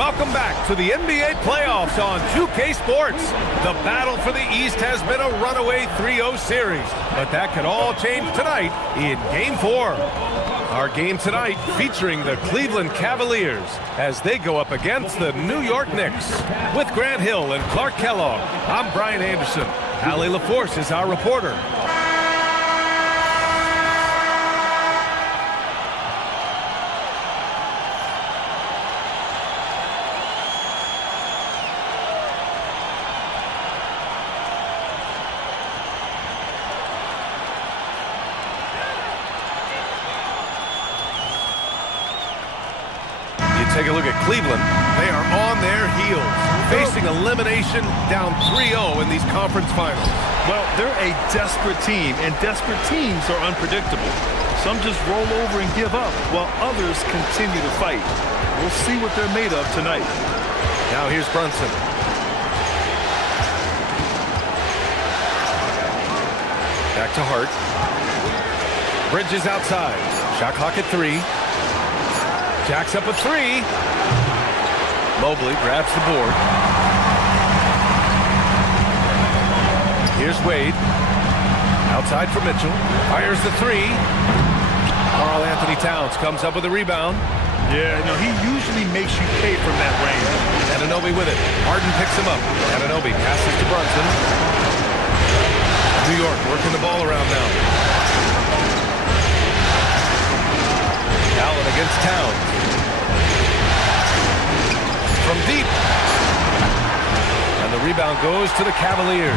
Welcome back to the NBA playoffs on 2K Sports. The battle for the East has been a runaway 3-0 series, but that could all change tonight in Game 4. Our game tonight featuring the Cleveland Cavaliers as they go up against the New York Knicks. With Grant Hill and Clark Kellogg, I'm Brian Anderson. Allie LaForce is our reporter. Take a look at Cleveland. They are on their heels, facing elimination down 3-0 in these conference finals. Well, they're a desperate team, and desperate teams are unpredictable. Some just roll over and give up, while others continue to fight. We'll see what they're made of tonight. Now here's Brunson. Back to Hart. Bridges outside. Shot clock at 3. Jacks up a 3. Mobley grabs the board. Here's Wade. Outside for Mitchell. Fires the 3. Karl Anthony Towns comes up with a rebound. Yeah, no, he usually makes you pay from that range. Anunoby with it. Harden picks him up. Anunoby passes to Brunson. New York working the ball around now. Allen against Towns. From deep. And the rebound goes to the Cavaliers.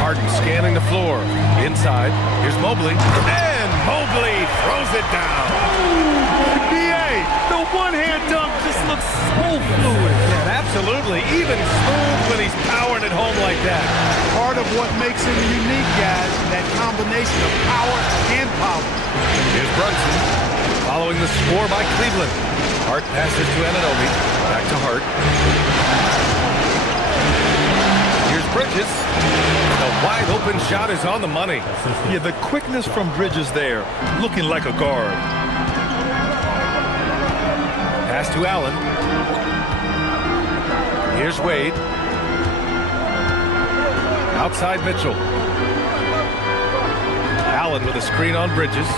Harden scanning the floor. Inside. Here's Mobley. And Mobley throws it down. NBA, the one-hand dunk just looks so fluid. Yeah, absolutely. Even smooth when he's powering it home like that. Part of what makes him unique, guys, that combination of power and power. Here's Brunson. Following the score by Cleveland. Hart passes to Anunoby. Back to Hart. Here's Bridges. The wide open shot is on the money. Yeah, the quickness from Bridges there, looking like a guard. Pass to Allen. Here's Wade. Outside Mitchell. Allen with a screen on Bridges.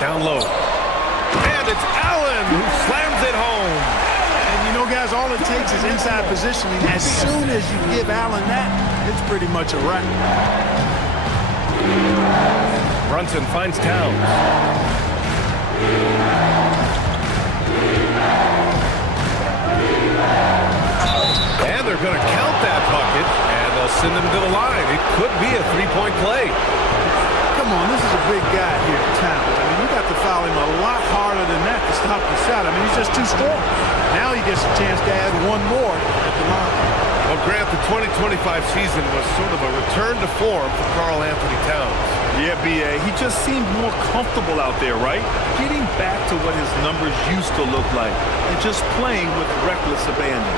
Down low. And it's Allen who slams it home. And you know, guys, all it takes is inside positioning. As soon as you give Allen that, it's pretty much a wrap. Brunson finds Towns. And they're going to count that bucket, and they'll send him to the line. It could be a three-point play. Come on, this is a big guy here, Towns. I mean, you got to foul him a lot harder than that to stop the shot. I mean, he's just too strong. Now he gets a chance to add one more at the line. Well, Grant, the 2025 season was sort of a return to form for Karl Anthony Towns. Yeah, B.A., he just seemed more comfortable out there, right? Getting back to what his numbers used to look like and just playing with reckless abandon.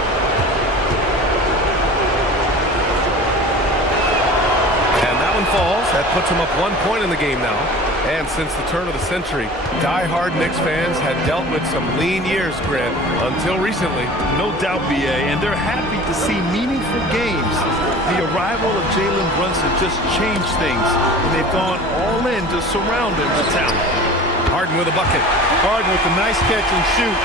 And that one falls. That puts him up 1 point in the game now. And since the turn of the century, die-hard Knicks fans had dealt with some lean years, Grant, until recently. No doubt, B.A., and they're happy to see meaningful games. The arrival of Jalen Brunson just changed things, and they've gone all in to surround him with talent. Harden with a bucket. Harden with a nice catch and shoot.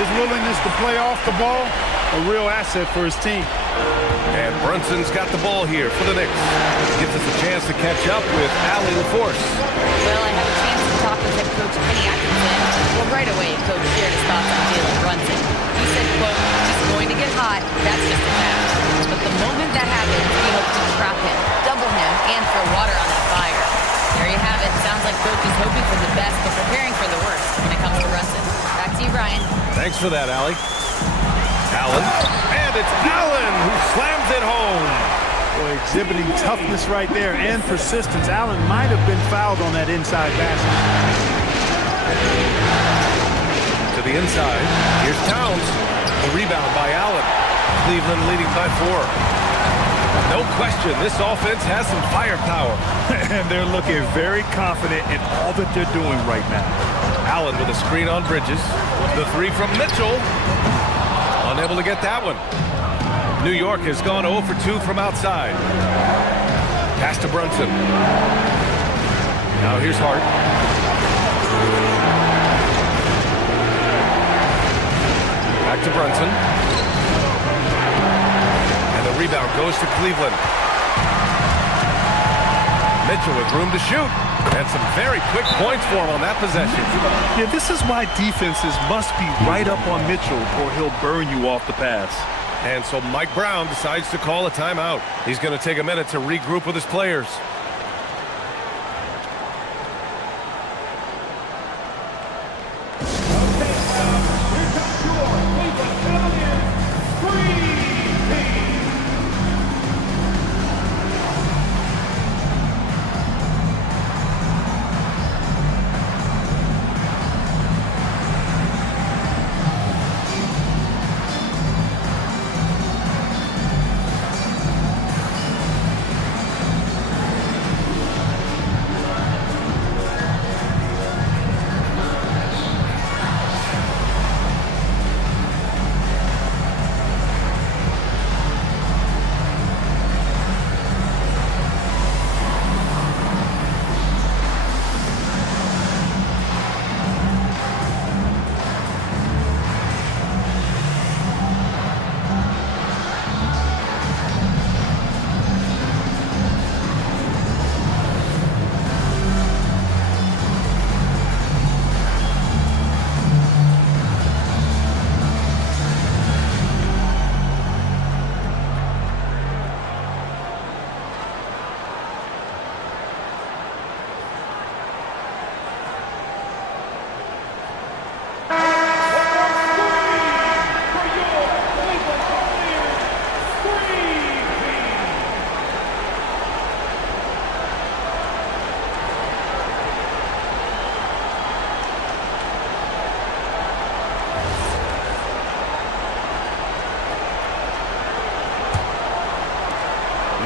His willingness to play off the ball, a real asset for his team. And Brunson's got the ball here for the Knicks. Gives us a chance to catch up with Allie LaForce. Well, I have a chance to talk with head coach Kenny Atkinson. Well, right away, Coach shared his thoughts on Jalen Brunson. He said, quote, he's going to get hot. That's just a fact. But the moment that happens, we hope to trap him, double him, and throw water on that fire. There you have it. Sounds like Coach is hoping for the best, but preparing for the worst when it comes to Brunson. Back to you, Brian. Thanks for that, Allie. Allen. And it's Allen who slams it home. Boy, exhibiting toughness right there and persistence. Allen might have been fouled on that inside basket. To the inside. Here's Towns. The rebound by Allen. Cleveland leading by 4. No question, this offense has some firepower. And they're looking very confident in all that they're doing right now. Allen with a screen on Bridges. The three from Mitchell. Unable to get that one. New York has gone 0 for 2 from outside. Pass to Brunson. Now here's Hart. Back to Brunson. And the rebound goes to Cleveland. Mitchell with room to shoot. And some very quick points for him on that possession. Yeah, this is why defenses must be right up on Mitchell or he'll burn you off the pass. And so Mike Brown decides to call a timeout. He's going to take a minute to regroup with his players.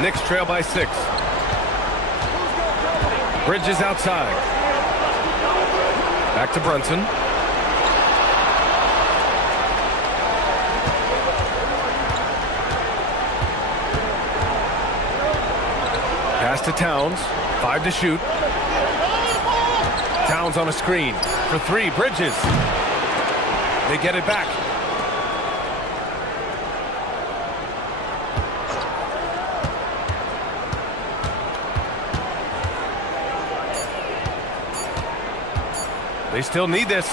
Knicks trail by 6. Bridges outside. Back to Brunson. Pass to Towns. 5 to shoot. Towns on a screen. For 3, Bridges. They get it back. They still need this.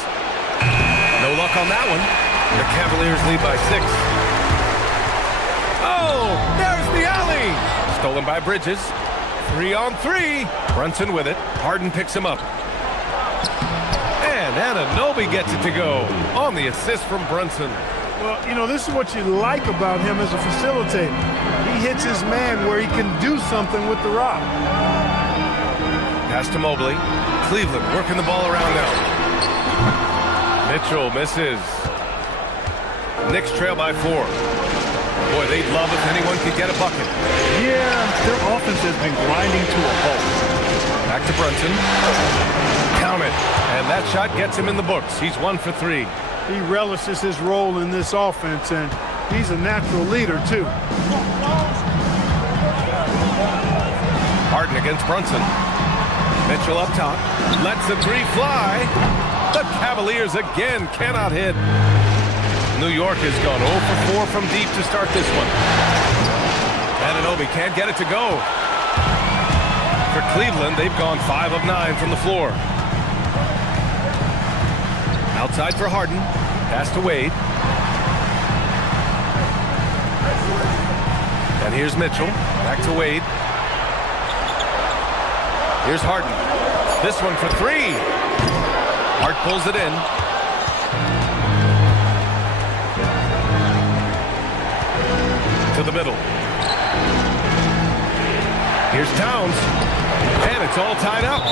No luck on that one. The Cavaliers lead by 6. Oh, there's the alley. Stolen by Bridges. 3 on 3. Brunson with it. Harden picks him up. And Anunoby gets it to go on the assist from Brunson. Well, you know, this is what you like about him as a facilitator. He hits his man where he can do something with the rock. Pass to Mobley. Cleveland working the ball around now. Mitchell misses. Knicks trail by 4. Boy, they'd love if anyone could get a bucket. Yeah, their offense has been grinding to a halt. Back to Brunson. Count it. And that shot gets him in the books. He's 1 for 3. He relishes his role in this offense, and he's a natural leader, too. Harden against Brunson. Mitchell up top. Lets the 3 fly. The Cavaliers again cannot hit. New York has gone 0 for 4 from deep to start this one. Anunoby can't get it to go. For Cleveland, they've gone 5 of 9 from the floor. Outside for Harden. Pass to Wade. And here's Mitchell. Back to Wade. Here's Harden. This one for 3. Hart pulls it in. To the middle. Here's Towns. And it's all tied up.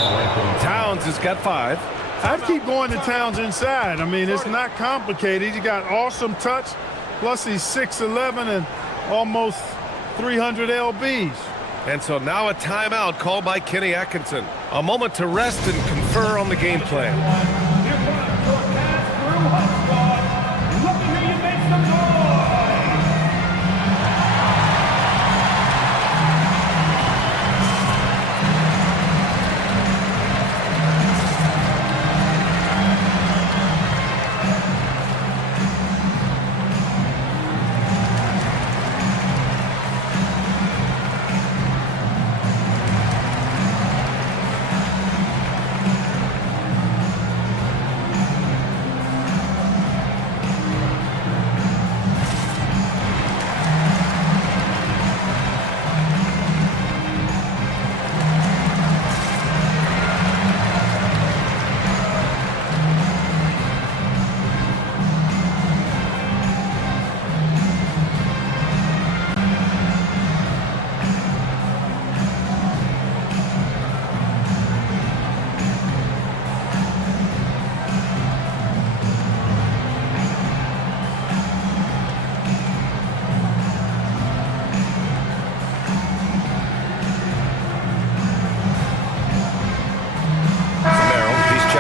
Towns has got 5. I'd keep going to Towns inside. I mean, it's not complicated. He got awesome touch. Plus, he's 6'11" and almost 300 lbs. And so now a timeout called by Kenny Atkinson. A moment to rest and confer on the game plan.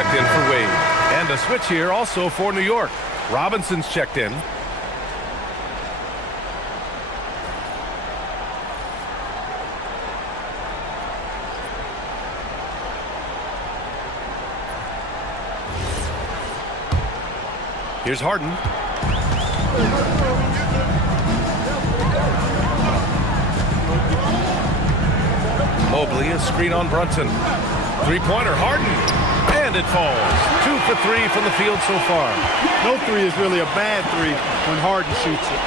In for Wade. And a switch here also for New York. Robinson's checked in. Here's Harden. Mobley, a screen on Brunson. Three-pointer, Harden. And it falls. 2 for 3 from the field so far. No three is really a bad three when Harden shoots it.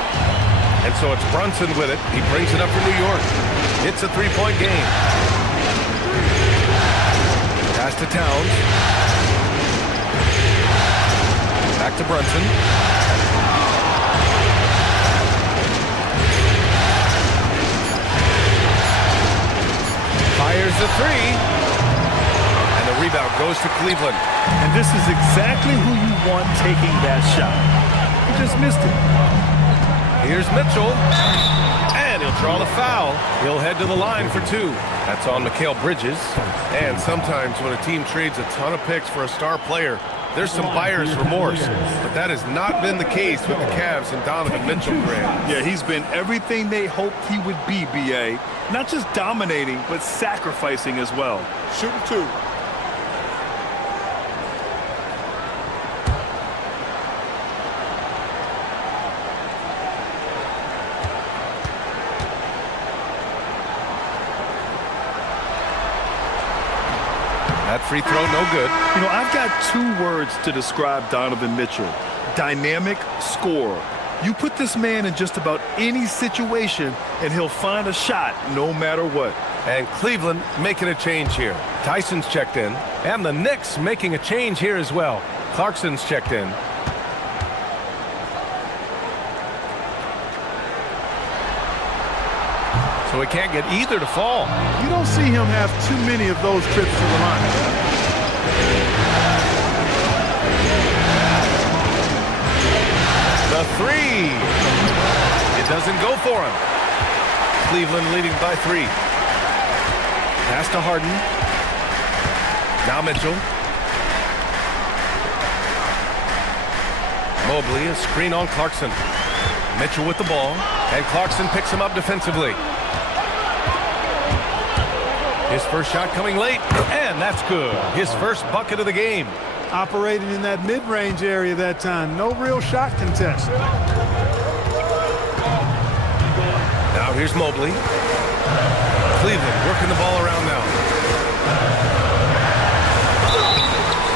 And so it's Brunson with it. He brings it up for New York. It's a three-point game. Pass to Towns. Back to Brunson. Fires the three. Rebound goes to Cleveland. And this is exactly who you want taking that shot. He just missed it. Here's Mitchell. And he'll draw the foul. He'll head to the line for 2. That's on Mikal Bridges. And sometimes when a team trades a ton of picks for a star player, there's some buyer's remorse. But that has not been the case with the Cavs and Donovan Mitchell, Grant. Yeah, he's been everything they hoped he would be, B.A. Not just dominating, but sacrificing as well. Shooting 2. That free throw, no good. You know, I've got 2 words to describe Donovan Mitchell. Dynamic scorer. You put this man in just about any situation, and he'll find a shot no matter what. And Cleveland making a change here. Tyson's checked in. And the Knicks making a change here as well. Clarkson's checked in. So he can't get either to fall. You don't see him have too many of those trips to the line. The three. It doesn't go for him. Cleveland leading by 3. Pass to Harden. Now Mitchell. Mobley, a screen on Clarkson. Mitchell with the ball. And Clarkson picks him up defensively. His first shot coming late, and that's good. His first bucket of the game. Operating in that mid-range area that time. No real shot contest. Now here's Mobley. Cleveland working the ball around now.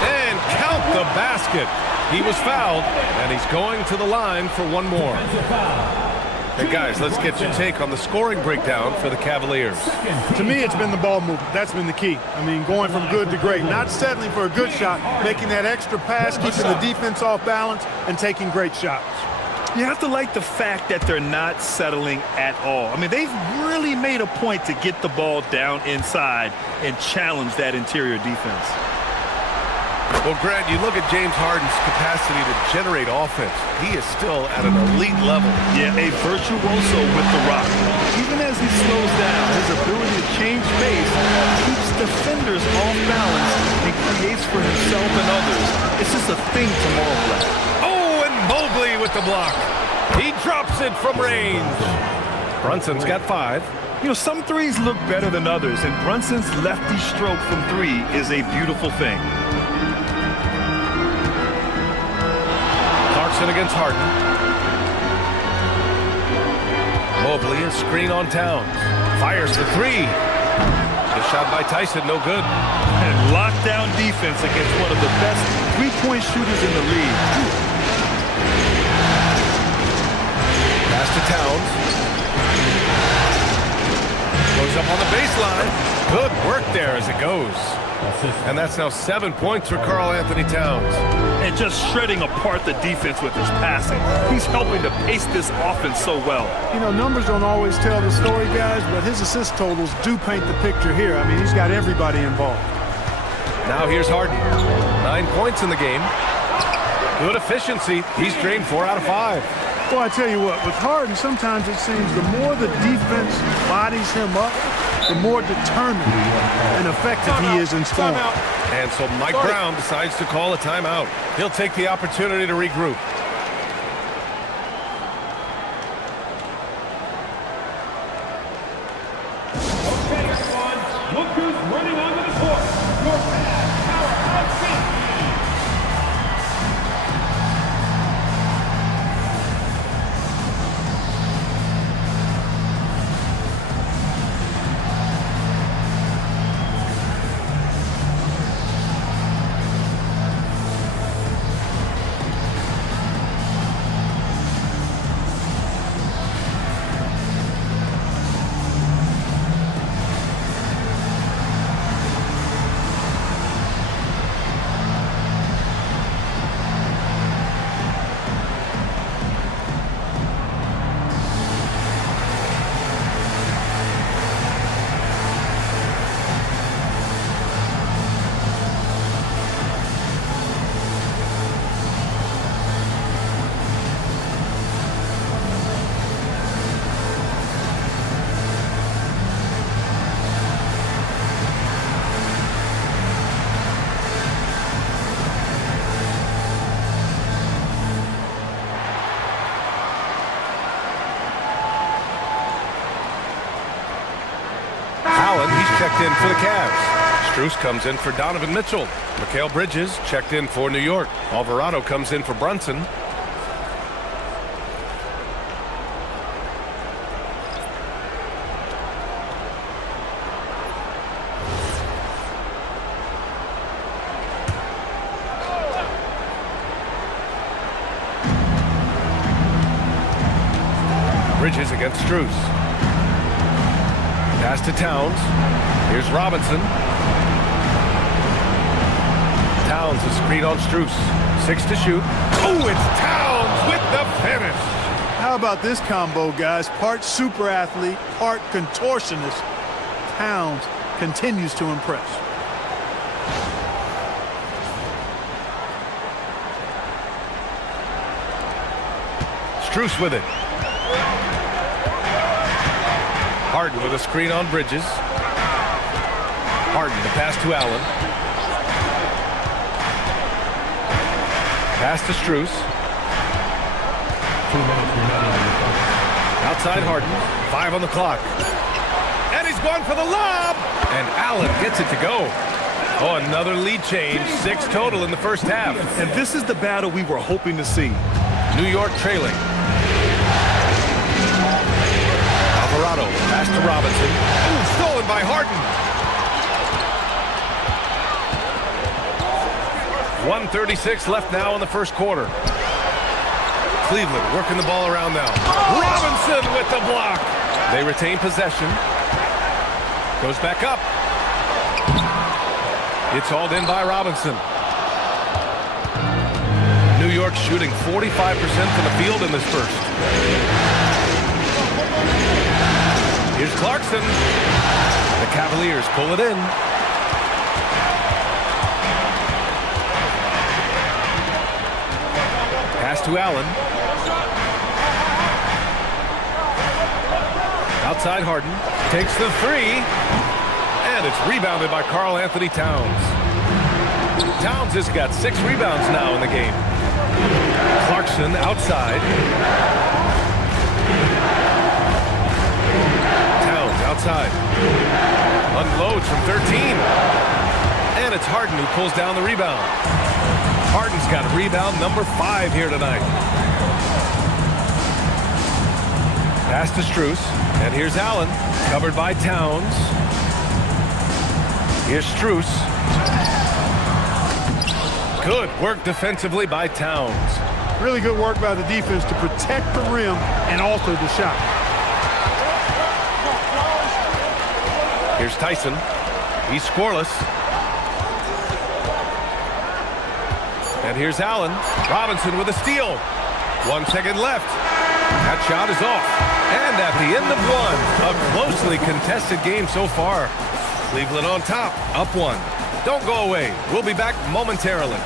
And count the basket. He was fouled, and he's going to the line for one more. Hey guys, let's get your take on the scoring breakdown for the Cavaliers. To me, it's been the ball movement. That's been the key. I mean, going from good to great. Not settling for a good shot, making that extra pass, keeping the defense off balance, and taking great shots. You have to like the fact that they're not settling at all. I mean, they've really made a point to get the ball down inside and challenge that interior defense. Well, Grant, you look at James Harden's capacity to generate offense. He is still at an elite level. Yeah, a virtuoso with the rock. Even as he slows down, his ability to change pace keeps defenders off balance and creates for himself and others. It's just a thing to marvel at. Oh, and Mobley with the block. He drops it from range. Brunson's got 5. You know, some threes look better than others, and Brunson's lefty stroke from 3 is a beautiful thing. Clarkson against Harden. Mobley, a screen on Towns. Fires the 3. The shot by Tyson, no good. And lockdown defense against one of the best three-point shooters in the league. Pass to Towns. Goes up on the baseline. Good work there as it goes. And that's now 7 points for Karl Anthony Towns. And just shredding apart the defense with his passing. He's helping to pace this offense so well. You know, numbers don't always tell the story, guys, but his assist totals do paint the picture here. I mean, he's got everybody involved. Now here's Harden. 9 points in the game. Good efficiency. He's drained 4 out of 5. Well, I tell you what, with Harden, sometimes it seems the more the defense bodies him up, the more determined and effective he is in scoring. And so Mike Brown decides to call a timeout. He'll take the opportunity to regroup. Okay, everyone. Look who's running onto the court. Your fast, powerhouse team. Checked in for the Cavs. Strus comes in for Donovan Mitchell. Mikal Bridges checked in for New York. Alvarado comes in for Brunson. Bridges against Strus. Pass to Towns. Here's Robinson. Towns, a screen on Strus. 6 to shoot. Oh, it's Towns with the finish. How about this combo, guys? Part super athlete, part contortionist. Towns continues to impress. Strus with it. Harden with a screen on Bridges. Harden, the pass to Allen. Pass to Strus. Outside Harden. 5 on the clock. And he's going for the lob. And Allen gets it to go. Oh, another lead change. 6 total in the first half. And this is the battle we were hoping to see. New York trailing. Alvarado, pass to Robinson. Ooh, stolen by Harden. 1:36 left now in the first quarter. Cleveland working the ball around now. Robinson with the block. They retain possession. Goes back up. It's hauled in by Robinson. New York shooting 45% from the field in this first. Here's Clarkson. The Cavaliers pull it in. Pass to Allen. Outside Harden. Takes the three. And it's rebounded by Karl Anthony Towns. Towns has got 6 rebounds now in the game. Clarkson outside. Towns outside. Unloads from 13. And it's Harden who pulls down the rebound. Harden's got rebound number 5 here tonight. Pass to Strus. And here's Allen, covered by Towns. Here's Strus. Good work defensively by Towns. Really good work by the defense to protect the rim and alter the shot. Here's Tyson. He's scoreless. And here's Allen. Robinson with a steal. 1 second left. That shot is off. And at the end of one, a closely contested game so far. Cleveland on top, up 1. Don't go away. We'll be back momentarily.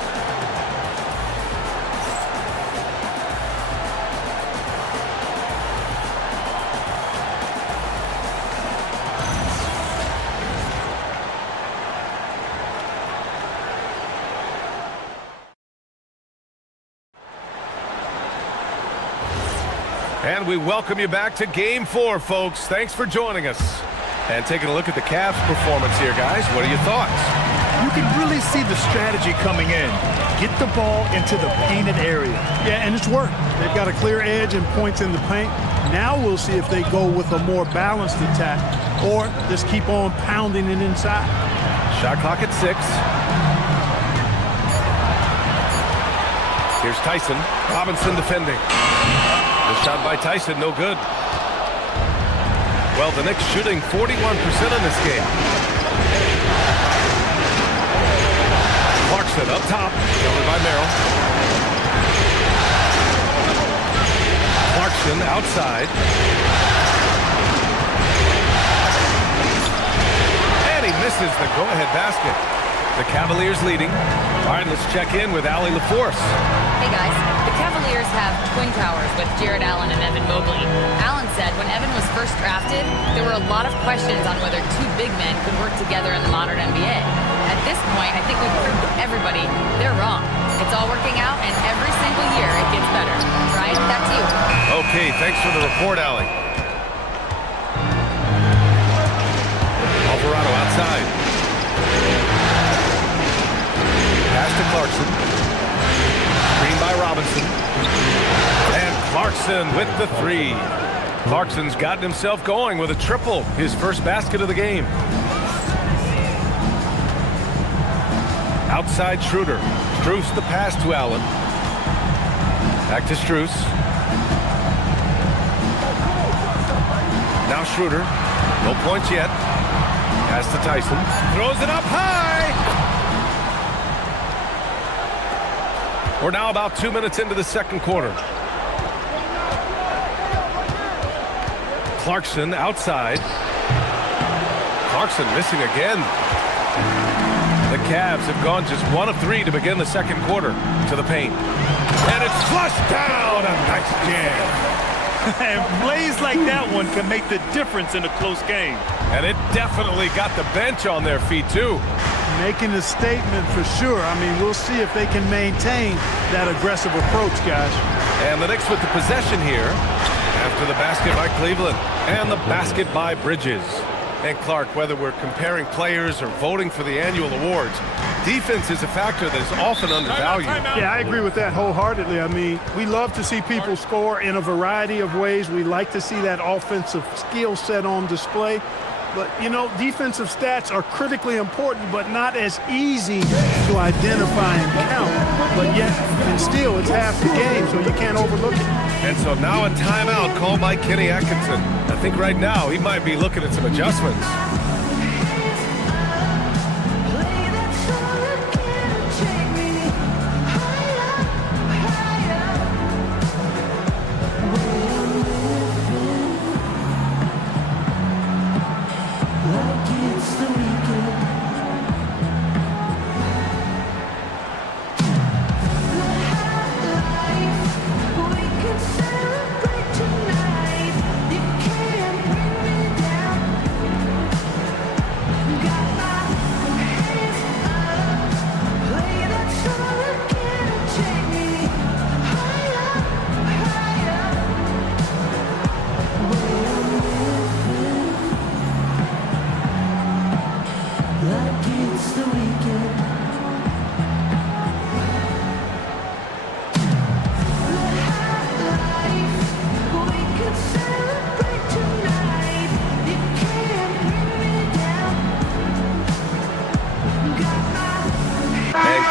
And we welcome you back to Game 4, folks. Thanks for joining us. And taking a look at the Cavs' performance here, guys. What are your thoughts? You can really see the strategy coming in. Get the ball into the painted area. Yeah, and it's worked. They've got a clear edge and points in the paint. Now we'll see if they go with a more balanced attack or just keep on pounding it inside. Shot clock at 6. Here's Tyson. Robinson defending. The shot by Tyson, no good. Well, the Knicks shooting 41% in this game. Clarkson up top, covered by Merrill. Clarkson outside. And he misses the go-ahead basket. The Cavaliers leading. All right, let's check in with Allie LaForce. Hey guys, the Cavaliers have twin towers with Jared Allen and Evan Mobley. Allen said when Evan was first drafted, there were a lot of questions on whether 2 big men could work together in the modern NBA. At this point, I think we've proved to everybody they're wrong. It's all working out, and every single year it gets better. Ryan, back to you. Okay, thanks for the report, Allie. Alvarado outside. Pass to Clarkson. Screen by Robinson. And Clarkson with the 3. Clarkson's gotten himself going with a triple, his first basket of the game. Outside Schroeder. Strus the pass to Allen. Back to Strus. Now Schroeder. No points yet. Pass to Tyson. Throws it up high. We're now about 2 minutes into the second quarter. Clarkson outside. Clarkson missing again. The Cavs have gone just 1 of 3 to begin the second quarter to the paint. And it's flushed down. A nice jam. And plays like that one can make the difference in a close game. And it definitely got the bench on their feet, too. Making a statement for sure. I mean, we'll see if they can maintain that aggressive approach, guys. And the Knicks with the possession here after the basket by Cleveland and the basket by Bridges. And Clark, whether we're comparing players or voting for the annual awards, defense is a factor that is often undervalued. Yeah, I agree with that wholeheartedly. I mean, we love to see people score in a variety of ways. We like to see that offensive skill set on display. But, you know, defensive stats are critically important, but not as easy to identify and count. But yet, and still, it's half the game, so you can't overlook it. And so now a timeout called by Kenny Atkinson. I think right now he might be looking at some adjustments.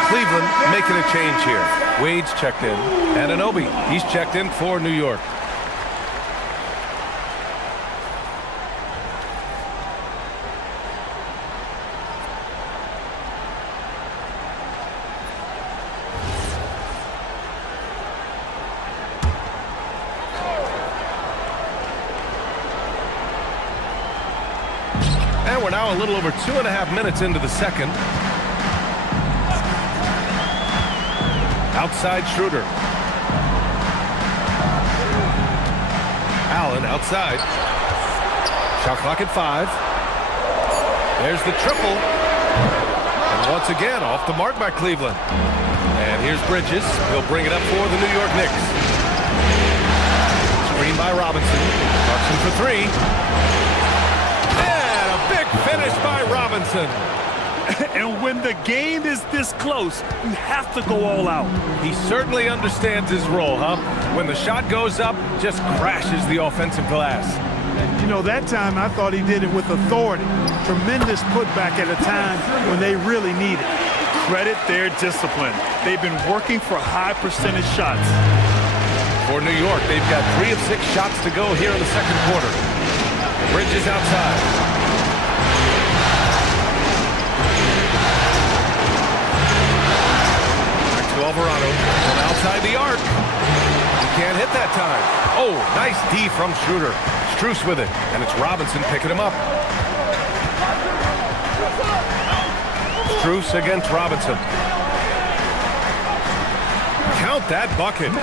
Cleveland making a change here. Wade's checked in. Anunoby, he's checked in for New York. And we're now a little over 2.5 minutes into the second. Outside Schroeder. Allen outside. Shot clock at 5. There's the triple. And once again, off the mark by Cleveland. And here's Bridges. He'll bring it up for the New York Knicks. Screen by Robinson. Clarkson for 3. And a big finish by Robinson. And when the game is this close, you have to go all out. He certainly understands his role, huh? When the shot goes up, just crashes the offensive glass. You know, that time I thought he did it with authority. Tremendous putback at a time when they really need it. Credit their discipline. They've been working for high percentage shots. For New York, they've got 3 of 6 shots to go here in the second quarter. Bridges outside. Alvarado from outside the arc. He can't hit that time. Oh, nice D from Schroeder. Strus with it, and it's Robinson picking him up. Strus against Robinson. Count that bucket.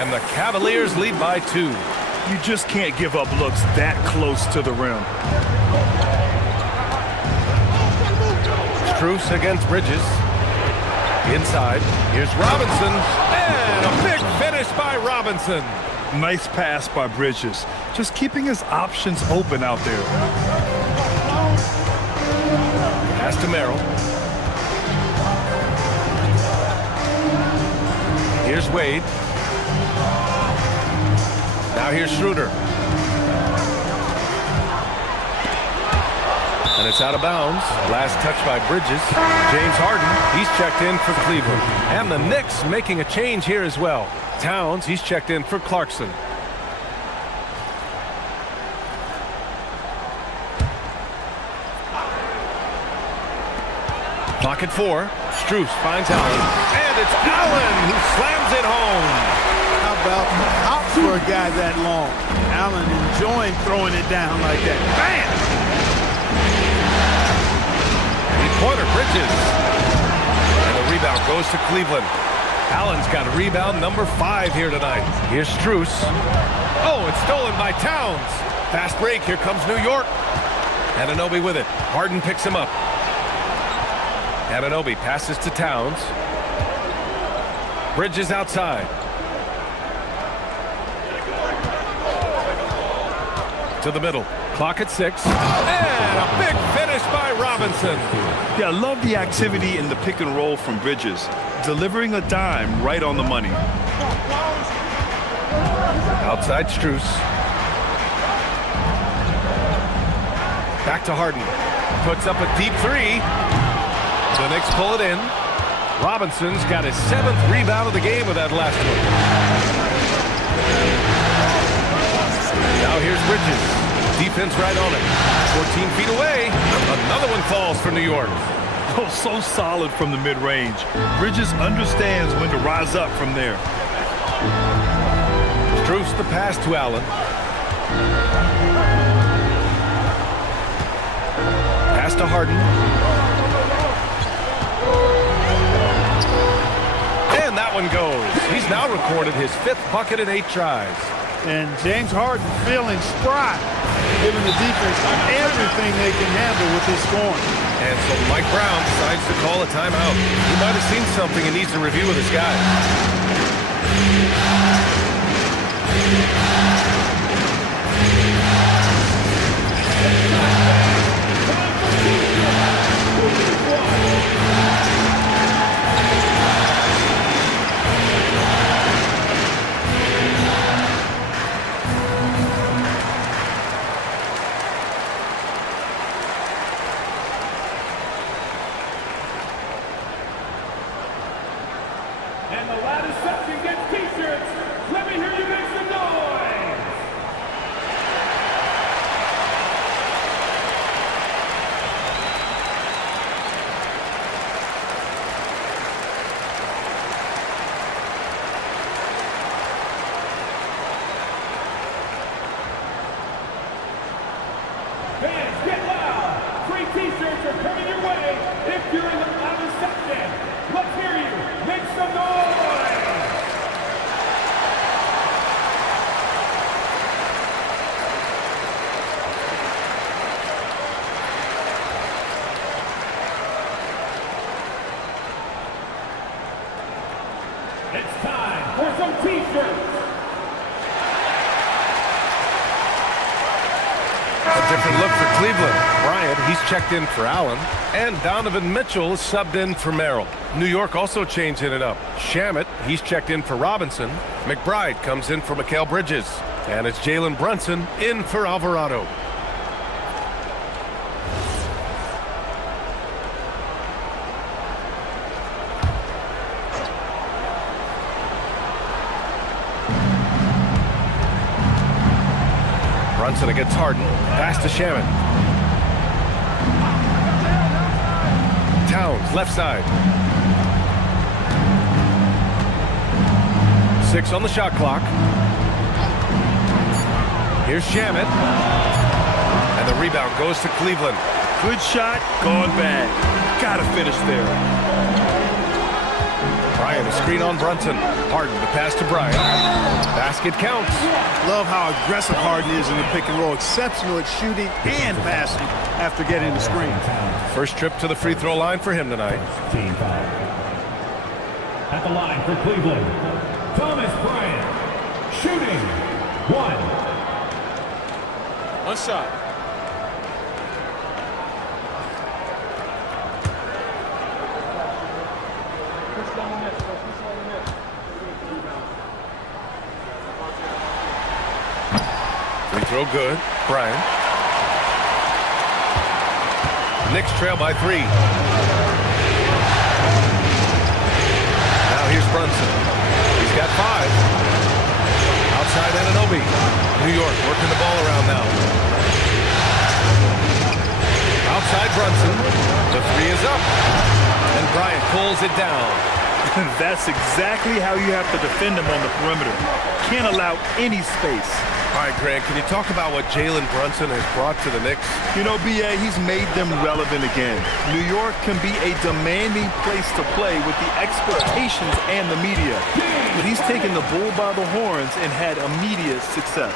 And the Cavaliers lead by 2. You just can't give up looks that close to the rim. Strus against Bridges. Inside, here's Robinson, and a big finish by Robinson. Nice pass by Bridges, just keeping his options open out there. Pass to Merrill. Here's Wade. Now here's Schroeder. And it's out of bounds. Last touch by Bridges. James Harden, he's checked in for Cleveland. And the Knicks making a change here as well. Towns, he's checked in for Clarkson. Clock at 4. Strus finds Allen. And it's Allen who slams it home. How about out for a guy that long? Allen enjoying throwing it down like that. Bam! Corner Bridges. And the rebound goes to Cleveland. Allen's got a rebound number 5 here tonight. Here's Strus. Oh, it's stolen by Towns. Fast break. Here comes New York. Anunoby with it. Harden picks him up. Anunoby passes to Towns. Bridges outside. To the middle. Clock at 6. And a big finish by Robinson. Yeah, I love the activity in the pick and roll from Bridges, delivering a dime right on the money. Outside Strus. Back to Harden. Puts up a deep 3. The Knicks pull it in. Robinson's got his 7th rebound of the game with that last one. Now here's Bridges. Defense right on it. 14 feet away. Another one falls for New York. Oh, so solid from the mid-range. Bridges understands when to rise up from there. Strus the pass to Allen. Pass to Harden. And that one goes. He's now recorded his 5th bucket in 8 tries. And James Harden feeling spry, giving the defense everything they can handle with his scoring. And so Mike Brown decides to call a timeout. He might have seen something and needs to review with his guys. And the loudest section gets t-shirts. Let me hear you make some noise. Fans, get loud. Free t-shirts are coming your way if you're in the loudest section. Let's hear you. Make some noise. It's time for some t-shirts. A different look for Cleveland. Bryant, he's checked in for Allen. And Donovan Mitchell is subbed in for Merrill. New York also changing it up. Shamet, he's checked in for Robinson. McBride comes in for Mikal Bridges. And it's Jalen Brunson in for Alvarado. Brunson against Harden. Pass to Shamet. Towns, left side. 6 on the shot clock. Here's Shamet. And the rebound goes to Cleveland. Good shot, gone bad. Gotta finish there. Bryant, a screen on Brunson. Harden, the pass to Bryant. Basket counts. Love how aggressive Harden is in the pick and roll. Exceptional at shooting and passing after getting the screen. First trip to the free throw line for him tonight. Team foul. At the line for Cleveland, Thomas Bryant. Shooting. 1. One shot. Free throw good. Bryant. Knicks trail by 3. Now here's Brunson. He's got 5. Outside Anunoby. New York working the ball around now. Outside Brunson. The 3 is up. And Bryant pulls it down. That's exactly how you have to defend him on the perimeter. Can't allow any space. All right, Greg, can you talk about what Jalen Brunson has brought to the Knicks? You know, B.A., he's made them relevant again. New York can be a demanding place to play with the expectations and the media. But he's taken the bull by the horns and had immediate success.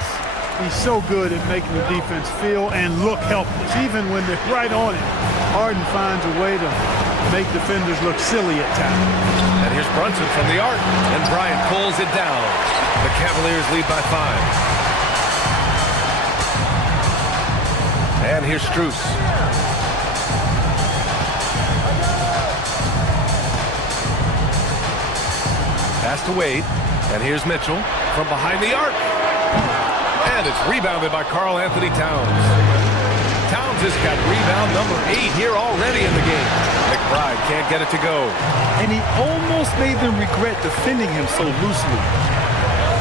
He's so good at making the defense feel and look helpless, even when they're right on it. Harden finds a way to make defenders look silly at times. And here's Brunson from the arc, and Bryant pulls it down. The Cavaliers lead by 5. And here's Strus. Pass to Wade. And here's Mitchell from behind the arc. And it's rebounded by Karl Anthony Towns. Towns has got rebound number 8 here already in the game. McBride can't get it to go. And he almost made them regret defending him so loosely.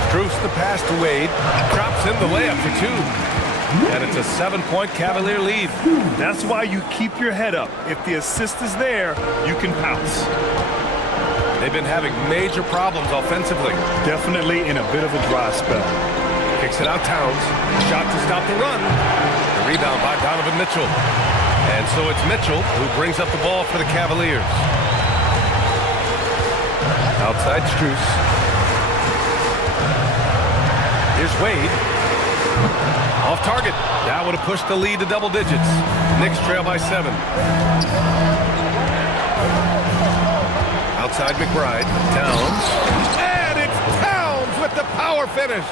Strus the pass to Wade. Drops in the layup for 2. And it's a 7-point Cavalier lead. That's why you keep your head up. If the assist is there, you can pounce. They've been having major problems offensively. Definitely in a bit of a dry spell. Kicks it out Towns. Shot to stop the run. The rebound by Donovan Mitchell. And so it's Mitchell who brings up the ball for the Cavaliers. Outside Strus. Here's Wade. Off target. That would have pushed the lead to double digits. Knicks trail by 7. Outside McBride. Towns. And it's Towns with the power finish.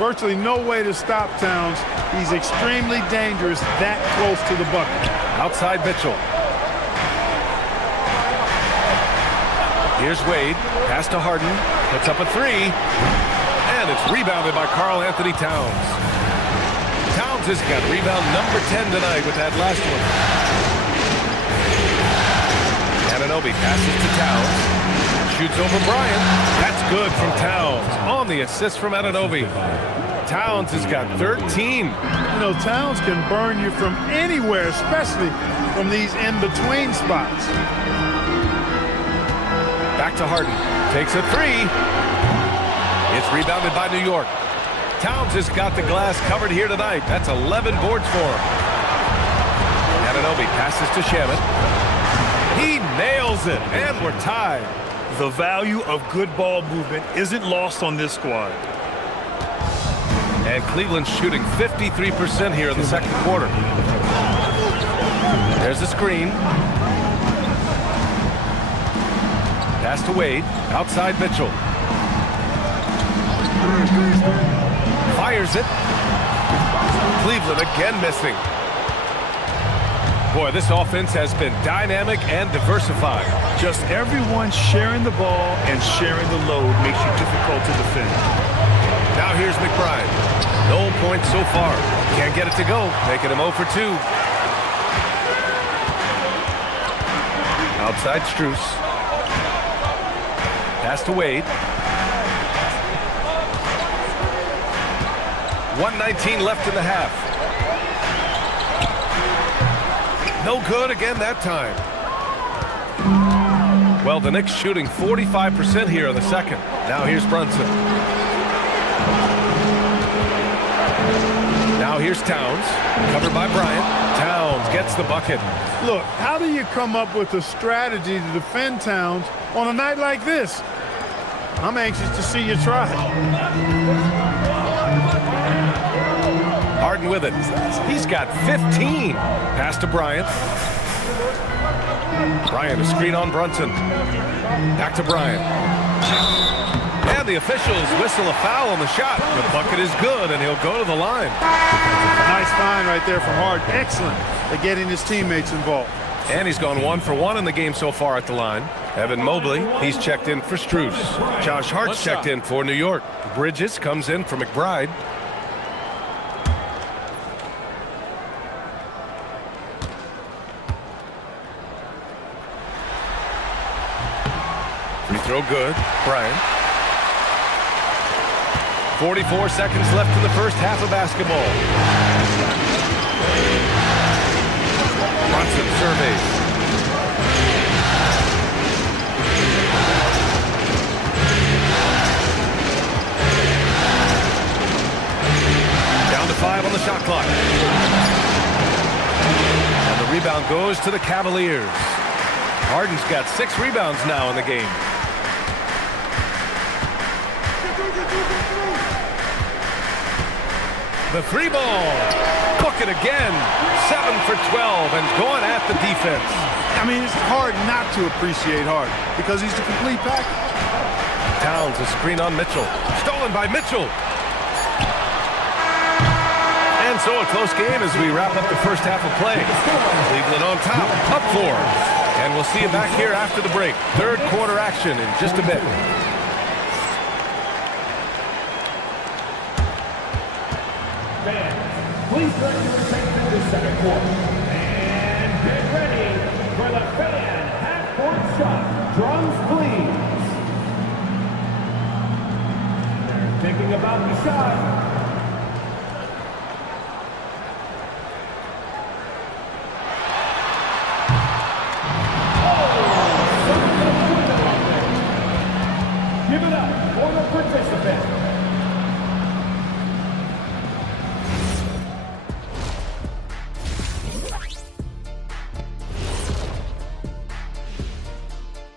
Virtually no way to stop Towns. He's extremely dangerous that close to the bucket. Outside Mitchell. Here's Wade. Pass to Harden. Puts up a 3. And it's rebounded by Karl Anthony Towns. Towns has got rebound number 10 tonight with that last one. Anunoby passes to Towns. shoots over Bryant. That's good from Towns on the assist from Anunoby. Towns has got 13. You know, Towns can burn you from anywhere, especially from these in-between spots. Back to Harden. Takes a three. It's rebounded by New York. Towns has got the glass covered here tonight. That's 11 boards for him. Anunoby passes to Shaman. He nails it, and we're tied. The value of good ball movement isn't lost on this squad. And Cleveland's shooting 53% here in the second quarter. There's the screen. Pass to Wade. Outside Mitchell. Fires it. Cleveland again missing. Boy, this offense has been dynamic and diversified. Just everyone sharing the ball and sharing the load makes you difficult to defend. Now here's McBride. No points so far. Can't get it to go, making him 0 for 2. Outside Strus. Pass to Wade. 1:19 left in the half. No good again that time. Well, the Knicks shooting 45% here in the second. Now here's Brunson. Now here's Towns, covered by Bryant. Towns gets the bucket. Look, how do you come up with a strategy to defend Towns on a night like this? I'm anxious to see you try. Harden with it. He's got 15. Pass to Bryant. Bryant, a screen on Brunson. Back to Bryant. And the officials whistle a foul on the shot. The bucket is good, and he'll go to the line. Nice find right there from Harden. Excellent at getting his teammates involved. And he's gone 1 for 1 in the game so far at the line. Evan Mobley, he's checked in for Strus. Josh Hart's checked in for New York. Bridges comes in for McBride. Free throw good. Bryant. 44 seconds left in the first half of basketball. Brunson surveys. Down to 5 on the shot clock. And the rebound goes to the Cavaliers. Harden's got 6 rebounds now in the game. The three ball. Book it again. 7 for 12 and going at the defense. I mean, it's hard not to appreciate Harden because he's the complete package. Towns, a screen on Mitchell. Stolen by Mitchell. And so a close game as we wrap up the first half of play. Cleveland on top, up 4. And we'll see you back here after the break. Third quarter action in just a bit. Please direct your attention to the second quarter. And get ready for the fan half-court shot. Drums, please. They're thinking about the shot. Give it up for the participant.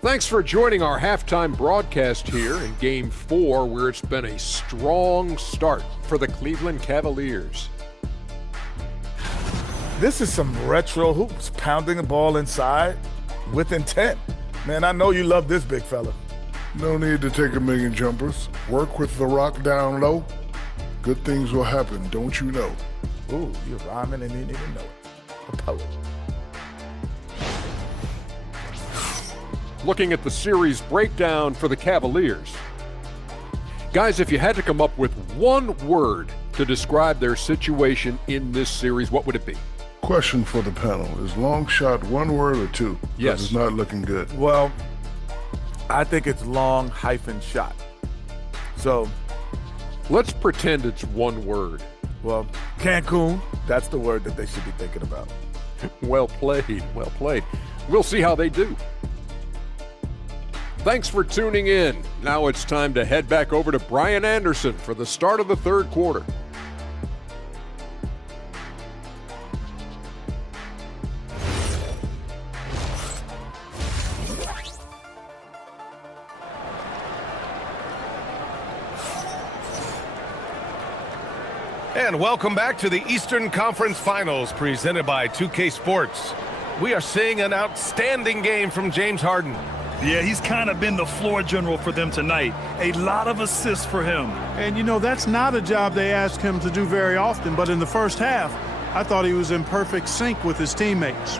Thanks for joining our halftime broadcast here in Game 4, where it's been a strong start for the Cleveland Cavaliers. This is some retro hoops, pounding the ball inside with intent. Man, I know you love this big fella. No need to take a million jumpers. Work with the rock down low. Good things will happen, don't you know? Ooh, you're rhyming and you didn't even know it. A poet. Looking at the series breakdown for the Cavaliers. Guys, if you had to come up with one word to describe their situation in this series, what would it be? Question for the panel. Is long shot one word or two? Yes. It's not looking good. Well, I think it's long hyphen shot. So Let's pretend it's one word. well, Cancun, that's the word that they should be thinking about. Well played, well played. We'll see how they do. Thanks for tuning in. Now it's time to head back over to Brian Anderson for the start of the third quarter. And welcome back to the Eastern Conference Finals presented by 2K Sports. We are seeing an outstanding game from James Harden. Yeah, he's kind of been the floor general for them tonight. A lot of assists for him. And, you know, that's not a job they ask him to do very often, but in the first half, I thought he was in perfect sync with his teammates.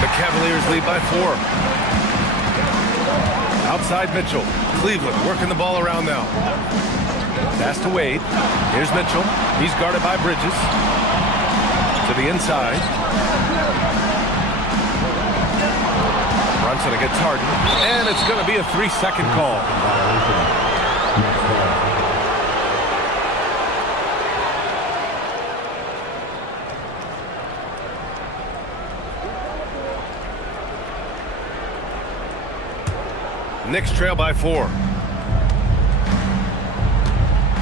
The Cavaliers lead by 4. Outside Mitchell. Cleveland working the ball around now. Pass to Wade. Here's Mitchell. He's guarded by Bridges. To the inside. Brunson against Harden. And it's going to be a 3-second call. Knicks trail by 4.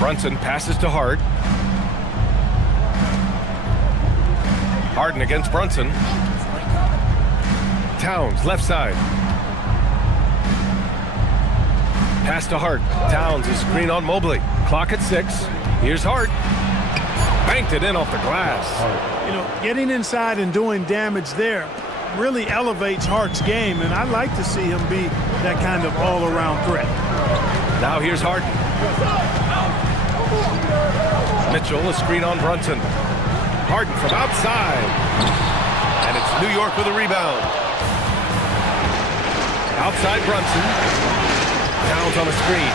Brunson passes to Hart. Harden against Brunson. Towns, left side. Pass to Hart. Towns is screen on Mobley. Clock at 6. Here's Hart. Banked it in off the glass. You know, getting inside and doing damage there really elevates Hart's game, and I'd like to see him be that kind of all-around threat. Now here's Harden. Mitchell, a screen on Brunson. Harden from outside. And it's New York with a rebound. Outside Brunson. Towns on a screen.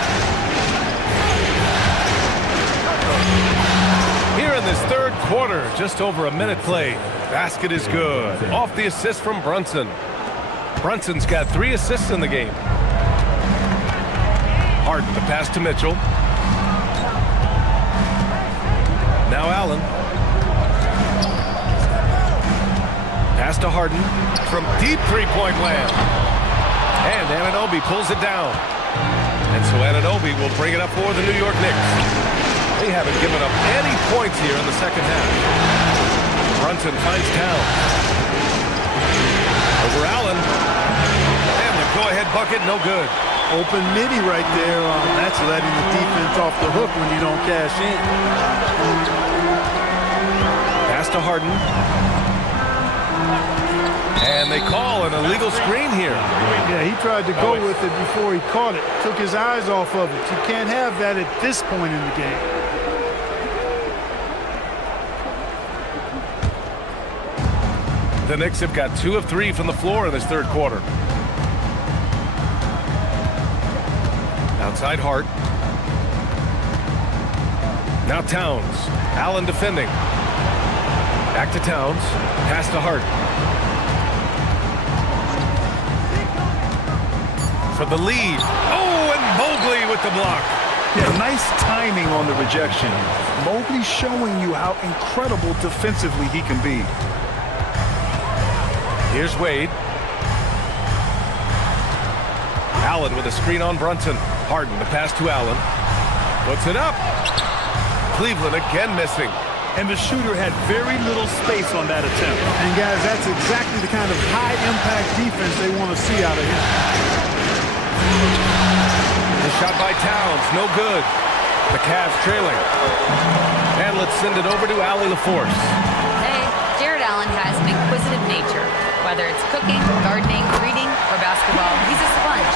Here in this third quarter, just over a minute played. Basket is good. Off the assist from Brunson. Brunson's got 3 assists in the game. Harden, the pass to Mitchell. Now Allen. Pass to Harden from deep three-point land. And Anunoby pulls it down. And so Anunoby will bring it up for the New York Knicks. They haven't given up any points here in the second half. Brunson finds Towns. Over Allen. And the go-ahead bucket, no good. Open midi right there. That's letting the defense off the hook when you don't cash in. Pass to Harden. And they call an illegal screen here. Yeah, he tried to go with it before he caught it. Took his eyes off of it. You can't have that at this point in the game. The Knicks have got 2 of 3 from the floor in this third quarter. Outside Hart. Now Towns. Allen defending. Back to Towns. Pass to Hart. For the lead. Oh, and Mobley with the block. Yeah, nice timing on the rejection. Mobley showing you how incredible defensively he can be. Here's Wade. Allen with a screen on Brunson. Harden, the pass to Allen. Puts it up. Cleveland again missing. And the shooter had very little space on that attempt. And guys, that's exactly the kind of high-impact defense they want to see out of him. The shot by Towns, no good. The Cavs trailing. And let's send it over to Allie LaForce. Hey, Jared Allen has an inquisitive nature. Whether it's cooking, gardening, reading, or basketball, he's a sponge.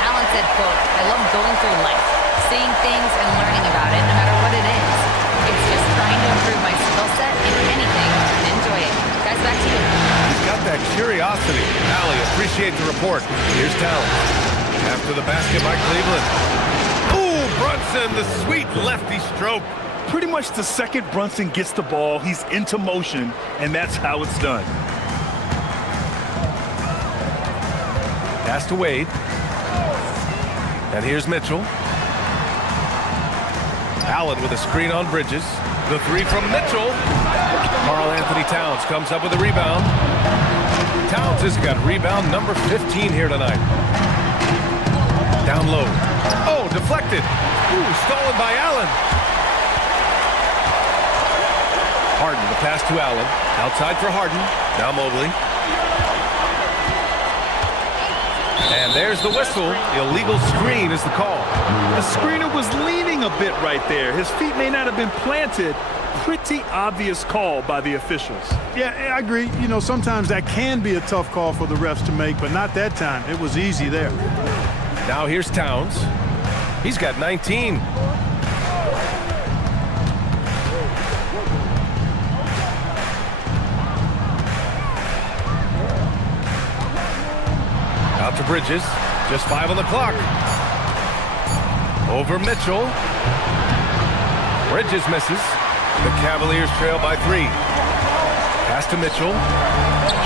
Allen said, quote, "I love going through life, seeing things and learning about it no matter what it is. It's just trying to improve my skill set in anything and enjoy it." Guys, back to you. He's got that curiosity. Allie, appreciate the report. Here's Towns. After the basket by Cleveland. Ooh, Brunson, the sweet lefty stroke. Pretty much the second Brunson gets the ball, he's into motion, and that's how it's done. Pass to Wade. And here's Mitchell. Allen with a screen on Bridges. The three from Mitchell. Karl Anthony Towns comes up with a rebound. Towns has got rebound number 15 here tonight. Down low. Oh, deflected. Ooh, stolen by Allen. Harden, the pass to Allen. Outside for Harden. Now Mobley. And there's the whistle. Illegal screen is the call. The screener was leaning a bit right there. His feet may not have been planted. Pretty obvious call by the officials. Yeah, I agree. You know, sometimes that can be a tough call for the refs to make, but not that time. It was easy there. Now here's Towns. He's got 19. Out to Bridges. Just 5 on the clock. Over Mitchell. Bridges misses. The Cavaliers trail by 3. Pass to Mitchell.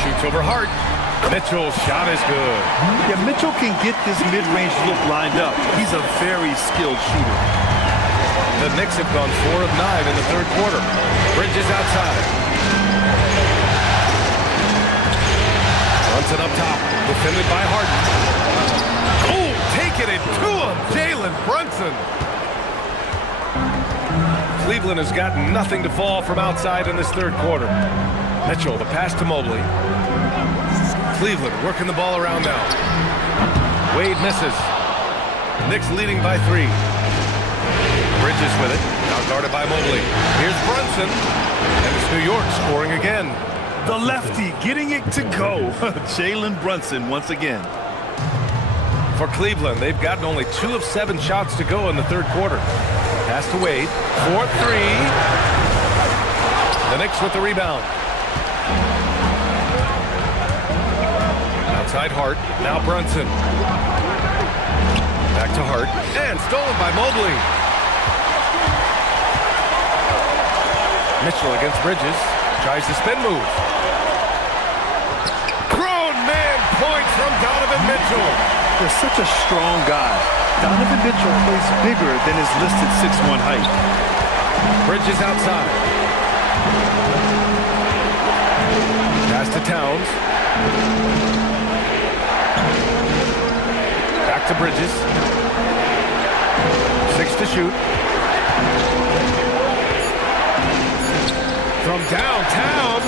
Shoots over Hart. Mitchell's shot is good. Yeah, Mitchell can get this mid-range look lined up. He's a very skilled shooter. The Knicks have gone 4 of 9 in the third quarter. Bridges outside. Runs it up top. Defended by Harden. Oh, taking it to him. Jalen Brunson. Cleveland has got nothing to fall from outside in this third quarter. Mitchell, the pass to Mobley. Cleveland working the ball around now. Wade misses. Knicks leading by 3. Bridges with it. Now guarded by Mobley. Here's Brunson. And it's New York scoring again. The lefty getting it to go. Jalen Brunson once again. For Cleveland, they've gotten only 2 of 7 shots to go in the third quarter. Pass to Wade. 4-3. The Knicks with the rebound. Outside Hart. Now Brunson. Back to Hart. And stolen by Mobley. Mitchell against Bridges. Tries the spin move. Grown man point from Donovan Mitchell. They're such a strong guy. Donovan Mitchell plays bigger than his listed 6'1" height. Bridges outside. Pass to Towns. Back to Bridges. 6 to shoot. From downtown.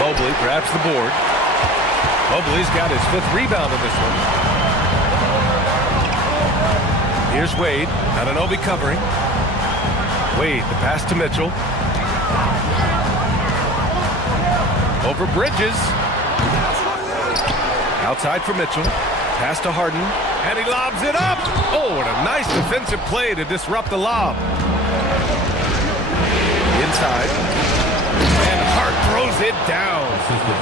Mobley grabs the board. Mobley's got his 5th rebound in this one. Here's Wade. Anunoby covering. Wade, the pass to Mitchell. Over Bridges. Outside for Mitchell. Pass to Harden. And he lobs it up. Oh, and a nice defensive play to disrupt the lob. Inside. And Hart throws it down.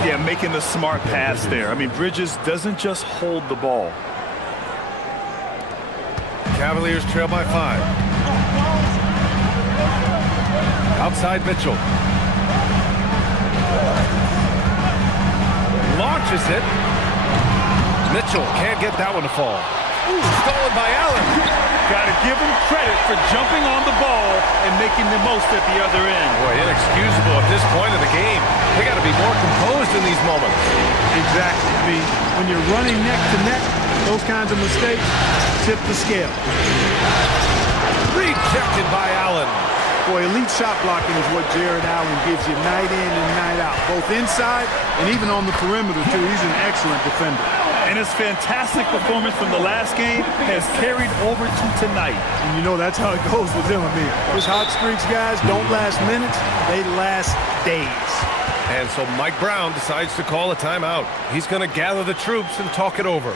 Yeah, making the smart pass there. I mean, Bridges doesn't just hold the ball. Cavaliers trail by 5. Outside Mitchell. Launches it. Mitchell can't get that one to fall. Ooh, stolen by Allen. Got to give him credit for jumping on the ball and making the most at the other end. Boy, inexcusable at this point of the game. They got to be more composed in these moments. Exactly. I mean, when you're running neck to neck, those kinds of mistakes tip the scale. Rejected by Allen. Boy, elite shot blocking is what Jared Allen gives you night in and night out, both inside and even on the perimeter, too. He's an excellent defender. And his fantastic performance from the last game has carried over to tonight. And you know that's how it goes with him. I mean, his hot streaks, guys, don't last minutes. They last days. And so Mike Brown decides to call a timeout. He's going to gather the troops and talk it over.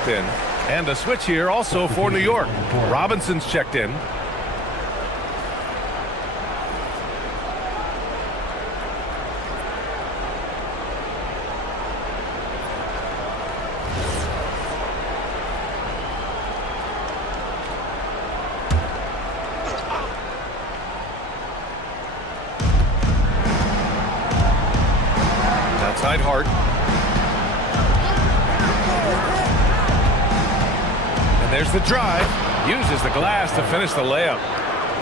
checked in. And a switch here also for New York. Robinson's checked in. Outside Hart. And there's the drive. Uses the glass to finish the layup.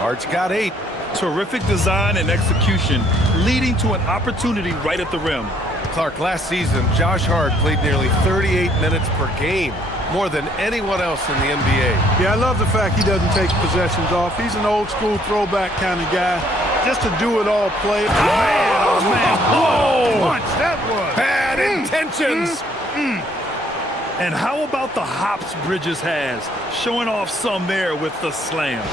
Hart's got 8. Terrific design and execution, leading to an opportunity right at the rim. Clark, last season, Josh Hart played nearly 38 minutes per game, more than anyone else in the NBA. Yeah, I love the fact he doesn't take possessions off. He's an old-school throwback kind of guy. Just to do-it-all play. Oh, man. Oh! Punch, that was. Bad intentions. And how about the hops Bridges has? Showing off some there with the slam.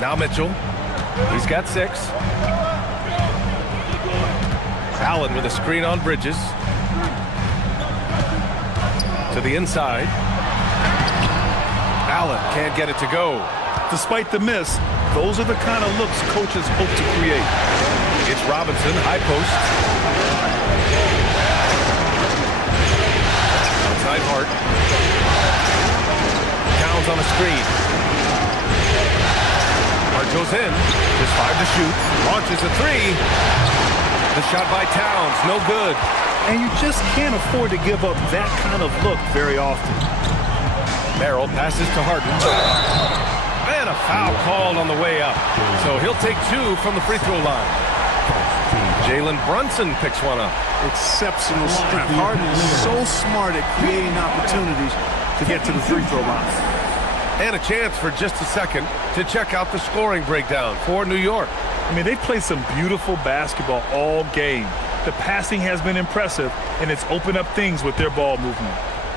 Now Mitchell. He's got 6. Allen with a screen on Bridges. To the inside. Allen can't get it to go. Despite the miss, those are the kind of looks coaches hope to create. It's Robinson, high post. Outside Hart. Towns on a screen. Hart goes in. There's 5 to shoot. Launches a 3. The shot by Towns, no good. And you just can't afford to give up that kind of look very often. Merrill passes to Harden. And a foul called on the way up. So he'll take 2 from the free throw line. Jalen Brunson picks one up. Exceptional strength. Harden is so smart at creating opportunities to get to the free throw line. And a chance for just a second to check out the scoring breakdown for New York. I mean, they've played some beautiful basketball all game. The passing has been impressive, and it's opened up things with their ball movement.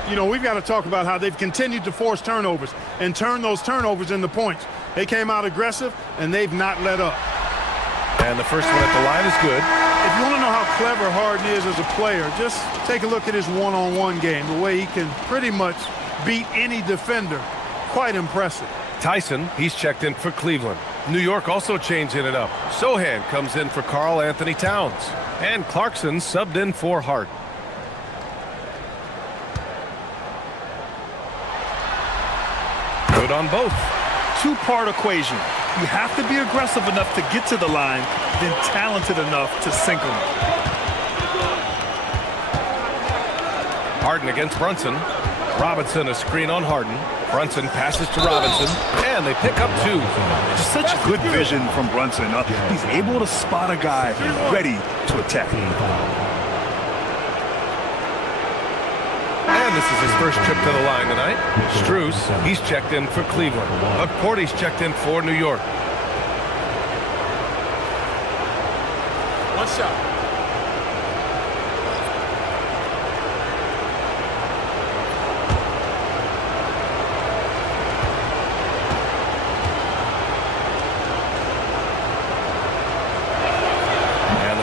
You know, we've got to talk about how they've continued to force turnovers and turn those turnovers into points. They came out aggressive, and they've not let up. And the first one at the line is good. If you want to know how clever Harden is as a player, just take a look at his one-on-one game, the way he can pretty much beat any defender. Quite impressive. Tyson, he's checked in for Cleveland. New York also changing it up. Sohan comes in for Karl Anthony Towns. And Clarkson subbed in for Hart. Good on both. Two-part equation. You have to be aggressive enough to get to the line, then talented enough to sink them. Harden against Brunson. Robinson a screen on Harden. Brunson passes to Robinson, and they pick up 2. Such good vision from Brunson. He's able to spot a guy ready to attack. And this is his first trip to the line tonight. Strus, he's checked in for Cleveland. McCourty's checked in for New York. One shot.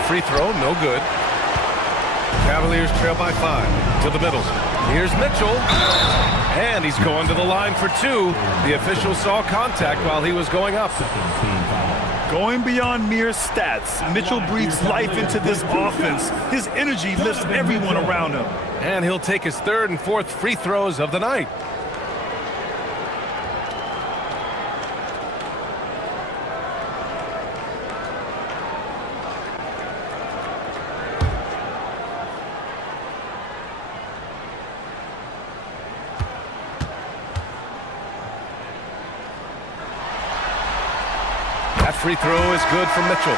Free throw, no good. Cavaliers trail by 5 to the middle. Here's Mitchell, and he's going to the line for 2. The official saw contact while he was going up. Going beyond mere stats, Mitchell breathes life into this offense. His energy lifts everyone around him. And he'll take his 3rd and 4th free throws of the night. That free throw is good from Mitchell.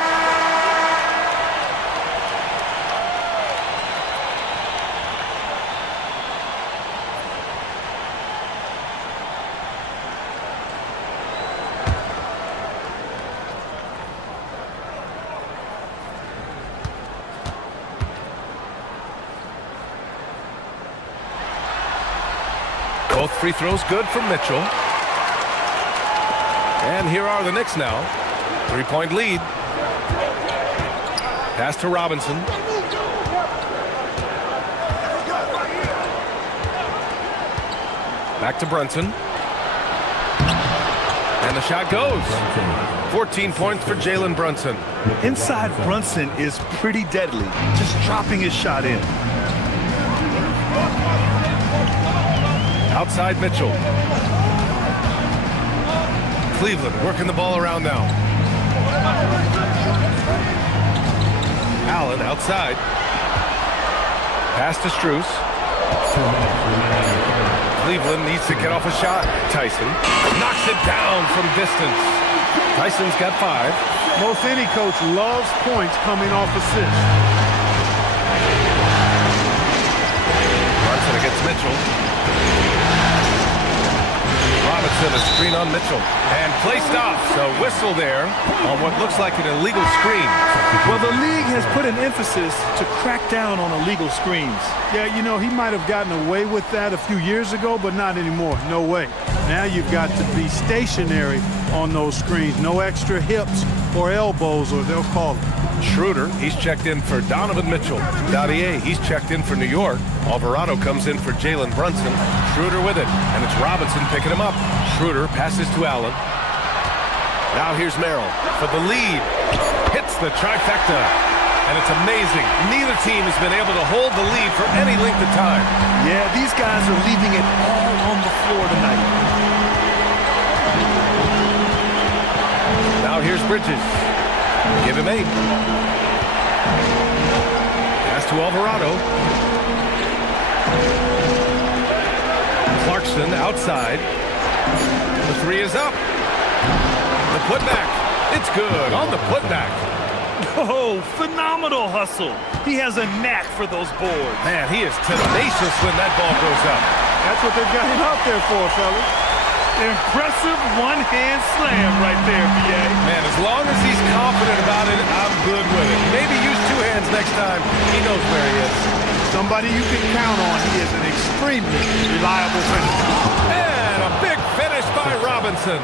Both free throws good from Mitchell. And here are the Knicks now. 3-point lead. Pass to Robinson. Back to Brunson. And the shot goes. 14 points for Jalen Brunson. Inside Brunson is pretty deadly, just dropping his shot in. Outside Mitchell. Cleveland working the ball around now. Allen outside. Pass to Strus. Cleveland needs to get off a shot. Tyson knocks it down from distance. Tyson's got 5. Most any coach loves points coming off assists. Brunson against Mitchell. Robinson, a screen on Mitchell. And play stops. A whistle there on what looks like an illegal screen. Well, the league has put an emphasis to crack down on illegal screens. Yeah, you know, he might have gotten away with that a few years ago, but not anymore. No way. Now you've got to be stationary on those screens. No extra hips or elbows, or they'll call it. Schroeder, he's checked in for Donovan Mitchell. Dadier, he's checked in for New York. Alvarado comes in for Jalen Brunson. Schroeder with it, and it's Robinson picking him up. Schroeder passes to Allen. Now here's Merrill for the lead. Hits the trifecta. And it's amazing. Neither team has been able to hold the lead for any length of time. Yeah, these guys are leaving it all on the floor tonight. Now here's Bridges. Give him 8. Pass to Alvarado. Clarkson outside. The 3 is up. The putback. It's good on the putback. Oh, phenomenal hustle. He has a knack for those boards. Man, he is tenacious when that ball goes up. That's what they've got him out there for, fellas. Impressive one-hand slam right there, B.A. Man, as long as he's confident about it, I'm good with it. Maybe use 2 hands next time. He knows where he is. Somebody you can count on. He is an extremely reliable finisher. And a big finish by Robinson.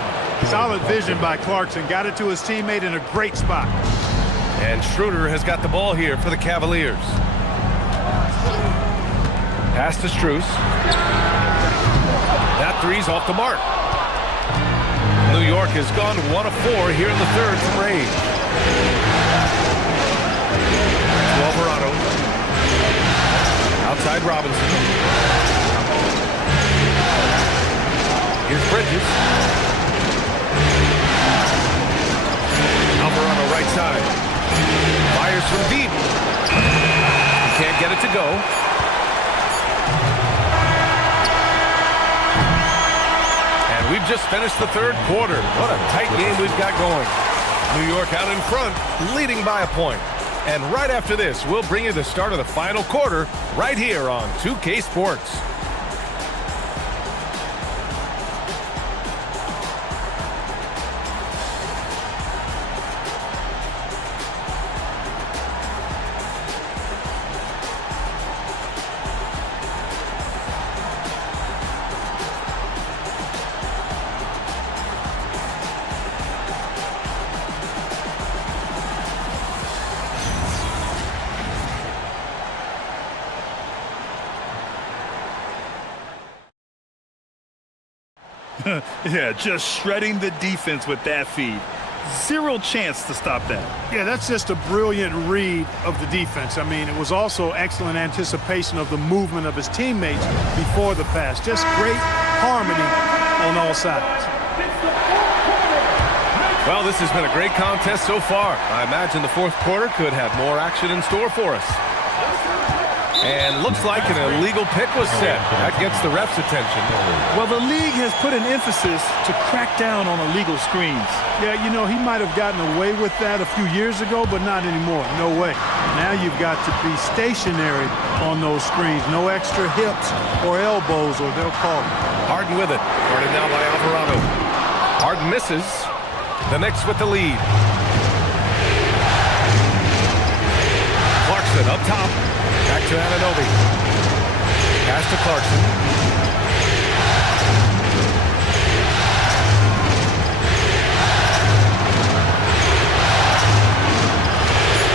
Solid vision by Clarkson. Got it to his teammate in a great spot. And Schroeder has got the ball here for the Cavaliers. Pass to Strus. That 3's off the mark. New York has gone 1 of 4 here in the 3rd from range. To Alvarado. Outside Robinson. Here's Bridges. Alvarado right side. Fires from deep. He can't get it to go. And we've just finished the 3rd quarter. What a tight game we've got going. New York out in front, leading by a point. And right after this, we'll bring you the start of the final quarter right here on 2K Sports. Yeah, just shredding the defense with that feed. Zero chance to stop that. Yeah, that's just a brilliant read of the defense. I mean, it was also excellent anticipation of the movement of his teammates before the pass. Just great harmony on all sides. Well, this has been a great contest so far. I imagine the 4th quarter could have more action in store for us. And looks like an illegal pick was set. That gets the ref's attention. Well, the league has put an emphasis to crack down on illegal screens. Yeah, you know, he might have gotten away with that a few years ago, but not anymore. No way. Now you've got to be stationary on those screens. No extra hips or elbows, or they'll call it. Harden with it. Guarded now by Alvarado. Harden misses. The Knicks with the lead. Clarkson up top. Back to Anunoby. Pass to Clarkson.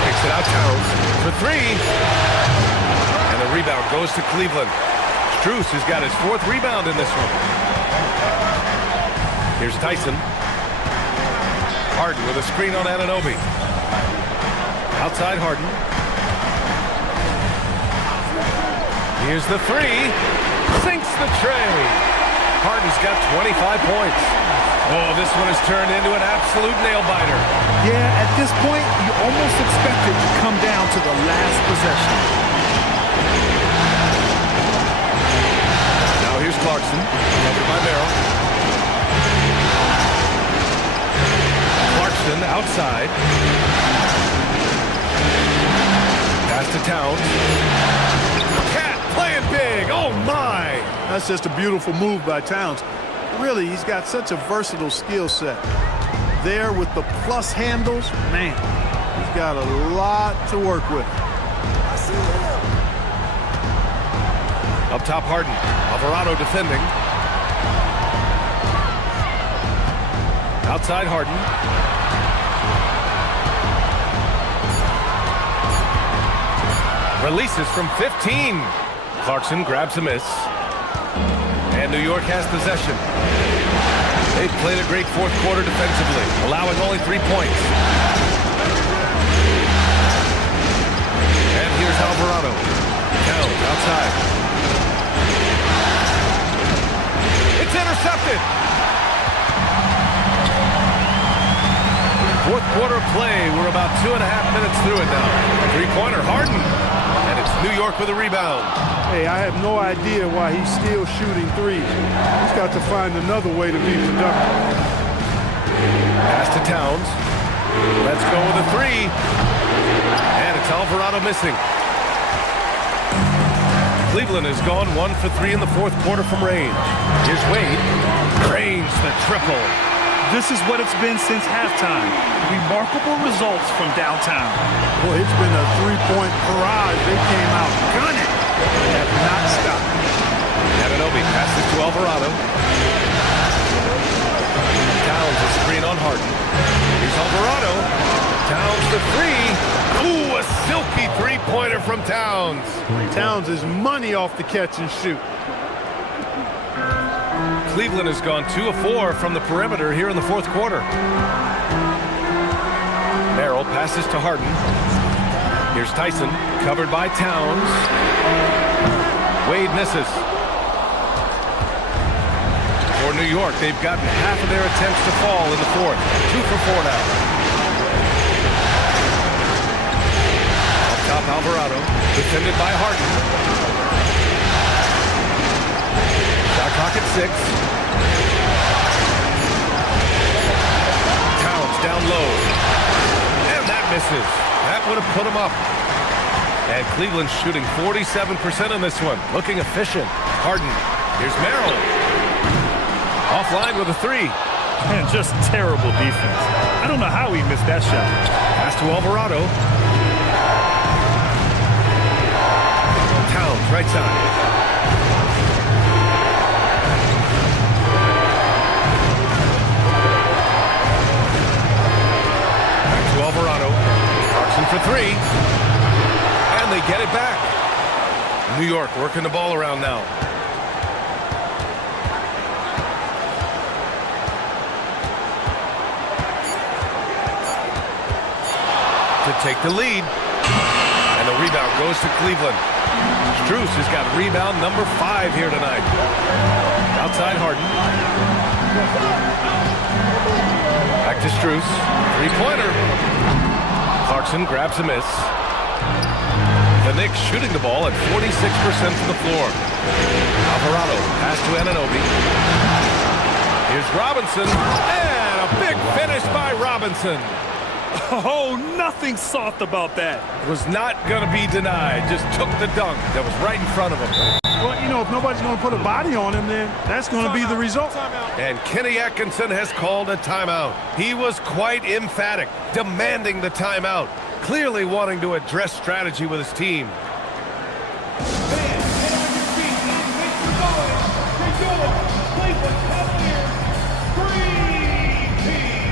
Kicks it out Towns for 3. And the rebound goes to Cleveland. Strus has got his 4th rebound in this one. Here's Tyson. Harden with a screen on Anunoby. Outside Harden. Here's the 3. Sinks the tray. Harden's got 25 points. Oh, this one has turned into an absolute nail-biter. Yeah, at this point, you almost expect it to come down to the last possession. Now here's Clarkson, covered by Merrill. Clarkson outside. Pass to Towns. Cat playing big. Oh, my. That's just a beautiful move by Towns. Really, he's got such a versatile skill set. There with the plus handles, man, he's got a lot to work with. Up top, Harden. Alvarado defending. Outside Harden. Releases from 15. Clarkson grabs a miss. And New York has possession. They've played a great 4th quarter defensively, allowing only 3 points. And here's Alvarado. Towns outside. It's intercepted. 4th quarter play. We're about 2.5 minutes through it now. A 3-pointer, Harden. And it's New York with a rebound. Hey, I have no idea why he's still shooting threes. He's got to find another way to be productive. Pass to Towns. Let's go with a 3. And it's Alvarado missing. Cleveland has gone 1 for 3 in the 4th quarter from range. Here's Wade. Drains the triple. This is what it's been since halftime. Remarkable results from downtown. Boy, it's been a 3-point barrage. They came out gunning and have not stopped. Anunoby passes to Alvarado. Towns a screen on Harden. Here's Alvarado. Towns the 3. Ooh, a silky 3-pointer from Towns. Towns is money off the catch and shoot. Cleveland has gone 2 of 4 from the perimeter here in the 4th quarter. Merrill passes to Harden. Here's Tyson, covered by Towns. Wade misses. For New York, they've gotten half of their attempts to fall in the 4th. 2 for 4 now. Up top, Alvarado, defended by Harden. Shot clock at 6. Towns down low. And that misses. That would have put him up. And Cleveland shooting 47% on this one. Looking efficient. Harden. Here's Merrill. Offline with a 3. Man, just terrible defense. I don't know how he missed that shot. Pass to Alvarado. Towns, right side. Alvarado, Clarkson for 3, and they get it back. New York working the ball around now. To take the lead, and the rebound goes to Cleveland. Strus has got rebound number 5 here tonight. Outside Harden. Back to Strus. 3-pointer. Clarkson grabs a miss. The Knicks shooting the ball at 46% from the floor. Alvarado pass to Anunoby. Here's Robinson. And a big finish by Robinson. Oh, nothing soft about that. Was not going to be denied. Just took the dunk that was right in front of him. Well, you know, if nobody's going to put a body on him, then that's going to be the result. And Kenny Atkinson has called a timeout. He was quite emphatic, demanding the timeout, clearly wanting to address strategy with his team. Fans, get on your feet and make some noise. Take your Cleveland Cavaliers Dream Team.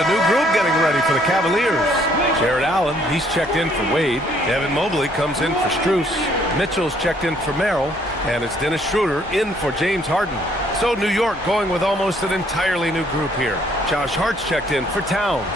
a new group getting ready for the Cavaliers. Jared Allen, he's checked in for Wade. Evan Mobley comes in for Strus. Mitchell's checked in for Merrill. And it's Dennis Schroeder in for James Harden. So New York going with almost an entirely new group here. Josh Hart's checked in for Towns.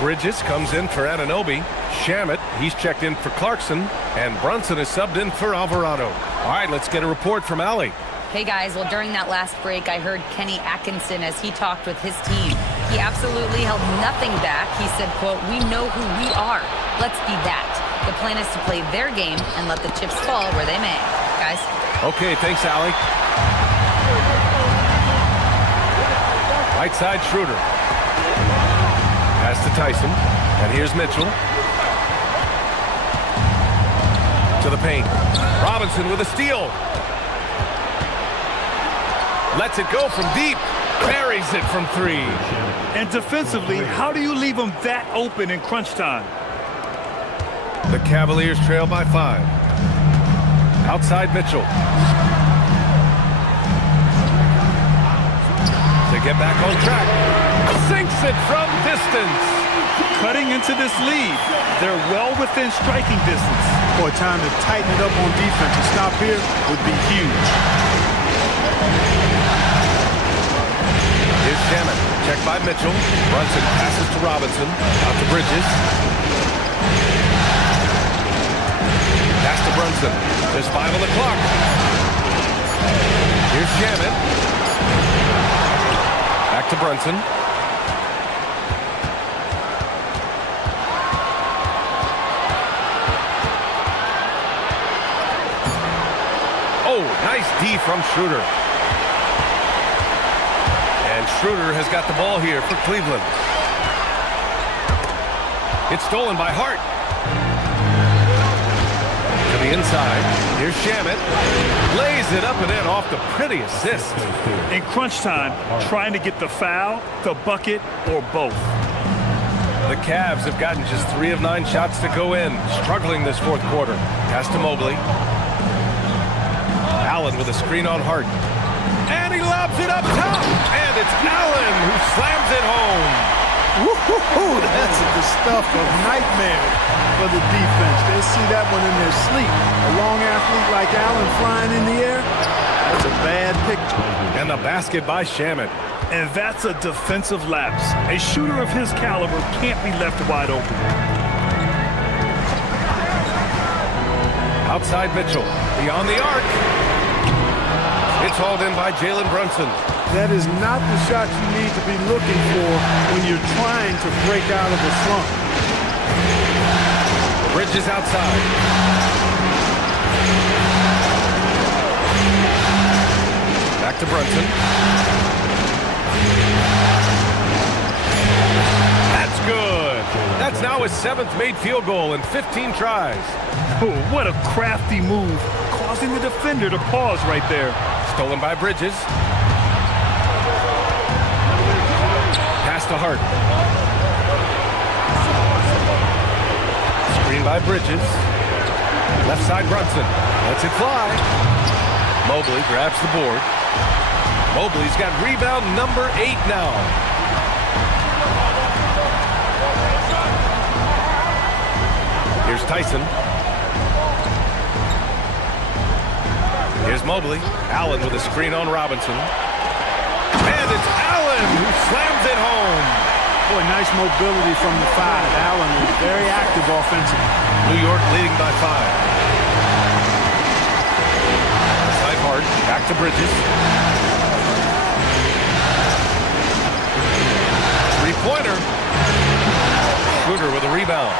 Bridges comes in for Anunoby. Shamet, he's checked in for Clarkson. And Brunson is subbed in for Alvarado. All right, let's get a report from Allie. Hey guys, well during that last break I heard Kenny Atkinson as he talked with his team. He absolutely held nothing back. He said, quote, "We know who we are. Let's be that." The plan is to play their game and let the chips fall where they may. Guys. Okay, thanks, Allie. Right side, Schroeder. Pass to Tyson. And here's Mitchell. To the paint. Robinson with a steal. Lets it go from deep. Buries it from three. And defensively, how do you leave them that open in crunch time? The Cavaliers trail by 5. Outside Mitchell. To get back on track. Sinks it from distance. Cutting into this lead. They're well within striking distance. Boy, time to tighten it up on defense. A stop here would be huge. Here's Shamet. Checked by Mitchell. Brunson passes to Robinson. Out to Bridges. Pass to Brunson. There's 5 on the clock. Here's Shamet. Back to Brunson. Oh, nice D from Schroeder. And Schroeder has got the ball here for Cleveland. It's stolen by Hart. To the inside. Here's Shamet. Lays it up and in off the pretty assist. In crunch time, trying to get the foul, the bucket, or both. The Cavs have gotten just 3 of 9 shots to go in. Struggling this fourth quarter. Pass to Mobley. Allen with a screen on Hart. And he lobs it up top. And it's Allen who slams it home. Woo-hoo-hoo, that's the stuff of nightmare for the defense. They see that one in their sleep. A long athlete like Allen flying in the air, that's a bad picture. And the basket by Shamet. And that's a defensive lapse. A shooter of his caliber can't be left wide open. Outside Mitchell. Beyond the arc. It's hauled in by Jalen Brunson. That is not the shot you need to be looking for when you're trying to break out of a slump. Bridges outside. Back to Brunson. That's good. That's now his 7th made field goal in 15 tries. Oh, what a crafty move, causing the defender to pause right there. Stolen by Bridges. Pass to Hart. Screen by Bridges. Left side Brunson. Lets it fly. Mobley grabs the board. Mobley's got rebound number 8 now. Here's Tyson. Here's Mobley. Allen with a screen on Robinson. And it's Allen who slams it home. Boy, nice mobility from the 5. Allen was very active offensively. New York leading by 5. Side Hart. Back to Bridges. 3-pointer. Schroeder with a rebound.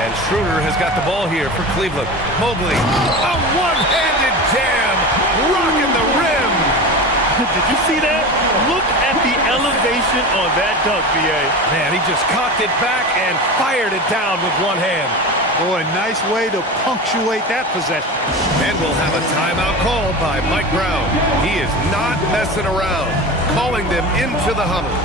And Schroeder has got the ball here for Cleveland. Mobley, a one-handed jam, rocking the rim. Did you see that? Look at the elevation on that dunk, B.A. Man, he just cocked it back and fired it down with one hand. Boy, nice way to punctuate that possession. And we'll have a timeout called by Mike Brown. He is not messing around, calling them into the huddle.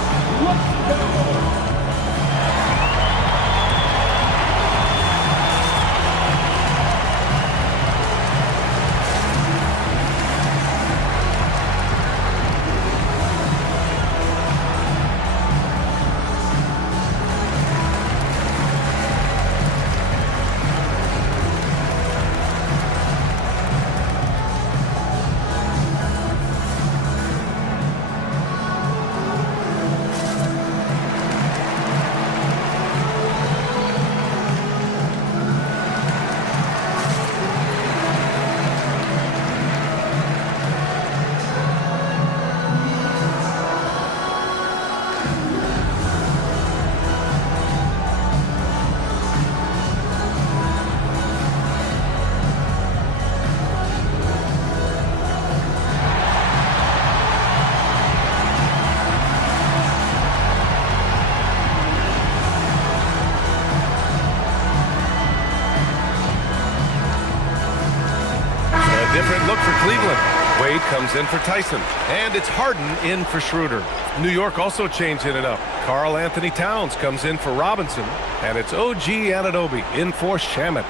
for Cleveland. Wade comes in for Tyson. And it's Harden in for Schroeder. New York also changing it up. Karl Anthony Towns comes in for Robinson. And it's OG Anunoby in for Shamet.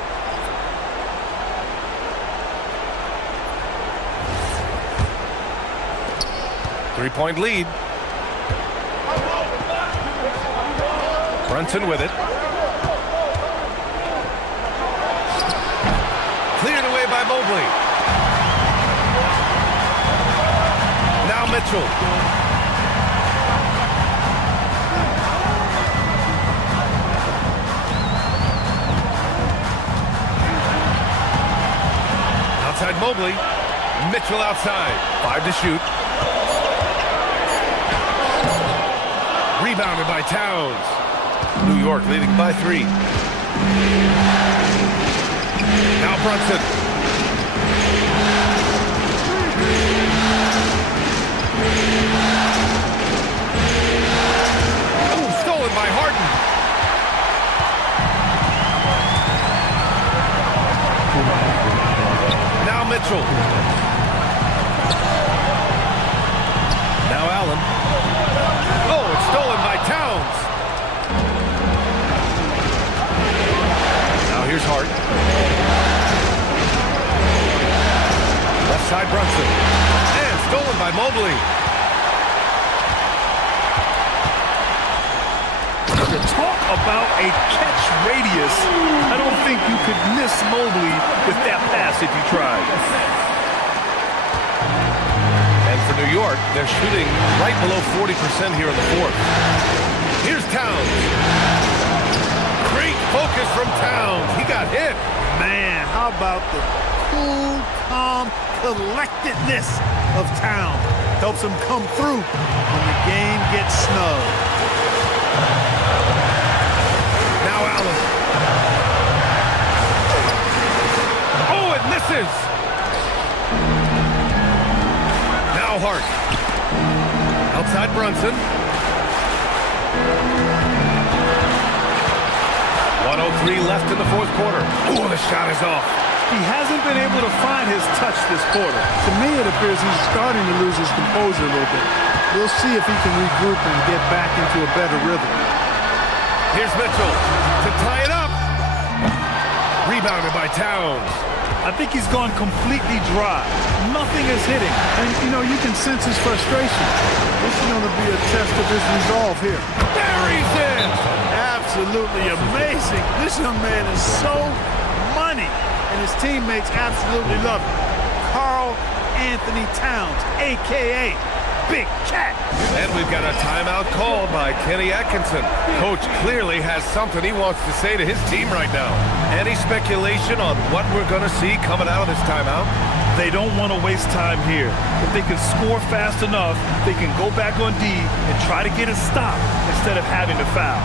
Three-point lead. Brunson with it. Cleared away by Mobley. Now Mitchell. Outside Mobley. Mitchell outside. 5 to shoot. Rebounded by Towns. New York leading by 3. Now Brunson. Oh, stolen by Harden. Now Mitchell. Now Allen. Oh, it's stolen by Towns. Now here's Hart. Left side Brunson. And stolen by Mobley. To talk about a catch radius, I don't think you could miss Mobley with that pass if you tried. And for New York, they're shooting right below 40% here in the fourth. Here's Towns. Great focus from Towns. He got hit. Man, how about the cool, calm collectedness of Towns? Helps him come through when the game gets snug. Now Allen. Oh, it misses. Now Hart. Outside Brunson. 1:03 left in the fourth quarter. Oh, the shot is off. He hasn't been able to find his touch this quarter. To me, it appears he's starting to lose his composure a little bit. We'll see if he can regroup and get back into a better rhythm. Here's Mitchell to tie it up. Rebounded by Towns. I think he's gone completely dry. Nothing is hitting. And, you know, you can sense his frustration. This is going to be a test of his resolve here. Buries it! Absolutely amazing. This young man is so money, and his teammates absolutely love him. Karl Anthony Towns, a.k.a. Big Cat. And we've got a timeout called by Kenny Atkinson. Coach clearly has something he wants to say to his team right now. Any speculation on what we're going to see coming out of this timeout? They don't want to waste time here. If they can score fast enough, they can go back on D and try to get a stop instead of having to foul.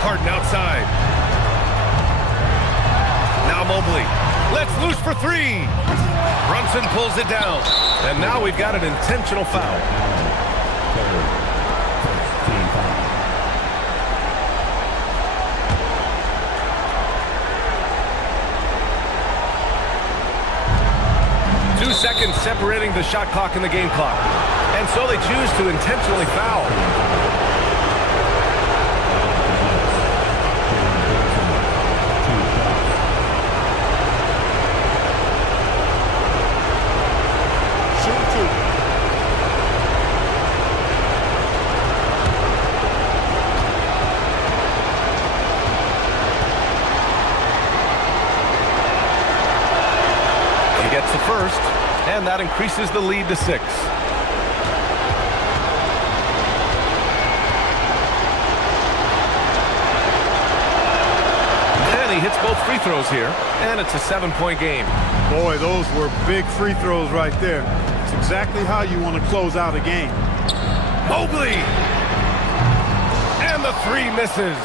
Harden outside. Now Mobley. Let's loose for 3. Brunson pulls it down. And now we've got an intentional foul. seconds separating the shot clock and the game clock. And so they choose to intentionally foul. Gets the first, and that increases the lead to 6. And he hits both free throws here, and it's a 7-point game. Boy, those were big free throws right there. It's exactly how you want to close out a game. Mobley! And the 3 misses.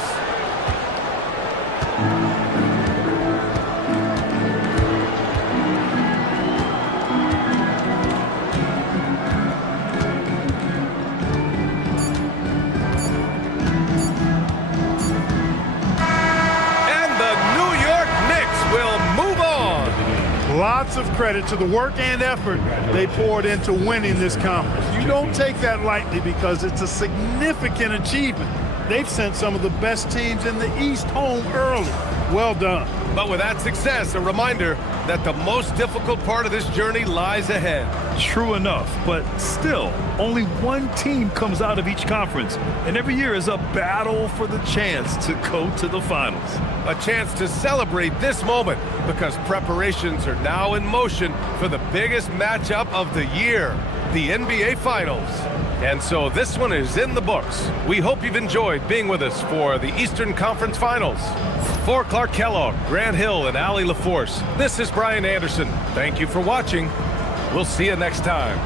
Lots of credit to the work and effort they poured into winning this conference. You don't take that lightly because it's a significant achievement. They've sent some of the best teams in the East home early. Well done. But with that success, a reminder that the most difficult part of this journey lies ahead. True enough, but still, only one team comes out of each conference, and every year is a battle for the chance to go to the finals. A chance to celebrate this moment because preparations are now in motion for the biggest matchup of the year, the NBA Finals. And so this one is in the books. We hope you've enjoyed being with us for the Eastern Conference Finals. For Clark Kellogg, Grant Hill, and Allie LaForce, this is Brian Anderson. Thank you for watching. We'll see you next time.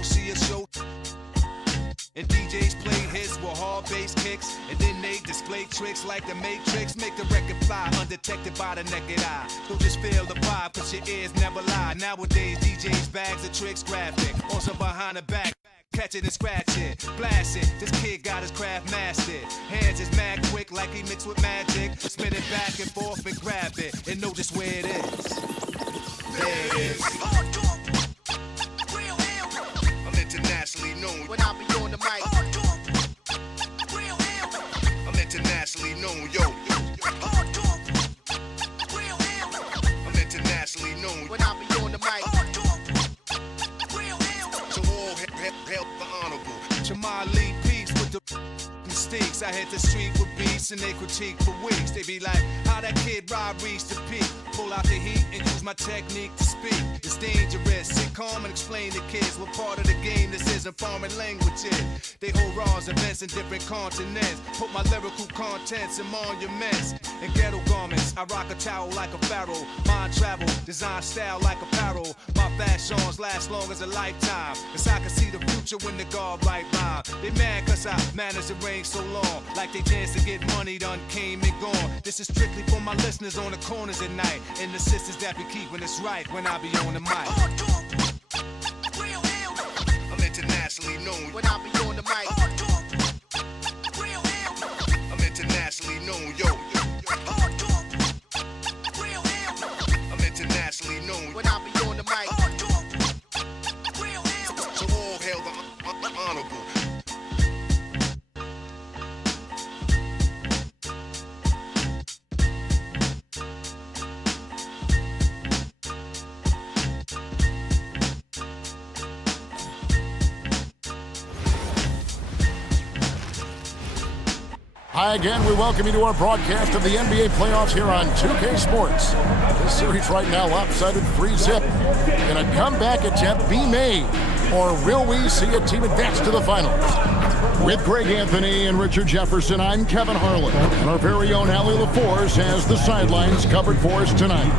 go see a show. And DJs play hits with hard bass kicks. And then they display tricks like the Matrix. Make the record fly undetected by the naked eye. Don't just feel the vibe, cause your ears never lie. Nowadays, DJs bags of tricks graphic. Also behind the back, catch it and scratch it. Blast it, this kid got his craft mastered. Hands is mad quick like he mixed with magic. Spin it back and forth and grab it. And know just where it is. There it is. I'm internationally known when I be on the mic. I'm internationally known, yo. I'm internationally known when I be on the mic. So all help the honorable. Jamali peace with the mistakes. I hit the street with beats and they critique for weeks. They be like, how that kid Rob reached the peak. Pull out the heat and use my technique to speak. It's dangerous. Sit calm and explain to kids what part of the game this isn't foreign languages. They hold raws, events in different continents. Put my lyrical contents in monuments and ghetto garments. I rock a towel like a pharaoh. Mind travel, design style like apparel. My fashions last long as a lifetime. Cause I can see the future when the guard right rhyme. They mad cause I managed to reign so long. Like they chance to get money done came and gone. This is strictly for my listeners on the corners at night. And the sisters that be keeping us right when I be on the mic. I'm internationally known when I be on the mic. I'm internationally known, yo. I'm internationally known when I be on the mic. So all hail the honorable. Hi again, we welcome you to our broadcast of the NBA playoffs here on 2K Sports. This series right now lopsided 3-zip. Can a comeback attempt be made, or will we see a team advance to the finals? With Greg Anthony and Richard Jefferson, I'm Kevin Harlan. And our very own Allie LaForce has the sidelines covered for us tonight.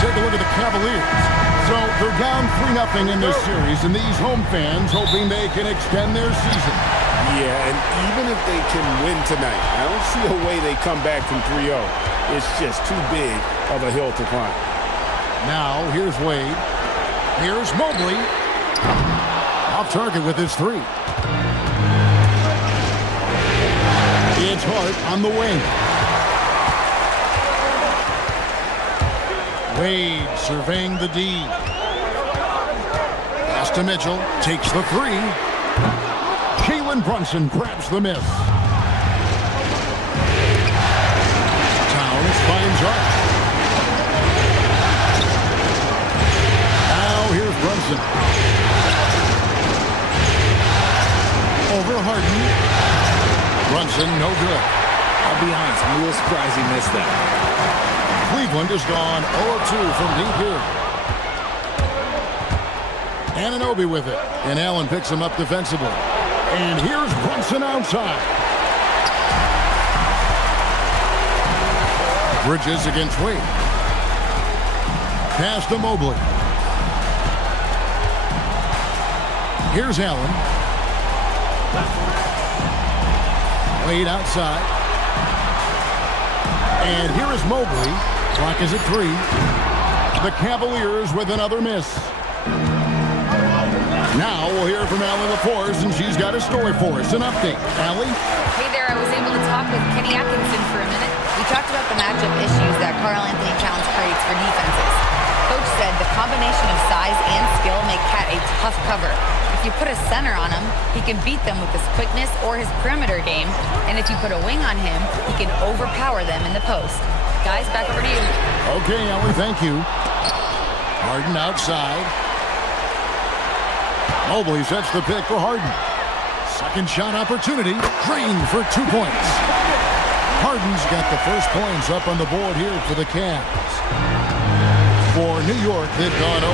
Take a look at the Cavaliers. So they're down 3-0 in this series, and these home fans hoping they can extend their season. Yeah, and even if they can win tonight, I don't see a way they come back from 3-0. It's just too big of a hill to climb. Now, here's Wade. Here's Mobley. Off target with his three. It's Hart on the wing. Wade surveying the D. Pass to Mitchell. Takes the three. Jalen Brunson grabs the miss. Towns finds Hart. Now here's Brunson. Over Harden. Brunson, no good. I'll be honest, I'm a little surprised he missed that. Cleveland has gone 0-2 from deep here. Anunoby with it. And Allen picks him up defensively. And here's Brunson outside. Bridges against Wade. Pass to Mobley. Here's Allen. Wade outside. And here is Mobley. Clock is at 3. The Cavaliers with another miss. Now we'll hear from Allie LaForce, and she's got a story for us. An update. Allie? Hey there, I was able to talk with Kenny Atkinson for a minute. We talked about the matchup issues that Karl Anthony Towns creates for defenses. Coach said the combination of size and skill make Cat a tough cover. If you put a center on him, he can beat them with his quickness or his perimeter game. And if you put a wing on him, he can overpower them in the post. Guys, back over to you. Okay, Allie, thank you. Harden outside. Mobley sets the pick for Harden. Second shot opportunity. Drained for 2 points. Harden's got the first points up on the board here for the Cavs. For New York, they've gone 0-3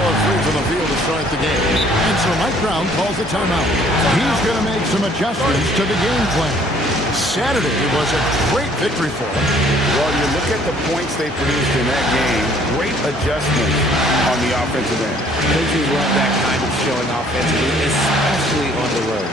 from the field to start the game. And so Mike Brown calls a timeout. He's going to make some adjustments to the game plan. Saturday was a great victory for them. Well, you look at the points they produced in that game, great adjustments on the offensive end. Coaches love that kind of showing offensively, especially on the road.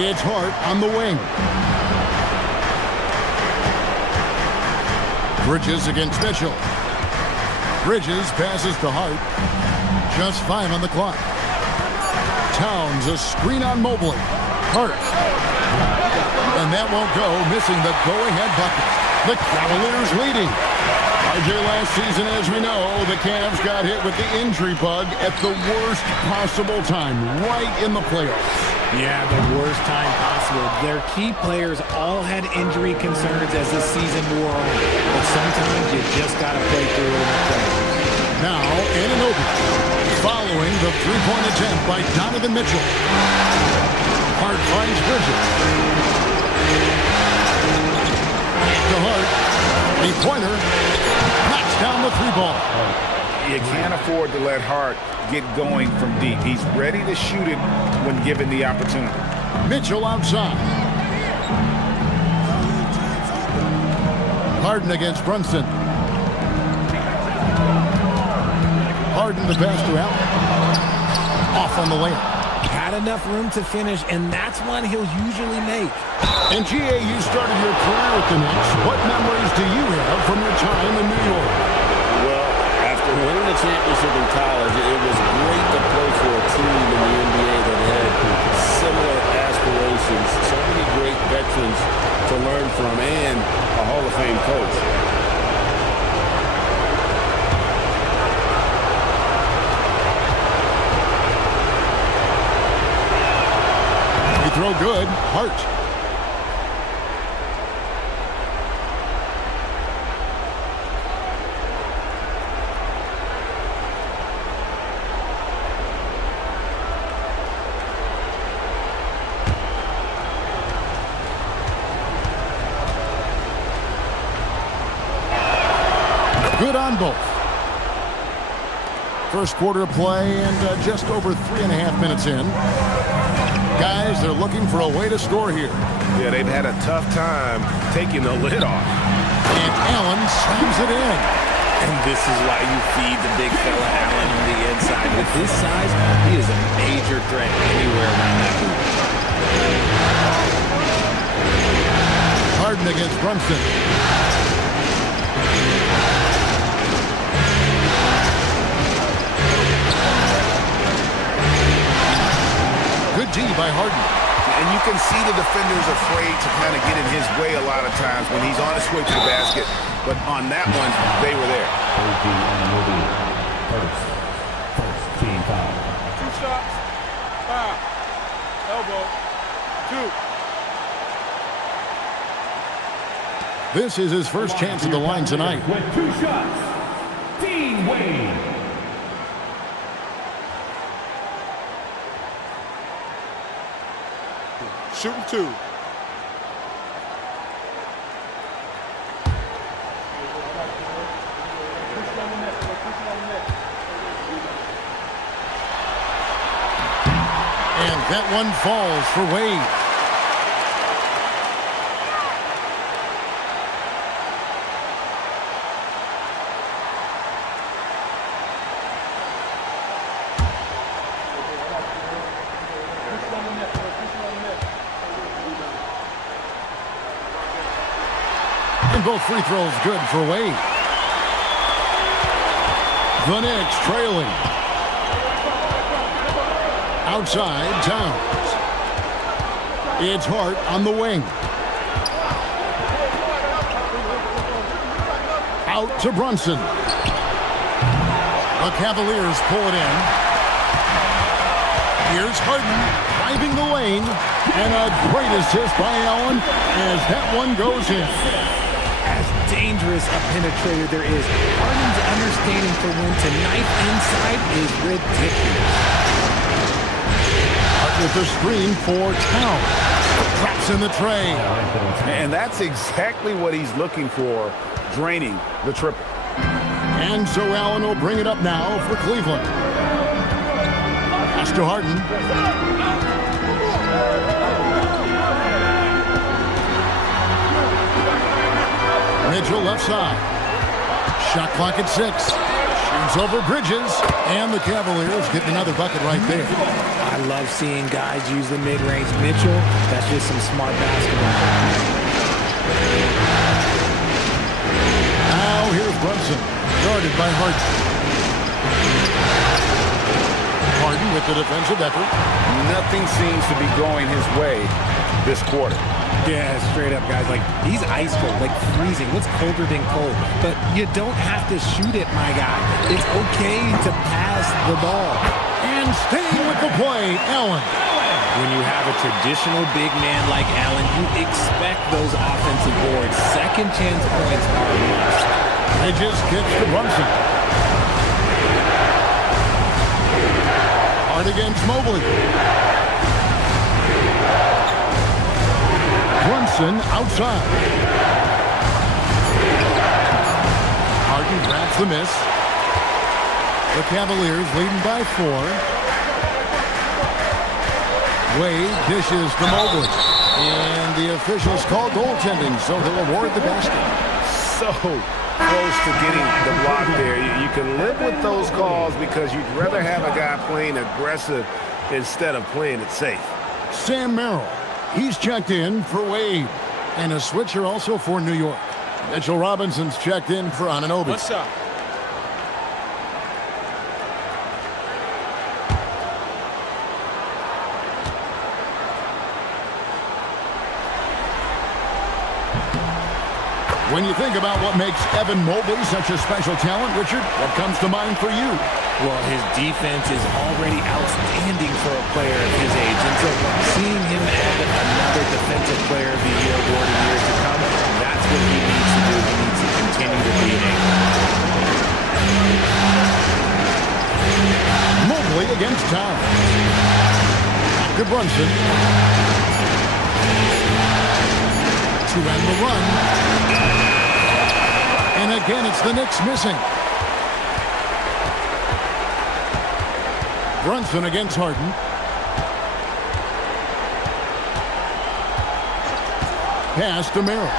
It's Hart on the wing. Bridges against Mitchell. Bridges passes to Hart. Just 5 on the clock. Towns a screen on Mobley. Hart. And that won't go, missing the go-ahead bucket. The Cavaliers leading. RJ, last season, as we know, the Cavs got hit with the injury bug at the worst possible time, right in the playoffs. Yeah, the worst time possible. Their key players all had injury concerns as the season wore on. But sometimes you just got to play through it in the playoffs. Now, Anunoby, following the three-point attempt by Donovan Mitchell. Hart finds Bridges. To Hart. A pointer. Knocks down the three ball. You can't afford to let Hart get going from deep. He's ready to shoot it when given the opportunity. Mitchell outside. Harden against Brunson. Harden the pass to Allen. Off on the layup. Had enough room to finish, and that's one he'll usually make. And GA, you started your career with the Knicks. What memories do you have from your time in New York? Well, after winning the championship in college, it was great to play for a team in the NBA that had similar aspirations, so many great veterans to learn from, and a Hall of Fame coach. You throw good. Hart. Good on both. First quarter of play and just over 3.5 minutes in. Guys, they're looking for a way to score here. Yeah, they've had a tough time taking the lid off. And Allen slams it in. And this is why you feed the big fella Allen on the inside. With his size, he is a major threat anywhere around that hoop. Harden against Brunson. Good D by Harden. And you can see the defender's afraid to kind of get in his way a lot of times when he's on his way to the basket. But on that one, they were there. First team foul. 2 shots, foul, elbow, 2. This is his first chance at the line tonight. With 2 shots, Dean Wade. Shooting 2. And that one falls for Wade. And both free throws good for Wade. The Knicks trailing. Outside, Towns. It's Hart on the wing. Out to Brunson. The Cavaliers pull it in. Here's Harden driving the lane. And a great assist by Allen as that one goes in. As dangerous a penetrator there is, Harden's understanding for when to knife inside is ridiculous. With the screen for Towns. Traps in the tray. And that's exactly what he's looking for, draining the triple. And so Allen will bring it up now for Cleveland. Pass to Harden. Mitchell left side. Shot clock at 6. Shoots over Bridges. And the Cavaliers get another bucket right there. I love seeing guys use the mid-range. Mitchell, that's just some smart basketball. Now here's Brunson, guarded by Harden. Harden with the defensive effort. Nothing seems to be going his way this quarter. Yeah, straight up, guys. Like, he's ice cold, like freezing. What's colder than cold? But you don't have to shoot it, my guy. It's okay to pass the ball. And staying with the play, Allen. When you have a traditional big man like Allen, you expect those offensive boards. Second chance points are a must. Bridges kicks to Brunson. Hard against Mobley. Brunson outside. Harden grabs the miss. The Cavaliers leading by 4. Wade dishes to Mobley. And the officials call goaltending, so he'll award the basket. So close to getting the block there. You can live with those calls because you'd rather have a guy playing aggressive instead of playing it safe. Sam Merrill. He's checked in for Wade. And a switcher also for New York. Mitchell Robinson's checked in for Anunoby. What's up? When you think about what makes Evan Mobley such a special talent, Richard, what comes to mind for you? Well, his defense is already outstanding for a player of his age. And so seeing him add another Defensive Player of the Year award in years to come, that's what he needs to do. He needs to continue to be a Mobley against Towns. Back to Brunson. To end the run. And again, it's the Knicks missing. Brunson against Harden. Pass to Merrill.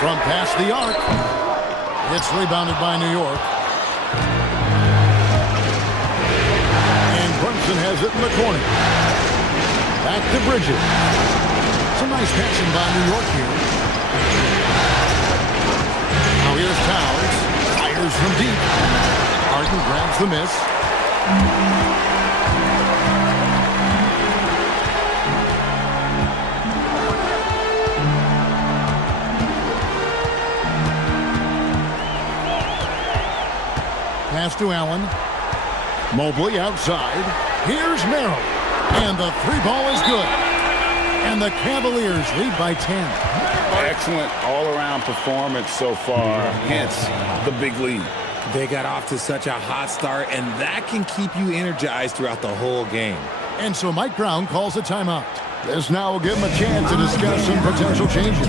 From past the arc. It's rebounded by New York. And Brunson has it in the corner. Back to Bridges. Some nice passing by New York here. Now here's Towns. Fires from deep. Harden grabs the miss. Pass to Allen. Mobley outside. Here's Merrill. And the three ball is good. And the Cavaliers lead by 10. Excellent all-around performance so far, hence the big lead. They got off to such a hot start, and that can keep you energized throughout the whole game. And so Mike Brown calls a timeout. This now will give him a chance to discuss some potential changes.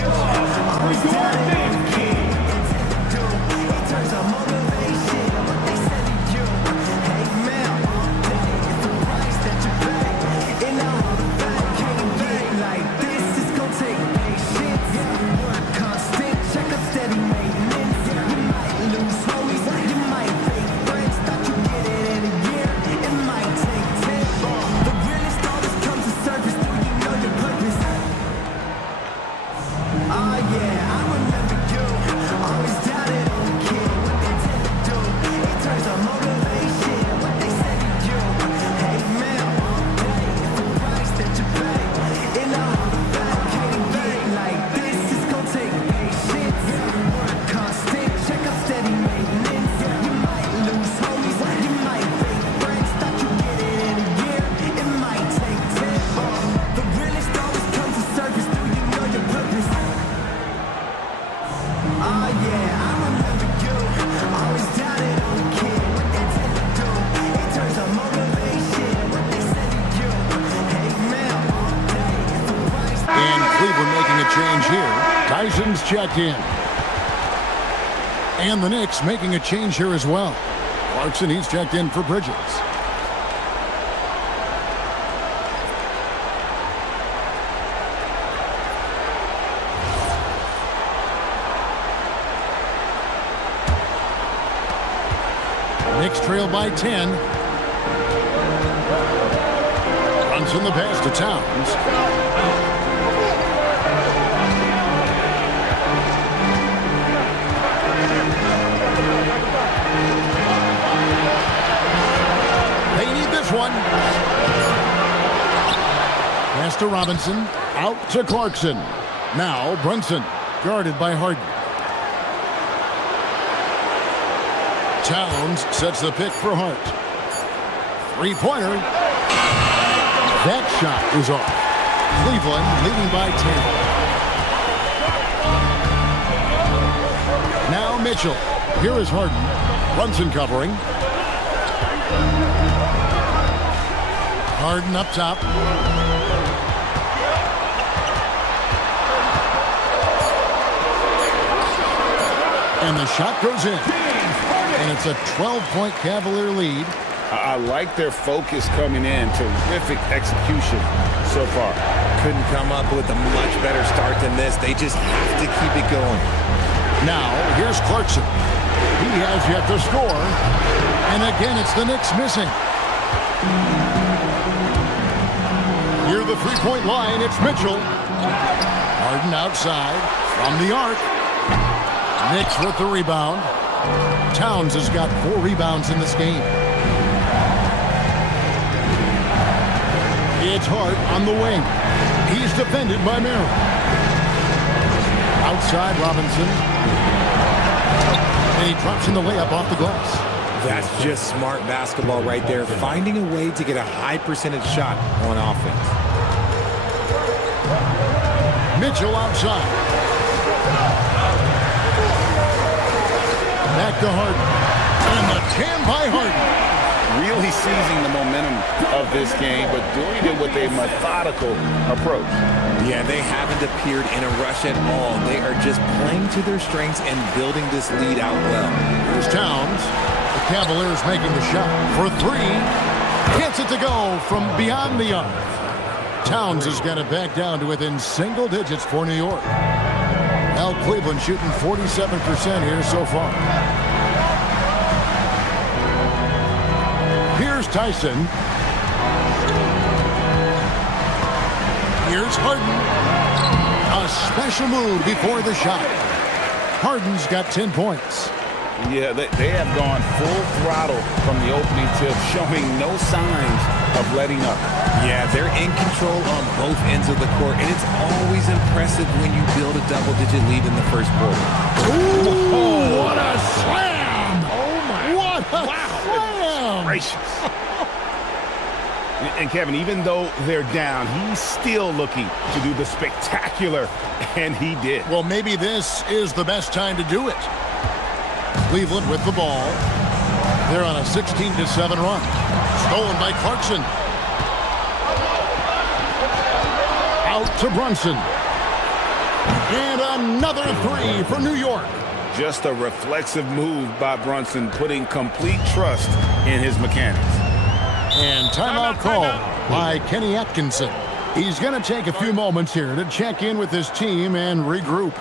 Tyson's checked in. And the Knicks making a change here as well. Clarkson, he's checked in for Bridges. Knicks trail by 10. Brunson the pass to Towns. One. Pass to Robinson. Out to Clarkson. Now Brunson. Guarded by Harden. Towns sets the pick for Hart. Three-pointer. That shot is off. Cleveland leading by 10. Now Mitchell. Here is Harden. Brunson covering. Harden up top. And the shot goes in. And it's a 12-point Cavalier lead. I like their focus coming in. Terrific execution so far. Couldn't come up with a much better start than this. They just have to keep it going. Now, here's Clarkson. He has yet to score. And again, it's the Knicks missing. Near the three-point line, it's Mitchell. Harden outside from the arc. Knicks with the rebound. Towns has got 4 rebounds in this game. It's Hart on the wing. He's defended by Merrill. Outside Robinson. And he drops in the layup off the glass. That's just smart basketball right there, finding a way to get a high percentage shot on offense. Mitchell outside. Back to Harden. And the jam by Harden. Really seizing the momentum of this game, but doing it with a methodical approach. Yeah, they haven't appeared in a rush at all. They are just playing to their strengths and building this lead out well. Here's Towns. The Cavaliers making the shot for 3. Gets it to go from beyond the arc. Towns has got it back down to within single digits for New York. Now Cleveland shooting 47% here so far. Here's Tyson. Here's Harden. A special move before the shot. Harden's got 10 points. Yeah, they have gone full throttle from the opening tip, showing no signs of letting up. Yeah, they're in control on both ends of the court, and it's always impressive when you build a double-digit lead in the first quarter. Ooh, what a slam! Oh, my. What a gracious. And Kevin, even though they're down, he's still looking to do the spectacular, and he did. Well, maybe this is the best time to do it. Cleveland with the ball. They're on a 16-7 run. Stolen by Clarkson. Out to Brunson. And another three for New York. Just a reflexive move by Brunson, putting complete trust in his mechanics. And timeout call by Kenny Atkinson. He's going to take a few moments here to check in with his team and regroup.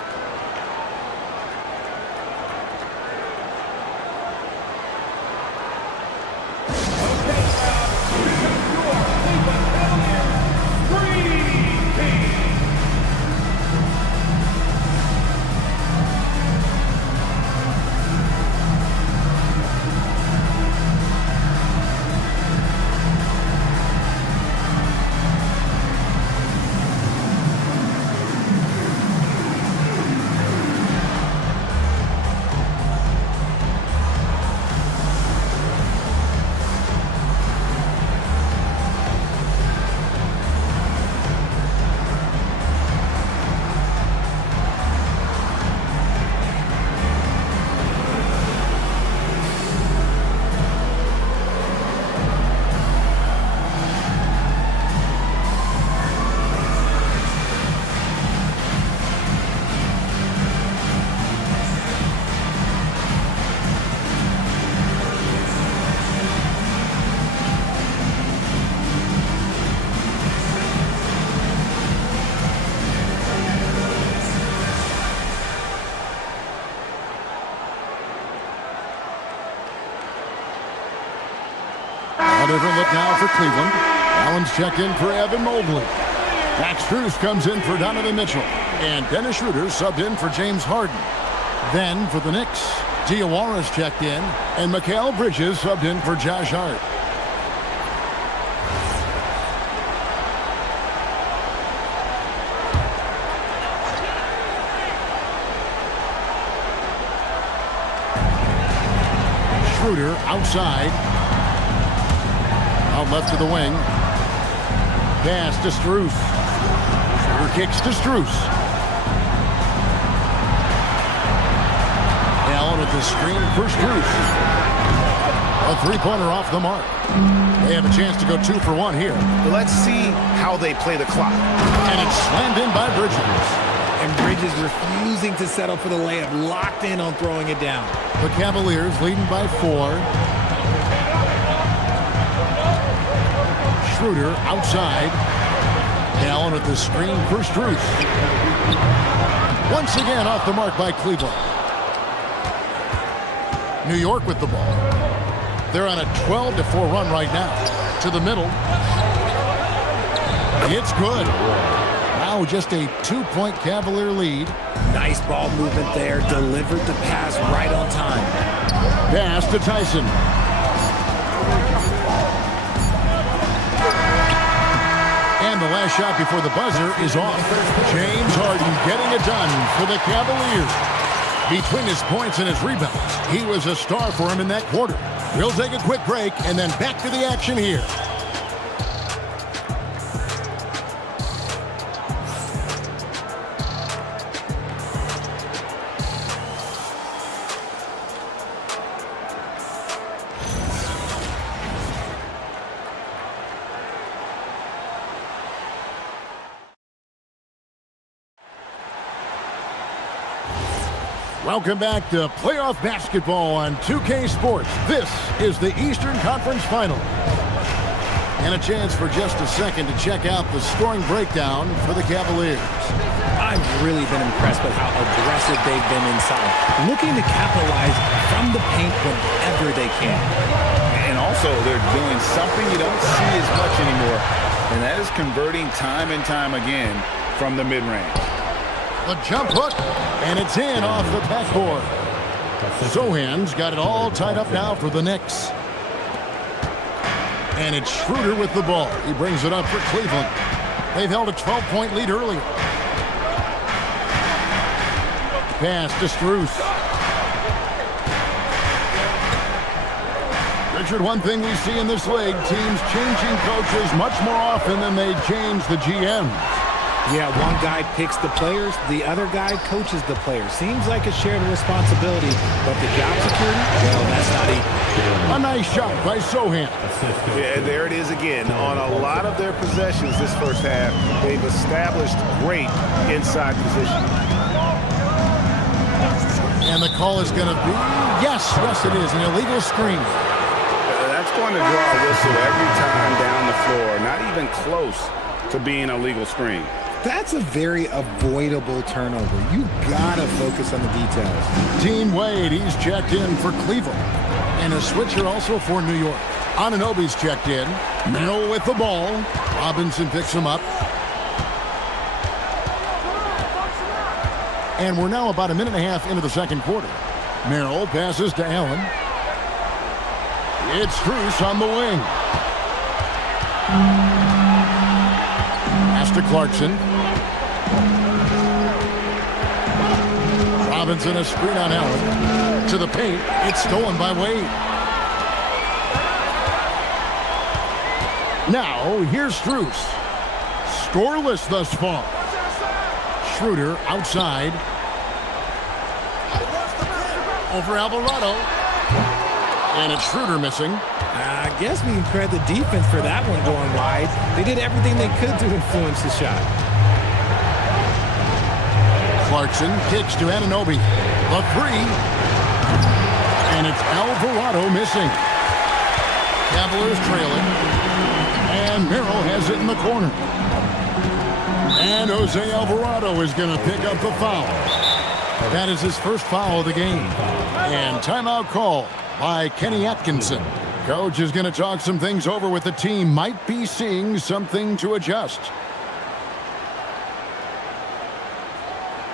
A different look now for Cleveland. Allen's checked in for Evan Mobley. Max Strus comes in for Donovan Mitchell. And Dennis Schroeder subbed in for James Harden. Then for the Knicks, Diawara's checked in. And Mikal Bridges subbed in for Josh Hart. Schroeder outside. Out left to the wing. Pass to Strus. Schroeder kicks to Strus. Allen with the screen for Strus. A three-pointer off the mark. They have a chance to go 2 for 1 here. Let's see how they play the clock. And it's slammed in by Bridges. And Bridges refusing to settle for the layup, locked in on throwing it down. The Cavaliers leading by 4. Schroeder outside. Allen with the screen for Strus. Once again off the mark by Cleveland. New York with the ball. They're on a 12-4 run right now. To the middle. It's good. Now just a 2-point Cavalier lead. Nice ball movement there. Delivered the pass right on time. Pass to Tyson. And the last shot before the buzzer is off. James Harden getting it done for the Cavaliers. Between his points and his rebounds, he was a star for him in that quarter. We'll take a quick break and then back to the action here. Welcome back to playoff basketball on 2K Sports. This is the Eastern Conference Final. And a chance for just a second to check out the scoring breakdown for the Cavaliers. I've really been impressed with how aggressive they've been inside, looking to capitalize from the paint whenever they can. And also, they're doing something you don't see as much anymore, and that is converting time and time again from the mid-range. The jump hook, and it's in off the backboard. Sohan's got it all tied up now for the Knicks. And it's Schroeder with the ball. He brings it up for Cleveland. They've held a 12-point lead earlier. Pass to Strus. Richard, one thing we see in this league, teams changing coaches much more often than they change the GM. Yeah, one guy picks the players, the other guy coaches the players. Seems like a shared responsibility, but the job security, well, that's not equal. A nice shot by Sohan. Yeah, there it is again. On a lot of their possessions this first half, they've established great inside position. And the call is going to be, yes, it is, an illegal screen. That's going to draw a whistle every time down the floor. Not even close to being a legal screen. That's a very avoidable turnover. You gotta focus on the details. Dean Wade, he's checked in for Cleveland. And a switcher also for New York. Anunoby's checked in. Merrill with the ball. Robinson picks him up. And we're now about a minute and a half into the second quarter. Merrill passes to Allen. It's Strus on the wing. Pass to Clarkson. Robinson a screen on Allen. To the paint. It's stolen by Wade. Now, here's Strus. Scoreless thus far. Schroeder outside. Over Alvarado. And it's Schroeder missing. I guess we can credit the defense for that one going wide. They did everything they could to influence the shot. Clarkson kicks to Anunoby. The three. And it's Alvarado missing. Cavaliers trailing. And Merrill has it in the corner. And Jose Alvarado is going to pick up the foul. That is his first foul of the game. And timeout call by Kenny Atkinson. Coach is going to talk some things over with the team. Might be seeing something to adjust.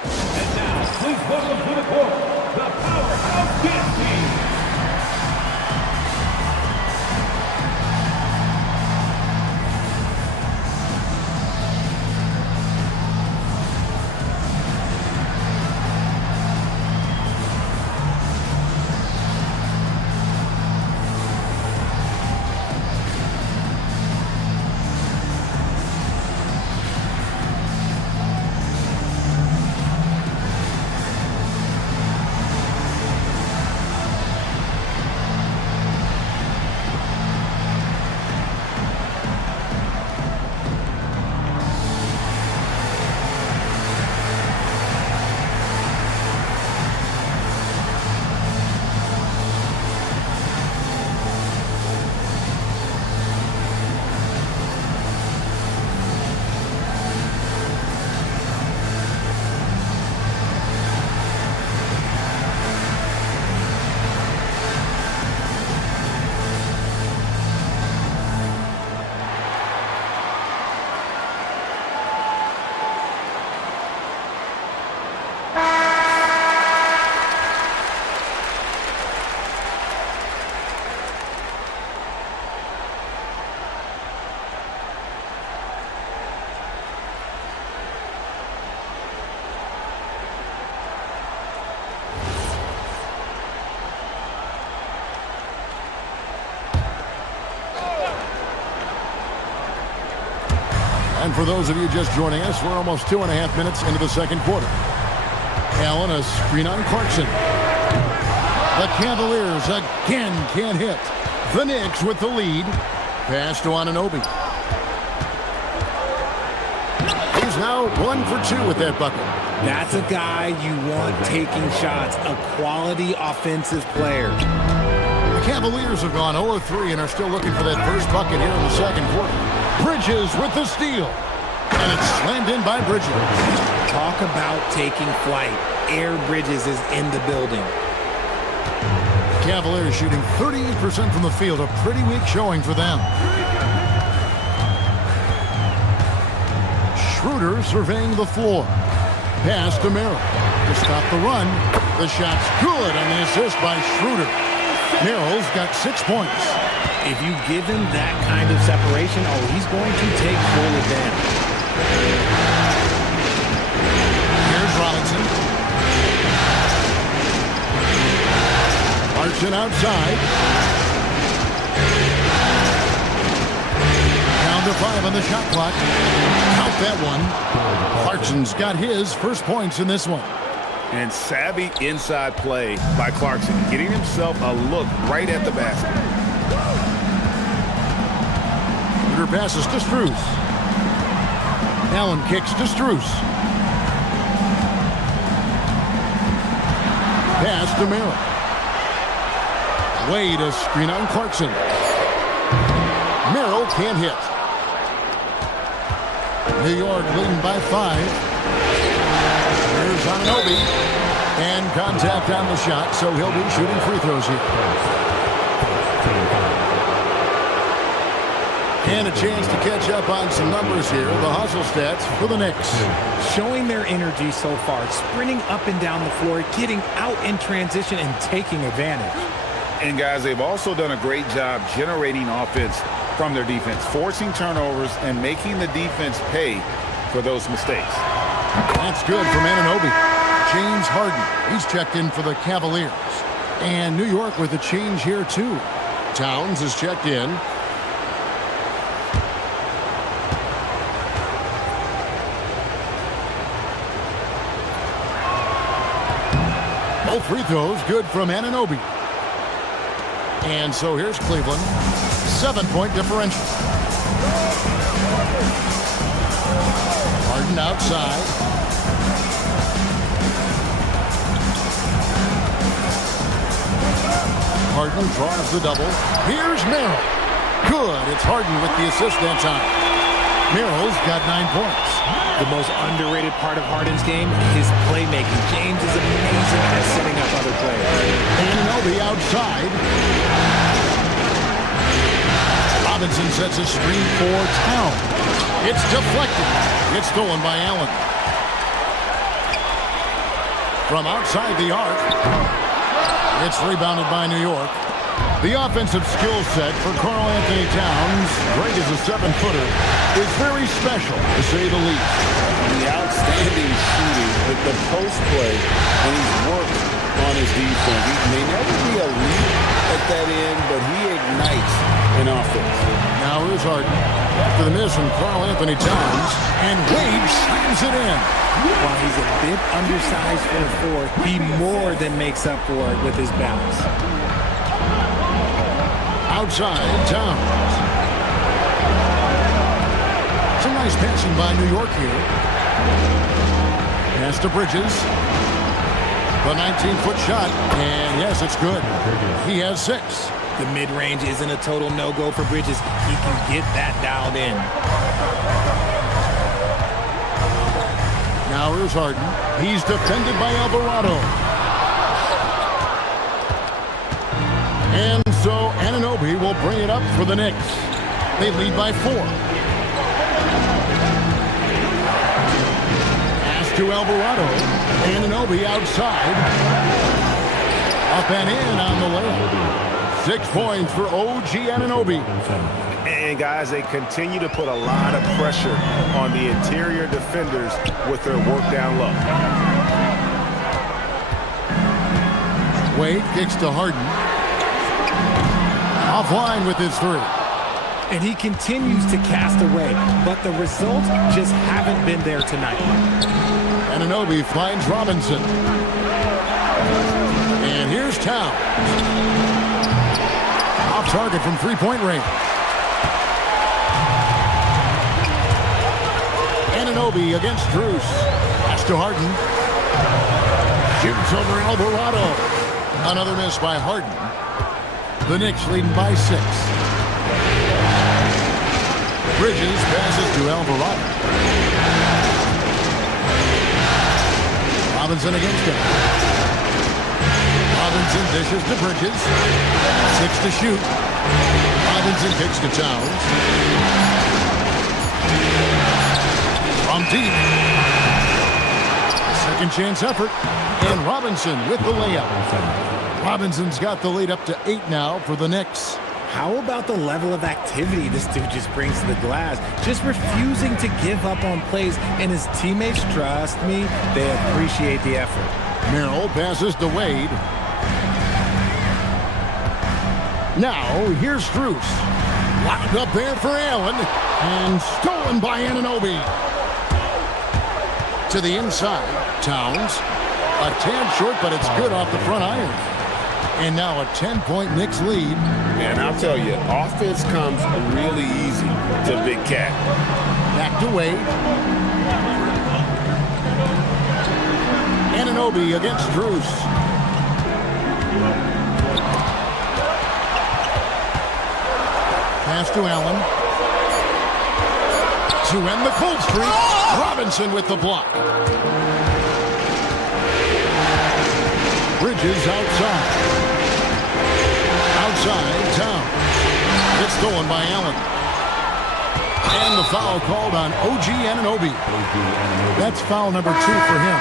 And now, please welcome to the court, the powerhouse dance team. And for those of you just joining us, we're almost 2.5 minutes into the second quarter. Allen, a screen on Clarkson. The Cavaliers again can't hit. The Knicks with the lead. Pass to Anunoby. He's now 1 for 2 with that bucket. That's a guy you want taking shots, a quality offensive player. The Cavaliers have gone 0-3 and are still looking for that first bucket here in the second quarter. Bridges with the steal. And it's slammed in by Bridges. Talk about taking flight. Air Bridges is in the building. Cavaliers shooting 38% from the field. A pretty weak showing for them. Schroeder surveying the floor. Pass to Merrill. To stop the run. The shot's good on the assist by Schroeder. Merrill's got 6 points. If you give him that kind of separation, he's going to take full advantage. Here's Robinson. Clarkson outside. Under 5 on the shot clock. Count that one. Clarkson's got his first points in this one. And savvy inside play by Clarkson, getting himself a look right at the basket. Peter passes to Strus. Allen kicks to Strus. Pass to Merrill. Wade a screen on Clarkson. Merrill can't hit. New York leading by 5. Here's Anunoby. And contact on the shot, so he'll be shooting free throws here. And a chance to catch up on some numbers here. The hustle stats for the Knicks. Showing their energy so far, sprinting up and down the floor, getting out in transition and taking advantage. And guys, they've also done a great job generating offense from their defense, forcing turnovers and making the defense pay for those mistakes. That's good from Anunoby. James Harden, he's checked in for the Cavaliers. And New York with a change here too. Towns is checked in. Both free throws good from Anunoby. And so here's Cleveland. 7-point differential. Harden outside. Harden draws the double. Here's Merrill. Good. It's Harden with the assist that time. Merrill's got 9 points. The most underrated part of Harden's game, his playmaking. James is amazing at setting up other players. Anunoby outside. Robinson sets a screen for Town. It's deflected. It's stolen by Allen. From outside the arc. It's rebounded by New York. The offensive skill set for Karl Anthony Towns, great as a 7-footer, is very special, to say the least. The outstanding shooting with the post play, and he's worked on his defense. He may never be elite at that end, but he ignites an offense. Now here's Harden. After the miss from Karl Anthony Towns, and Wade slams it in. While he's a bit undersized for a 4, he more than makes up for it with his bounce. Outside, Towns. Some nice passing by New York here. Pass to Bridges. The 19-foot shot, and yes, it's good. He has 6. The mid-range isn't a total no-go for Bridges. He can get that dialed in. Now here's Harden. He's defended by Alvarado. And so Anunoby will bring it up for the Knicks. They lead by 4. Pass to Alvarado. Anunoby outside. Up and in on the layup. 6 points for OG Anunoby. And guys, they continue to put a lot of pressure on the interior defenders with their work down low. Wade kicks to Harden. Offline with his 3. And he continues to cast away, but the results just haven't been there tonight. Anunoby finds Robinson. And here's Towns. Off target from 3-point range. Anunoby against Strus. Pass to Harden. Shoots over Alvarado. Another miss by Harden. The Knicks leading by 6. Bridges passes to Alvarado. Robinson against him. Robinson dishes to Bridges. 6 to shoot. Robinson kicks to Towns. From deep. Second chance effort. And Robinson with the layup. Robinson's got the lead up to 8 now for the Knicks. How about the level of activity this dude just brings to the glass? Just refusing to give up on plays, and his teammates, trust me, they appreciate the effort. Merrill passes to Wade. Now, here's Strus. Locked up there for Allen. And stolen by Anunoby. To the inside. Towns. A tad short, but it's good off the front iron. And now a 10-point Knicks lead. And I'll tell you, offense comes really easy to Big Cat. Back to Wade. Anunoby against Drews. Pass to Allen. To end the cold streak, Robinson with the block. Bridges outside. Outside, Town. It's stolen by Allen. And the foul called on OG Anunoby. That's foul number 2 for him.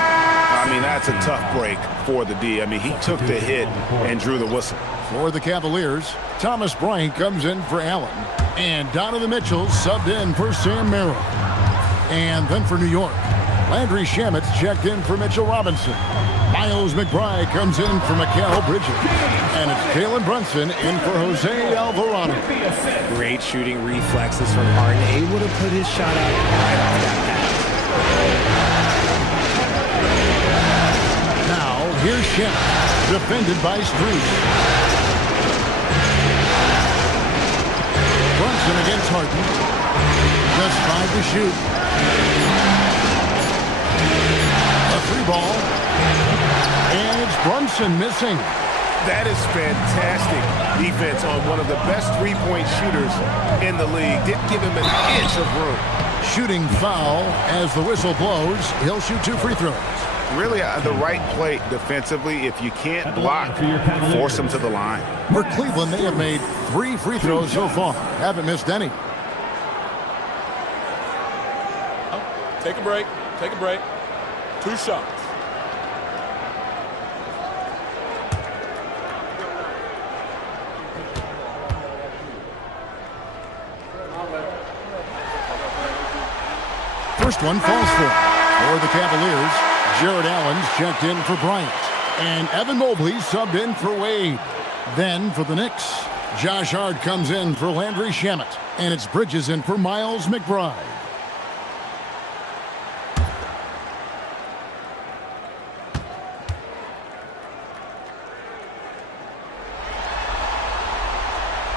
I mean, that's a tough break for the D. I mean, he took the hit and drew the whistle. For the Cavaliers, Thomas Bryant comes in for Allen. And Donovan Mitchell subbed in for Sam Merrill. And then for New York, Landry Shamet's checked in for Mitchell Robinson. Miles McBride comes in for Mikal Bridges. And it's Jalen Brunson in for Jose Alvarado. Great shooting reflexes from Harden, able to put his shot out right off that pass. Now, here's Shamet, defended by Strus. Brunson against Harden. Just 5 to shoot. A 3-ball. And it's Brunson missing. That is fantastic defense on one of the best three-point shooters in the league. Didn't give him an inch of room. Shooting foul as the whistle blows. He'll shoot 2 free throws. Really the right play defensively. If you can't block, force him to the line. For Cleveland, they have made 3 free throws so far. Haven't missed any. Take a break. Take a break. 2 shots. First one falls for the Cavaliers. Jared Allen's checked in for Bryant. And Evan Mobley subbed in for Wade. Then for the Knicks, Josh Hart comes in for Landry Shamet. And it's Bridges in for Miles McBride.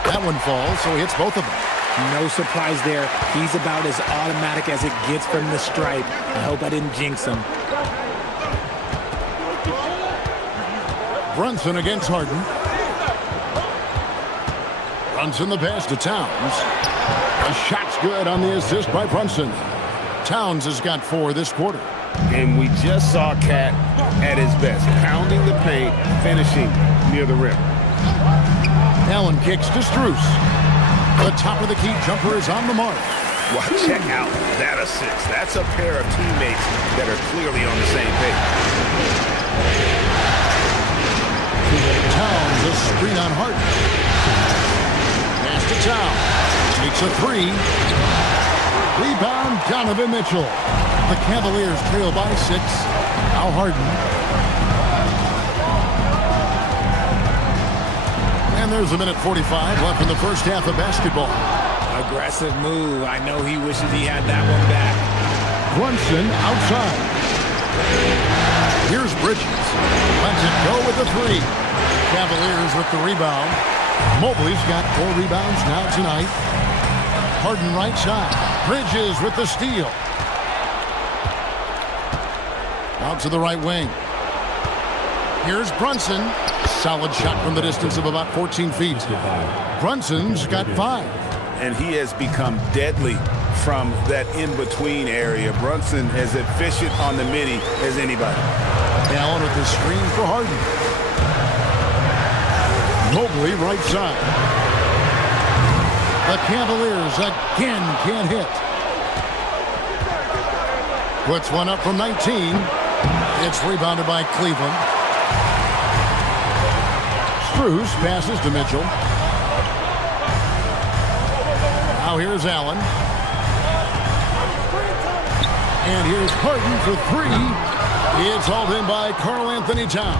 That one falls, so he hits both of them. No surprise there. He's about as automatic as it gets from the stripe. I hope I didn't jinx him. Brunson against Harden. Brunson the pass to Towns. A shot's good on the assist by Brunson. Towns has got 4 this quarter. And we just saw Cat at his best, pounding the paint, finishing near the rim. Allen kicks to Strus. The top of the key jumper is on the mark. Well, check out that assist. That's a pair of teammates that are clearly on the same page. Towns a screen on Harden. Pass to Towns. Takes a 3. Rebound, Donovan Mitchell. The Cavaliers trail by 6. Now Harden. And there's a minute 45 left in the first half of basketball. Aggressive move. I know he wishes he had that one back. Brunson outside. Here's Bridges. Lets it go with the 3. Cavaliers with the rebound. Mobley's got 4 rebounds now tonight. Harden right side. Bridges with the steal. Out to the right wing. Here's Brunson. Solid shot from the distance of about 14 feet. Brunson's got 5. And he has become deadly from that in-between area. Brunson as efficient on the mini as anybody. Allen with the screen for Harden. Mobley right side. The Cavaliers again can't hit. Puts one up from 19. It's rebounded by Cleveland. Strus passes to Mitchell. Now here's Allen. And here's Harden for 3. It's hauled in by Karl Anthony Towns.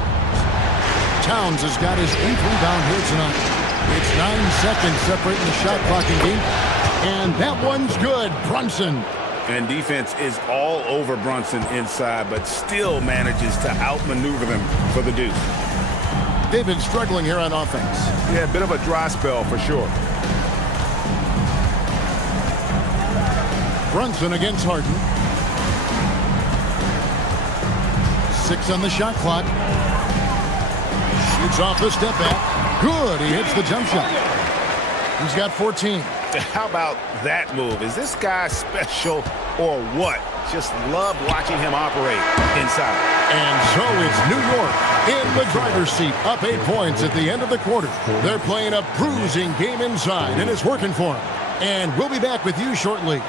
Towns has got his 8th rebound here tonight. It's 9 seconds separating the shot clock and game. And that one's good. Brunson. And defense is all over Brunson inside, but still manages to outmaneuver them for the deuce. They've been struggling here on offense. Yeah, a bit of a dry spell for sure. Brunson against Harden. 6 on the shot clock. Shoots off the step back. Good. He hits the jump shot. He's got 14. How about that move? Is this guy special or what? Just love watching him operate inside. And so it's New York in the driver's seat, up 8 points at the end of the quarter. They're playing a bruising game inside, and it's working for them. And we'll be back with you shortly.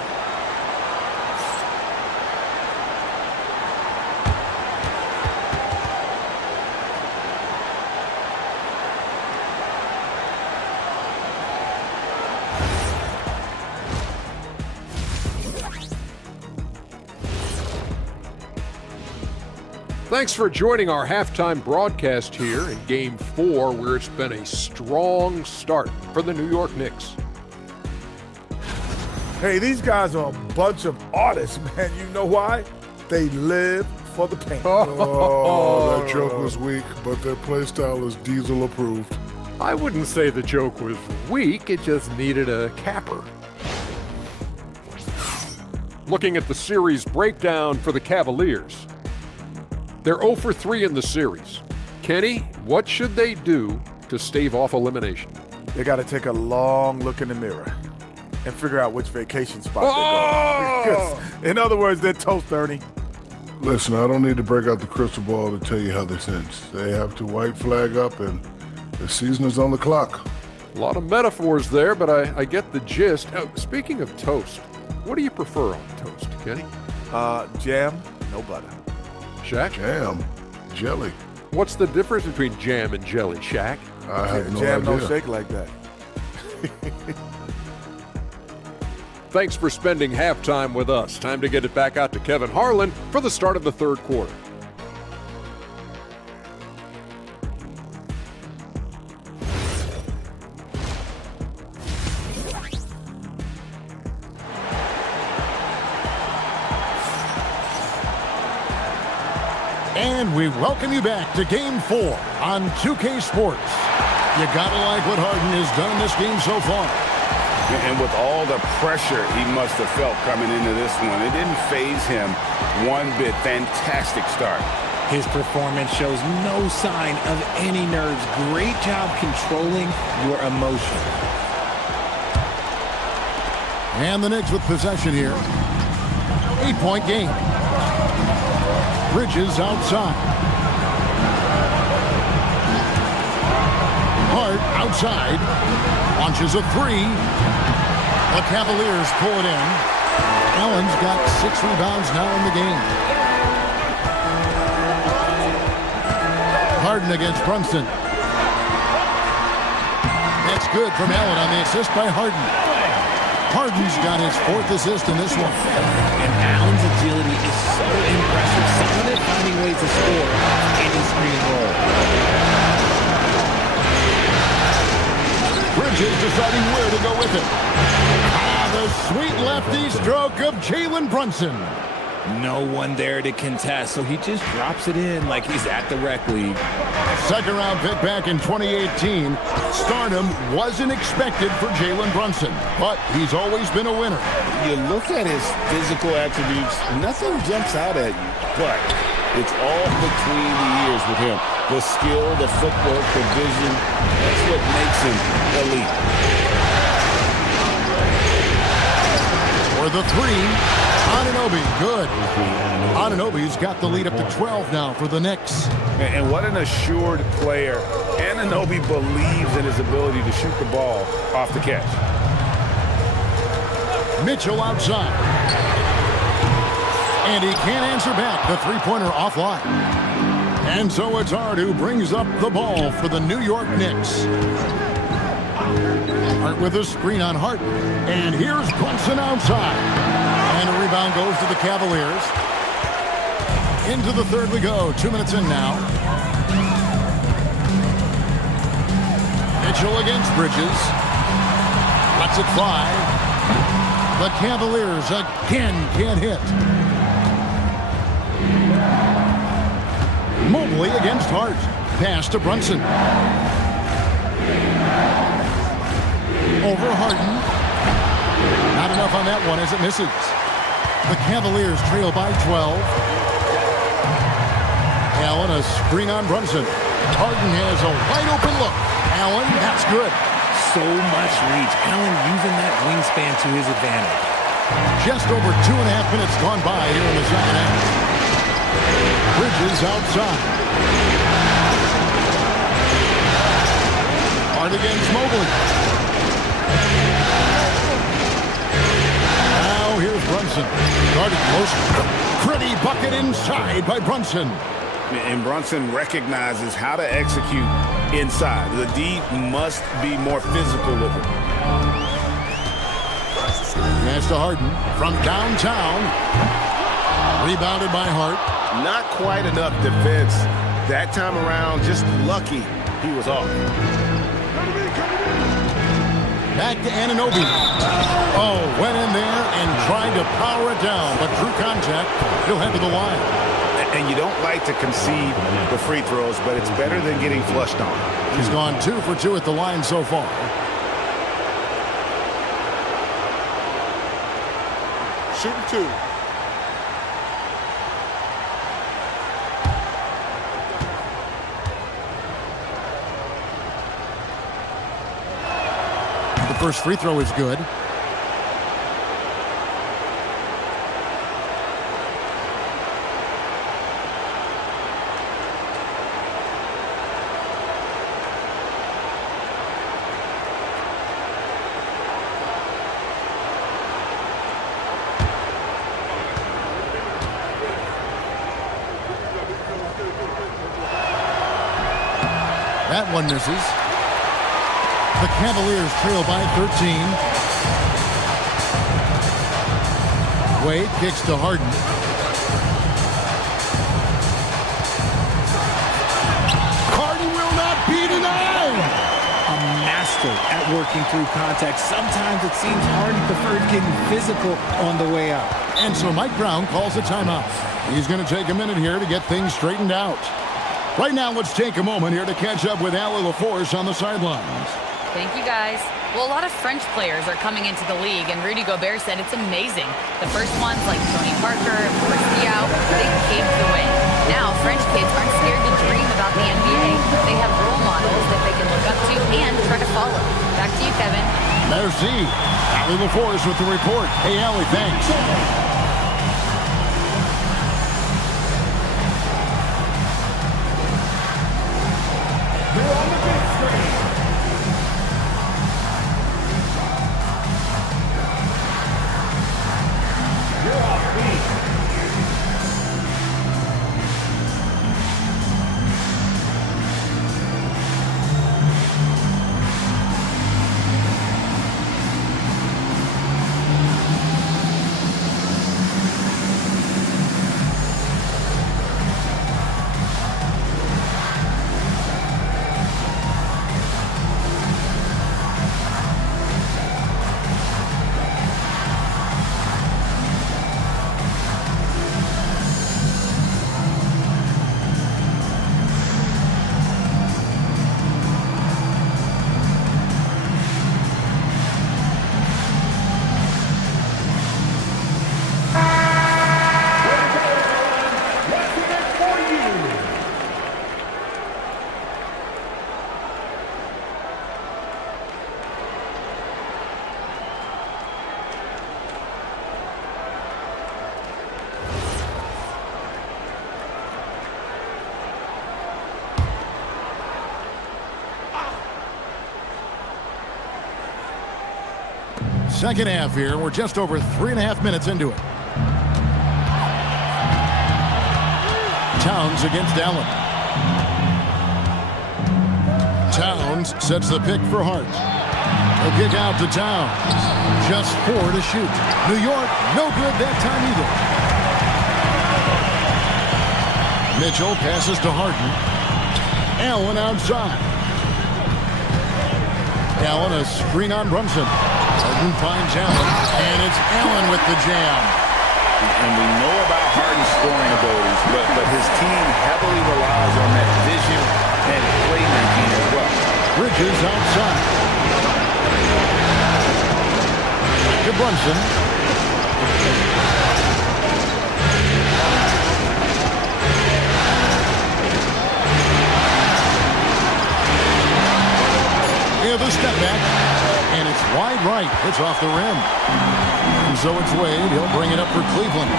Thanks for joining our halftime broadcast here in Game 4, where it's been a strong start for the New York Knicks. Hey, these guys are a bunch of artists, man. You know why? They live for the paint. Oh, that joke was weak, but their play style is Diesel approved. I wouldn't say the joke was weak, it just needed a capper. Looking at the series breakdown for the Cavaliers. They're 0 for 3 in the series. Kenny, what should they do to stave off elimination? They got to take a long look in the mirror and figure out which vacation spot they're going. In other words, they're toast, Ernie. Listen, I don't need to break out the crystal ball to tell you how this ends. They have to white flag up, and the season is on the clock. A lot of metaphors there, but I get the gist. Oh, speaking of toast, what do you prefer on toast, Kenny? Jam, no butter. Shaq? Jam, jelly. What's the difference between jam and jelly, Shaq? I have no Jam idea. don't shake like that. Thanks for spending halftime with us. Time to get it back out to Kevin Harlan for the start of the third quarter. And we welcome you back to Game 4 on 2K Sports. You gotta like what Harden has done in this game so far. And with all the pressure he must have felt coming into this one, it didn't faze him one bit. Fantastic start. His performance shows no sign of any nerves. Great job controlling your emotion. And the Knicks with possession here. 8-point game. Bridges outside. Hart outside. Launches a three. The Cavaliers pull it in. Allen's got 6 rebounds now in the game. Harden against Brunson. That's good from Allen on the assist by Harden. Harden's got his 4th assist in this one. And Allen's agility is so impressive. Solid finding ways to score any screen and roll. Bridges deciding where to go with it. The sweet lefty stroke of Jalen Brunson. No one there to contest, so he just drops it in like he's at the rec league. Second round pick back in 2018. Stardom wasn't expected for Jalen Brunson, but he's always been a winner. You look at his physical attributes, nothing jumps out at you, but it's all between the ears with him. The skill, the footwork, the vision, that's what makes him elite. For the three, Anunoby, good. Anunoby's got the lead up to 12 now for the Knicks. And what an assured player. Anunoby believes in his ability to shoot the ball off the catch. Mitchell outside. And he can't answer back. The three-pointer offline. And so it's Hart who brings up the ball for the New York Knicks. Hart with a screen on Hart. And here's Brunson outside. And a rebound goes to the Cavaliers. Into the third we go. 2 minutes in now. Mitchell against Bridges. Lets it fly. The Cavaliers again can't hit. Mobley against Hart. Pass to Brunson. Over Harden. Not enough on that one as it misses. The Cavaliers trail by 12. Allen a screen on Brunson. Harden has a wide open look. Allen, that's good. So much reach. Allen using that wingspan to his advantage. Just over 2.5 minutes gone by here in the second half. Bridges outside. Hard against Mobley. Now here's Brunson. Guarded motion. Pretty bucket inside by Brunson. And Brunson recognizes how to execute inside. The D must be more physical with it. Pass to Harden from downtown. Rebounded by Hart. Not quite enough defense that time around. Just lucky he was off. Back to Anunoby. Oh, went in there and tried to power it down, but drew contact. He'll head to the line. And you don't like to concede the free throws, but it's better than getting flushed on. He's gone 2 for 2 at the line so far. Shooting 2. The first free throw is good. That one misses. The Cavaliers trail by 13. Wade kicks to Harden. Harden will not be denied. A master at working through contact. Sometimes it seems Harden preferred getting physical on the way up. And so Mike Brown calls a timeout. He's going to take a minute here to get things straightened out. Right now, let's take a moment here to catch up with Allie LaForce on the sidelines. Thank you, guys. Well, a lot of French players are coming into the league, and Rudy Gobert said it's amazing. The first ones, like Tony Parker and Boris Diaw, they paved the way. Now, French kids aren't scared to dream about the NBA. They have role models that they can look up to and try to follow. Back to you, Kevin. Merci. Allie LaForce with the report. Hey, Allie, thanks. Second half here. We're just over 3.5 minutes into it. Towns against Allen. Towns sets the pick for Hart. A kick out to Towns. Just 4 to shoot. New York, no good that time either. Mitchell passes to Harden. Allen outside. Allen, a screen on Brunson. Harden finds Allen, and it's Allen with the jam. And we know about Harden's scoring abilities, but his team heavily relies on that vision and playmaking as well. Bridges outside. To Brunson. The step back, and it's wide right. It's off the rim. And so it's Wade. He'll bring it up for Cleveland.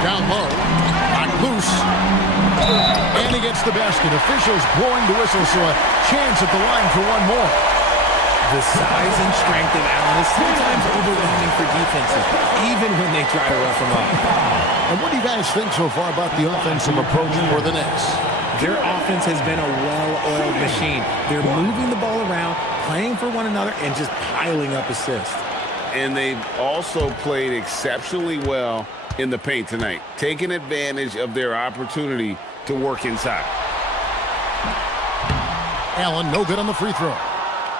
Down low. Knocked loose. And he gets the basket. Officials blowing the whistle, so a chance at the line for one more. The size and strength of Allen is sometimes overwhelming for defenses, even when they try to rough him up. And what do you guys think so far about the offensive approach for the Knicks? Their offense has been a well-oiled machine. They're moving the ball around, playing for one another, and just piling up assists. And they've also played exceptionally well in the paint tonight, taking advantage of their opportunity to work inside. Allen, no good on the free throw.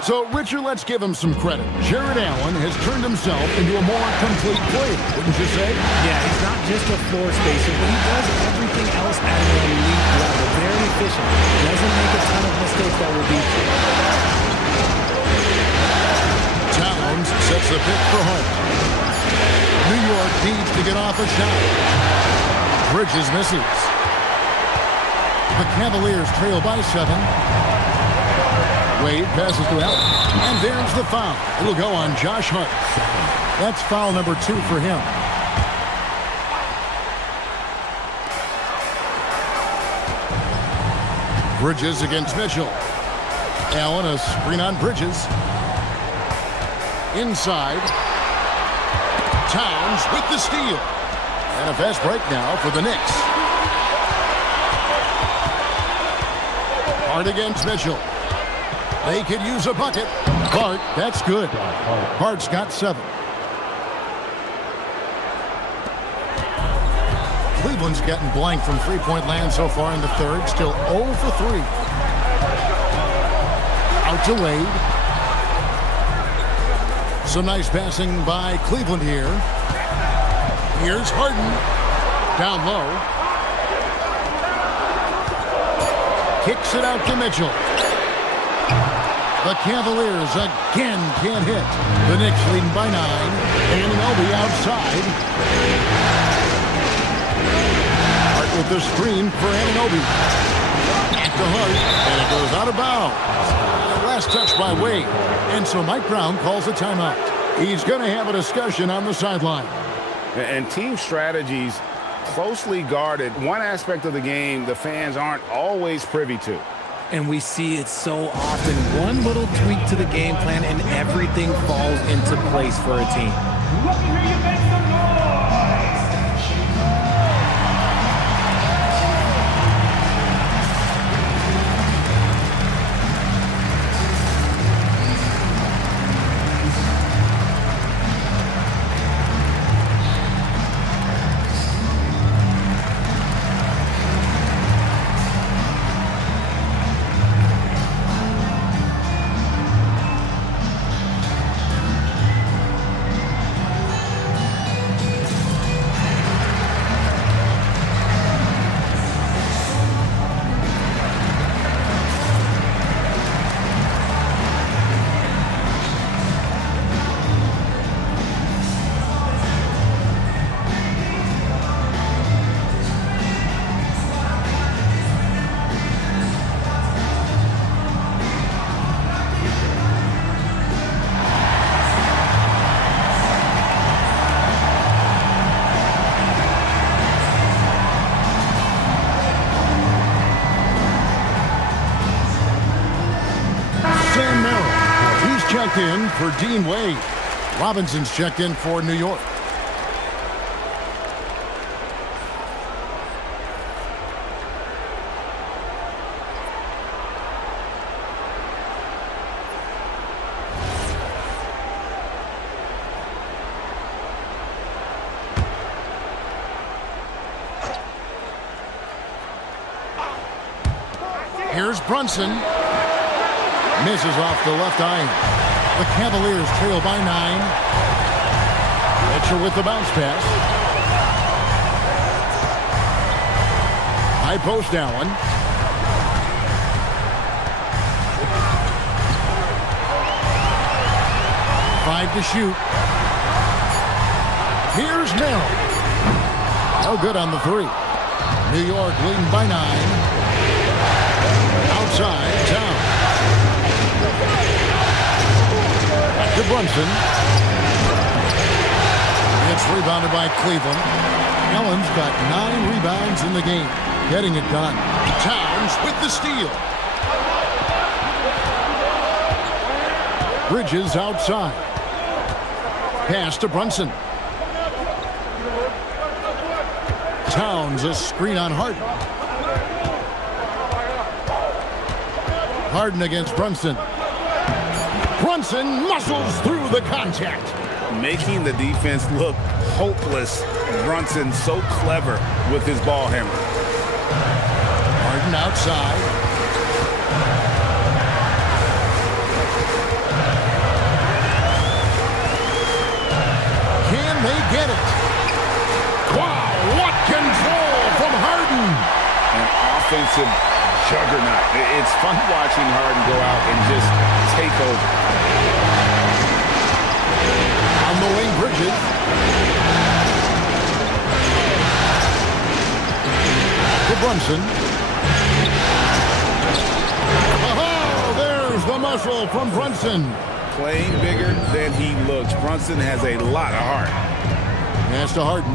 So, Richard, let's give him some credit. Jared Allen has turned himself into a more complete player, wouldn't you say? Yeah, he's not just a floor spacer, but he does everything else at an elite level. Very efficient. Doesn't make a ton of mistakes that will beat you. Towns sets the pick for home. New York needs to get off a shot. Bridges misses. The Cavaliers trail by 7. Wade passes to Allen. And there's the foul. It'll go on Josh Hart. That's foul number 2 for him. Bridges against Mitchell. Allen, a screen on Bridges. Inside. Towns with the steal. And a fast break now for the Knicks. Hart against Mitchell. They could use a bucket. Hart, that's good. Hart's got 7. Cleveland's gotten blank from three-point land so far in the third. Still 0 for 3. Out to Wade. Some nice passing by Cleveland here. Here's Harden. Down low. Kicks it out to Mitchell. The Cavaliers again can't hit. The Knicks leading by 9. And they'll be outside. Hart with the screen for Anunoby. Back to Hart. And it goes out of bounds. Last touch by Wade. And so Mike Brown calls a timeout. He's going to have a discussion on the sideline. And team strategies closely guarded. One aspect of the game the fans aren't always privy to. And we see it so often. One little tweak to the game plan and everything falls into place for a team. Let me hear you make some noise! Checked in for Dean Wade. Robinson's checked in for New York. Here's Brunson. Misses off the left iron. The Cavaliers trail by 9. Mitchell with the bounce pass. High post Allen. Five to shoot. Here's Merrill. No good on the three. New York leading by 9. Outside, Towns. Back to Brunson. It's rebounded by Cleveland. Allen's got 9 rebounds in the game. Getting it done. Towns with the steal. Bridges outside. Pass to Brunson. Towns, a screen on Harden. Harden against Brunson. Brunson muscles through the contact. Making the defense look hopeless. Brunson so clever with his ball handling. Harden outside. Can they get it? Wow, what control from Harden! An offensive juggernaut. It's fun watching Harden go out and just take over. On the wing, Bridges. To Brunson. Oh, there's the muscle from Brunson. Playing bigger than he looks. Brunson has a lot of heart. Pass to Harden.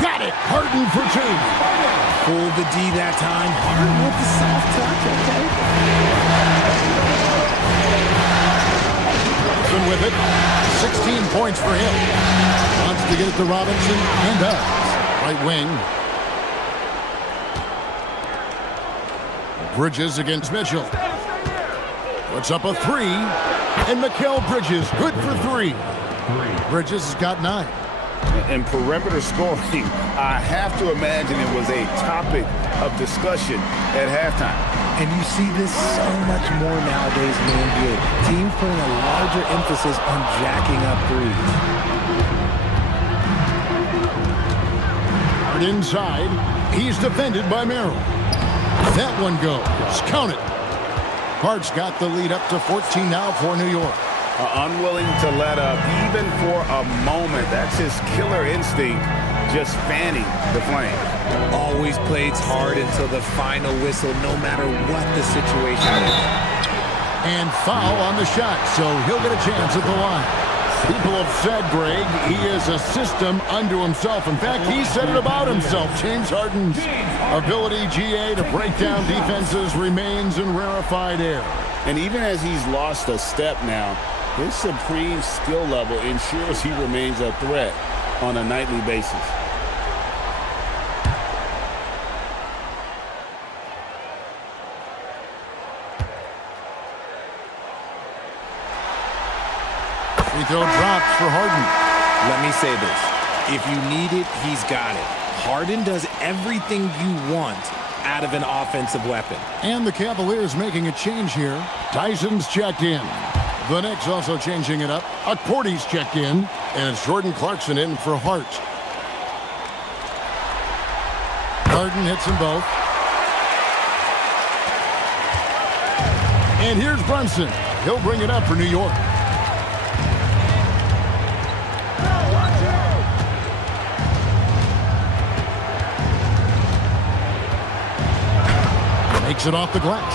Got it. Harden for 2. Pulled the D that time. Harden with the soft touch, okay? With it, 16 points for him. Wants to get it to Robinson and does. Right wing. Bridges against Mitchell. Puts up a 3. And Mikal Bridges, good for 3. Bridges has got 9. And perimeter scoring, I have to imagine it was a topic of discussion at halftime. And you see this so much more nowadays in the NBA. Teams putting a larger emphasis on jacking up threes. Hard inside. He's defended by Merrill. That one goes. Count it. Hart's got the lead up to 14 now for New York. Unwilling to let up even for a moment. That's his killer instinct, just fanning the flame. Always plays hard until the final whistle, no matter what the situation is. And foul on the shot, so he'll get a chance at the line. People have said, Greg, he is a system unto himself. In fact, he said it about himself. James Harden's ability, GA, to break down defenses remains in rarefied air. And even as he's lost a step now, his supreme skill level ensures he remains a threat on a nightly basis. Free throw drops for Harden. Let me say this. If you need it, he's got it. Harden does everything you want out of an offensive weapon. And the Cavaliers making a change here. Tyson's checked in. The Knicks also changing it up. Accordy's checked in. And it's Jordan Clarkson in for Hart. Harden hits them both. And here's Brunson. He'll bring it up for New York. Makes it off the glass.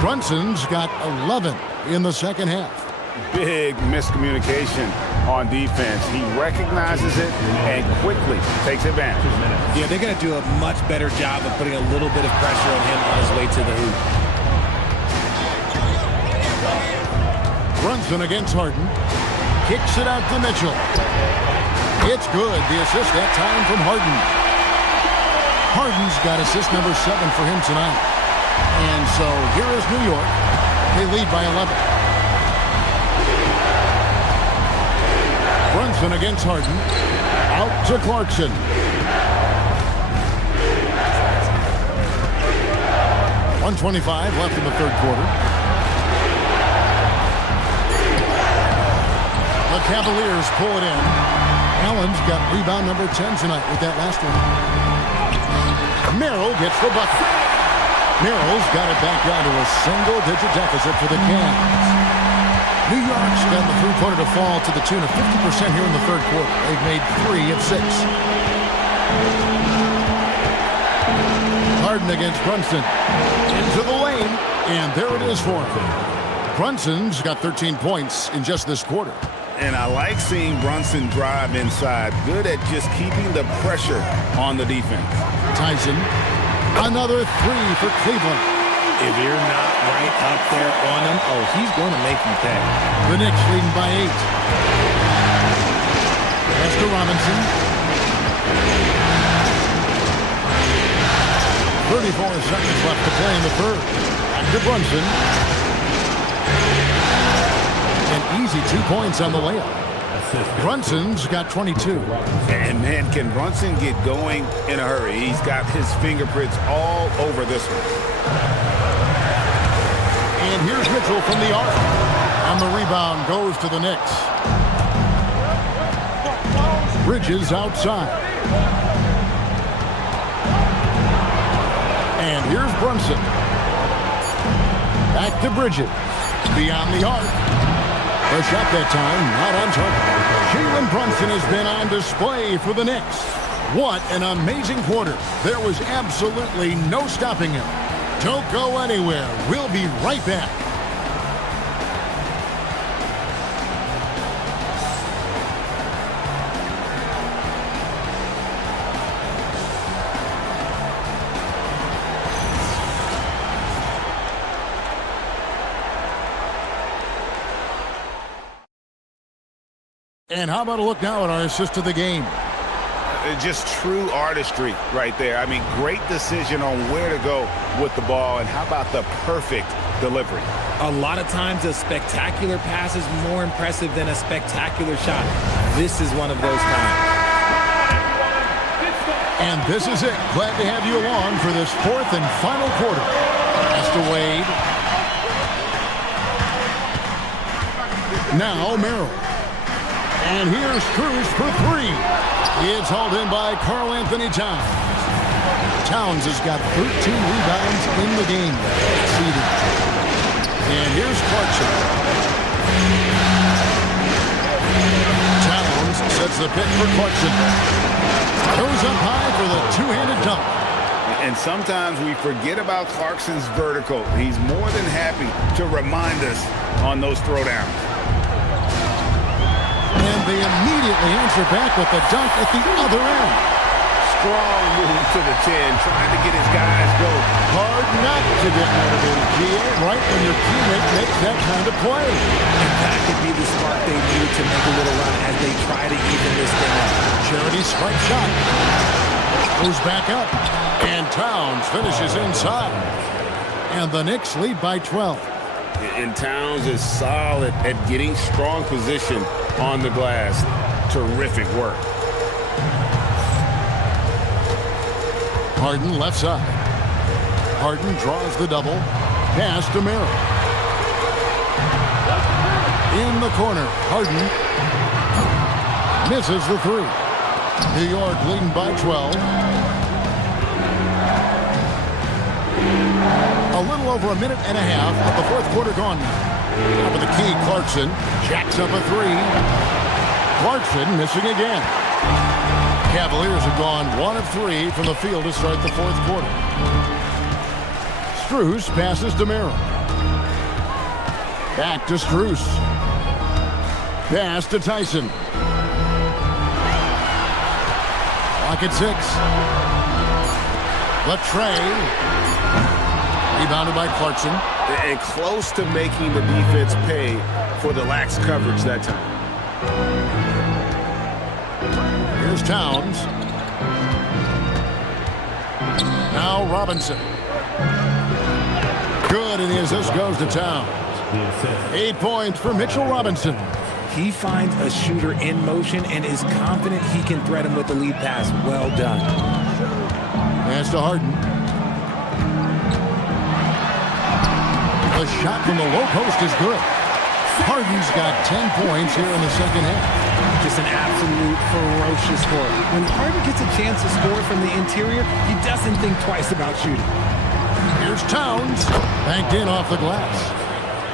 Brunson's got 11 in the second half. Big miscommunication on defense. He recognizes it and quickly takes advantage. Yeah, they're going to do a much better job of putting a little bit of pressure on him on his way to the hoop. Brunson against Harden. Kicks it out to Mitchell. It's good. The assist that time from Harden. Harden's got assist number 7 for him tonight. And so here is New York They lead by 11. Brunson against Harden. Out to Clarkson. .125 left in the third quarter. The Cavaliers pull it in. Allen's got rebound number 10 tonight with that last one. Merrill gets the bucket. Merrill's got it back down to a single-digit deficit for the Cavs. New York's got the three-pointer to fall to the tune of 50% here in the third quarter. They've made 3 of 6. Harden against Brunson. Into the lane, and there it is for him. Brunson's got 13 points in just this quarter. And I like seeing Brunson drive inside. Good at just keeping the pressure on the defense. Tyson, another 3 for Cleveland. If you're not right up there on him, oh, he's going to make you pay. The Knicks leading by 8. Pass to Robinson. 34 seconds left to play in the third. Back to Brunson. An easy 2 points on the layup. Brunson's got 22. And man, can Brunson get going in a hurry? He's got his fingerprints all over this one. And here's Mitchell from the arc. On the rebound goes to the Knicks. Bridges outside. And here's Brunson. Back to Bridges. Beyond the arc. The shot that time, not on target. Jalen Brunson has been on display for the Knicks. What an amazing quarter. There was absolutely no stopping him. Don't go anywhere. We'll be right back. And how about a look now at our assist of the game? Just true artistry right there. I mean, great decision on where to go with the ball, and how about the perfect delivery? A lot of times a spectacular pass is more impressive than a spectacular shot. This is one of those times. And this is it. Glad to have you along for this fourth and final quarter. Pass to Wade. Now Merrill. And here's Cruz for 3. It's hauled in by Karl Anthony Towns. Towns has got 13 rebounds in the game. And here's Clarkson. Towns sets the pick for Clarkson. Goes up high for the two-handed dunk. And sometimes we forget about Clarkson's vertical. He's more than happy to remind us on those throwdowns. And they immediately answer back with the dunk at the other end. Strong move to the 10, trying to get his guys going. Hard not to get motivated, GA, right when your teammate makes that kind of play. And that could be the spark they need to make a little run as they try to even this thing up. Charity strike shot. Goes back up. And Towns finishes inside. And the Knicks lead by 12. And Towns is solid at getting strong position on the glass. Terrific work. Harden left side. Harden draws the double. Pass to Merrill. In the corner, Harden misses the 3. New York leading by 12. A little over a minute and a half of the fourth quarter gone now. Top of the key, Clarkson jacks up a 3. Clarkson missing again. Cavaliers have gone 1 of 3 from the field to start the fourth quarter. Strus passes to Merrill. Back to Strus. Pass to Tyson. Clock at 6. Latrey. Rebounded by Clarkson. And close to making the defense pay for the lax coverage that time. Here's Towns. Now Robinson. Good in as this goes to Towns. 8 points for Mitchell Robinson. He finds a shooter in motion and is confident he can thread him with the lead pass. Well done. Pass to Harden. The shot from the low post is good. Harden's got 10 points here in the second half. Just an absolute ferocious score. When Harden gets a chance to score from the interior, he doesn't think twice about shooting. Here's Towns. Banked in off the glass.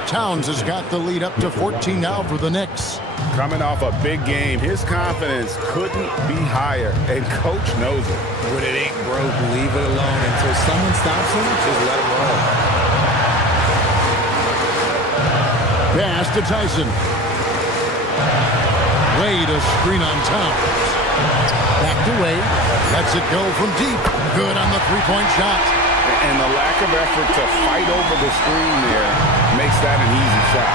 Towns has got the lead up to 14 now for the Knicks. Coming off a big game, his confidence couldn't be higher, and coach knows it. When it ain't broke, leave it alone. Until someone stops him, just let him roll. Pass to Tyson. Wade a screen on Towns. Back to Wade. Lets it go from deep. Good on the three-point shot. And the lack of effort to fight over the screen there makes that an easy shot.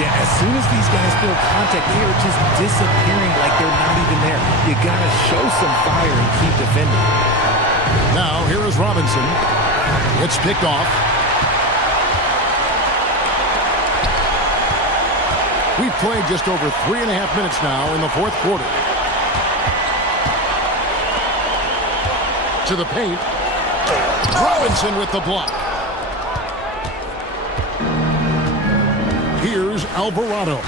Yeah, as soon as these guys feel contact, they are just disappearing like they're not even there. You gotta show some fire and keep defending. Now, here is Robinson. It's picked off. We've played just over 3.5 minutes now in the fourth quarter. To the paint. Robinson with the block. Here's Alvarado.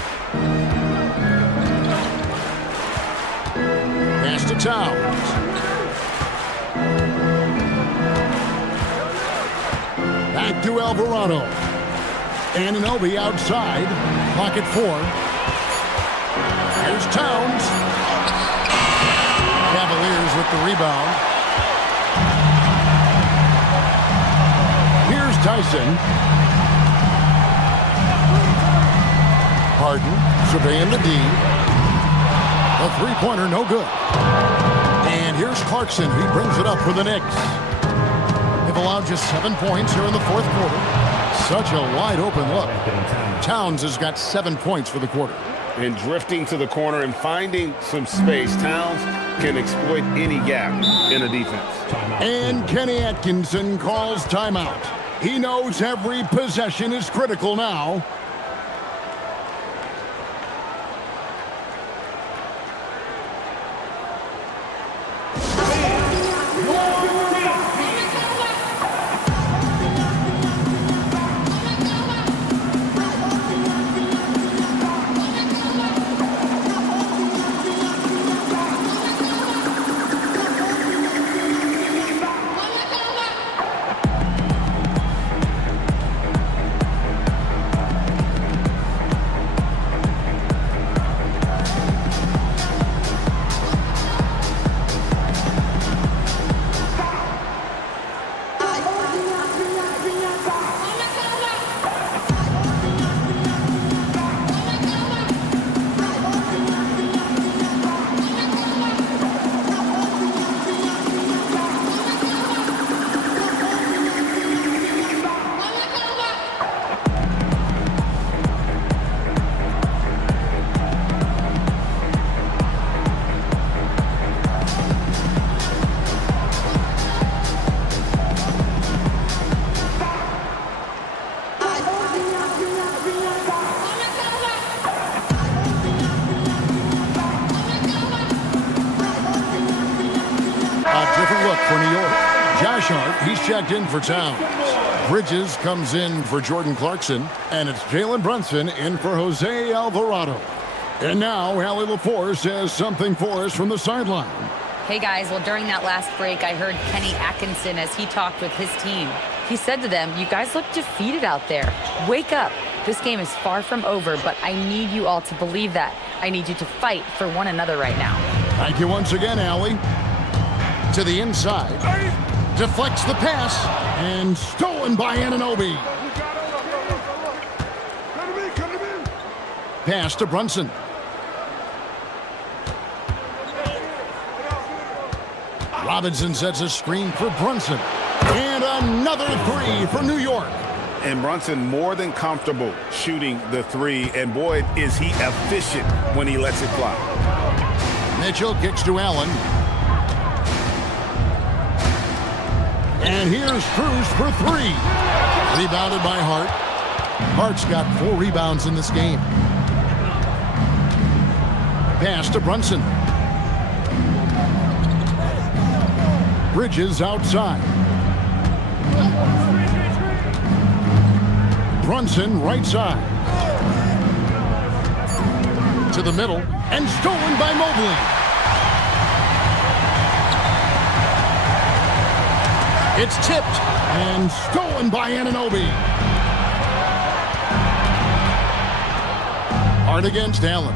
Pass to Towns. Back to Alvarado. Anunoby outside. Clock at 4. Here's Towns. Cavaliers with the rebound. Here's Tyson. Harden surveying the D. A three-pointer, no good. And here's Clarkson. He brings it up for the Knicks. They've allowed just 7 points here in the fourth quarter. Such a wide-open look. Towns has got 7 points for the quarter. And drifting to the corner and finding some space, Towns can exploit any gap in a defense. And Kenny Atkinson calls timeout. He knows every possession is critical now. For New York, Josh Hart, he's checked in for Towns. Bridges comes in for Jordan Clarkson, and it's Jalen Brunson in for Jose Alvarado. And now, Allie LaForce says something for us from the sideline. Hey guys, well during that last break, I heard Kenny Atkinson as he talked with his team. He said to them, you guys look defeated out there. Wake up. This game is far from over, but I need you all to believe that. I need you to fight for one another right now. Thank you once again, Allie. To the inside, deflects the pass, and stolen by Anunoby. Pass to Brunson. Robinson sets a screen for Brunson. And another three for New York. And Brunson more than comfortable shooting the three, and boy, is he efficient when he lets it fly. Mitchell kicks to Allen. And here's Cruz for three. Rebounded by Hart. Hart's got 4 rebounds in this game. Pass to Brunson. Bridges outside. Brunson right side. To the middle and stolen by Mobley. It's tipped and stolen by Anunoby. Hard against Allen.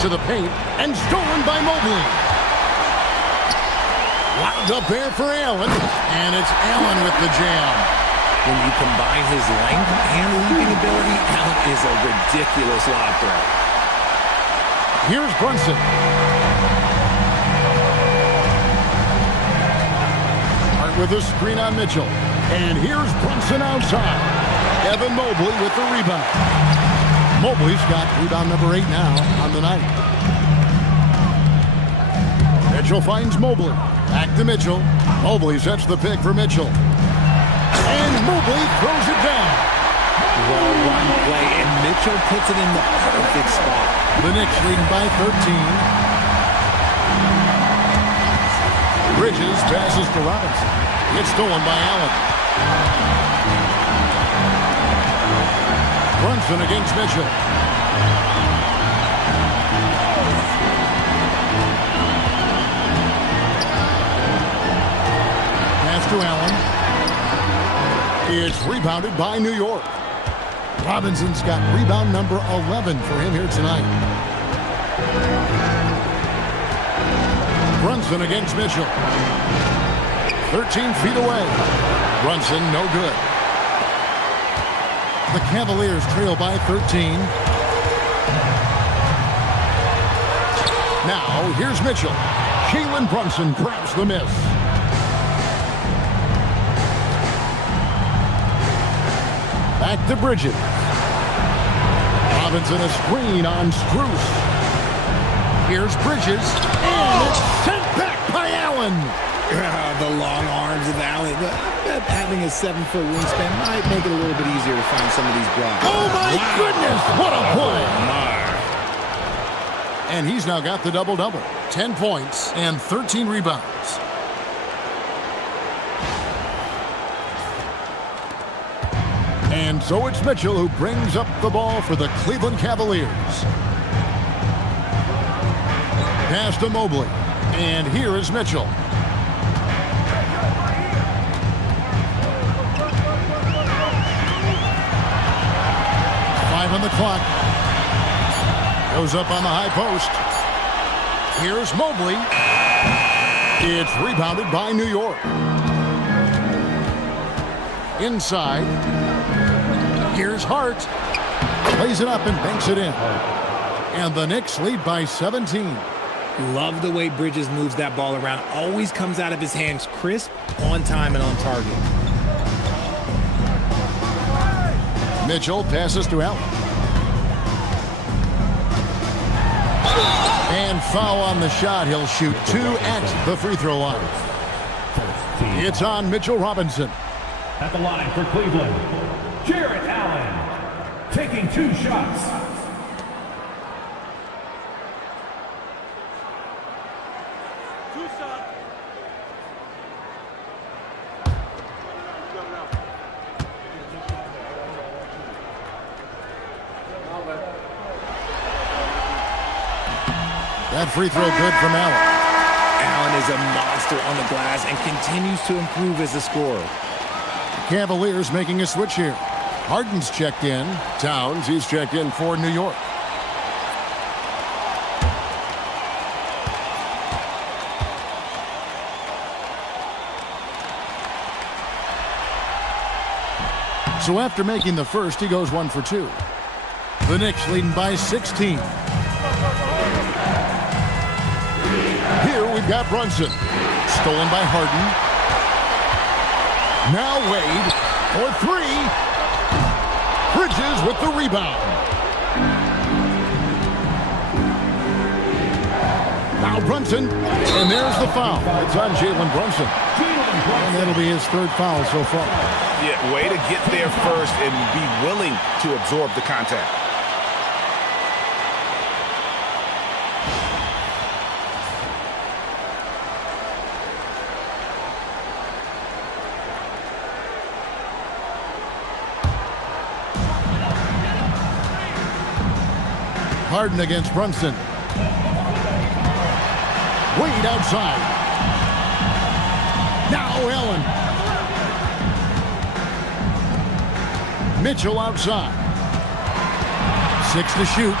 To the paint and stolen by Mobley. Wound up there for Allen, and it's Allen with the jam. When you combine his length and leaping ability, Allen is a ridiculous lob threat. Here's Brunson. Hart with a screen on Mitchell. And here's Brunson outside. Evan Mobley with the rebound. Mobley's got rebound number 8 now on the night. Mitchell finds Mobley. Back to Mitchell. Mobley sets the pick for Mitchell. And Mobley throws it down. Well-run play, and Mitchell puts it in the perfect spot. The Knicks leading by 13. Bridges passes to Robinson. It's stolen by Allen. Brunson against Mitchell. Pass to Allen. It's rebounded by New York. Robinson's got rebound number 11 for him here tonight. Brunson against Mitchell. 13 feet away. Brunson no good. The Cavaliers trail by 13. Now, here's Mitchell. Jalen Brunson grabs the miss. Back to Bridges. Robinson a screen on Strus. Here's Bridges. And it's sent back by Allen. The long arms of Allen. Having a 7-foot wingspan might make it a little bit easier to find some of these blocks. Oh my goodness, what a play! And he's now got the double-double. 10 points and 13 rebounds. And so it's Mitchell who brings up the ball for the Cleveland Cavaliers. Pass to Mobley. And here is Mitchell. On the clock. Goes up on the high post. Here's Mobley. It's rebounded by New York. Inside. Here's Hart. Plays it up and banks it in. And the Knicks lead by 17. Love the way Bridges moves that ball around. Always comes out of his hands crisp, on time, and on target. Mitchell passes to Allen. And foul on the shot. He'll shoot 2 at the free throw line. It's on Mitchell Robinson. At the line for Cleveland, Jarrett Allen, taking 2 shots. That free throw good from Allen. Allen is a monster on the glass and continues to improve as a scorer. Cavaliers making a switch here. Harden's checked in. Towns, he's checked in for New York. So after making the first, he goes 1 for 2. The Knicks leading by 16. Here we've got Brunson. Stolen by Harden. Now Wade for 3. Bridges with the rebound. Now Brunson. And there's the foul. It's on Jalen Brunson. And that'll be his third foul so far. Yeah, way to get there first and be willing to absorb the contact. Harden against Brunson. Wade outside. Now Allen. Mitchell outside. 6 to shoot.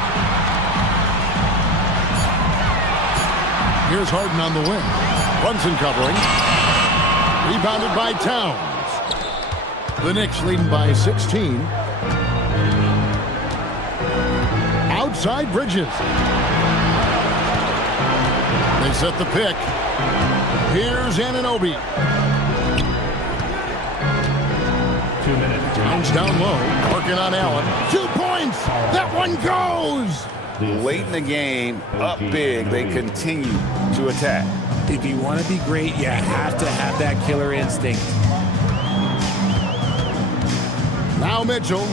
Here's Harden on the wing. Brunson covering. Rebounded by Towns. The Knicks leading by 16. Outside Bridges. They set the pick. Here's Anunoby. 2 minutes. Towns down low. Working on Allen. 2 points. That one goes. Late in the game, up big, they continue to attack. If you want to be great, you have to have that killer instinct. Now Mitchell.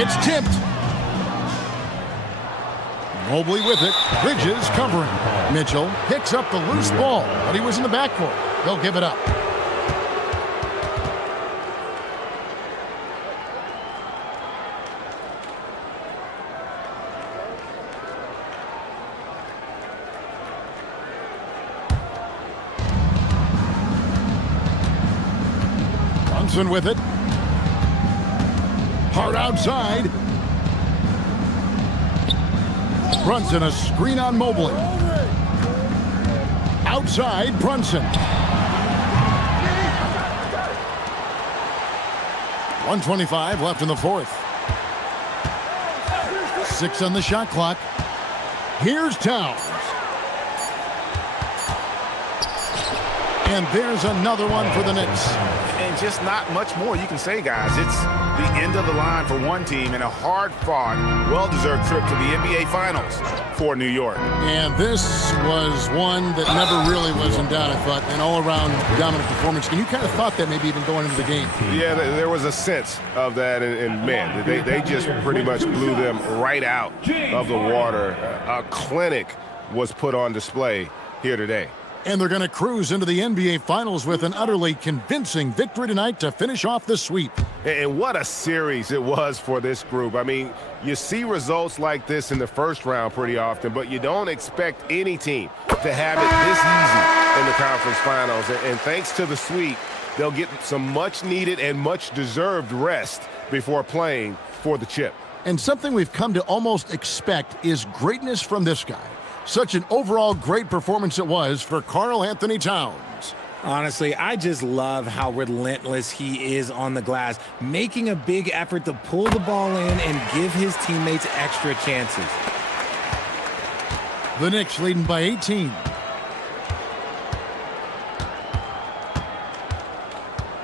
It's tipped. Mobley with it. Bridges covering. Mitchell picks up the loose ball, but he was in the backcourt. They'll give it up. Brunson with it. Hard outside. Brunson, a screen on Mobley. Outside, Brunson. 1:25 left in the fourth. 6 on the shot clock. Here's Towns. And there's another one for the Knicks. And just not much more you can say, guys. It's the end of the line for one team and a hard-fought, well-deserved trip to the NBA Finals for New York. And this was one that never really was in doubt, I thought, an all-around dominant performance. And you kind of thought that maybe even going into the game. Yeah, there was a sense of that, and man, they just pretty much blew them right out of the water. A clinic was put on display here today. And they're going to cruise into the NBA Finals with an utterly convincing victory tonight to finish off the sweep. And what a series it was for this group. I mean, you see results like this in the first round pretty often, but you don't expect any team to have it this easy in the conference finals. And thanks to the sweep, they'll get some much-needed and much-deserved rest before playing for the chip. And something we've come to almost expect is greatness from this guy. Such an overall great performance it was for Karl Anthony Towns. Honestly, I just love how relentless he is on the glass, making a big effort to pull the ball in and give his teammates extra chances. The Knicks leading by 18.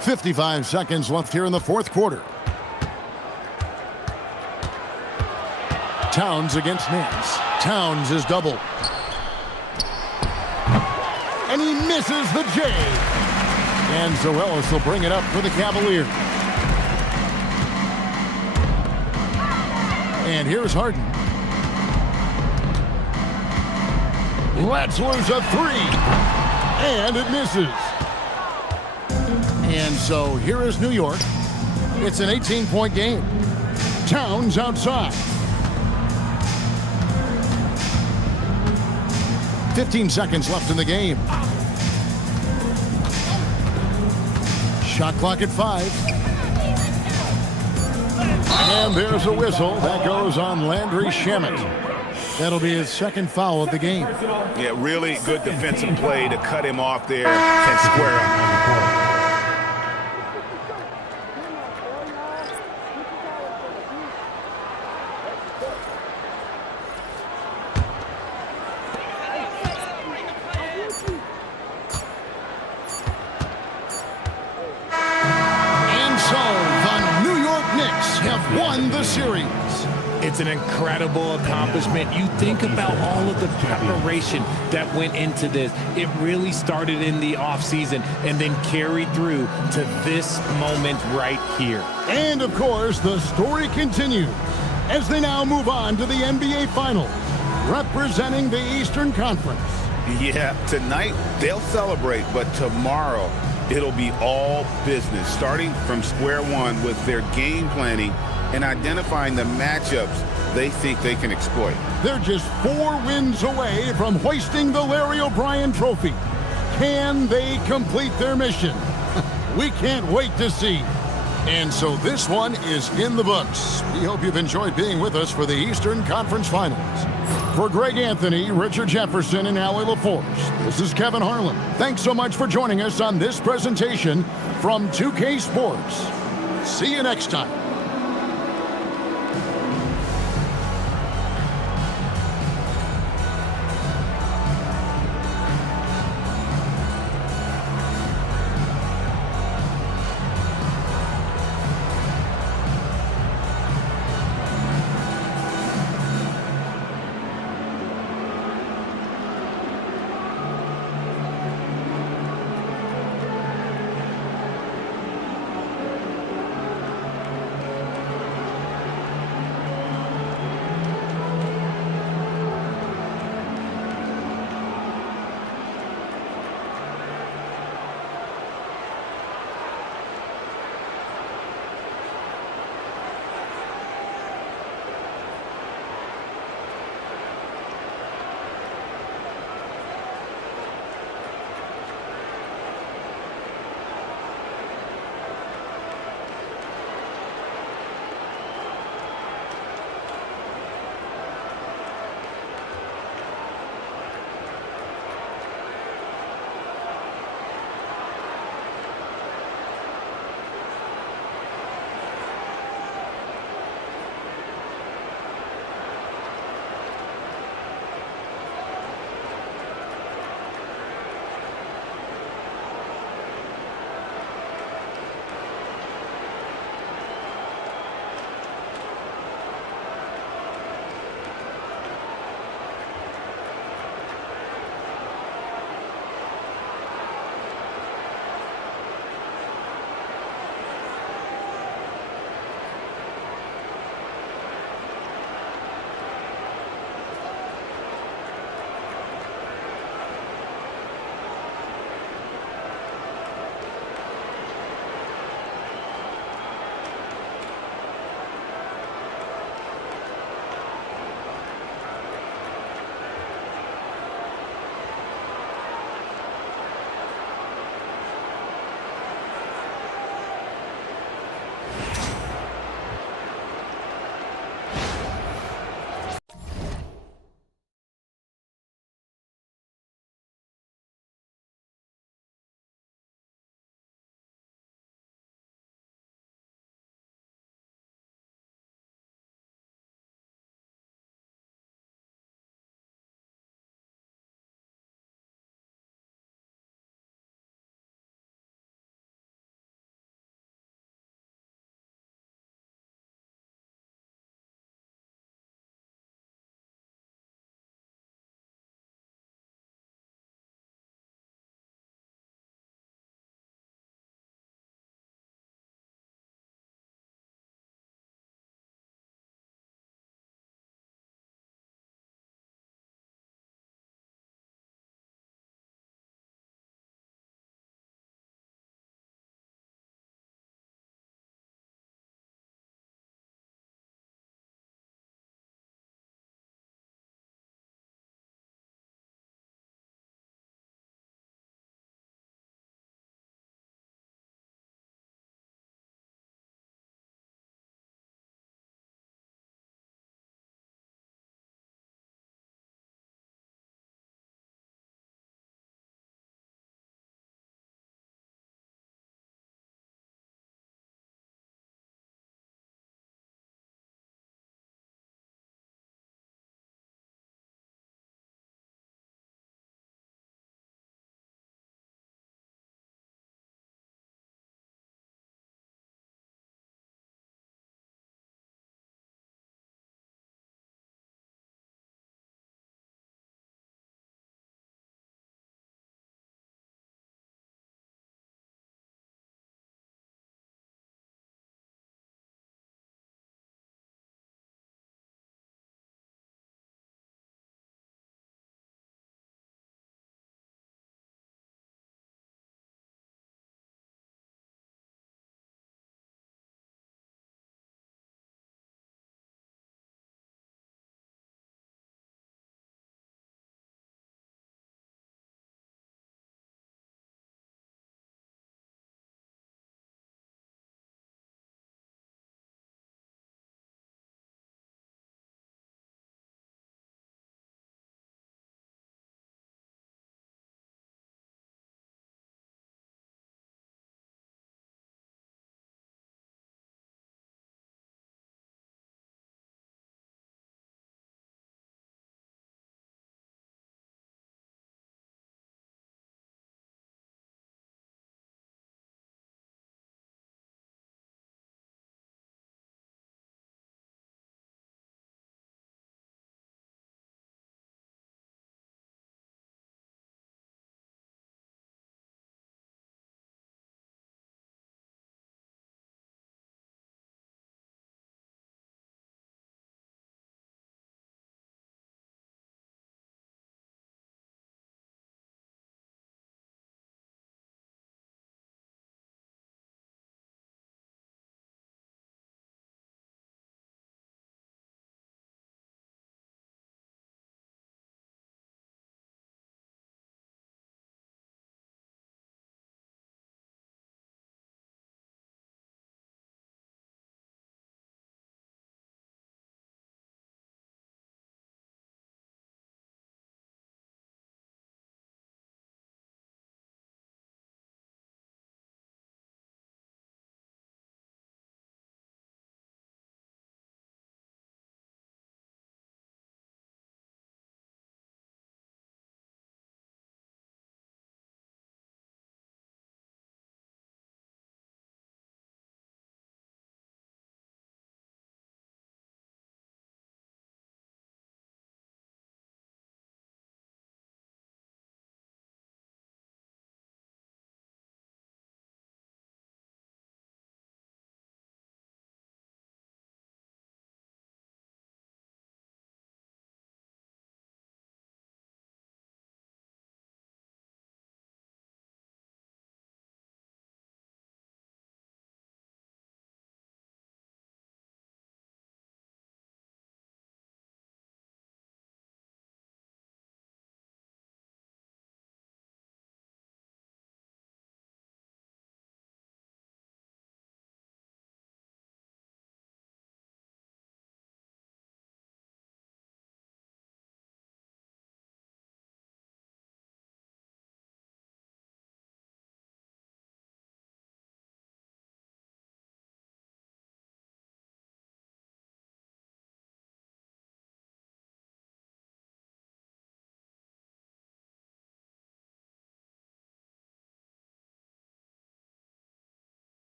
.55 seconds left here in the fourth quarter. Towns against Nance. Towns is doubled. And he misses the J. And Zoelis will bring it up for the Cavaliers. And here's Harden. Lets loose a three. And it misses. And so here is New York. It's an 18-point game. Towns outside. 15 seconds left in the game. Shot clock at 5. And there's a whistle. That goes on Landry Shamet. That'll be his second foul of the game. Yeah, really good defensive play to cut him off there and square up. It's an incredible accomplishment. You think about all of the preparation that went into this. It really started in the offseason and then carried through to this moment right here. And, of course, the story continues as they now move on to the NBA Finals, representing the Eastern Conference. Yeah, tonight they'll celebrate, but tomorrow it'll be all business, starting from square one with their game planning and identifying the matchups they think they can exploit. They're just 4 wins away from hoisting the Larry O'Brien Trophy. Can they complete their mission? We can't wait to see. And so this one is in the books. We hope you've enjoyed being with us for the Eastern Conference Finals. For Greg Anthony, Richard Jefferson, and Allie LaForce, this is Kevin Harlan. Thanks so much for joining us on this presentation from 2K Sports. See you next time.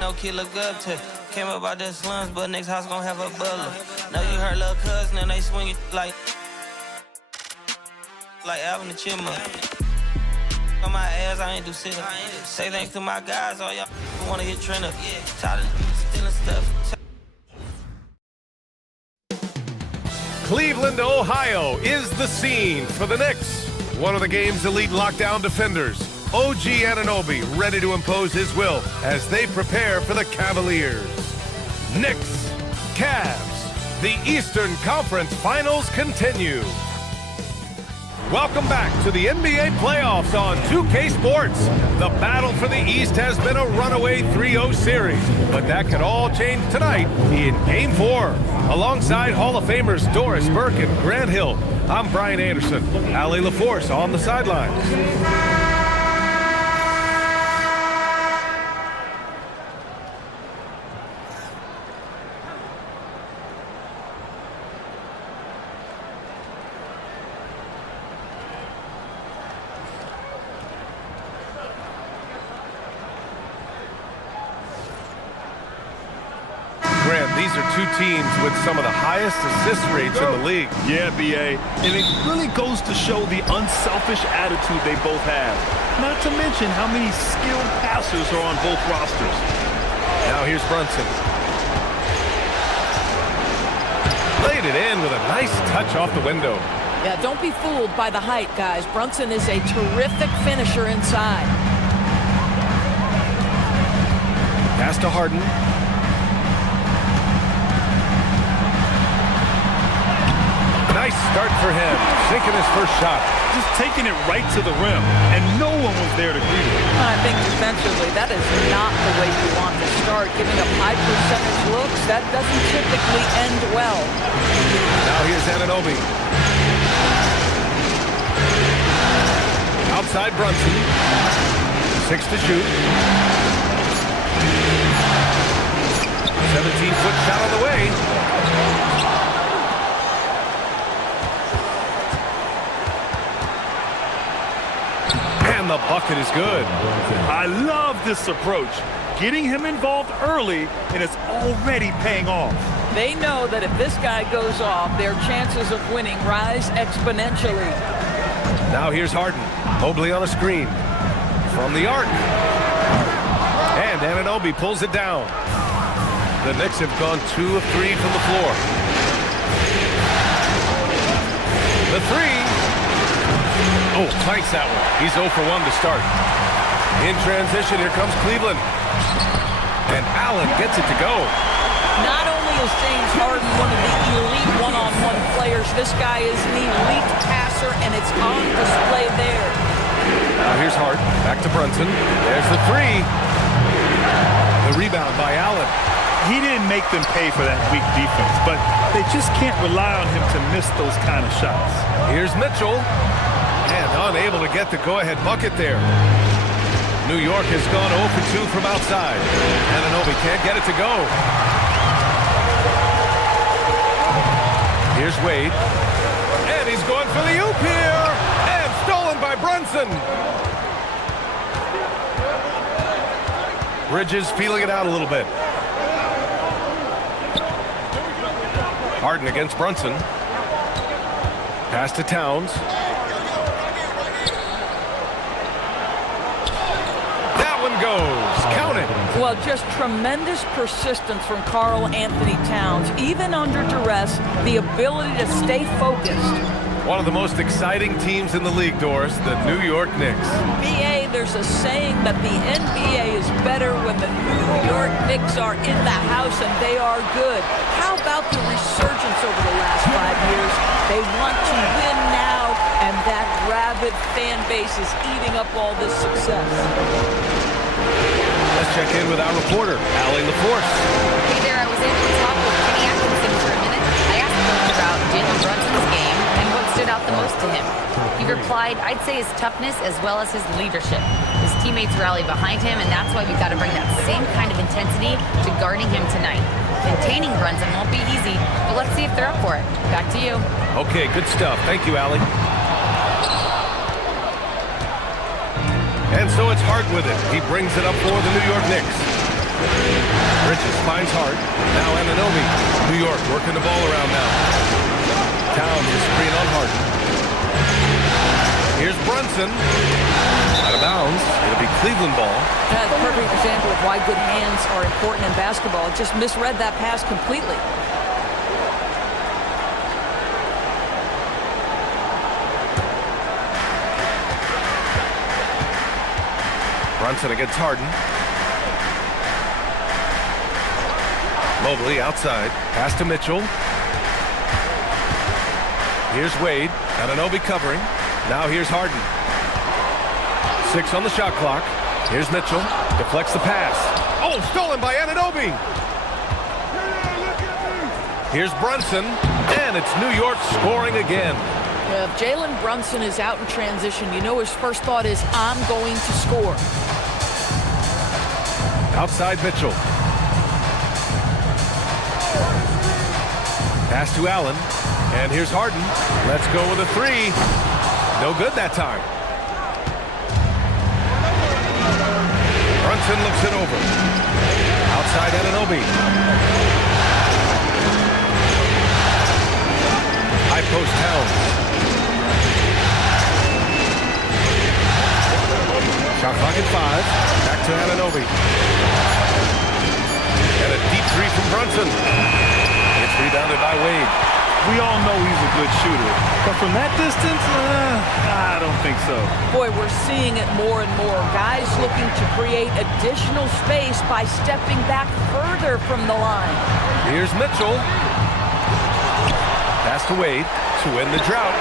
No kid look up to. Came up out the slums, but next house gon' have a butler. Know you heard little cousin and they swing it like Alvin the Chipmunk. On my ass, I ain't do shit. Say thanks to my guys, all y'all wanna get trend up. Tired of stealing stuff. Cleveland, Ohio is the scene for the Knicks. One of the game's elite lockdown defenders, OG Anunoby, ready to impose his will as they prepare for the Cavaliers. Knicks, Cavs, the Eastern Conference Finals continue. Welcome back to the NBA playoffs on 2K Sports. The battle for the East has been a runaway 3-0 series, but that could all change tonight in Game 4. Alongside Hall of Famers Doris Burke and Grant Hill, I'm Brian Anderson. Allie LaForce on the sidelines. These are two teams with some of the highest assist rates in the league. Yeah, B.A. And it really goes to show the unselfish attitude they both have. Not to mention how many skilled passers are on both rosters. Now here's Brunson. Laid it in with a nice touch off the window. Yeah, don't be fooled by the height, guys. Brunson is a terrific finisher inside. Pass to Harden. Nice start for him, sinking his first shot. Just taking it right to the rim, and no one was there to greet him. I think defensively, that is not the way you want to start. Giving up high percentage looks, that doesn't typically end well. Now here's Anunoby. Outside Brunson. 6 to shoot. 17-foot shot on the way. And the bucket is good. I love this approach. Getting him involved early, and it's already paying off. They know that if this guy goes off, their chances of winning rise exponentially. Now here's Harden. Mobley on a screen. From the arc. And Anunoby pulls it down. The Knicks have gone 2 of 3 from the floor. The three. Oh, clanks that one. He's 0 for 1 to start. In transition, here comes Cleveland. And Allen gets it to go. Not only is James Harden one of the elite one-on-one players, this guy is an elite passer, and it's on display there. Now here's Hart. Back to Brunson. There's the three. The rebound by Allen. He didn't make them pay for that weak defense, but they just can't rely on him to miss those kind of shots. Here's Mitchell. And unable to get the go-ahead bucket there. New York has gone 0 for 2 from outside. Anunoby can't get it to go. Here's Wade. And he's going for the oop here. And stolen by Brunson. Bridges feeling it out a little bit. Harden against Brunson. Pass to Towns. Goes. Count it. Well, just tremendous persistence from Karl Anthony Towns. Even under duress, the ability to stay focused. One of the most exciting teams in the league, Doris, the New York Knicks. BA, there's a saying that the NBA is better when the New York Knicks are in the house and they are good. How about the resurgence over the last 5 years? They want to win now, and that rabid fan base is eating up all this success. Let's check in with our reporter, Allie LaForce. Hey there, I was able to talk with Kenny Atkinson for a minute. I asked him about Jalen Brunson's game and what stood out the most to him. He replied, I'd say his toughness as well as his leadership. His teammates rally behind him, and that's why we've got to bring that same kind of intensity to guarding him tonight. Containing Brunson won't be easy, but let's see if they're up for it. Back to you. Okay, good stuff. Thank you, Allie. And so it's Hart with it. He brings it up for the New York Knicks. Bridges finds Hart. Now Anunoby. New York working the ball around now. Towns is screen on Harden. Here's Brunson. Out of bounds. It'll be Cleveland ball. That's a perfect example of why good hands are important in basketball. Just misread that pass completely. Brunson against Harden. Mobley outside. Pass to Mitchell. Here's Wade. Anunoby covering. Now here's Harden. 6 on the shot clock. Here's Mitchell. Deflects the pass. Oh, stolen by Anunoby. Here's Brunson. And it's New York scoring again. If Jalen Brunson is out in transition, you know his first thought is, I'm going to score. Outside Mitchell. Pass to Allen. And here's Harden. Let's go with a 3. No good that time. Brunson looks it over. Outside Anunoby. High post Towns. Shot clock at 5. Back to Anunoby. And a deep 3 from Brunson. It's rebounded by Wade. We all know he's a good shooter, but from that distance, I don't think so. Boy, we're seeing it more and more. Guys looking to create additional space by stepping back further from the line. Here's Mitchell. Pass to Wade to end the drought.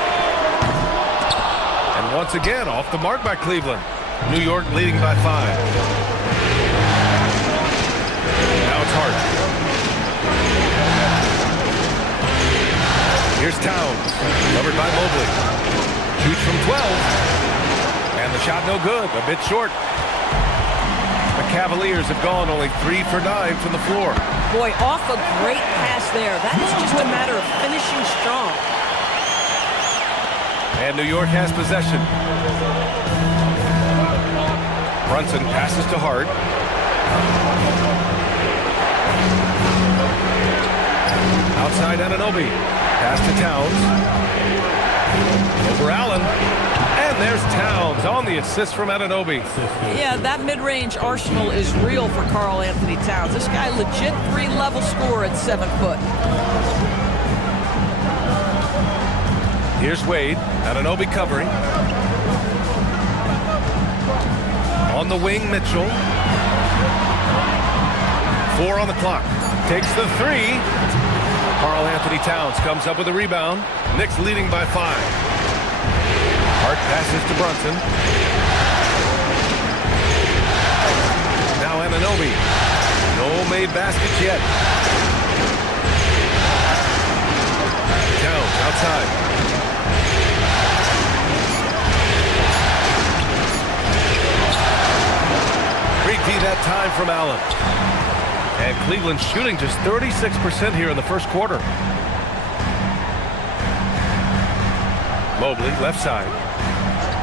And once again, off the mark by Cleveland. New York leading by 5. Now it's Hart. Here's Towns, covered by Mobley. Shoots from 12. And the shot no good, a bit short. The Cavaliers have gone only 3 for 9 from the floor. Boy, off a great pass there. That is just a matter of finishing strong. And New York has possession. Brunson passes to Hart. Outside Anunoby. Pass to Towns. Over Allen. And there's Towns on the assist from Anunoby. Yeah, that mid-range arsenal is real for Karl Anthony Towns. This guy legit 3-level scorer at 7 foot. Here's Wade. Anunoby covering. On the wing, Mitchell. 4 on the clock. Takes the 3. Karl Anthony Towns comes up with a rebound. Knicks leading by 5. Hart passes to Brunson. Now Anunoby. No made baskets yet. Towns outside. Great D that time from Allen. And Cleveland shooting just 36% here in the first quarter. Mobley, left side.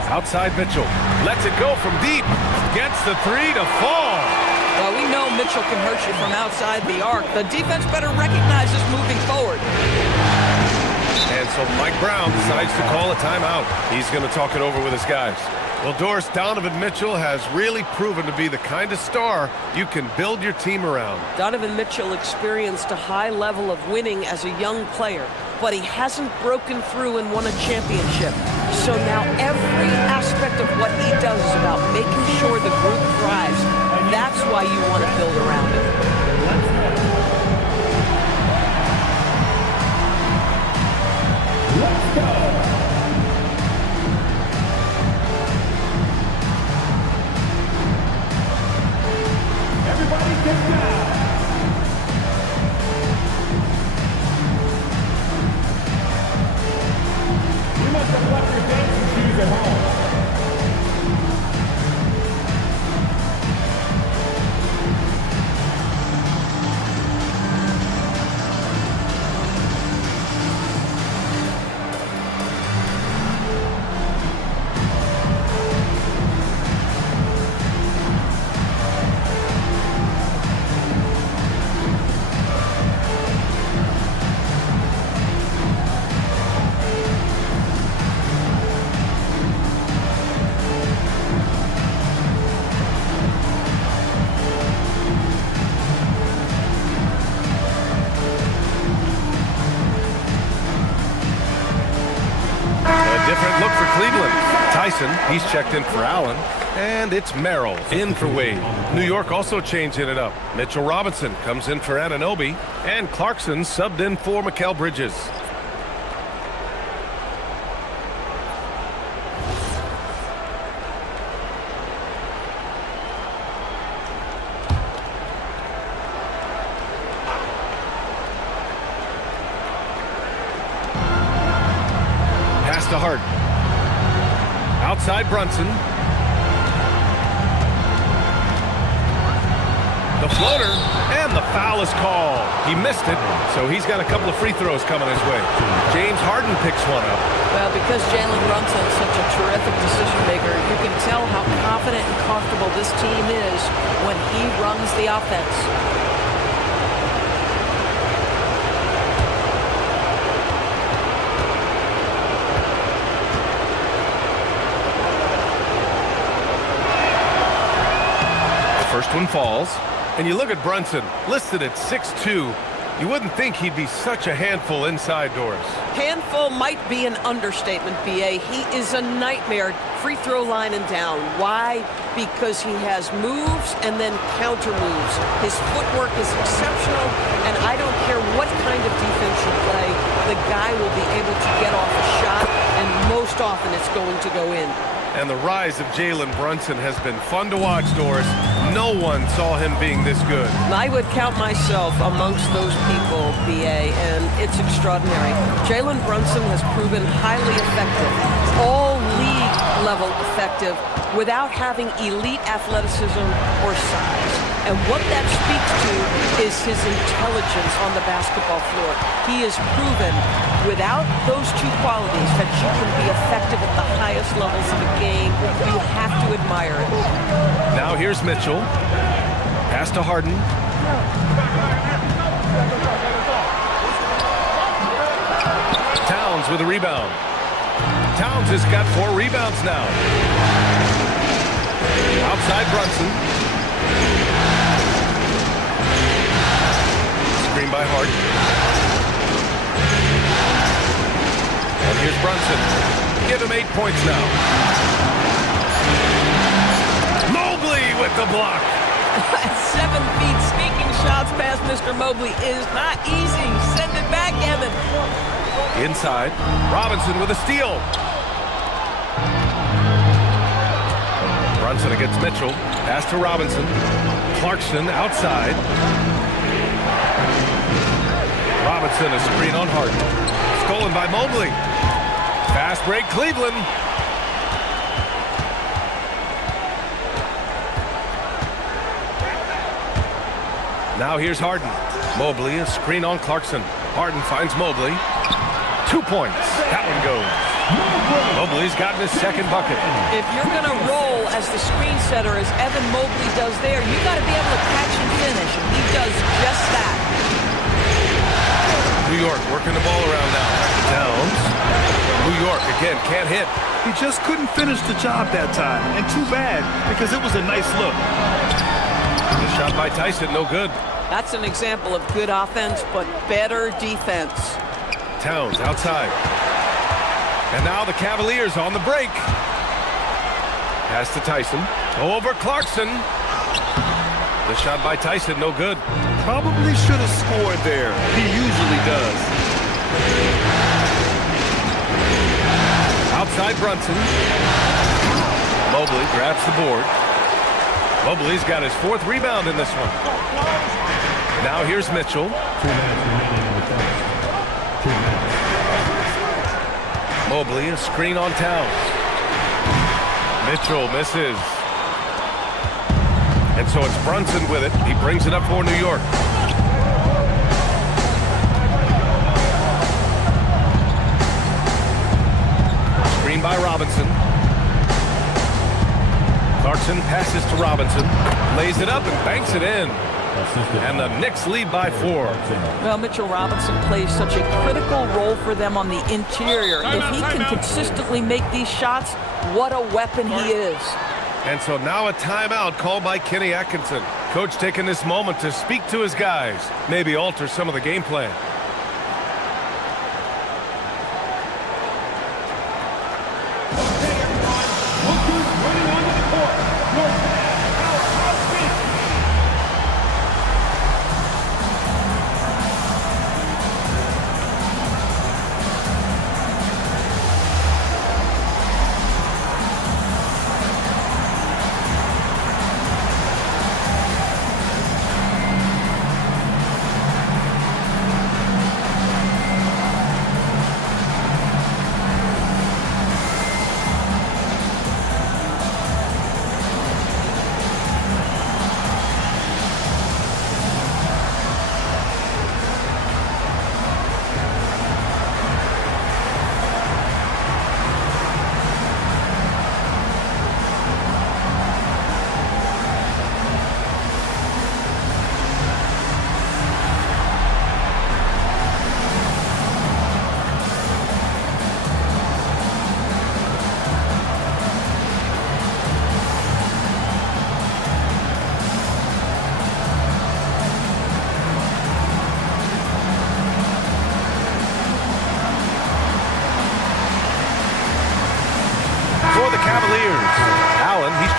Outside Mitchell. Lets it go from deep. Gets the 3 to fall. Well, we know Mitchell can hurt you from outside the arc. The defense better recognize this moving forward. And so Mike Brown decides to call a timeout. He's going to talk it over with his guys. Well, Doris, Donovan Mitchell has really proven to be the kind of star you can build your team around. Donovan Mitchell experienced a high level of winning as a young player, but he hasn't broken through and won a championship. So now every aspect of what he does is about making sure the group thrives. That's why you want to build around him. Let's go. Everybody get down. You must have left your dancing shoes at home. different look for Cleveland. Tyson, he's checked in for Allen. And it's Merrill in for Wade. New York also changing it up. Mitchell Robinson comes in for Anunoby. And Clarkson subbed in for Mikal Bridges. Pass to Hart. Outside Brunson. The floater, and the foul is called. He missed it, so he's got a couple of free throws coming his way. James Harden picks one up. Well, because Jalen Brunson is such a terrific decision maker, you can tell how confident and comfortable this team is when he runs the offense. The first one falls. And you look at Brunson, listed at 6'2". You wouldn't think he'd be such a handful inside doors. Handful might be an understatement, B.A. He is a nightmare free throw line and down. Why? Because he has moves and then counter moves. His footwork is exceptional, and I don't care what kind of defense you play, the guy will be able to get off a shot, and most often it's going to go in. And the rise of Jalen Brunson has been fun to watch, Doris. No one saw him being this good. I would count myself amongst those people, B.A., and it's extraordinary. Jalen Brunson has proven highly effective, all league-level effective, without having elite athleticism or size. And what that speaks to is his intelligence on the basketball floor. He has proven, without those two qualities, that you can be effective at the highest levels of a game. You have to admire it. Now here's Mitchell. Pass to Harden. Towns with a rebound. Towns has got 4 rebounds now. Outside Brunson. Screen by Hart. And here's Brunson. Give him 8 points now. Mobley with the block. 7 feet sneaking shots past Mr. Mobley is not easy. Send it back, Evan. Inside. Robinson with a steal. Brunson against Mitchell. Pass to Robinson. Clarkson outside. Robinson a screen on Harden. Stolen by Mobley. Fast break Cleveland. Now here's Harden. Mobley a screen on Clarkson. Harden finds Mobley. 2 points. That one goes. Mobley's gotten his second bucket. If you're going to roll as the screen setter as Evan Mobley does there, you got to be able to catch and finish, and he does just that. New York working the ball around now. Towns. New York again can't hit. He just couldn't finish the job that time, and too bad because it was a nice look. The shot by Tyson, no good. That's an example of good offense, but better defense. Towns outside. And now the Cavaliers on the break. Pass to Tyson. Over Clarkson. The shot by Tyson, no good. Probably should have scored there. He usually does. Outside Brunson. Mobley grabs the board. Mobley's got his 4th rebound in this one. Now here's Mitchell. Mobley a screen on Towns. Mitchell misses. And so it's Brunson with it. He brings it up for New York. Screen by Robinson. Clarkson passes to Robinson. Lays it up and banks it in. And the Knicks lead by 4. Well, Mitchell Robinson plays such a critical role for them on the interior. If he can consistently make these shots, what a weapon he is. And so now a timeout called by Kenny Atkinson. Coach taking this moment to speak to his guys, maybe alter some of the game plan.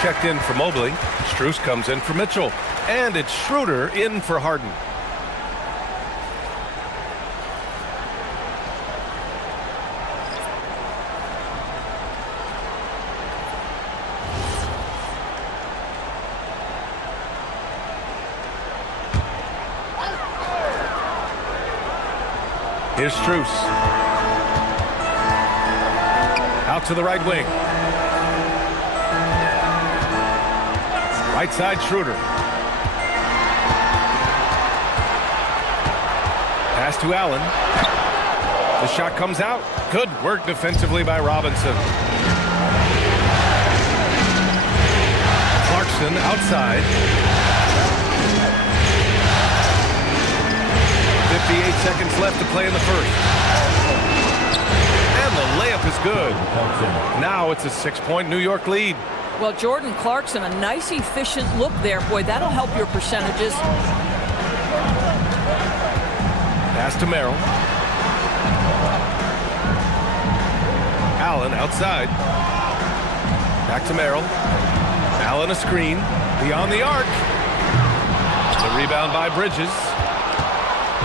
Checked in for Mobley. Strus comes in for Mitchell. And it's Schroeder in for Harden. Here's Strus. Out to the right wing. Right side, Schroeder. Pass to Allen. The shot comes out. Good work defensively by Robinson. Clarkson outside. 58 seconds left to play in the first. And the layup is good. Now it's a 6-point New York lead. Well, Jordan Clarkson, a nice, efficient look there. Boy, that'll help your percentages. Pass to Merrill. Allen outside. Back to Merrill. Allen a screen. Beyond the arc. The rebound by Bridges.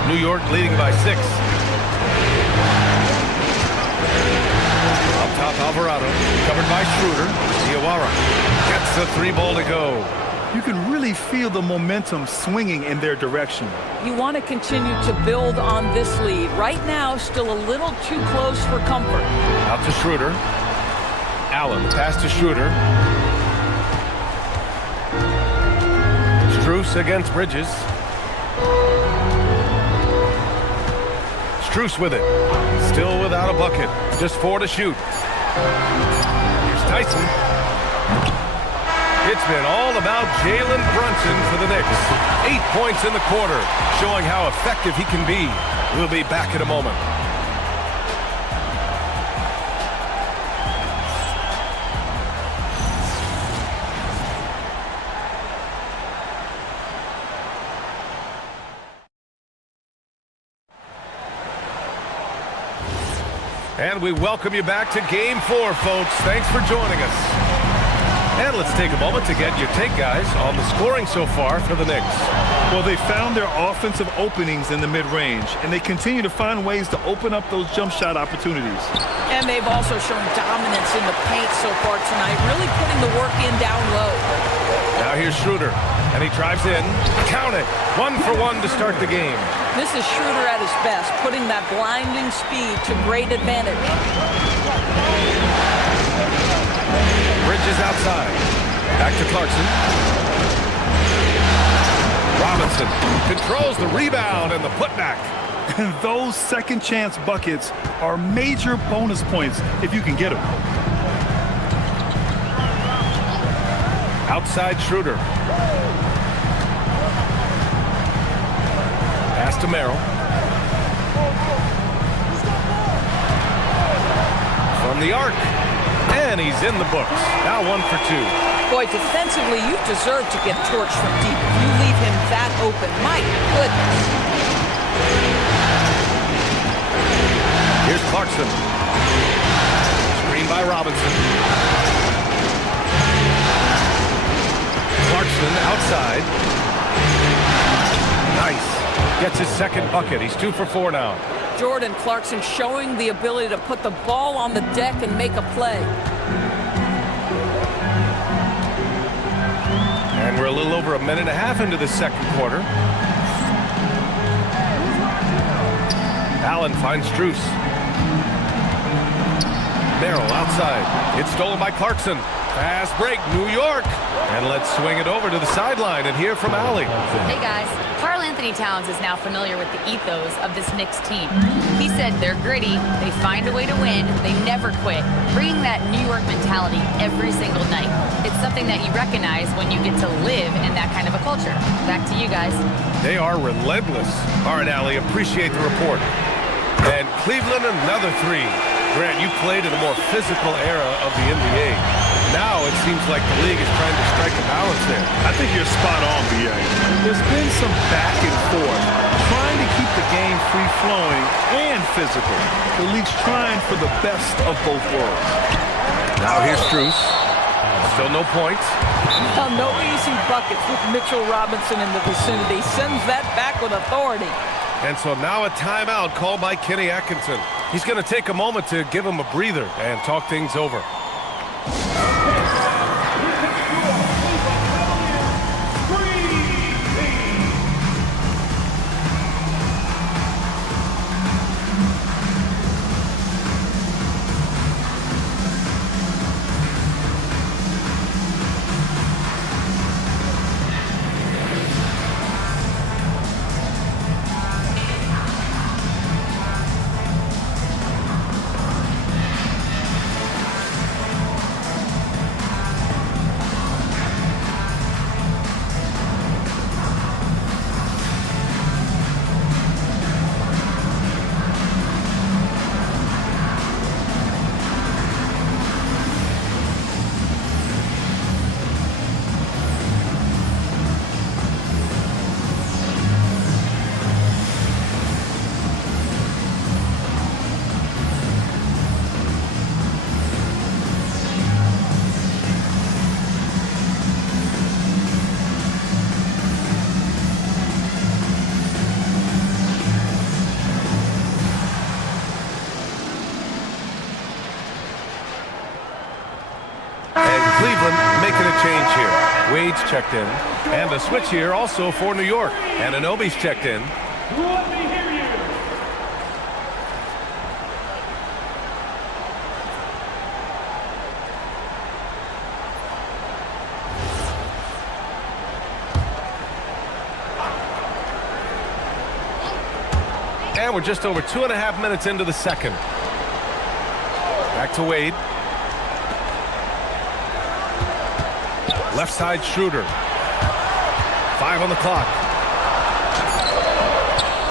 New York leading by 6. Up top, Alvarado. Covered by Schroeder. Diawara gets the 3-ball to go. You can really feel the momentum swinging in their direction. You want to continue to build on this lead. Right now, still a little too close for comfort. Out to Schroeder. Allen, pass to Schroeder. Strus against Bridges. Strus with it. Still without a bucket. Just 4 to shoot. Here's Tyson. It's been all about Jalen Brunson for the Knicks. 8 points in the quarter, showing how effective he can be. We'll be back in a moment. And we welcome you back to Game 4, folks. Thanks for joining us. And let's take a moment to get your take, guys, on the scoring so far for the Knicks. Well, they found their offensive openings in the mid-range, and they continue to find ways to open up those jump shot opportunities. And they've also shown dominance in the paint so far tonight, really putting the work in down low. Now here's Schroeder, and he drives in. Count it. 1 for 1 to start the game. This is Schroeder at his best, putting that blinding speed to great advantage. Bridges outside. Back to Clarkson. Robinson controls the rebound and the putback. And those second chance buckets are major bonus points if you can get them. Outside Schroeder. Pass to Merrill. From the arc. And he's in the books. Now 1 for 2. Boy, defensively, you deserve to get torched from deep. You leave him that open. My goodness. Here's Clarkson. Screen by Robinson. Clarkson outside. Nice. Gets his second bucket. He's 2 for 4 now. Jordan Clarkson showing the ability to put the ball on the deck and make a play. And we're a little over a minute and a half into the second quarter. Allen finds Strus. Merrill outside. It's stolen by Clarkson. Fast break, New York. And let's swing it over to the sideline and hear from Allie. Hey guys, Karl Anthony Towns is now familiar with the ethos of this Knicks team. He said they're gritty, they find a way to win, they never quit, bringing that New York mentality every single night. It's something that you recognize when you get to live in that kind of a culture. Back to you guys. They are relentless. All right, Allie, appreciate the report. And Cleveland, another 3. Grant, you played in a more physical era of the NBA. Now it seems like the league is trying to strike a balance there. I think you're spot on, B.A. There's been some back and forth, trying to keep the game free-flowing and physical. The league's trying for the best of both worlds. Now here's Strus. Still no points. Now, no easy buckets with Mitchell Robinson in the vicinity. Sends that back with authority. And so now a timeout called by Kenny Atkinson. He's going to take a moment to give him a breather and talk things over. Cleveland making a change here. Wade's checked in. And a switch here also for New York. And Anunoby's checked in. Let me hear you. And we're just over 2.5 minutes into the second. Back to Wade. Left side Schroeder. 5 on the clock.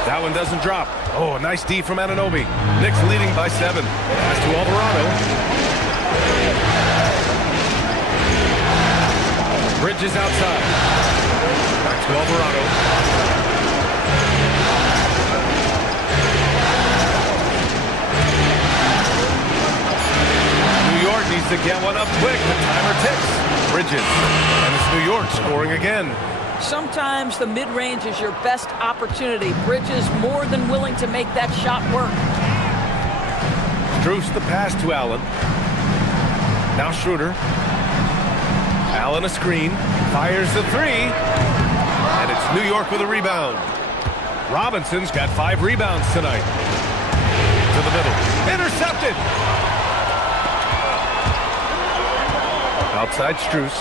That one doesn't drop. Oh, a nice D from Anunoby. Knicks leading by 7. Pass to Alvarado. Bridges outside. Back to Alvarado. New York needs to get one up quick. The timer ticks. Bridges, and it's New York scoring again. Sometimes the mid-range is your best opportunity. Bridges more than willing to make that shot work. Strus the pass to Allen. Now Schroeder. Allen a screen. Fires the 3. And it's New York with a rebound. Robinson's got 5 rebounds tonight. To the middle. Intercepted! Outside Strus.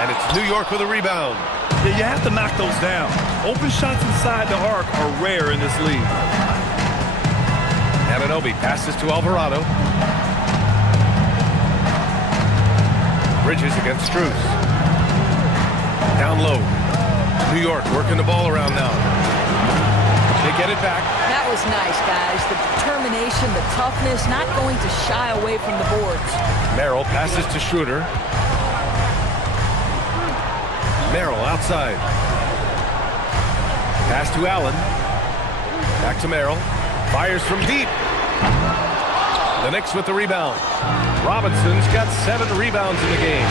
And it's New York with a rebound. Yeah, you have to knock those down. Open shots inside the arc are rare in this league. Anunoby passes to Alvarado. Bridges against Strus. Down low. New York working the ball around now. They get it back. That was nice, guys. The determination, the toughness, not going to shy away from the boards. Merrill passes to Schroeder. Merrill outside. Pass to Allen. Back to Merrill. Fires from deep. The Knicks with the rebound. Robinson's got 7 rebounds in the game.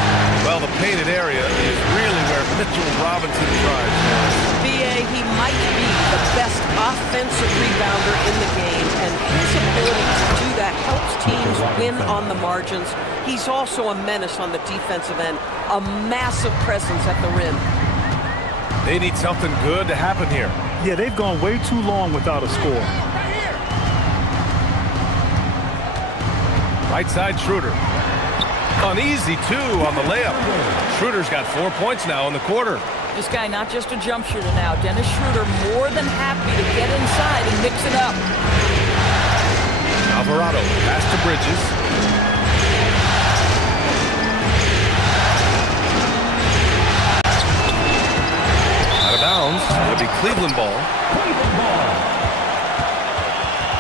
Well, the painted area is really where Mitchell Robinson thrives. BA, he might be the best offensive rebounder in the game, and his ability to do that helps teams win on the margins. He's also a menace on the defensive end, a massive presence at the rim. They need something good to happen here. Yeah, they've gone way too long without a score. Right side, Schroeder. Uneasy, too, on the layup. Schroeder's got 4 points now in the quarter. This guy not just a jump shooter now. Dennis Schroeder more than happy to get inside and mix it up. Alvarado, pass to Bridges. Out of bounds. It'll be Cleveland ball.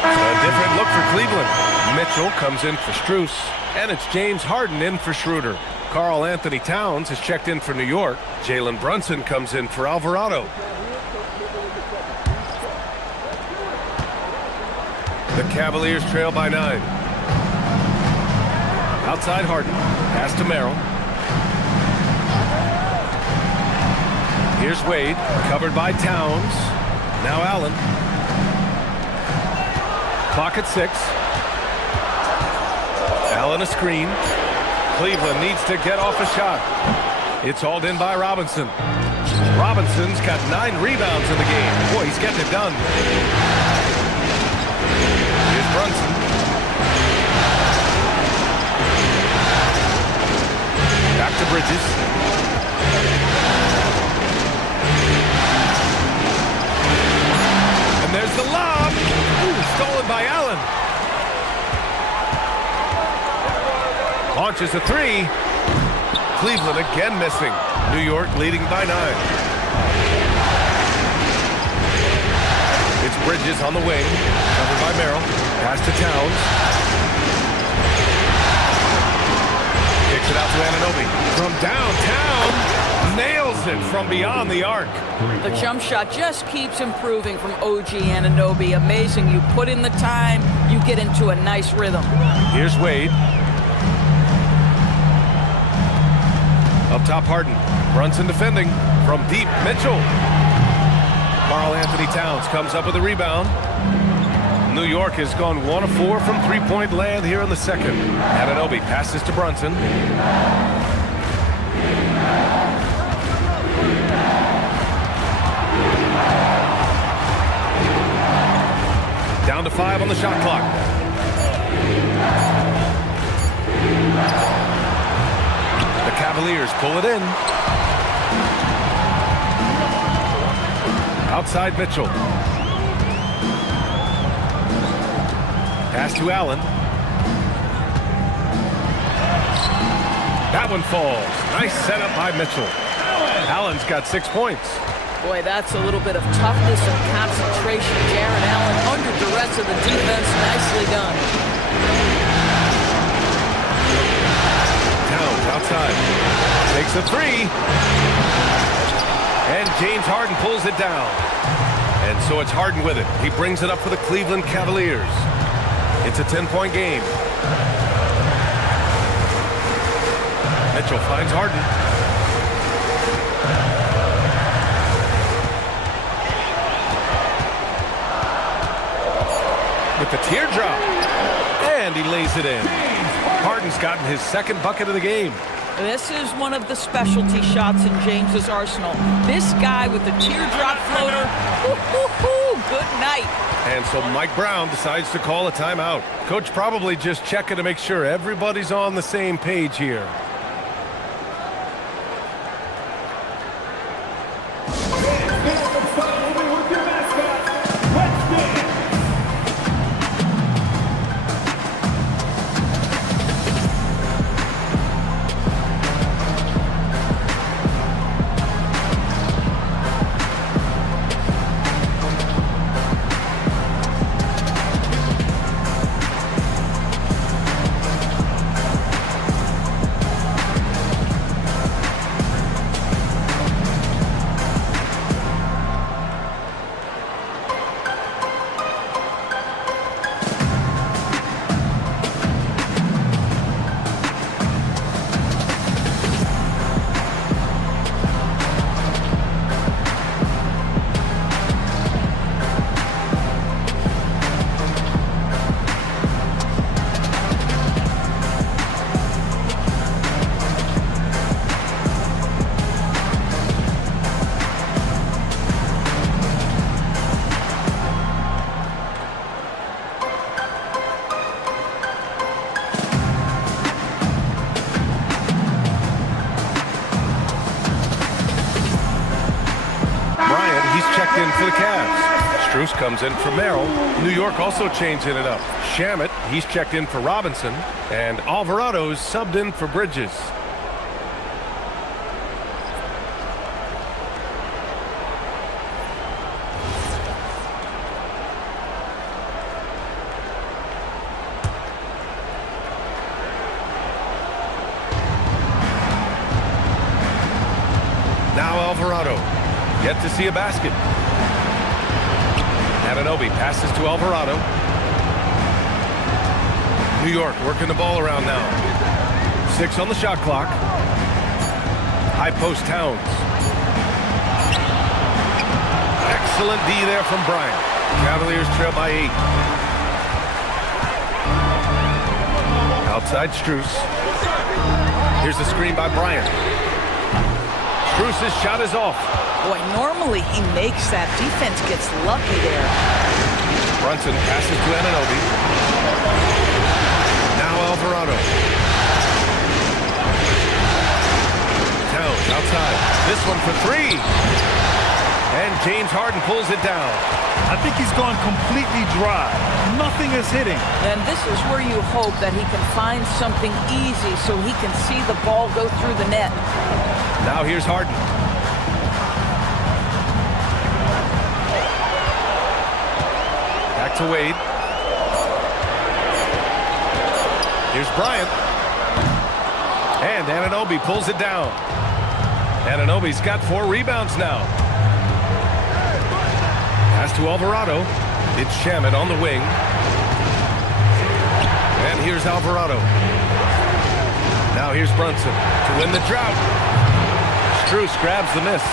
A different look for Cleveland. Mitchell comes in for Strus, and it's James Harden in for Schroeder. Karl Anthony Towns is checked in for New York. Jalen Brunson comes in for Alvarado. The Cavaliers trail by 9. Outside Harden, pass to Merrill. Here's Wade, covered by Towns. Now Allen. Clock at 6. Allen a screen. Cleveland needs to get off a shot. It's hauled in by Robinson. Robinson's got 9 rebounds in the game. Boy, he's getting it done. Here's Brunson. Back to Bridges. And there's the lob. Ooh, stolen by Allen. Launches a 3. Cleveland again missing. New York leading by 9. It's Bridges on the wing. Covered by Merrill. Pass to Towns. Kicks it out to Anunoby. From downtown. Nails it from beyond the arc. The jump shot just keeps improving from OG Anunoby. Amazing. You put in the time, you get into a nice rhythm. Here's Wade. Up top, Harden. Brunson defending. From deep, Mitchell. Karl Anthony Towns comes up with a rebound. New York has gone 1 of 4 from three-point land here in the second. Anunoby passes to Brunson. Down to 5 on the shot clock. The Cavaliers pull it in. Outside Mitchell. Pass to Allen. That one falls. Nice setup by Mitchell. Allen's got 6 points. Boy, that's a little bit of toughness and concentration. Jaron Allen under duress of the defense. Nicely done. Towns outside. Takes a 3. And James Harden pulls it down. And so it's Harden with it. He brings it up for the Cleveland Cavaliers. It's a 10-point game. Mitchell finds Harden. With the teardrop. And he lays it in. Harden's gotten his second bucket of the game. This is one of the specialty shots in James's arsenal. This guy with the teardrop floater, good night. And so Mike Brown decides to call a timeout. Coach probably just checking to make sure everybody's on the same page here. Strus comes in for Merrill. New York also changing it up. Shamet, he's checked in for Robinson. And Alvarado's subbed in for Bridges. Now Alvarado. Yet to see a basket. Anunoby passes to Alvarado. New York working the ball around now. 6 on the shot clock. High post Towns. Excellent D there from Bryant. Cavaliers trail by 8. Outside Strus. Here's the screen by Bryant. Strus's shot is off. Boy, normally he makes that. Defense gets lucky there. Brunson passes to Anunoby. Now Alvarado. Towns outside. This one for 3. And James Harden pulls it down. I think he's gone completely dry. Nothing is hitting. And this is where you hope that he can find something easy so he can see the ball go through the net. Now here's Harden. Back to Wade. Here's Bryant. And Anunoby pulls it down. Anunoby's got 4 rebounds now. Pass to Alvarado. It's Shamet on the wing. And here's Alvarado. Now here's Brunson to win the drought. Strus grabs the miss.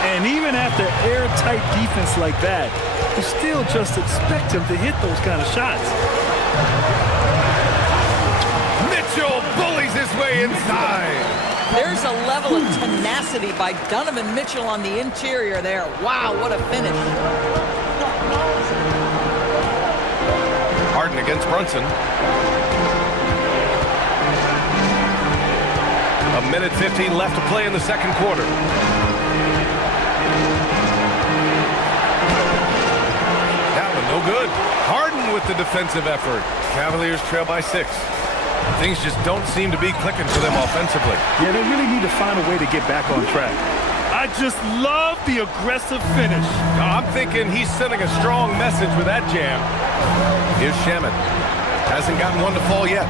And even after airtight defense like that, you still just expect him to hit those kind of shots. Mitchell bullies his way inside. There's a level of tenacity by Donovan Mitchell on the interior there. Wow, what a finish. Harden against Brunson. A minute 15 left to play in the second quarter. That one no good. Harden with the defensive effort. Cavaliers trail by 6. Things just don't seem to be clicking for them offensively. Yeah, they really need to find a way to get back on track. I just love the aggressive finish. I'm thinking he's sending a strong message with that jam. Here's Shamet. Hasn't gotten one to fall yet.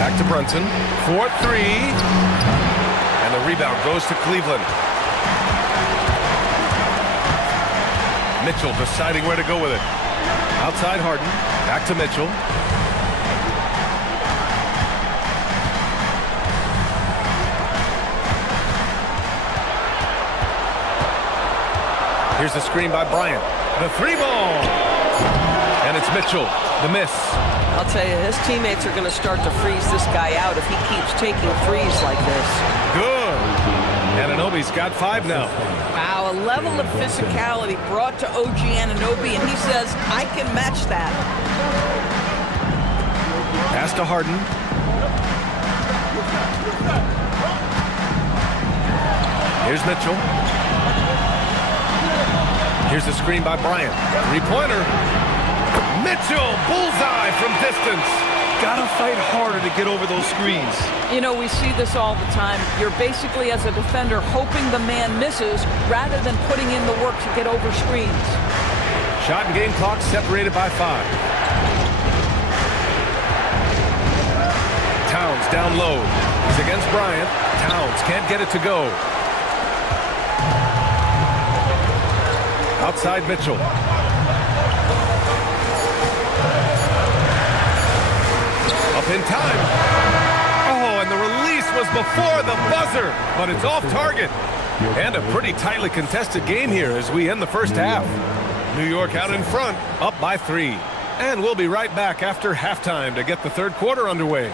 Back to Brunson. 4-3. And the rebound goes to Cleveland. Mitchell deciding where to go with it. Outside Harden. Back to Mitchell. Here's the screen by Bryant. The 3-ball. And it's Mitchell. The miss. I'll tell you, his teammates are going to start to freeze this guy out if he keeps taking threes like this. Good. Anunoby's got 5 now. Wow, a level of physicality brought to OG Anunoby, and he says, I can match that. Pass to Harden. Here's Mitchell. Here's the screen by Bryant. 3-pointer. Mitchell, bullseye from distance. Gotta fight harder to get over those screens. You know, we see this all the time. You're basically, as a defender, hoping the man misses rather than putting in the work to get over screens. Shot and game clock separated by 5. Towns down low. He's against Bryant. Towns can't get it to go. Outside Mitchell. Up in time. Oh, and the release was before the buzzer, but it's off target. And a pretty tightly contested game here as we end the first half. New York out in front, up by 3. And we'll be right back after halftime to get the third quarter underway.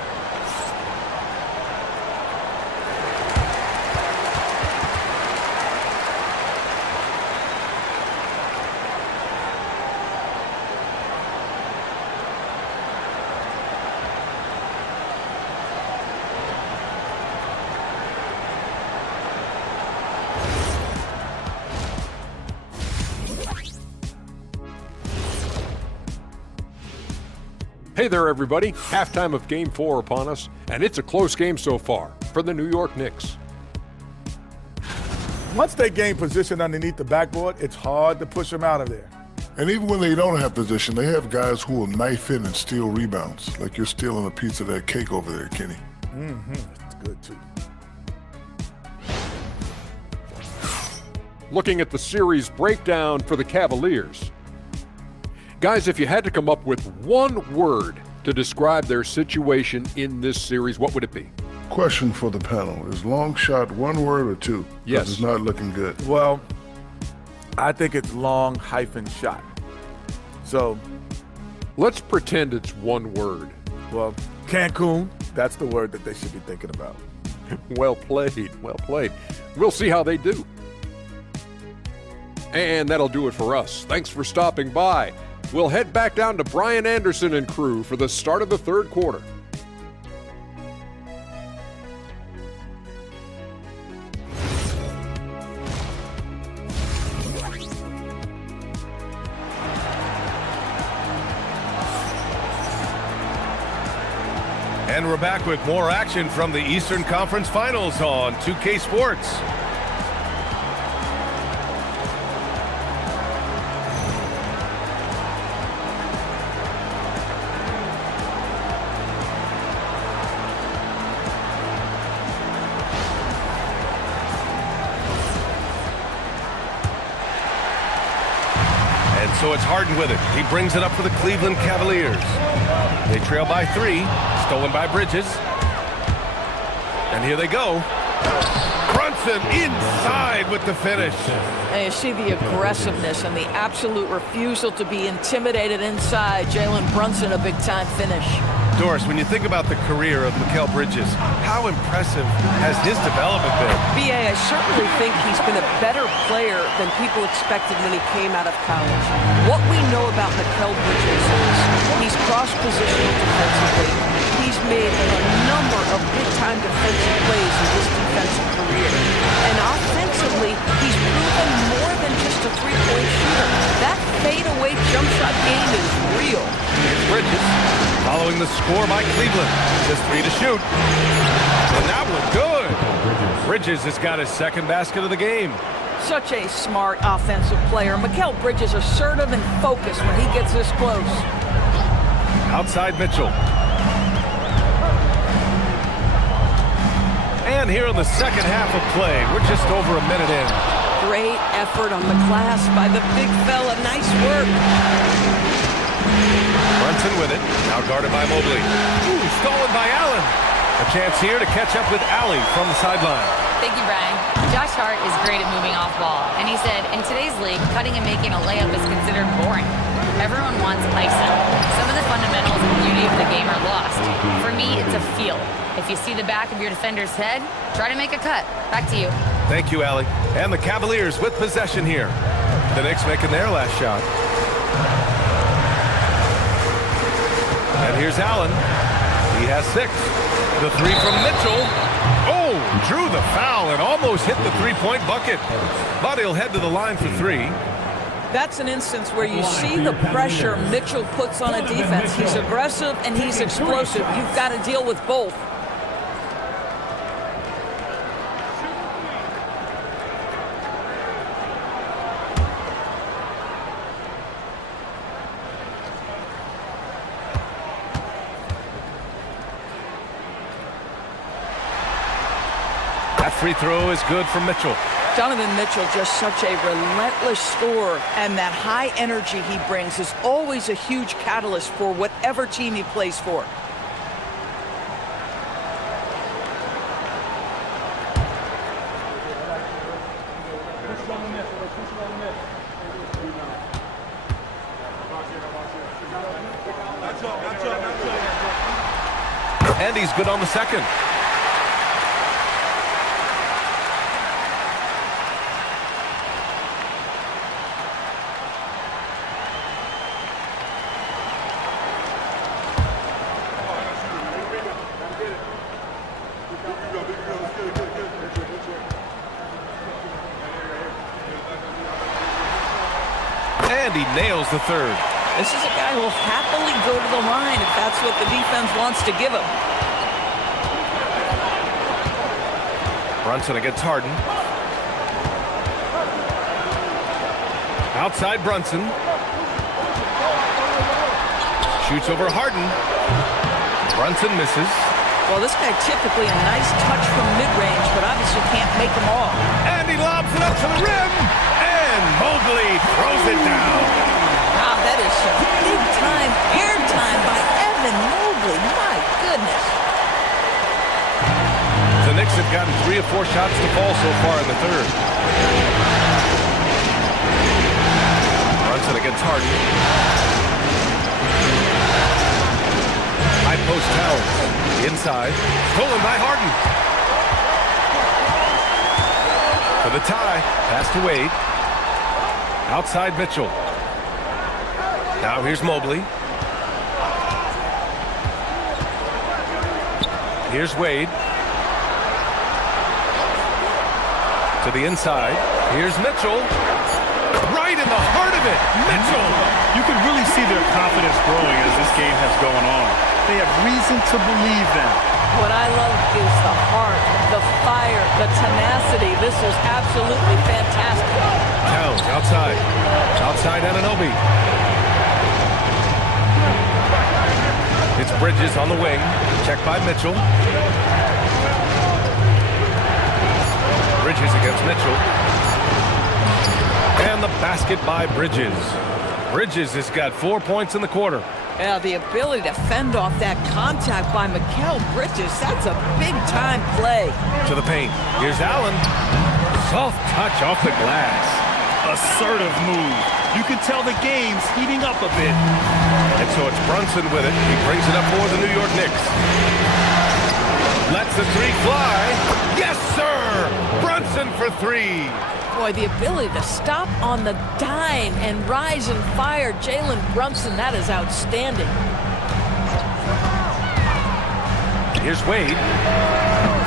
Hey there, everybody. Halftime of Game 4 upon us, and it's a close game so far for the New York Knicks. Once they gain position underneath the backboard, it's hard to push them out of there. And even when they don't have position, they have guys who will knife in and steal rebounds, like you're stealing a piece of that cake over there, Kenny. That's good, too. Looking at the series breakdown for the Cavaliers. Guys, if you had to come up with one word to describe their situation in this series, what would it be? Question for the panel. Is long shot one word or two? 'Cause Yes. It's not looking good. Well, I think it's long-shot. So let's pretend it's one word. Well, Cancun, that's the word that they should be thinking about. Well played, well played. We'll see how they do. And that'll do it for us. Thanks for stopping by. We'll head back down to Brian Anderson and crew for the start of the third quarter. And we're back with more action from the Eastern Conference Finals on 2K Sports. So it's Harden with it. He brings it up for the Cleveland Cavaliers. They trail by 3, stolen by Bridges. And here they go. Brunson inside with the finish. And you see the aggressiveness and the absolute refusal to be intimidated inside. Jalen Brunson, a big-time finish. Doris, when you think about the career of Mikal Bridges, how impressive has his development been? B.A., I certainly think he's been a better player than people expected when he came out of college. What we know about Mikal Bridges is he's cross-positional defensively. He's made a number of big-time defensive plays in his defensive career. And offensively, he's proven more than just a three-point shooter. That fadeaway jump shot game is real. Here's Bridges, following the score by Cleveland. Just 3 to shoot. And that was good. Bridges has got his second basket of the game. Such a smart offensive player. Mikal Bridges assertive and focused when he gets this close. Outside Mitchell. And here in the second half of play, we're just over a minute in. Great effort on the glass by the big fella. Nice work. Brunson with it, now guarded by Mobley. Ooh, stolen by Allen. A chance here to catch up with Allie from the sideline. Thank you, Brian. Josh Hart is great at moving off ball, and he said, in today's league, cutting and making a layup is considered boring. Everyone wants ISO. Some of the fundamentals and beauty of the game are lost. For me, it's a feel. If you see the back of your defender's head, try to make a cut. Back to you. Thank you, Allie. And the Cavaliers with possession here. The Knicks making their last shot. And here's Allen. He has 6. The 3 from Mitchell. Oh, drew the foul and almost hit the three-point bucket. But he'll head to the line for 3. That's an instance where you see the pressure Mitchell puts on a defense. He's aggressive and he's explosive. You've got to deal with both. That free throw is good from Mitchell. Donovan Mitchell, just such a relentless scorer, and that high energy he brings is always a huge catalyst for whatever team he plays for. And he's good on the second. And he nails the third. This is a guy who will happily go to the line if that's what the defense wants to give him. Brunson against Harden. Outside Brunson. Shoots over Harden. Brunson misses. Well, this guy typically a nice touch from mid-range, but obviously can't make them all. And he lobs it up to the rim. And Mobley throws it down. Wow, that is some big-time airtime by Evan Mobley. My goodness. The Knicks have gotten 3 or 4 shots to fall so far in the third. Brunson against Harden. High post Towns. Inside. Stolen by Harden. For the tie. Pass to Wade. Outside Mitchell. Now here's Mobley. Here's Wade. To the inside. Here's Mitchell. Right in the heart of it. Mitchell. You can really see their confidence growing as this game has gone on. They have reason to believe that. What I love is the heart, the fire, the tenacity. This is absolutely fantastic. Towns outside. Outside Anunoby. It's Bridges on the wing. Checked by Mitchell. Bridges against Mitchell. And the basket by Bridges. Bridges has got 4 points in the quarter. Yeah, the ability to fend off that contact by Mikal Bridges, that's a big-time play. To the paint. Here's Allen. Soft touch off the glass. Assertive move. You can tell the game's heating up a bit. And so it's Brunson with it. He brings it up for the New York Knicks. Lets the three fly. Yes, sir! Brunson for 3. Boy, the ability to stop on the dime and rise and fire Jalen Brunson, that is outstanding. Here's Wade.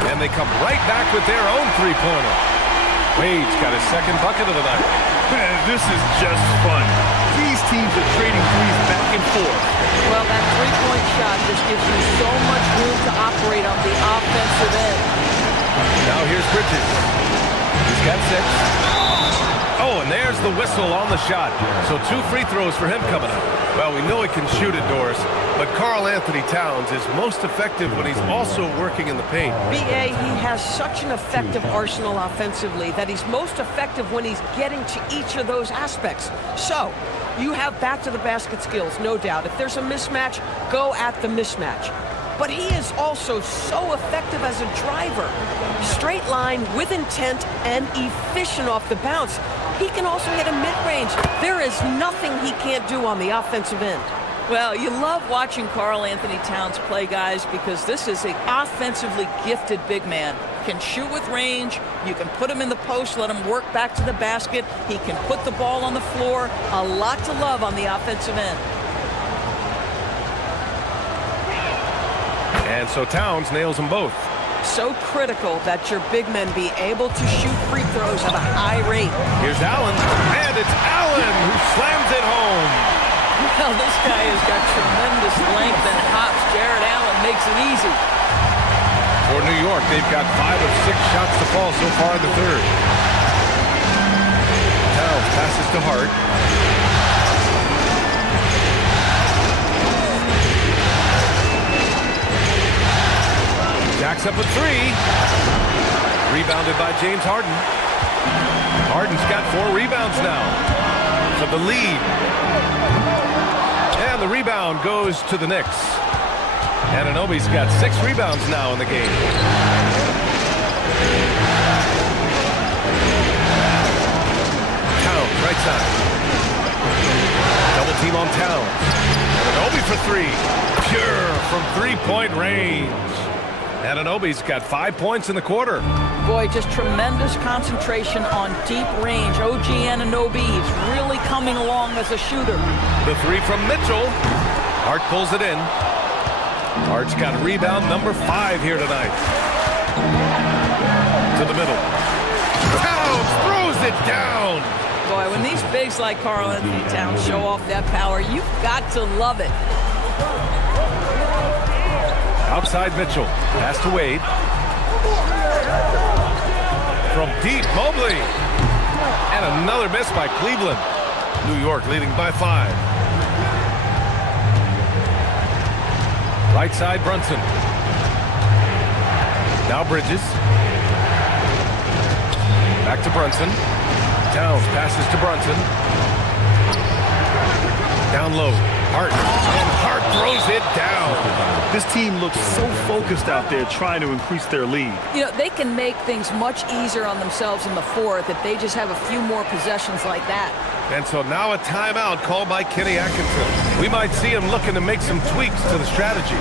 And they come right back with their own three-pointer. Wade's got his second bucket of the night. Man, this is just fun. These teams are trading threes back and forth. Well, that three-point shot just gives you so much room to operate on the offensive end. Now here's Bridges. He's got 6. Oh, and there's the whistle on the shot. So 2 free throws for him coming up. Well, we know he can shoot it, Doris, but Karl Anthony Towns is most effective when he's also working in the paint. B.A., he has such an effective arsenal offensively that he's most effective when he's getting to each of those aspects. So, you have back-to-the-basket skills, no doubt. If there's a mismatch, go at the mismatch. But he is also so effective as a driver. Straight line, with intent, and efficient off the bounce. He can also hit a mid-range. There is nothing he can't do on the offensive end. Well, you love watching Karl Anthony Towns play, guys, because this is an offensively gifted big man. Can shoot with range. You can put him in the post, let him work back to the basket. He can put the ball on the floor. A lot to love on the offensive end. And so Towns nails them both. So critical that your big men be able to shoot free throws at a high rate. Here's Allen, and it's Allen who slams it home. Well, this guy has got tremendous length and hops. Jared Allen makes it easy. For New York, they've got 5 of 6 shots to fall so far in the third. Towns passes to Hart. Jacks up a 3. Rebounded by James Harden. Harden's got 4 rebounds now for the lead. And the rebound goes to the Knicks. Anunoby's got 6 rebounds now in the game. Towns, right side. Double team on Towns. Anunoby for 3. Pure from 3-point range. Anunoby's got 5 points in the quarter. Boy, just tremendous concentration on deep range. OG Anunoby, he's really coming along as a shooter. The 3 from Mitchell. Hart pulls it in. Hart's got rebound number 5 here tonight. To the middle. Towns throws it down. Boy, when these bigs like Karl Anthony Towns show off that power, you've got to love it. Outside Mitchell. Pass to Wade. From deep, Mobley. And another miss by Cleveland. New York leading by 5. Right side, Brunson. Now Bridges. Back to Brunson. Towns passes to Brunson. Down low. Hart. And Hart throws it down. This team looks so focused out there trying to increase their lead. You know, they can make things much easier on themselves in the fourth if they just have a few more possessions like that. And so now a timeout called by Kenny Atkinson. We might see him looking to make some tweaks to the strategy.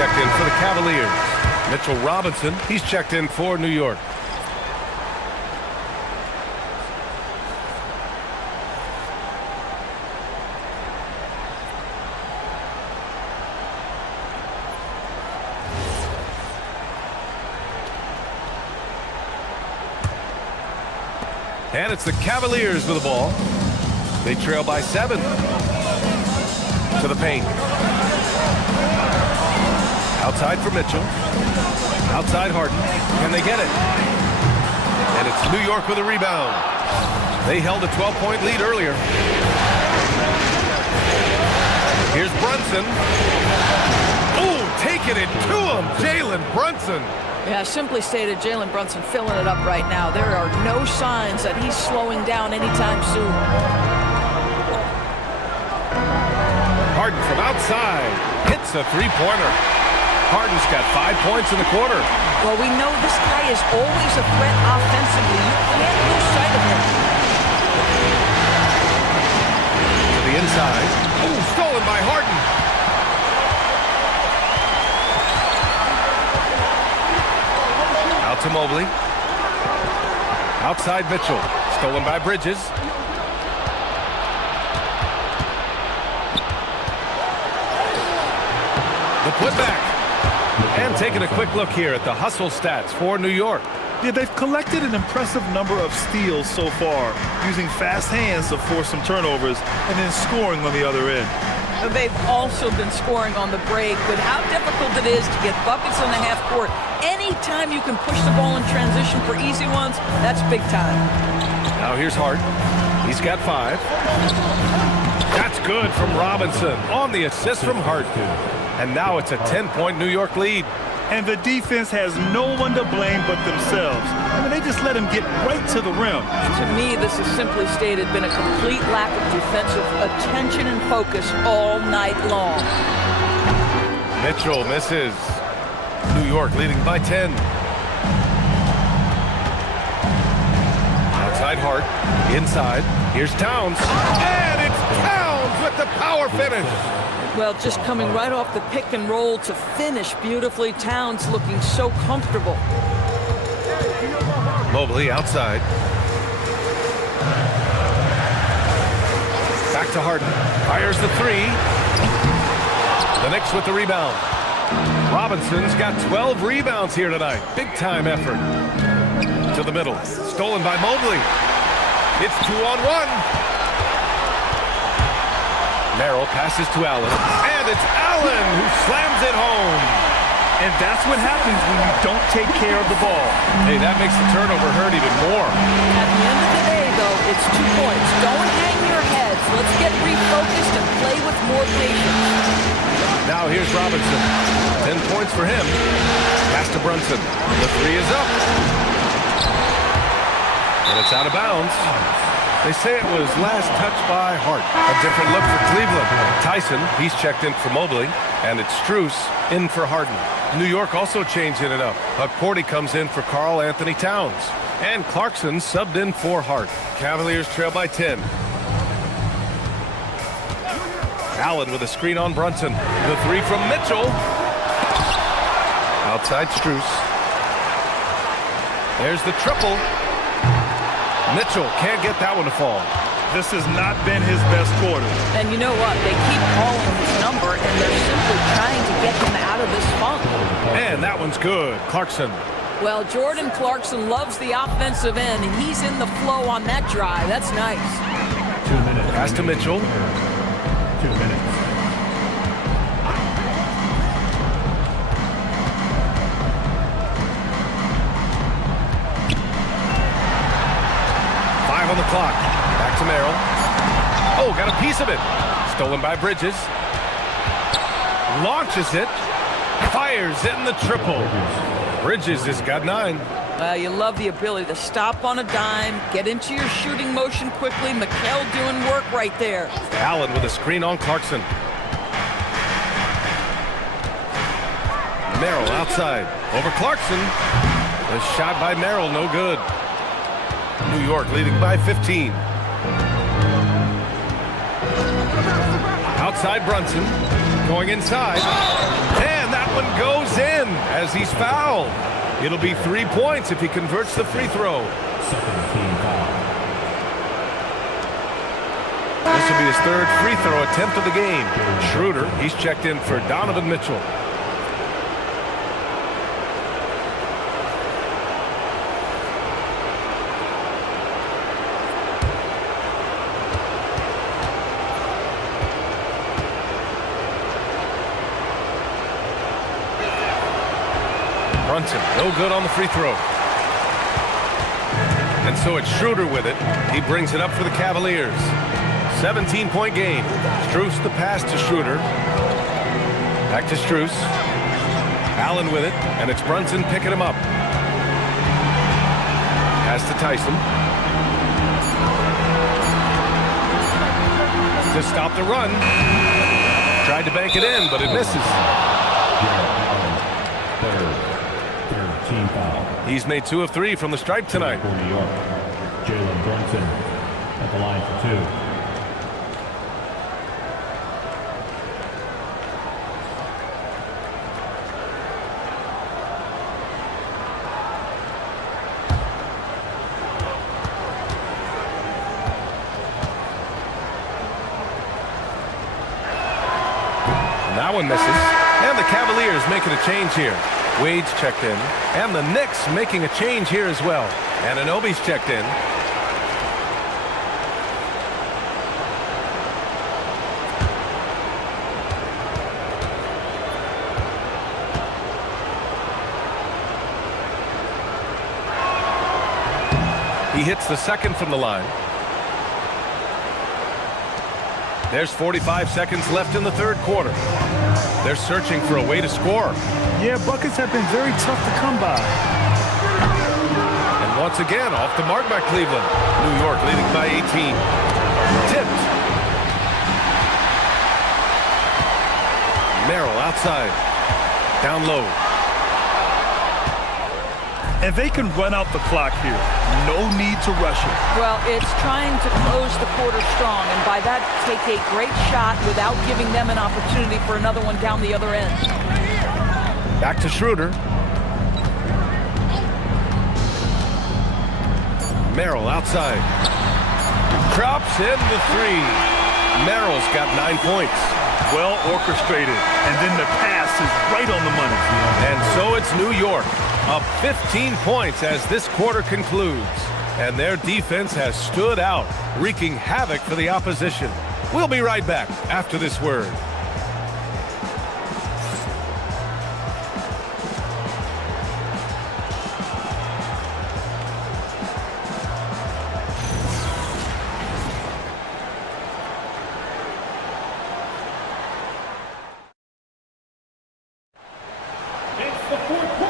checked in for the Cavaliers. Mitchell Robinson, he's checked in for New York. And it's the Cavaliers with the ball. They trail by 7. To the paint. Outside for Mitchell. Outside Harden. Can they get it? And it's New York with a rebound. They held a 12-point lead earlier. Here's Brunson. Oh, taking it to him. Jalen Brunson. Yeah, simply stated, Jalen Brunson filling it up right now. There are no signs that he's slowing down anytime soon. Harden from outside hits a three-pointer. Harden's got 5 points in the quarter. Well, we know this guy is always a threat offensively. You can't lose sight of him. To the inside. Oh, stolen by Harden. Out to Mobley. Outside Mitchell. Stolen by Bridges. The putback. And taking a quick look here at the hustle stats for New York. Yeah, they've collected an impressive number of steals so far, using fast hands to force some turnovers and then scoring on the other end. They've also been scoring on the break, but how difficult it is to get buckets on the half court. Anytime you can push the ball in transition for easy ones, that's big time. Now here's Hart. He's got 5. That's good from Robinson on the assist from Hart. And now it's a 10-point New York lead. And the defense has no one to blame but themselves. I mean, they just let him get right to the rim. To me, this has simply stated been a complete lack of defensive attention and focus all night long. Mitchell misses. New York leading by 10. Outside Hart. Inside. Here's Towns. And it's Towns with the power finish. Well, just coming right off the pick and roll to finish beautifully. Towns looking so comfortable. Mobley outside. Back to Harden. Fires the 3. The Knicks with the rebound. Robinson's got 12 rebounds here tonight. Big time effort. To the middle. Stolen by Mobley. It's 2-on-1. Merrill passes to Allen, and it's Allen who slams it home. And that's what happens when you don't take care of the ball. Hey, that makes the turnover hurt even more. At the end of the day, though, it's 2 points. Don't hang your heads. Let's get refocused and play with more patience. Now here's Robinson. 10 points for him. Pass to Brunson. The three is up. And it's out of bounds. They say it was last touched by Hart. A different look for Cleveland. Tyson, he's checked in for Mobley. And it's Strus in for Harden. New York also changing it up. Porty comes in for Karl Anthony Towns. And Clarkson subbed in for Hart. Cavaliers trail by 10. Allen with a screen on Brunson. The three from Mitchell. Outside Strus. There's the triple. Mitchell can't get that one to fall. This has not been his best quarter. And you know what? They keep calling his number, and they're simply trying to get him out of this funk. And that one's good. Clarkson. Well, Jordan Clarkson loves the offensive end, and he's in the flow on that drive. That's nice. 2 minutes. Pass to Mitchell. 2 minutes. On the clock. Back to Merrill. Oh, got a piece of it. Stolen by Bridges. Launches it. Fires it in the triple. Bridges has got 9. Well, you love the ability to stop on a dime, get into your shooting motion quickly. McHale doing work right there. Allen with a screen on Clarkson. Merrill outside. Over Clarkson. The shot by Merrill, no good. New York leading by 15. Outside Brunson. Going inside. And that one goes in as he's fouled. It'll be 3 points if he converts the free throw. This will be his third free throw attempt of the game. Schroeder, he's checked in for Donovan Mitchell. Brunson, no good on the free throw. And so it's Schroeder with it. He brings it up for the Cavaliers. 17-point game. Strus the pass to Schroeder. Back to Strus. Allen with it, and it's Brunson picking him up. Pass to Tyson. To stop the run. Tried to bank it in, but it misses. He's made 2 of 3 from the stripe tonight. For New York, Jalen Brunson at the line for 2. And that one misses. And the Cavaliers making a change here. Wade's checked in, and the Knicks making a change here as well. And Anunoby's checked in. He hits the second from the line. There's 45 seconds left in the third quarter. They're searching for a way to score. Yeah, buckets have been very tough to come by. And once again, off the mark by Cleveland. New York leading by 18. Tipped. Merrill outside. Down low. And they can run out the clock here. No need to rush it. Well, it's trying to close the quarter strong, and by that, take a great shot without giving them an opportunity for another one down the other end. Back to Schroeder. Merrill outside. Drops in the three. Merrill's got 9 points. Well orchestrated, and then the pass is right on the money. And so it's New York, up 15 points as this quarter concludes. And their defense has stood out, wreaking havoc for the opposition. We'll be right back after this word.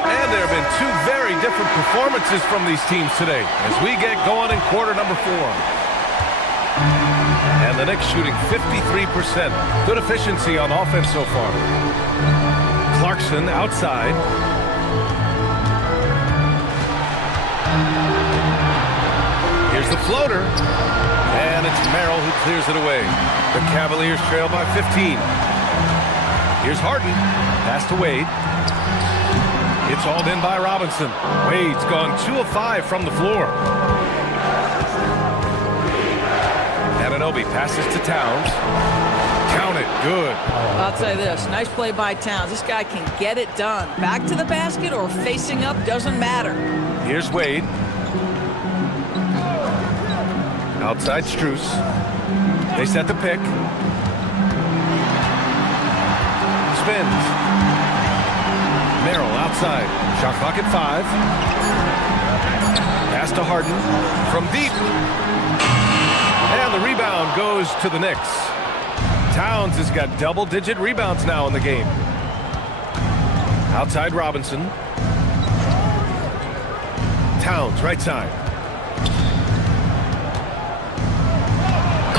And there have been two very different performances from these teams today as we get going in quarter number 4. And the Knicks shooting 53%. Good efficiency on offense so far. Clarkson outside. Here's the floater. And it's Merrill who clears it away. The Cavaliers trail by 15. Here's Harden. Pass to Wade. It's hauled in by Robinson. Wade's gone 2 of 5 from the floor. Anunoby passes to Towns. Count it. Good. I'll tell you this. Nice play by Towns. This guy can get it done. Back to the basket or facing up, doesn't matter. Here's Wade. Outside Strus. They set the pick. Spins. Merrill outside. Shot clock at 5. Pass to Harden. From deep. And the rebound goes to the Knicks. Towns has got double-digit rebounds now in the game. Outside Robinson. Towns, right side.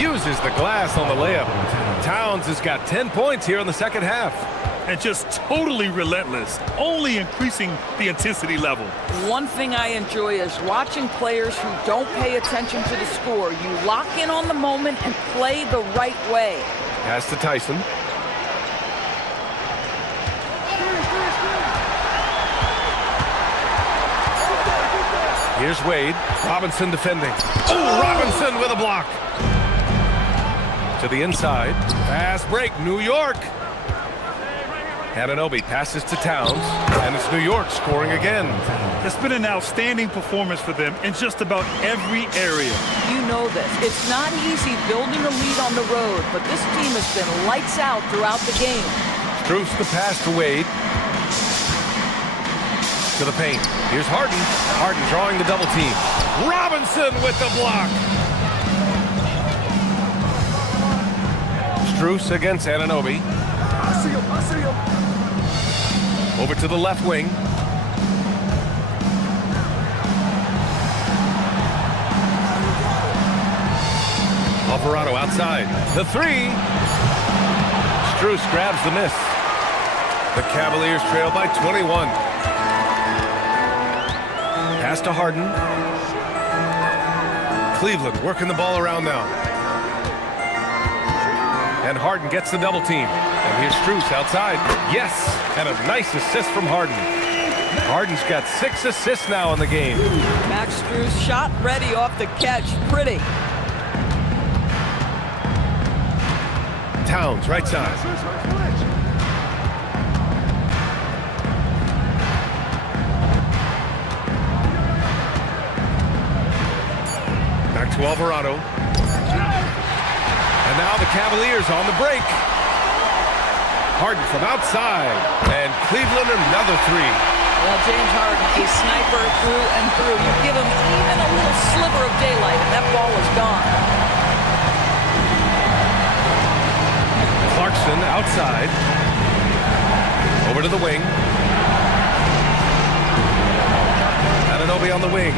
Uses the glass on the layup. Towns has got 10 points here in the second half. And just totally relentless, only increasing the intensity level. One thing I enjoy is watching players who don't pay attention to the score. You lock in on the moment and play the right way. Pass to Tyson. Here's Wade. Robinson defending. Oh, Robinson with a block. To the inside. Fast break. New York. Anunoby passes to Towns, and it's New York scoring again. It's been an outstanding performance for them in just about every area. You know this. It's not easy building a lead on the road, but this team has been lights out throughout the game. Strus the pass to Wade. To the paint. Here's Harden. Harden drawing the double team. Robinson with the block. Strus against Anunoby. I see him. Over to the left wing. Alvarado outside. The 3. Strus grabs the miss. The Cavaliers trail by 21. Pass to Harden. Cleveland working the ball around now. And Harden gets the double team. And here's Strus outside. Yes! And a nice assist from Harden. Harden's got 6 assists now in the game. Max Strus shot ready off the catch. Pretty. Towns, right side. Back to Alvarado. And now the Cavaliers on the break. Harden from outside. And Cleveland another 3. Well, James Harden, a sniper through and through. You give him even a little sliver of daylight, and that ball is gone. Clarkson outside. Over to the wing. Anunoby on the wing.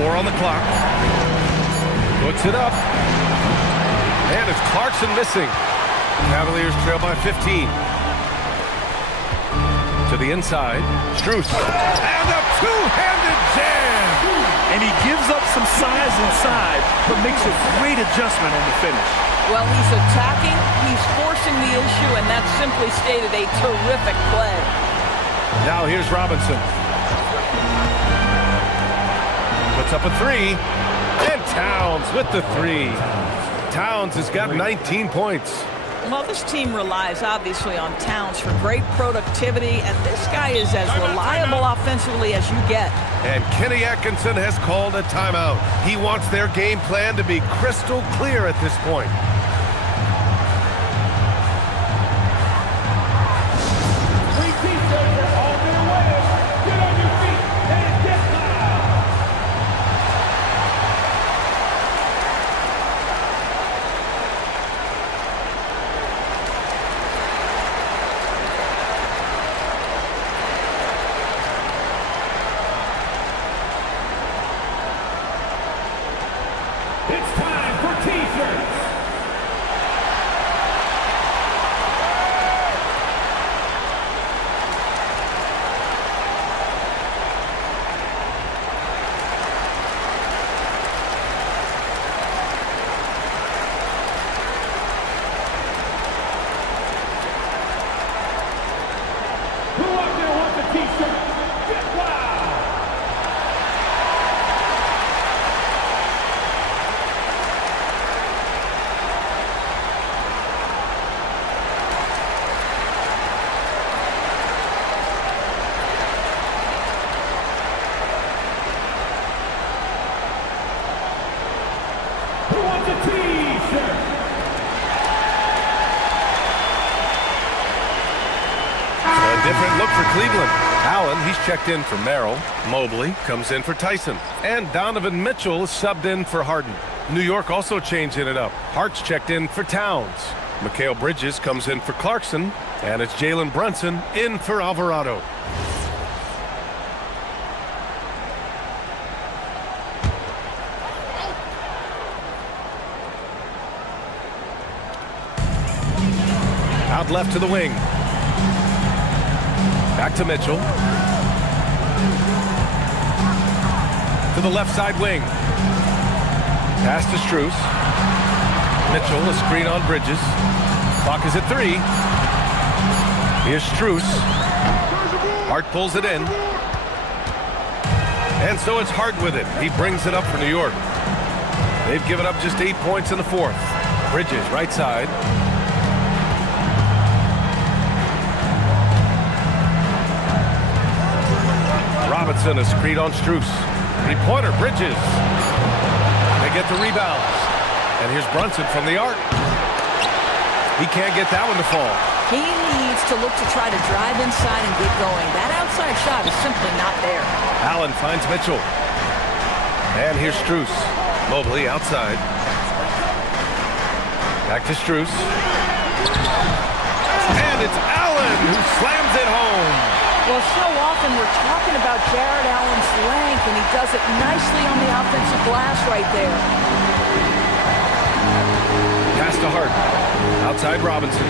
4 on the clock. Puts it up. And it's Clarkson missing. Cavaliers trail by 15. To the inside. Strus. And a two-handed jam. And he gives up some size inside, but makes a great adjustment on the finish. Well, he's attacking, he's forcing the issue, and that's simply stated a terrific play. Now here's Robinson. Puts up a 3. And Towns with the 3. Towns has got 19 points. Well, this team relies obviously on Towns for great productivity, and this guy is as reliable offensively as you get. And Kenny Atkinson has called a timeout. He wants their game plan to be crystal clear at this point. It's time for T-shirts. Who out there wants a T-shirt? Get wild! Who wants a T-shirt? A different look for Cleveland. Allen, he's checked in for Merrill. Mobley comes in for Tyson. And Donovan Mitchell is subbed in for Harden. New York also changing it up. Hart's checked in for Towns. Mikal Bridges comes in for Clarkson. And it's Jalen Brunson in for Alvarado. Out left to the wing. Back to Mitchell. To the left side wing. Pass to Strus. Mitchell, a screen on Bridges. Clock is at 3. Here's Strus. Hart pulls it in. And so it's Hart with it. He brings it up for New York. They've given up just 8 points in the fourth. Bridges, right side. Robinson, a screen on Strus. Three-pointer, Bridges. They get the rebound. And here's Brunson from the arc. He can't get that one to fall. He needs to look to try to drive inside and get going. That outside shot is simply not there. Allen finds Mitchell. And here's Strus. Mobley outside. Back to Strus. And it's Allen who slams it home. Well, so often we're talking about Jared Allen's length, and he does it nicely on the offensive glass right there. Pass to Hart. Outside Robinson.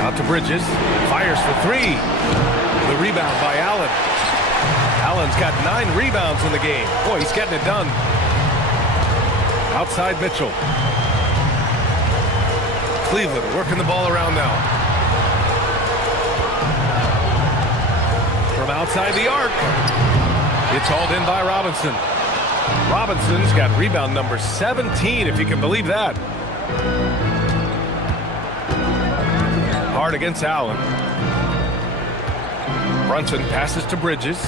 Out to Bridges. Fires for 3. The rebound by Allen. Allen's got 9 rebounds in the game. Boy, he's getting it done. Outside Mitchell. Cleveland working the ball around now. From outside the arc. It's hauled in by Robinson. Robinson's got rebound number 17, if you can believe that. Hard against Allen. Brunson passes to Bridges.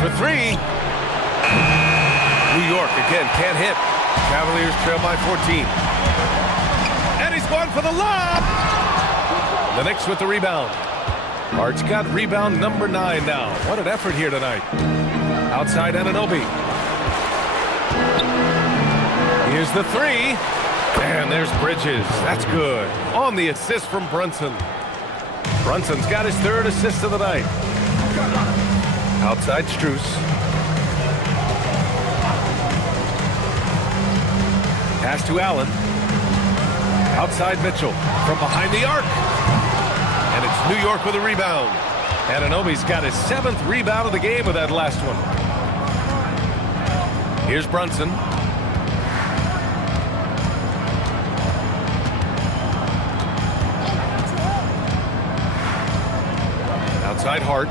For 3. New York again can't hit. Cavaliers trail by 14. And he's going for the lob. The Knicks with the rebound. Hart's got rebound number 9 now. What an effort here tonight. Outside Anunoby. Here's the 3. And there's Bridges. That's good. On the assist from Brunson. Brunson's got his 3rd assist of the night. Outside Strus. Pass to Allen. Outside Mitchell. From behind the arc. And it's New York with a rebound. Anunoby's got his 7th rebound of the game with that last one. Here's Brunson. Outside Hart.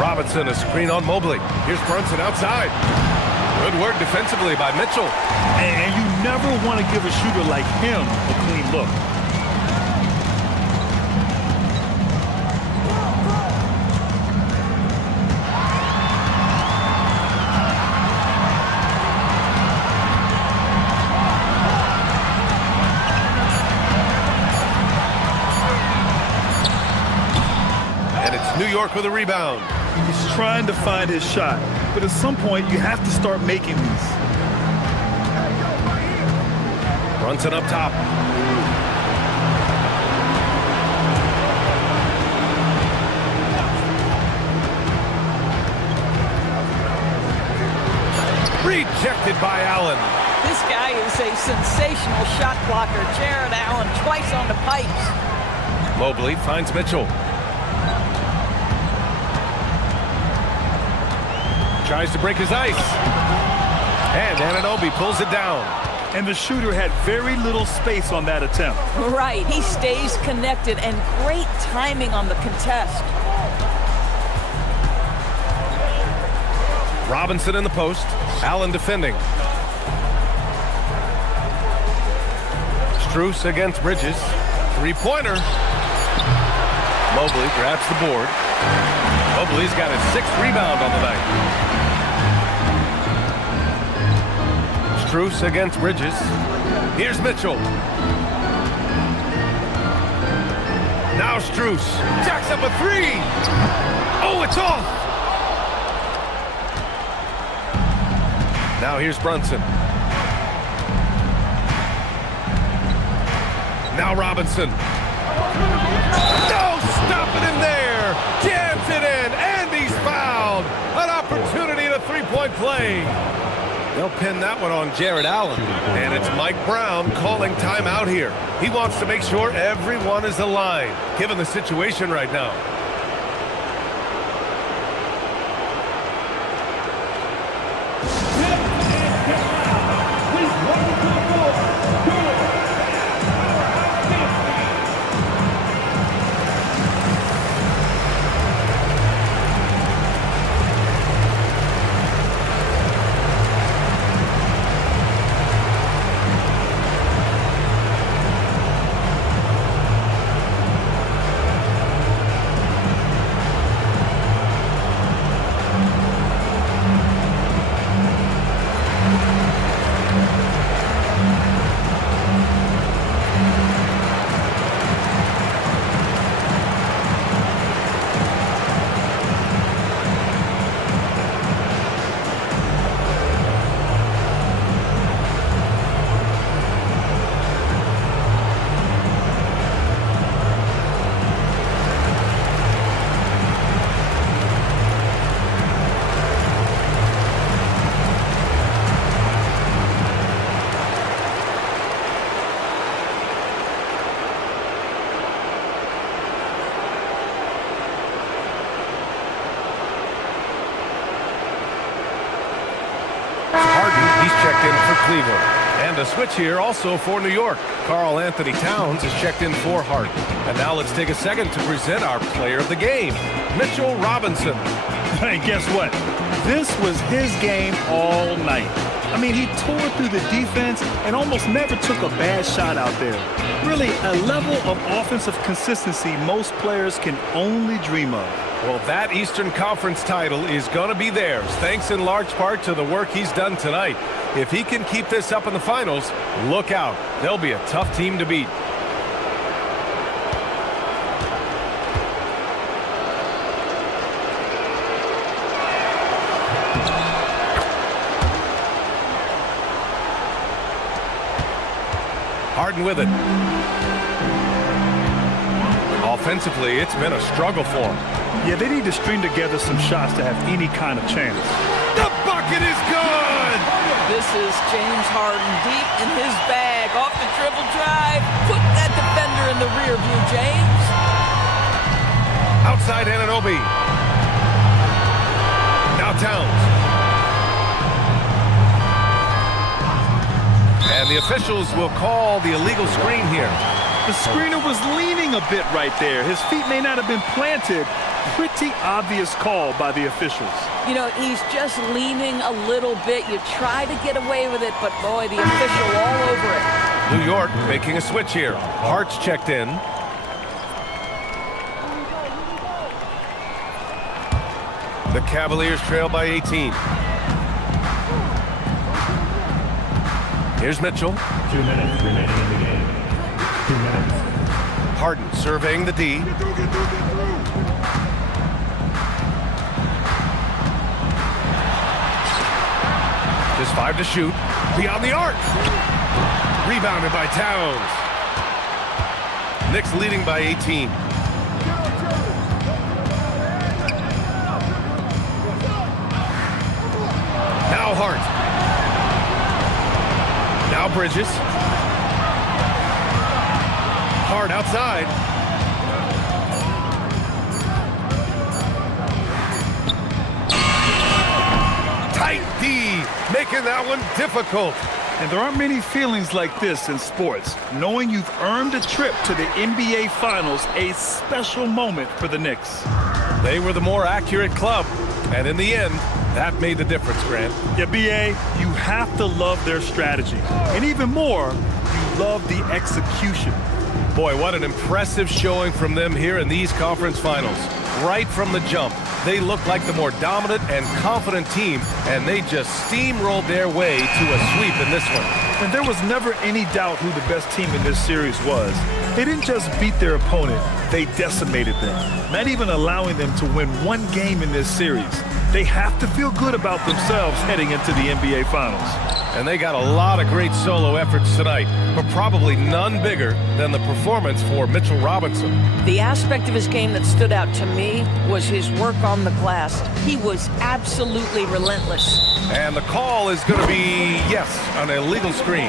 Robinson, a screen on Mobley. Here's Brunson outside. Good work defensively by Mitchell. And you never want to give a shooter like him a clean look. And it's New York with a rebound. He's trying to find his shot, but at some point you have to start making these. Brunson up top. Rejected by Allen. This guy is a sensational shot blocker. Jared Allen twice on the pipes. Mobley finds Mitchell. Tries to break his ice. And Anunoby pulls it down. And the shooter had very little space on that attempt. Right, he stays connected and great timing on the contest. Robinson in the post. Allen defending. Strus against Bridges. Three-pointer. Mobley grabs the board. Mobley's got his 6th rebound on the night. Strus against Bridges. Here's Mitchell. Now Strus jacks up a 3. Oh, it's off. Now here's Brunson. Now Robinson. No, stopping him there. Jams it in, and he's fouled. An opportunity at a three-point play. They'll pin that one on Jared Allen. And it's Mike Brown calling timeout here. He wants to make sure everyone is aligned, given the situation right now. Checked in for Cleveland. And a switch here also for New York. Karl Anthony Towns is checked in for Hart. And now let's take a second to present our player of the game, Mitchell Robinson. Hey, guess what? This was his game all night. I mean, he tore through the defense and almost never took a bad shot out there. Really, a level of offensive consistency most players can only dream of. Well, that Eastern Conference title is going to be theirs, thanks in large part to the work he's done tonight. If he can keep this up in the finals, look out. They'll be a tough team to beat. Harden with it. Offensively, it's been a struggle for him. Yeah, they need to string together some shots to have any kind of chance. The bucket is good! This is James Harden deep in his bag. Off the dribble drive. Put that defender in the rear view, James. Outside Anunoby. Now Towns. And the officials will call the illegal screen here. The screener was leaning a bit right there. His feet may not have been planted, pretty obvious call by the officials. You know, he's just leaning a little bit. You try to get away with it, but boy, the official all over it. New York making a switch here. Hart's checked in. The Cavaliers trail by 18. Here's Mitchell. 2 minutes remaining in the game. 2 minutes. Harden surveying the D. Just 5 to shoot. Beyond the arc. Rebounded by Towns. Knicks leading by 18. Now Hart. Now Bridges. Hart outside. Tight D, making that one difficult. And there aren't many feelings like this in sports. Knowing you've earned a trip to the NBA Finals, a special moment for the Knicks. They were the more accurate club, and in the end, that made the difference, Grant. Yeah, B.A., you have to love their strategy. And even more, you love the execution. Boy, what an impressive showing from them here in these conference finals. Right from the jump, they looked like the more dominant and confident team, and they just steamrolled their way to a sweep in this one. And there was never any doubt who the best team in this series was. They didn't just beat their opponent, they decimated them, not even allowing them to win one game in this series. They have to feel good about themselves heading into the NBA Finals. And they got a lot of great solo efforts tonight, but probably none bigger than the performance for Mitchell Robinson. The aspect of his game that stood out to me was his work on the glass. He was absolutely relentless. And the call is going to be, yes, an illegal screen.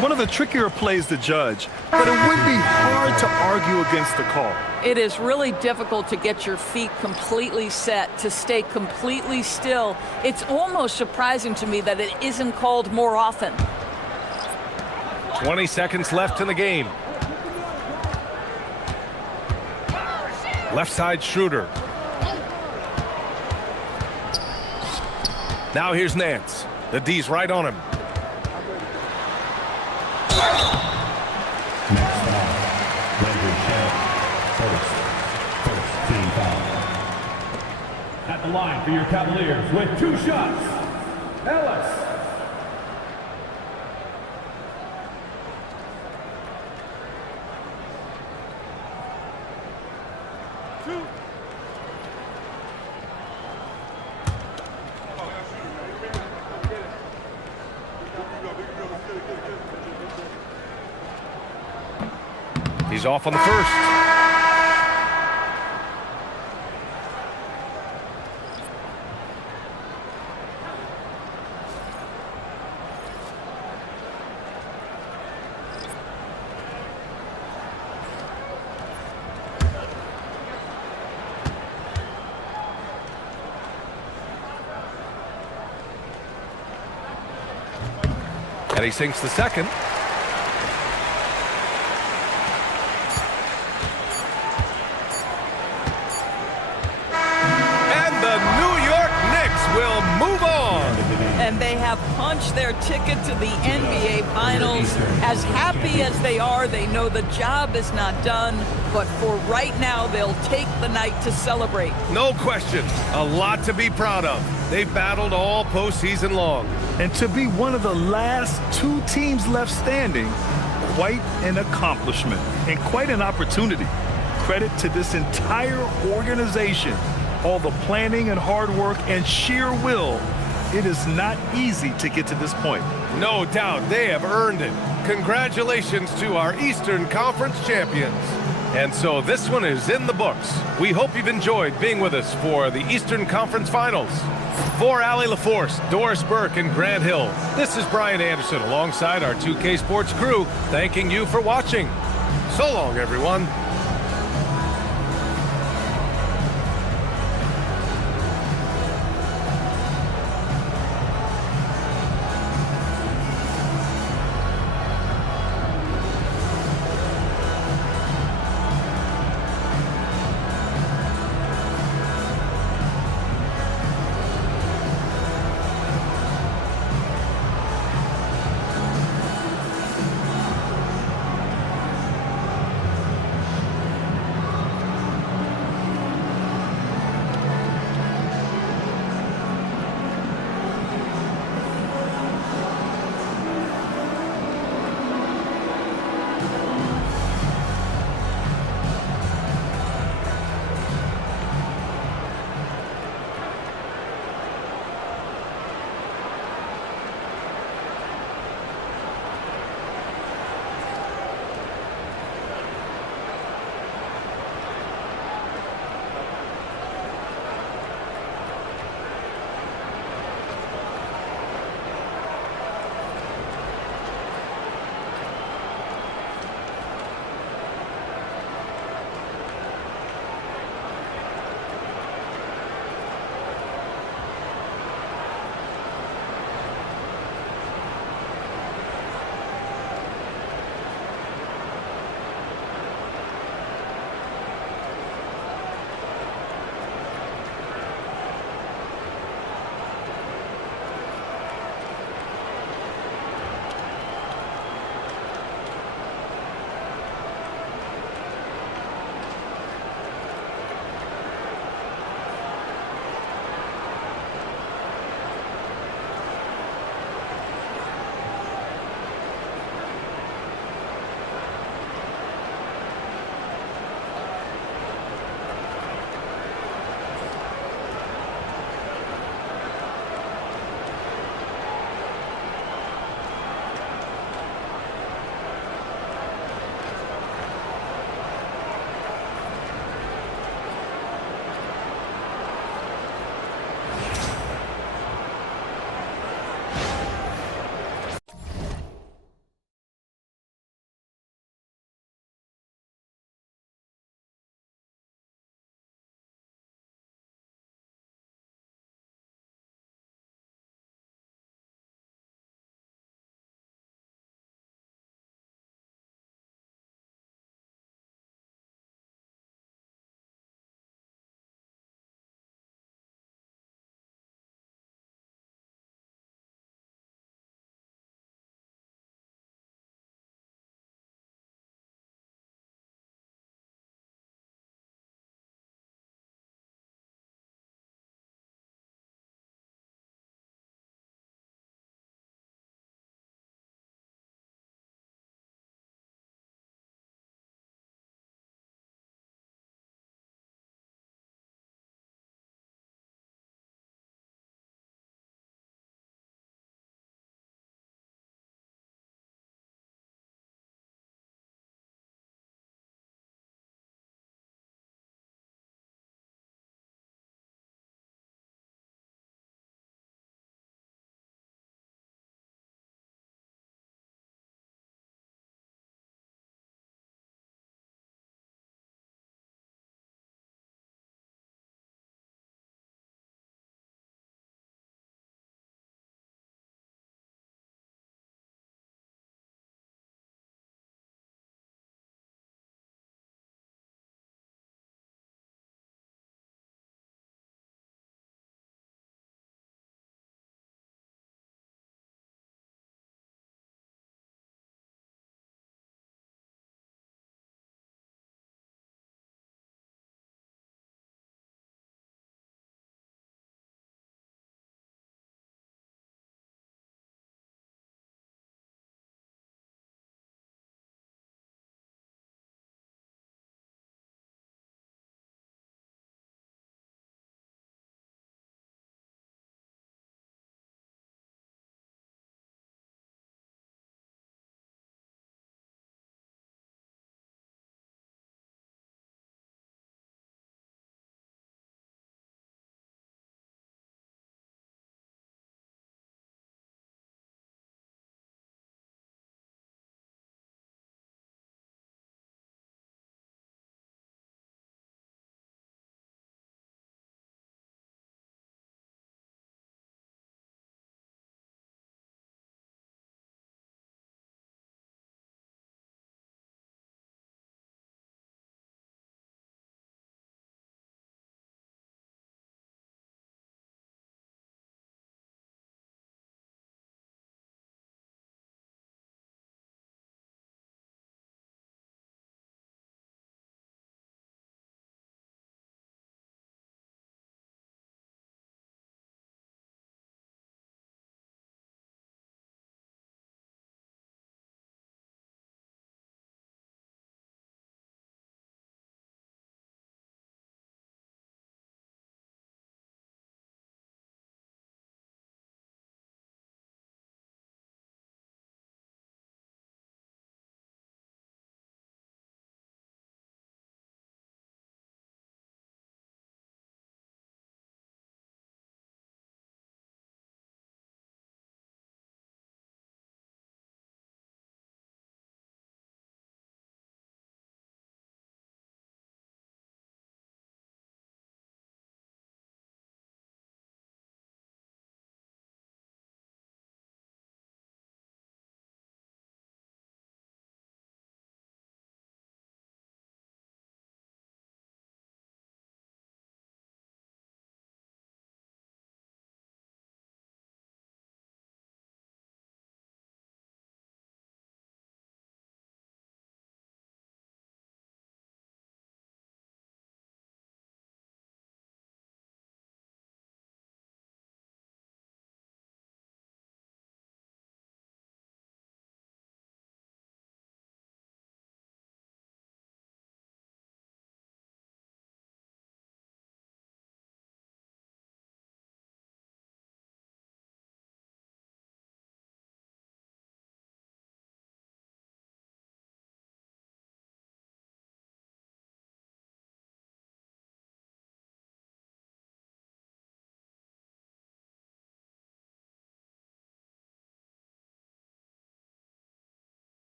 One of the trickier plays to judge, but it would be hard to argue against the call. It is really difficult to get your feet completely set, to stay completely still. It's almost surprising to me that it isn't called more often. 20 seconds left in the game. Left side Schroeder. Now here's Nance. The D's right on him. At the line for your Cavaliers with 2 shots, Ellis. He's off on the first. And he sinks the second. And the New York Knicks will move on. And they have punched their ticket to the NBA Finals. As happy as they are, they know the job is not done. But for right now, they'll take the night to celebrate. No question. A lot to be proud of. They battled all postseason long. And to be one of the last 2 teams left standing, quite an accomplishment and quite an opportunity. Credit to this entire organization. All the planning and hard work and sheer will. It is not easy to get to this point. No doubt they have earned it. Congratulations to our Eastern Conference champions. And so this one is in the books. We hope you've enjoyed being with us for the Eastern Conference Finals. For Allie LaForce, Doris Burke, and Grant Hill, this is Brian Anderson alongside our 2K Sports crew, thanking you for watching. So long, everyone.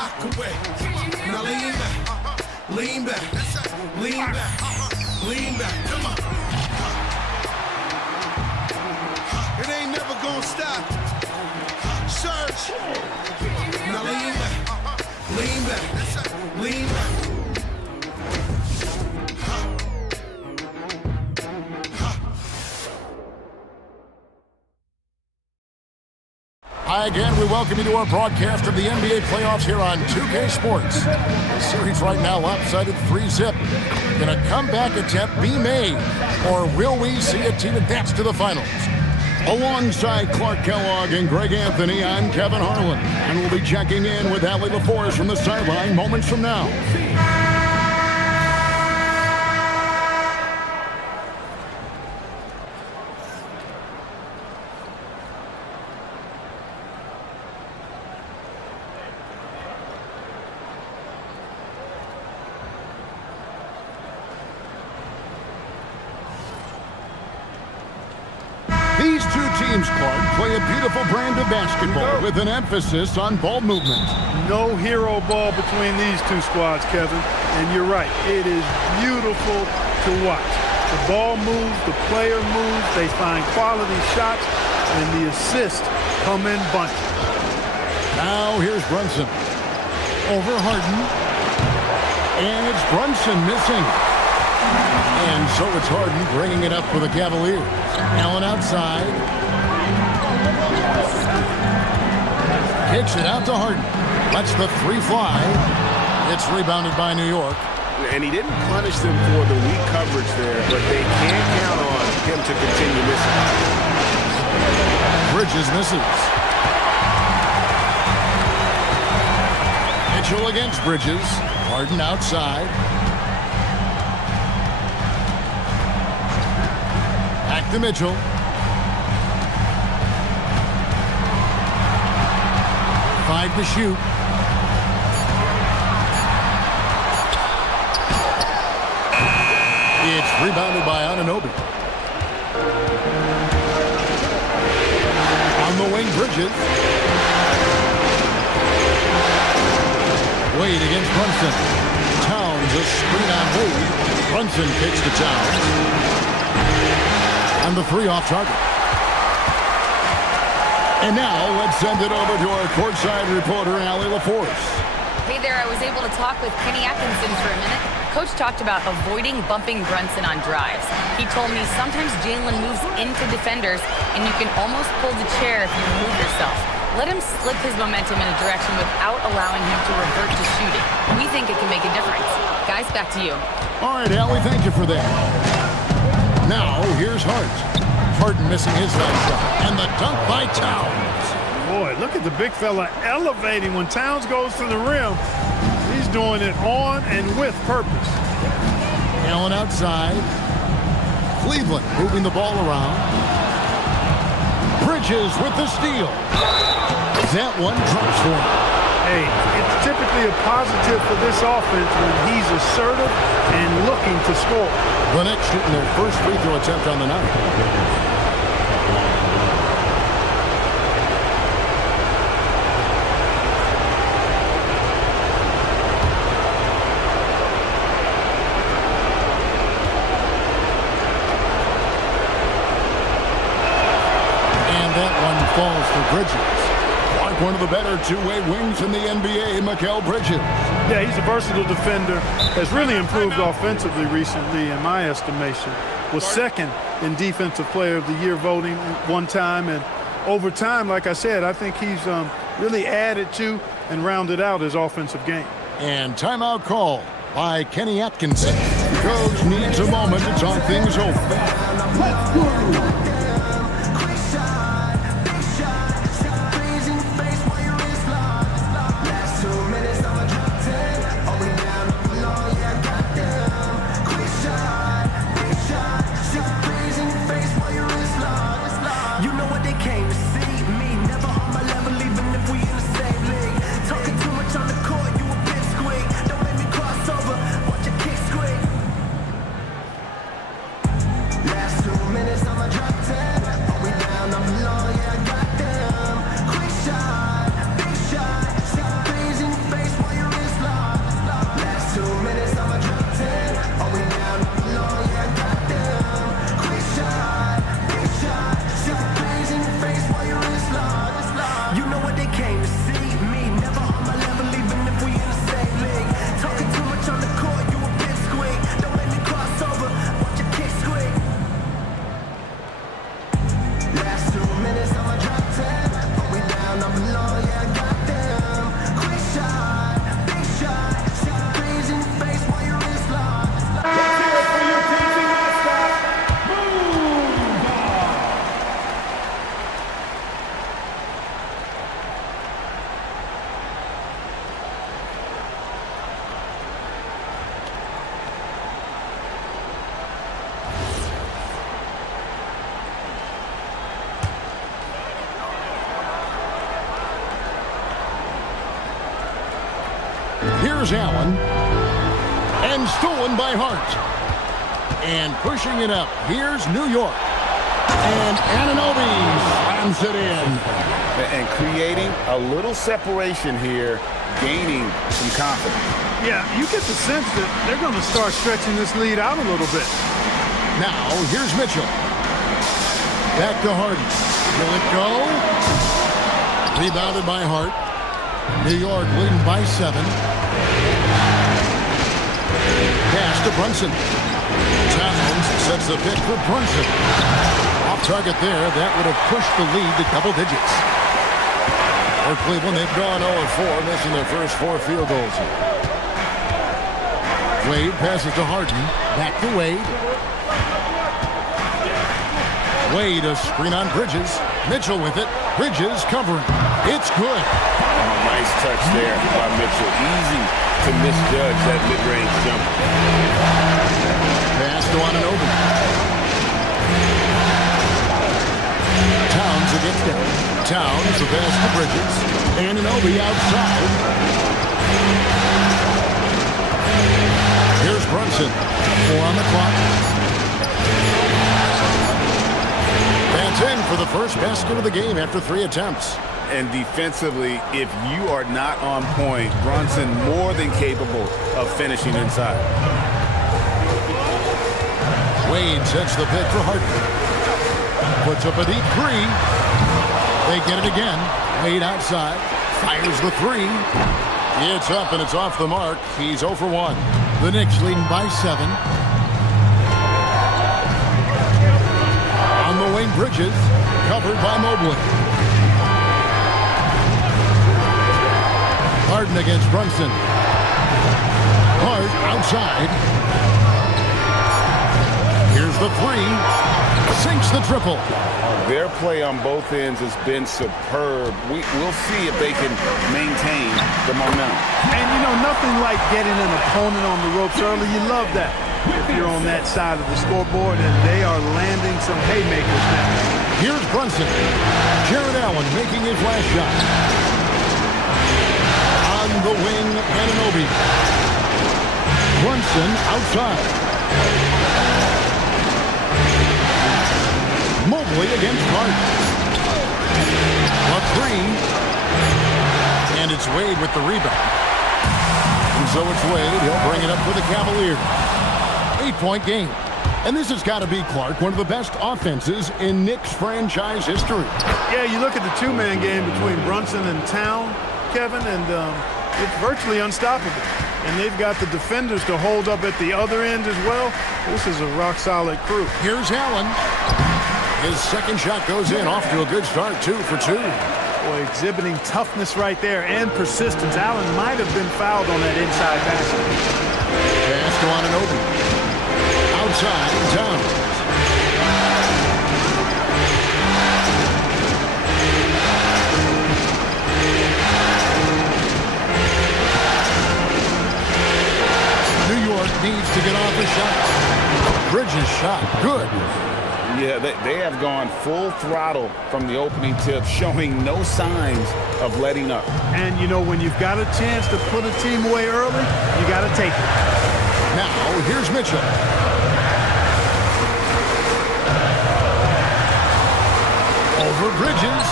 rock away. Now lean back, lean back, lean back, lean back. Come on. It ain't never gonna stop. Search. Now lean back, lean back, lean back. Hi again, we welcome you to our broadcast of the NBA playoffs here on 2K Sports. The series right now lopsided 3-zip. Can a comeback attempt be made, or will we see a team advance to the finals? Alongside Clark Kellogg and Greg Anthony, I'm Kevin Harlan, and we'll be checking in with Allie LaForce from the sideline moments from now. These two teams, Clark, play a beautiful brand of basketball with an emphasis on ball movement. No hero ball between these two squads, Kevin. And you're right, it is beautiful to watch. The ball moves, the player moves, they find quality shots, and the assists come in bunches. Now here's Brunson. Over Harden. And it's Brunson missing. And so it's Harden bringing it up for the Cavaliers. Allen outside. Kicks it out to Harden. Lets the three fly. It's rebounded by New York. And he didn't punish them for the weak coverage there, but they can't count on him to continue missing. Bridges misses. Mitchell against Bridges. Harden outside. Back to Mitchell. Five to shoot. It's rebounded by Anunoby. On the wing, Bridges. Wade against Brunson. Towns a screen on Wade. Brunson kicks to Towns. And the three off target. And now let's send it over to our courtside reporter, Allie LaForce. Hey there, I was able to talk with Kenny Atkinson for a minute. Coach talked about avoiding bumping Brunson on drives. He told me sometimes Jalen moves into defenders and you can almost pull the chair if you move yourself. Let him slip his momentum in a direction without allowing him to revert to shooting. We think it can make a difference. Guys, back to you. All right, Allie, thank you for that. Now, here's Hart. Harden missing his last shot. And the dunk by Towns. Boy, look at the big fella elevating when Towns goes to the rim. He's doing it on and with purpose. Allen outside. Cleveland moving the ball around. Bridges with the steal. That one drops for him. Hey, it's typically a positive for this offense when he's assertive and looking to score. The Knicks shooting their first free throw attempt on the night. Falls for Bridges. Like one of the better two-way wings in the NBA, Mikal Bridges. Yeah, he's a versatile defender. Has really improved offensively recently, in my estimation. Was second in Defensive Player of the Year voting one time. And over time, like I said, I think he's really added to and rounded out his offensive game. And timeout call by Kenny Atkinson. Coach needs a moment to talk things over. Let's go. Here's Allen. And stolen by Hart. And pushing it up. Here's New York. And Anunoby slams it in. And creating a little separation here, gaining some confidence. Yeah, you get the sense that they're going to start stretching this lead out a little bit. Now, here's Mitchell. Back to Harden. Will it go? Rebounded by Hart. New York leading by 7. Pass to Brunson. Towns sets the pick for Brunson. Off target there. That would have pushed the lead to double digits. For Cleveland, they've gone 0-4, missing their first 4 field goals. Wade passes to Harden. Back to Wade. Wade, a screen on Bridges. Mitchell with it. Bridges covering. It's good. Nice touch there by Mitchell. Easy to misjudge that mid-range jumper. Pass to Anunoby. Towns against him. Towns, the pass to Bridges. Anunoby outside. Here's Brunson. 4 on the clock. That's in for the first basket of the game after 3 attempts. And defensively, if you are not on point, Brunson more than capable of finishing inside. Wade sets the pick for Harden. Puts up a deep 3. They get it again. Wade outside. Fires the 3. It's up and it's off the mark. He's 0 for 1. The Knicks leading by 7. On the wing, Bridges. Covered by Mobley. Harden against Brunson. Hart outside. Here's the 3. Sinks the triple. Their play on both ends has been superb. We'll see if they can maintain the momentum. And, you know, nothing like getting an opponent on the ropes early. You love that if you're on that side of the scoreboard, and they are landing some haymakers now. Here's Brunson. Jared Allen making his last shot. On the wing, Anunoby. Brunson outside. Mobley against Hart. A 3. And it's Wade with the rebound. And so it's Wade. He'll bring it up for the Cavaliers. 8-point game. And this has got to be, Clark, one of the best offenses in Knicks franchise history. Yeah, you look at the two-man game between Brunson and Town, Kevin, and it's virtually unstoppable. And they've got the defenders to hold up at the other end as well. This is a rock-solid crew. Here's Allen. His second shot goes in, off to a good start, 2 for 2. Boy, exhibiting toughness right there and persistence. Allen might have been fouled on that inside basket. Pass to Anunoby. Outside, Towns. New York needs to get off the shot. Bridges shot, good. Yeah, they have gone full throttle from the opening tip, showing no signs of letting up. And, you know, when you've got a chance to put a team away early, you got to take it. Now, here's Mitchell. Over Bridges,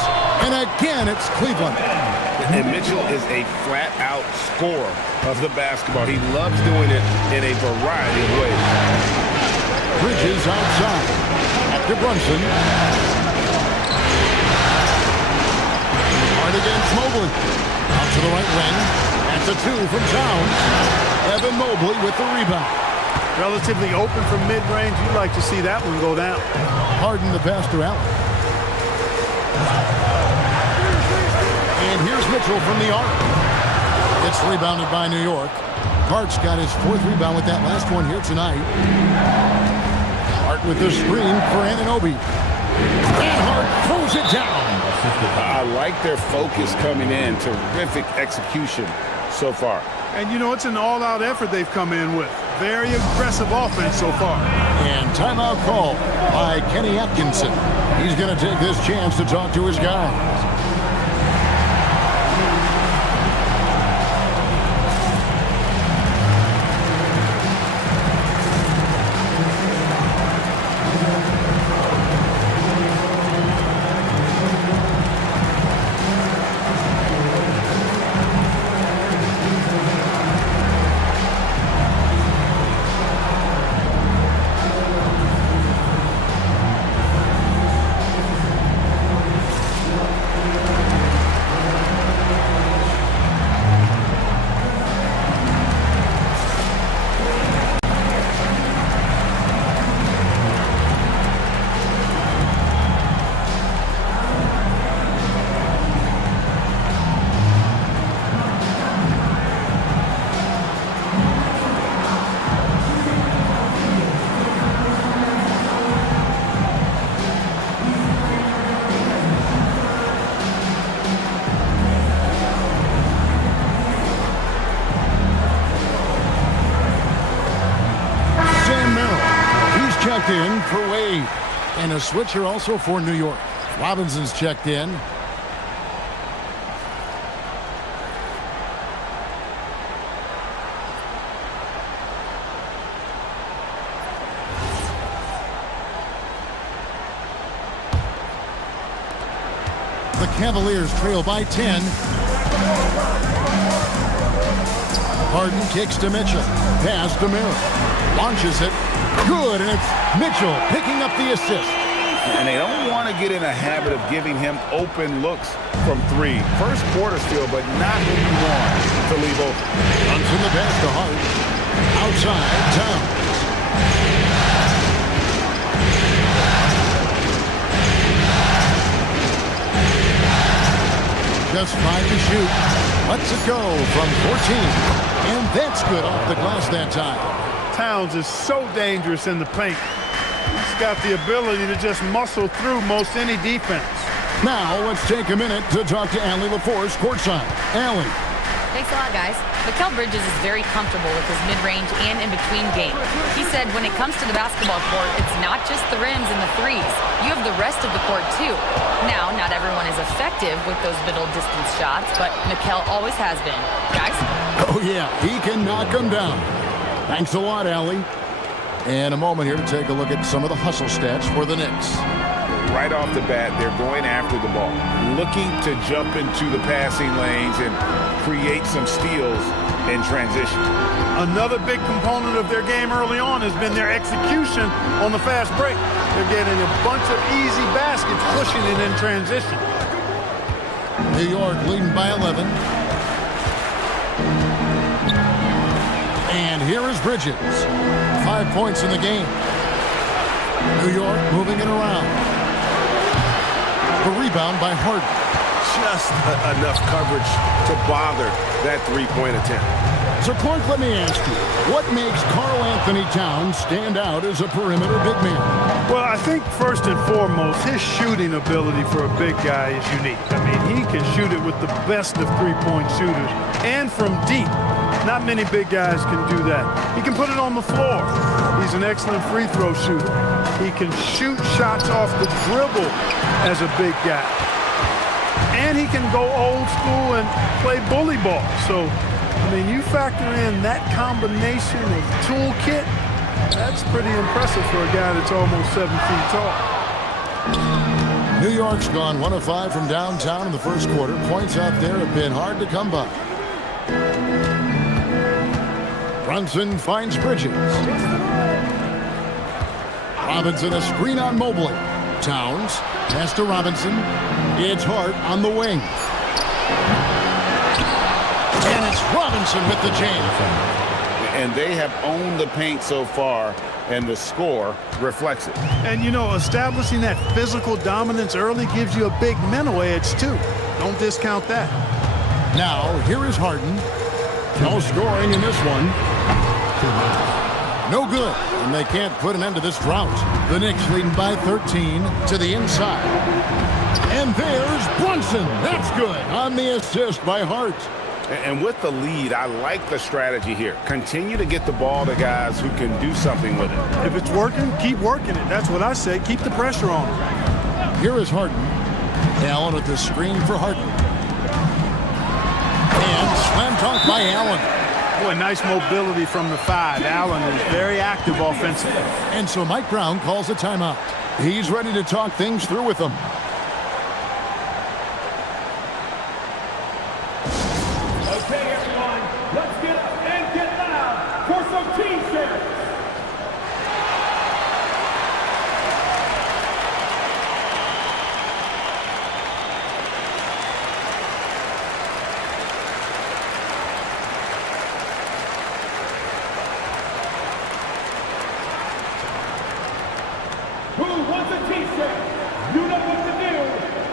and again it's Cleveland. And Mitchell is a flat-out scorer of the basketball. He loves doing it in a variety of ways. Bridges outside. After Brunson. Hard against Mobley. Out to the right wing. That's a 2 from Towns. Evan Mobley with the rebound. Relatively open from mid-range. You'd like to see that one go down. Harden the pass to Allen. And here's Mitchell from the arc. It's rebounded by New York. Hart's got his 4th rebound with that last one here tonight. Hart with the screen for Anunoby. And Hart throws it down. I like their focus coming in. Terrific execution so far. And, you know, it's an all-out effort they've come in with. Very aggressive offense so far. And timeout call by Kenny Atkinson. He's going to take this chance to talk to his guys. for Wade. And a switcher also for New York. Robinson's checked in. The Cavaliers trail by 10. Harden kicks to Mitchell. Pass to Miller. Launches it. Good, and it's Mitchell picking up the assist. And they don't want to get in a habit of giving him open looks from three. First quarter still, but not who you want to leave open. Runs in the pass to Hart. Outside, Towns. Just 5 to shoot. Lets it go from 14. And that's good off the glass that time. Towns is so dangerous in the paint. He's got the ability to just muscle through most any defense. Now let's take a minute to talk to Allie LaForce courtside. Allie. Thanks a lot, guys. Mikal Bridges is very comfortable with his mid-range and in-between game. He said when it comes to the basketball court, it's not just the rims and the threes. You have the rest of the court, too. Now, not everyone is effective with those middle-distance shots, but Mikal always has been. Guys? Oh, yeah. He can knock them down. Thanks a lot, Allie. And a moment here to take a look at some of the hustle stats for the Knicks. Right off the bat, they're going after the ball, looking to jump into the passing lanes and create some steals in transition. Another big component of their game early on has been their execution on the fast break. They're getting a bunch of easy baskets, pushing it in transition. New York leading by 11. And here is Bridges. 5 points in the game. New York moving it around. The rebound by Harden. Just enough coverage to bother that three-point attempt. So, Clark, let me ask you, what makes Karl Anthony Towns stand out as a perimeter big man? Well, I think first and foremost, his shooting ability for a big guy is unique. I mean, he can shoot it with the best of three-point shooters and from deep. Not many big guys can do that. He can put it on the floor. He's an excellent free throw shooter. He can shoot shots off the dribble as a big guy. And he can go old school and play bully ball. So, I mean, you factor in that combination of toolkit, that's pretty impressive for a guy that's almost 7 feet tall. New York's gone 1 of 5 from downtown in the first quarter. Points out there have been hard to come by. Brunson finds Bridges. Robinson a screen on Mobley. Towns pass to Robinson. It's Hart on the wing. And it's Robinson with the jam. And they have owned the paint so far, and the score reflects it. And, you know, establishing that physical dominance early gives you a big mental edge, too. Don't discount that. Now, here is Harden. No scoring in this one. No good, and they can't put an end to this drought. The Knicks leading by 13 to the inside. And there's Brunson. That's good on the assist by Hart. And with the lead, I like the strategy here. Continue to get the ball to guys who can do something with it. If it's working, keep working it. That's what I say. Keep the pressure on him. Here is Harden. Allen with the screen for Harden. And slam dunk by Allen. Boy, nice mobility from the 5. Allen is very active offensively. And so Mike Brown calls a timeout. He's ready to talk things through with them. Okay, everyone, let's get up and get loud for some team shirts. Who wants a t-shirt? You know what to do.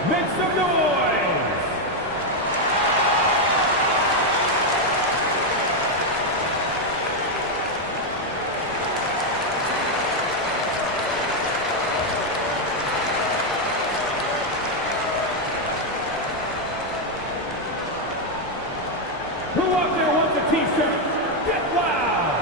Make some noise. Who out there wants a t-shirt? Get loud.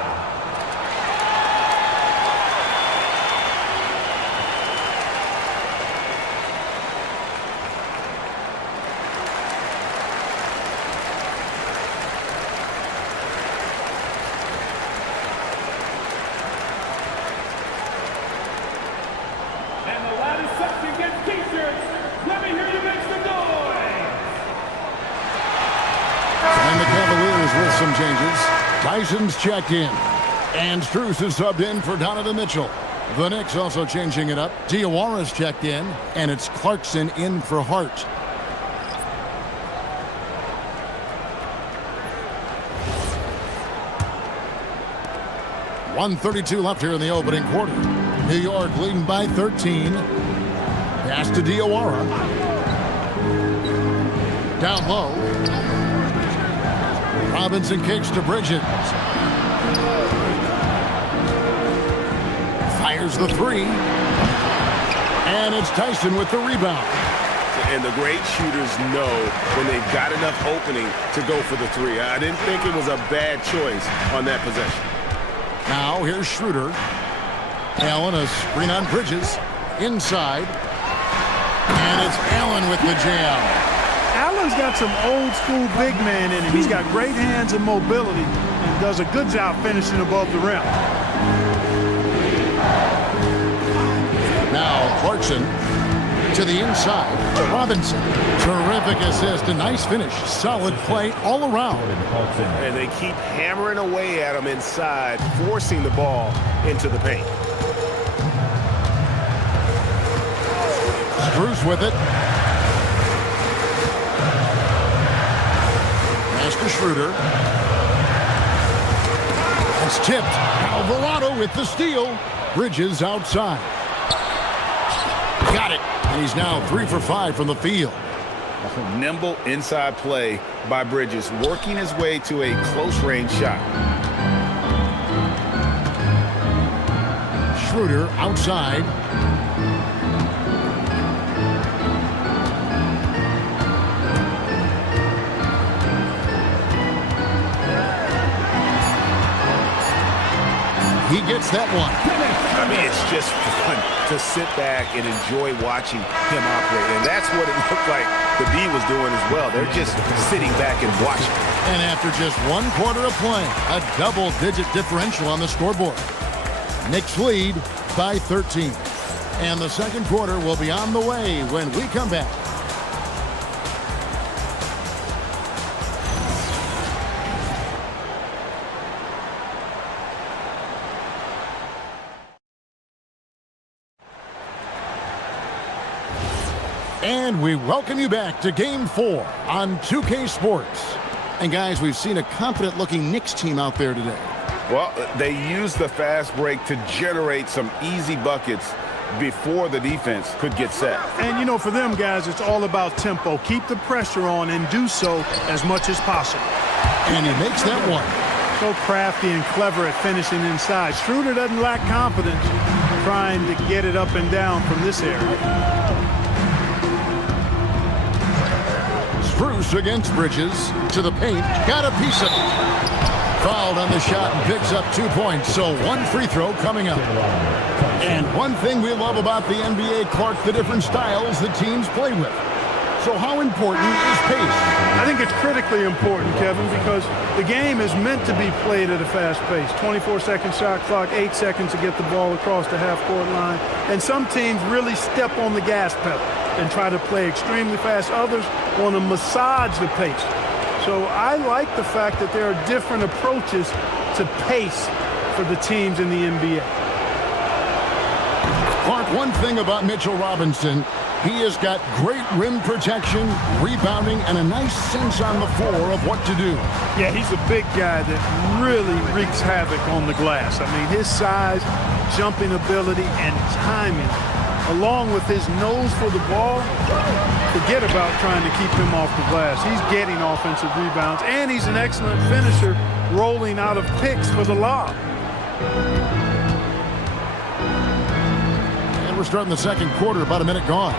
Now this section gets t-shirts. Let me hear you make some noise. And the Cavaliers with some changes. Tyson's checked in. And Strus is subbed in for Donovan Mitchell. The Knicks also changing it up. Diawara's checked in. And it's Clarkson in for Hart. .132 left here in the opening quarter. New York leading by 13. Pass to Diawara. Down low. Robinson kicks to Bridges. Fires the three. And it's Tyson with the rebound. And the great shooters know when they've got enough opening to go for the three. I didn't think it was a bad choice on that possession. Now here's Schroeder. Allen, a screen on Bridges. Inside. And it's Allen with the jam. Allen's got some old school big man in him. He's got great hands and mobility and does a good job finishing above the rim. Now Clarkson to the inside. Robinson. Terrific assist. A nice finish. Solid play all around. And they keep hammering away at him inside, forcing the ball into the paint. Strus with it. Pass to Schroeder. It's tipped. Alvarado with the steal. Bridges outside. Got it. And he's now 3 for 5 from the field. Nimble inside play by Bridges, working his way to a close-range shot. Schroeder outside. He gets that one. I mean, it's just fun to sit back and enjoy watching him operate. And that's what it looked like the D was doing as well. They're just sitting back and watching. And after just 1 quarter of play, a double-digit differential on the scoreboard. Knicks lead by 13. And the second quarter will be on the way when we come back. And we welcome you back to Game 4 on 2K Sports. And guys, we've seen a confident-looking Knicks team out there today. Well, they used the fast break to generate some easy buckets before the defense could get set. And, you know, for them guys, it's all about tempo. Keep the pressure on and do so as much as possible. And he makes that one. So crafty and clever at finishing inside. Schroeder doesn't lack confidence trying to get it up and down from this area. Strus against Bridges to the paint. Got a piece of it. Fouled on the shot and picks up 2 points. So 1 free throw coming up. And one thing we love about the NBA, Clark, the different styles the teams play with. So how important is pace? I think it's critically important, Kevin, because the game is meant to be played at a fast pace. 24-second shot clock, 8 seconds to get the ball across the half-court line. And some teams really step on the gas pedal and try to play extremely fast. Others want to massage the pace. So I like the fact that there are different approaches to pace for the teams in the NBA. Clark, one thing about Mitchell Robinson, he has got great rim protection, rebounding, and a nice sense on the floor of what to do. Yeah, he's a big guy that really wreaks havoc on the glass. I mean, his size, jumping ability, and timing, along with his nose for the ball, forget about trying to keep him off the glass. He's getting offensive rebounds, and he's an excellent finisher, rolling out of picks for the lob. And we're starting the second quarter, about a minute gone.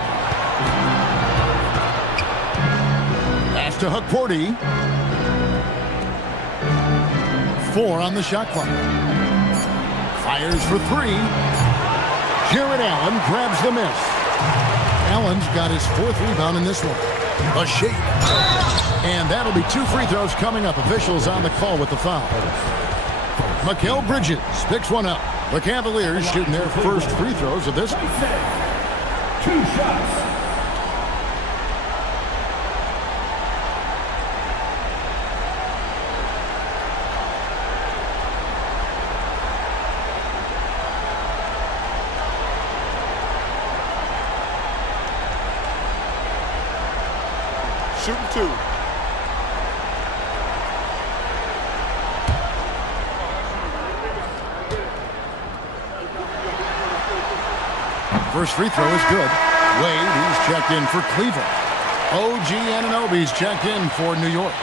Pass to Hukporti. 4 on the shot clock. Fires for 3. Jared Allen grabs the miss. Allen's got his 4th rebound in this one. A shake. And that'll be 2 free throws coming up. Officials on the call with the foul. Mikal Bridges picks one up. The Cavaliers shooting their first free throws of this game. 2 shots. Shooting 2. First free throw is good. Wade, he's checked in for Cleveland. OG Anunoby's checked in for New York.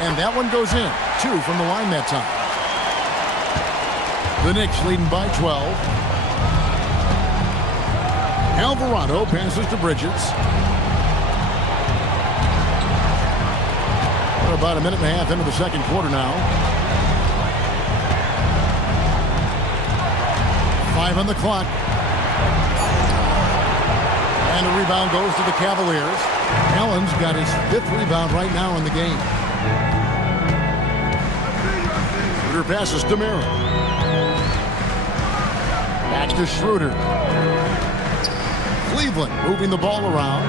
And that one goes in. 2 from the line that time. The Knicks leading by 12. Alvarado passes to Bridges. We're about a minute and a half into the second quarter now. 5 on the clock. And a rebound goes to the Cavaliers. Allen's got his 5th rebound right now in the game. Schroeder passes to Merrill. Back to Schroeder. Cleveland moving the ball around.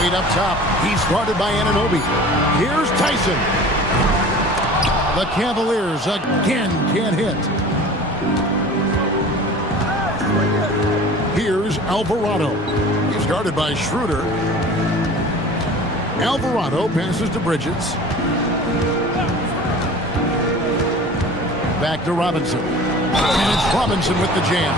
Wade up top. He's guarded by Anunoby. Here's Tyson. The Cavaliers again can't hit. Here's Alvarado. He's guarded by Schroeder. Alvarado passes to Bridges. Back to Robinson. And it's Robinson with the jam.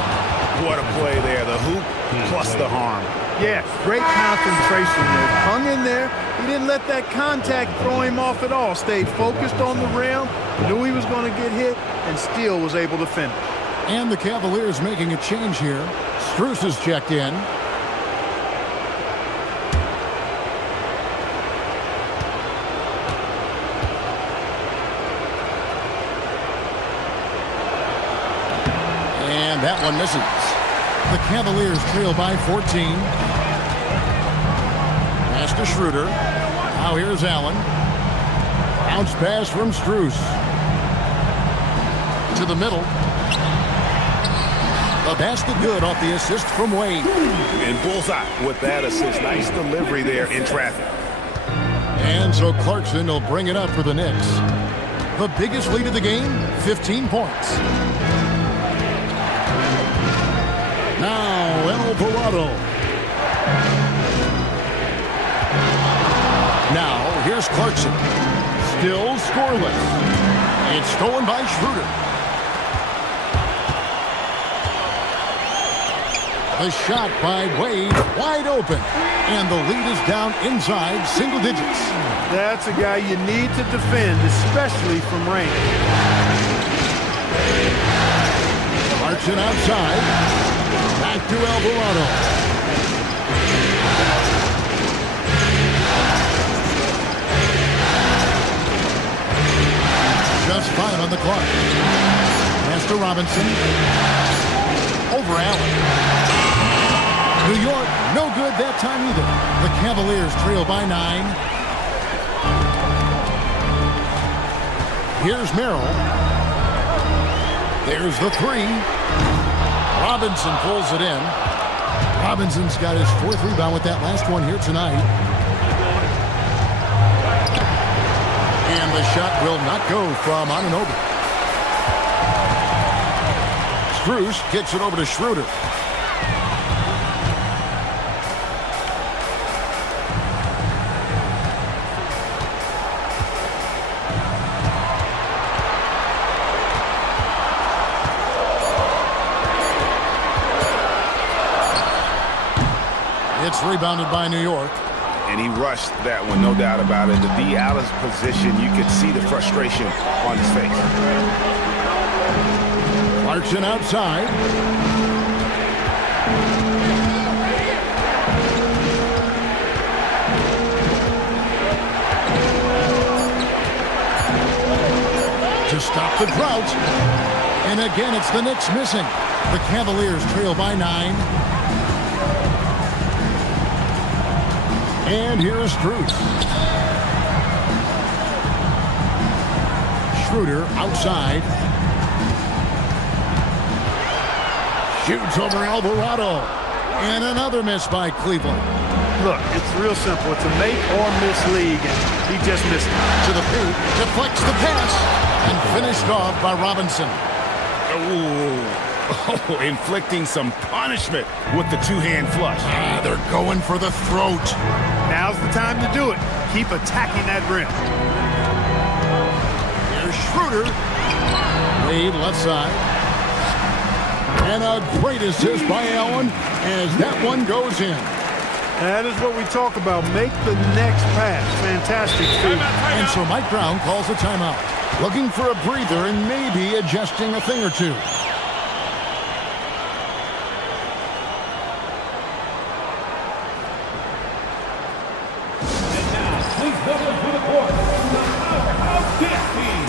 What a play there. The hoop plus the harm. Yeah, great concentration there. Hung in there. He didn't let that contact throw him off at all. Stayed focused on the rim. Knew he was going to get hit and still was able to finish. And the Cavaliers making a change here. Strus is checked in. And that one misses. The Cavaliers trail by 14. Pass to Schroeder. Now here's Allen. Bounce pass from Strus. To the middle. The basket good off the assist from Wade. And bullseye with that assist. Nice delivery there in traffic. And so Clarkson will bring it up for the Knicks. The biggest lead of the game, 15 points. Now Alvarado. Now here's Clarkson. Still scoreless. It's stolen by Schroeder. The shot by Wade, wide open. And the lead is down inside single digits. That's a guy you need to defend, especially from range. Clarkson outside. Back to Alvarado. Just 5 on the clock. Pass to Robinson. Over Allen. New York, no good that time either. The Cavaliers trail by 9. Here's Merrill. There's the 3. Robinson pulls it in. Robinson's got his 4th rebound with that last one here tonight. And the shot will not go from Anunoby. Strus kicks it over to Schroeder. It's rebounded by New York. And he rushed that one, no doubt about it. To be out of position, you could see the frustration on his face. Clarkson outside. to stop the drought. And again, it's the Knicks missing. The Cavaliers trail by 9. And here's Strus. Schroeder outside. Shoots over Alvarado. And another miss by Cleveland. Look, it's real simple. It's a make or miss league, and he just missed it. To the paint, deflects the pass, and finished off by Robinson. Oh, inflicting some punishment with the two-hand flush. They're going for the throat. Now's the time to do it. Keep attacking that rim. Here's Schroeder. Wade left side. And a great assist by Allen as that one goes in. That is what we talk about. Make the next pass. Fantastic feat. And so Mike Brown calls a timeout. Looking for a breather and maybe adjusting a thing or two. And now, please welcome to the court, the Powerhouse Dance Team.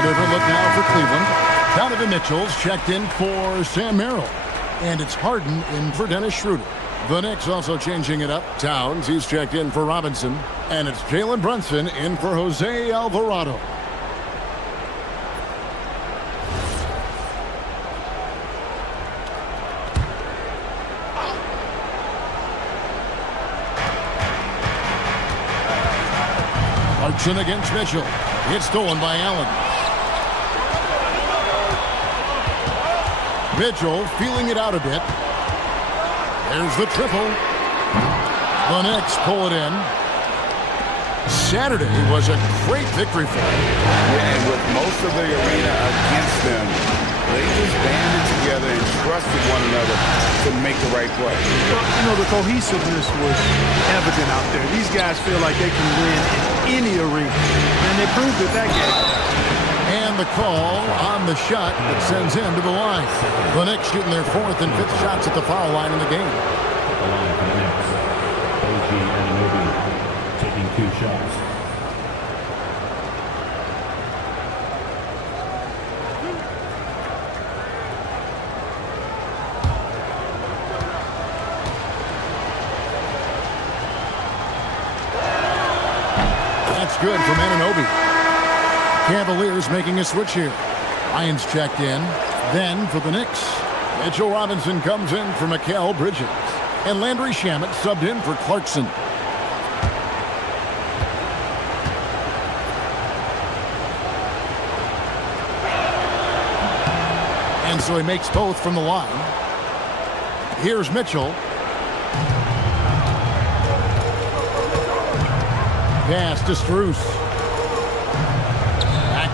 Different look now for Cleveland. Donovan Mitchell's checked in for Sam Merrill. And it's Harden in for Dennis Schroeder. The Knicks also changing it up. Towns, he's checked in for Robinson. And it's Jalen Brunson in for Jose Alvarado. Clarkson against Mitchell. It's stolen by Allen. Mitchell feeling it out a bit. There's the triple. The Knicks pull it in. Saturday was a great victory for them. Yeah, and with most of the arena against them, they just banded together and trusted one another to make the right play. Well, you know, the cohesiveness was evident out there. These guys feel like they can win in any arena, and they proved it that game. And the call on the shot that sends him to the line. The Knicks shooting their 4th and 5th shots at the foul line in the game. The line for the Knicks. OG Anunoby taking 2 shots. That's good from Anunoby. Cavaliers making a switch here. Lyons checked in. Then for the Knicks, Mitchell Robinson comes in for Mikal Bridges. And Landry Shamet subbed in for Clarkson. And so he makes both from the line. Here's Mitchell. Pass to Strus.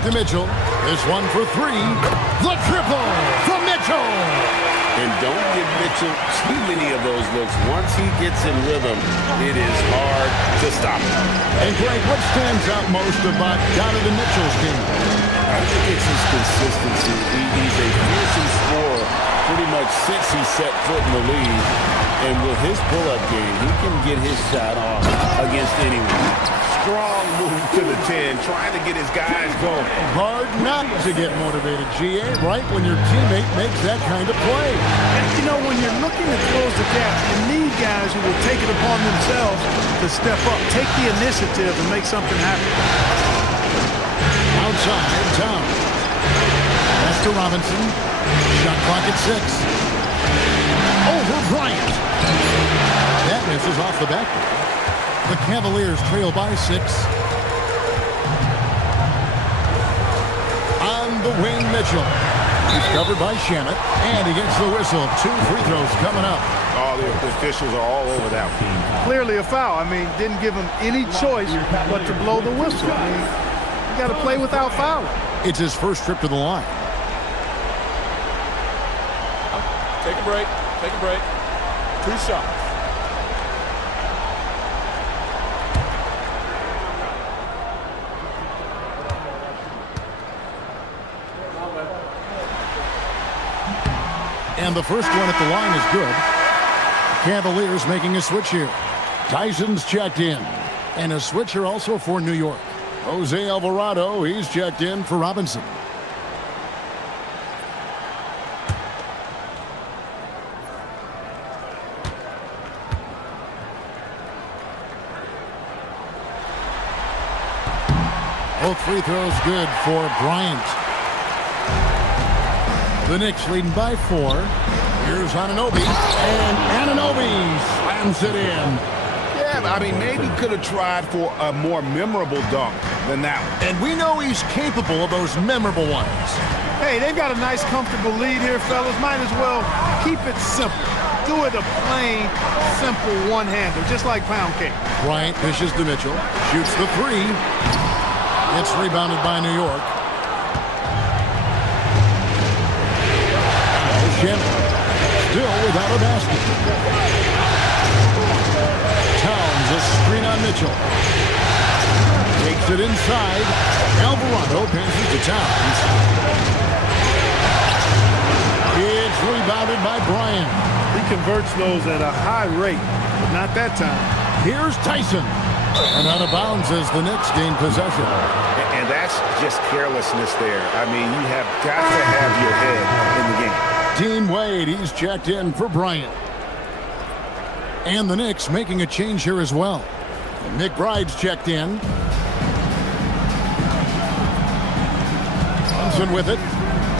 To Mitchell. This one for 3. The triple from Mitchell. And don't give Mitchell too many of those looks. Once he gets in rhythm, it is hard to stop him. And Greg, what stands out most about Donovan Mitchell's game? I think it's his consistency. He's a fearsome scorer pretty much since he set foot in the league. And with his pull-up game, he can get his shot off against anyone. Strong move to the 10, trying to get his guys going. Hard not to get motivated, GA, right when your teammate makes that kind of play. And, you know, when you're looking to close the gap, you need guys who will take it upon themselves to step up, take the initiative, and make something happen. Outside, Town. Pass to Robinson. Shot clock at 6. Over Bryant. That misses off the backboard. The Cavaliers trail by 6. On the wing, Mitchell. He's covered by Shannon, and he gets the whistle. 2 free throws coming up. All the officials are all over that one. Clearly a foul. I mean, didn't give him any choice but to blow the whistle. I mean, you got to play without fouling. It's his first trip to the line. Take a break. Take a break. 2 shots. And the first one at the line is good. Cavaliers making a switch here. Tyson's checked in. And a switch here also for New York. Jose Alvarado, he's checked in for Robinson. Both free throws good for Bryant. The Knicks leading by 4. Here's Anunoby. And Anunoby slams it in. Yeah, I mean, maybe could have tried for a more memorable dunk than that one. And we know he's capable of those memorable ones. Hey, they've got a nice, comfortable lead here, fellas. Might as well keep it simple. Do it a plain, simple one-hander, just like pound cake. Bryant pushes to Mitchell. Shoots the 3. It's rebounded by New York. Shannon still without a basket. Towns a screen on Mitchell. Takes it inside. Alvarado passes to Towns. It's rebounded by Bryant. He converts those at a high rate, but not that time. Here's Tyson. And out of bounds as the Knicks gain possession. And that's just carelessness there. I mean, you have got to have your head in the game. Dean Wade, he's checked in for Bryant. And the Knicks making a change here as well. McBride's checked in. Brunson with it.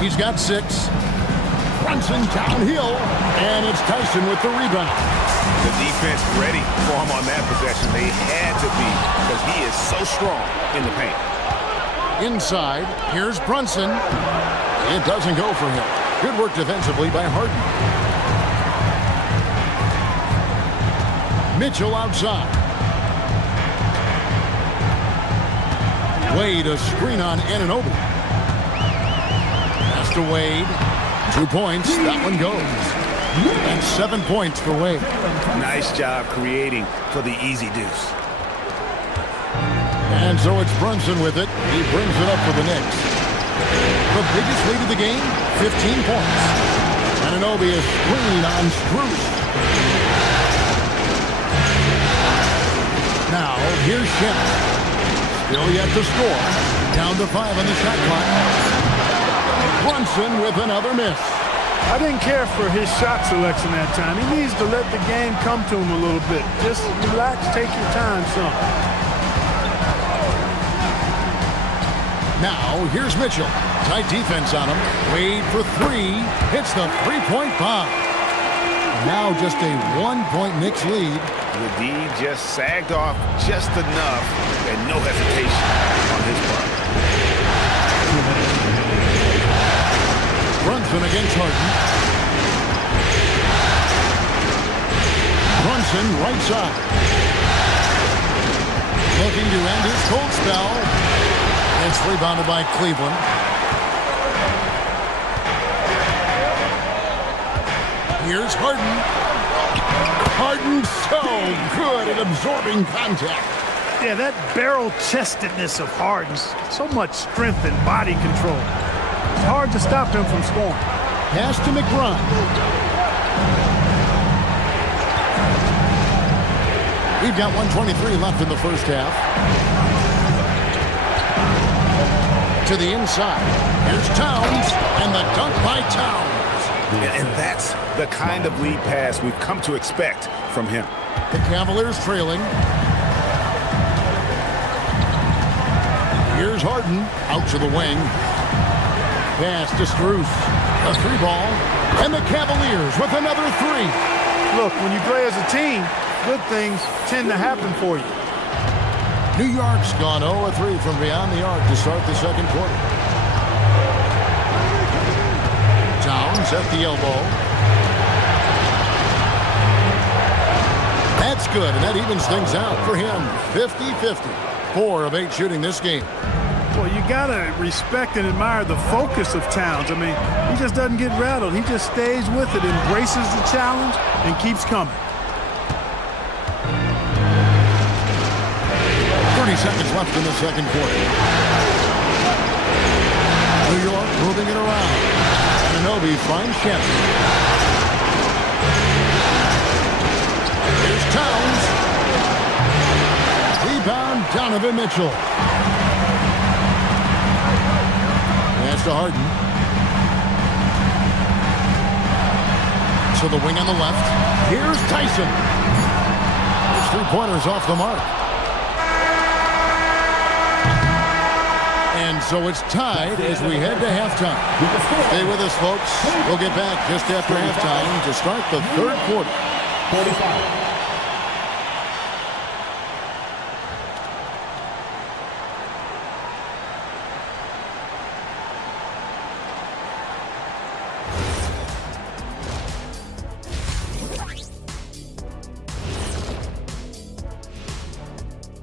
He's got 6. Brunson downhill. And it's Tyson with the rebound. The defense ready for him on that possession. They had to be because he is so strong in the paint. Inside, here's Brunson. It doesn't go for him. Good work defensively by Harden. Mitchell outside. Wade a screen on Anunoby. Pass to Wade. 2 points. That one goes. And 7 points for Wade. Nice job creating for the easy deuce. And so it's Brunson with it. He brings it up for the Knicks. The biggest lead of the game, 15 points. Anunoby is screen on Strus. Now, here's Shannon. Still yet to score. Down to 5 on the shot clock. Brunson with another miss. I didn't care for his shot selection that time. He needs to let the game come to him a little bit. Just relax, take your time, son. Now, here's Mitchell. Tight defense on him. Wade for 3. Hits the three-point bomb. Now just a 1-point Knicks lead. The D just sagged off just enough and no hesitation on his part. Brunson against Harden. Brunson right side. Looking to end his cold spell. It's rebounded by Cleveland. Here's Harden. Harden so good at absorbing contact. Yeah, that barrel-chestedness of Harden. So much strength and body control. It's hard to stop him from scoring. Pass to McBride. We've got 1:23 left in the first half. To the inside. Here's Towns, and the dunk by Towns. And that's the kind of lead pass we've come to expect from him. The Cavaliers trailing. Here's Harden, out to the wing. Pass to Struth. A 3-ball. And the Cavaliers with another 3. Look, when you play as a team, good things tend to happen for you. New York's gone 0-3 from beyond the arc to start the second quarter. Towns at the elbow. That's good, and that evens things out for him. 50-50. 4 of 8 shooting this game. Well, you got to respect and admire the focus of Towns. I mean, he just doesn't get rattled. He just stays with it, embraces the challenge, and keeps coming. 30 seconds left in the second quarter. New York moving it around. Anunoby finds Shannon. Here's Towns. Rebound, Donovan Mitchell. Pass to Harden. To the wing on the left. Here's Tyson. His 3-pointers off the mark. And so it's tied as we head to halftime. Stay with us, folks. We'll get back just after halftime to start the third quarter. 45.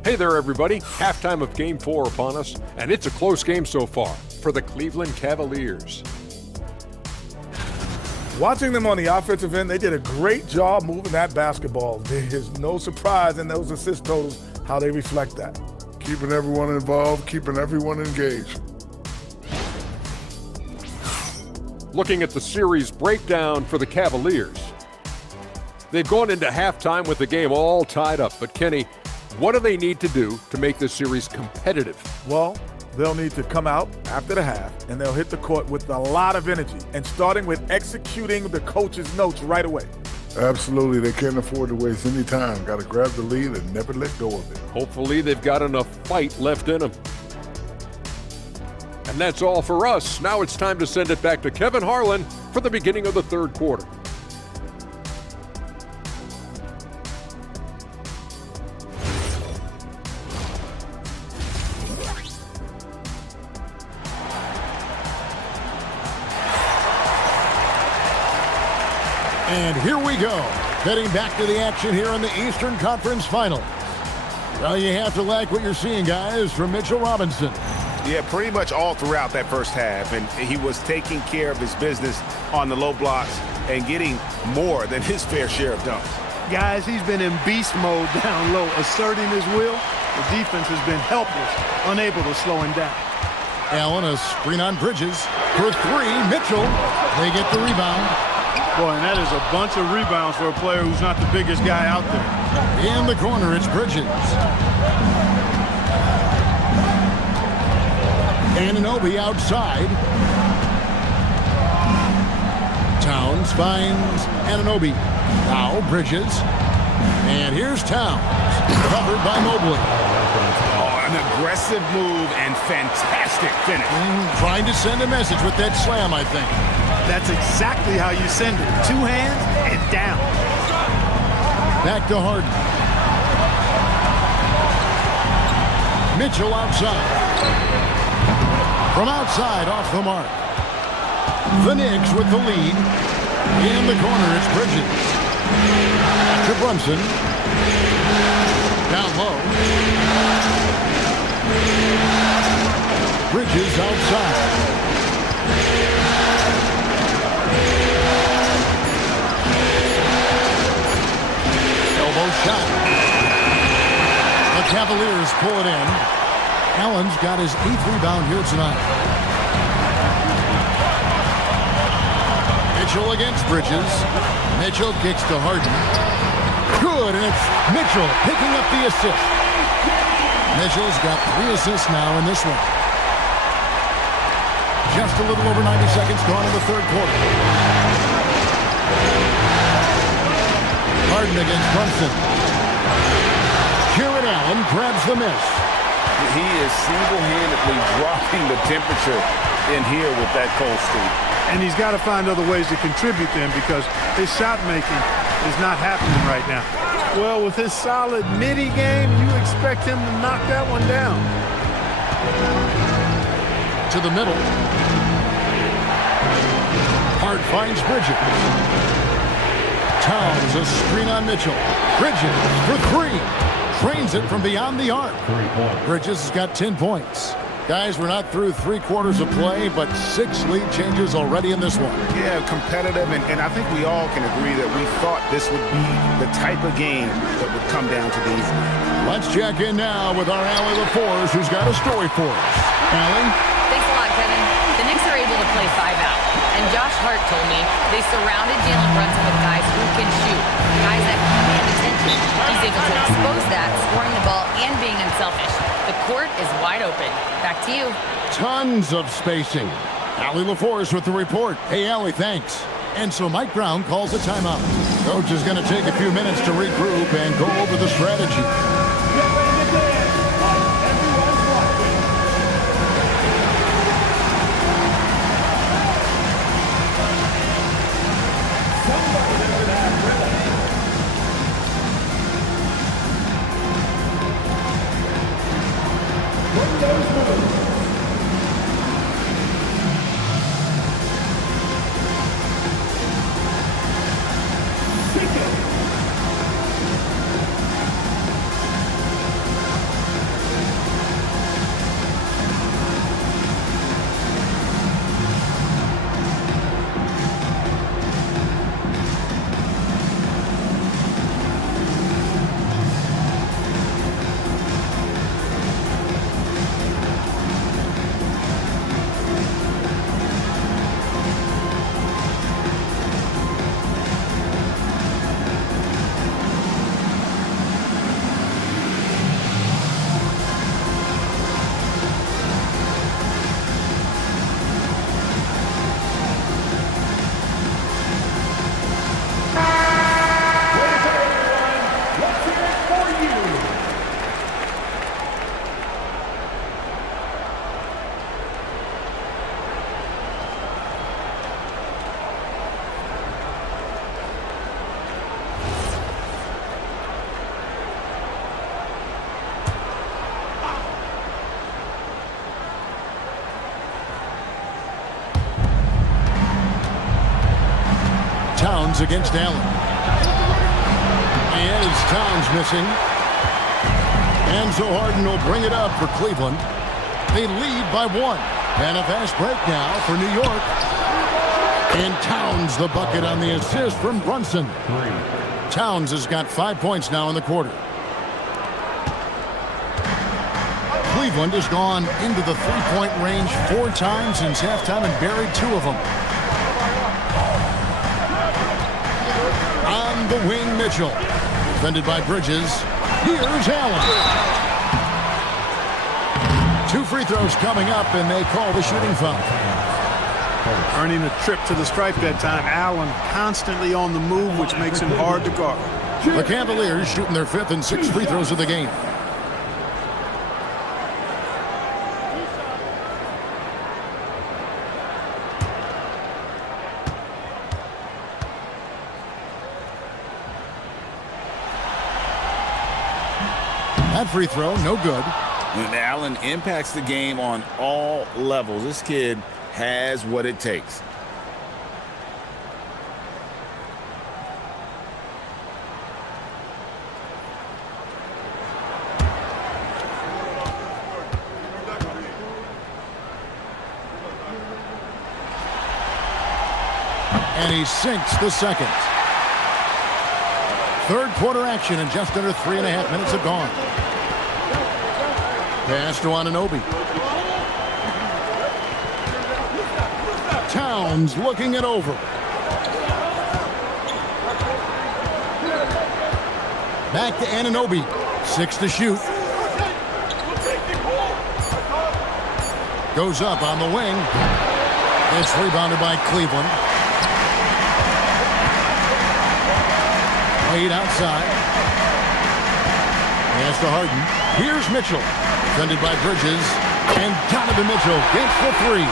Hey there, everybody. Halftime of Game 4 upon us, and it's a close game so far for the Cleveland Cavaliers. Watching them on the offensive end, they did a great job moving that basketball. There's no surprise in those assist totals, how they reflect that. Keeping everyone involved, keeping everyone engaged. Looking at the series breakdown for the Cavaliers. They've gone into halftime with the game all tied up, but Kenny, what do they need to do to make this series competitive? Well, they'll need to come out after the half, and they'll hit the court with a lot of energy, and starting with executing the coach's notes right away. Absolutely. They can't afford to waste any time. Got to grab the lead and never let go of it. Hopefully they've got enough fight left in them. And that's all for us. Now it's time to send it back to Kevin Harlan for the beginning of the third quarter. And here we go, heading back to the action here in the Eastern Conference Finals. Well, you have to like what you're seeing, guys, from Mitchell Robinson. Yeah, pretty much all throughout that first half, and he was taking care of his business on the low blocks and getting more than his fair share of dunks. Guys, he's been in beast mode down low, asserting his will. The defense has been helpless, unable to slow him down. Allen, a screen on Bridges. For 3, Mitchell. They get the rebound. Boy, and that is a bunch of rebounds for a player who's not the biggest guy out there. In the corner, it's Bridges. Anunoby outside. Towns finds Anunoby. Now Bridges. And here's Towns. Covered by Mobley. Oh, an aggressive move and fantastic finish. Trying to send a message with that slam, I think. That's exactly how you send it. 2 hands and down. Back to Harden. Mitchell outside. From outside, off the mark. The Knicks with the lead. In the corner, it's Bridges. To Brunson. Down low. Bridges outside. Elbow shot. The Cavaliers pull it in. Allen's got his 8th rebound here tonight. Mitchell against Bridges. Mitchell kicks to Harden. Good, and it's Mitchell picking up the assist. Mitchell's got 3 assists now in this one. Just a little over 90 seconds gone in the third quarter. Harden against Brunson. Jared Allen grabs the miss. He is single-handedly dropping the temperature in here with that cold streak. And he's got to find other ways to contribute then because his shot making is not happening right now. Well, with his solid midi game, you expect him to knock that one down. To the middle. Hart finds Bridges. Towns a screen on Mitchell. Bridges for 3. Trains it from beyond the arc. Bridges has got 10 points. Guys, we're not through 3 quarters of play, but 6 lead changes already in this one. Yeah, competitive, and I think we all can agree that we thought this would be the type of game that would come down to these. Let's check in now with our Allie LaForce, who's got a story for us. Allie? Thanks a lot, Kevin. The Knicks are able to play 5 out. And Josh Hart told me they surrounded Jalen Brunson with guys who can shoot, guys that command attention. He's able to expose that, scoring the ball and being unselfish. The court is wide open. Back to you. Tons of spacing. Allie LaForce with the report. Hey, Allie, thanks. And so Mike Brown calls a timeout. Coach is going to take a few minutes to regroup and go over the strategy. Towns against Allen. And it's Towns missing. And so Harden will bring it up for Cleveland. They lead by 1. And a fast break now for New York. And Towns the bucket on the assist from Brunson. Towns has got 5 points now in the quarter. Cleveland has gone into the 3-point range 4 times since halftime and buried 2 of them. On the wing, Mitchell. Defended by Bridges. Here's Allen. 2 free throws coming up, and they call the shooting foul. Earning a trip to the stripe that time. Allen constantly on the move, which makes him hard to guard. The Cavaliers shooting their 5th and 6th free throws of the game. That free throw, no good. And Allen impacts the game on all levels. This kid has what it takes. And he sinks the second. Third quarter action, and just under 3.5 minutes have gone. Pass to Anunoby. Towns looking it over. Back to Anunoby. 6 to shoot. Goes up on the wing. It's rebounded by Cleveland. Wade outside. Pass to Harden. Here's Mitchell. Defended by Bridges. And Donovan Mitchell gets the 3.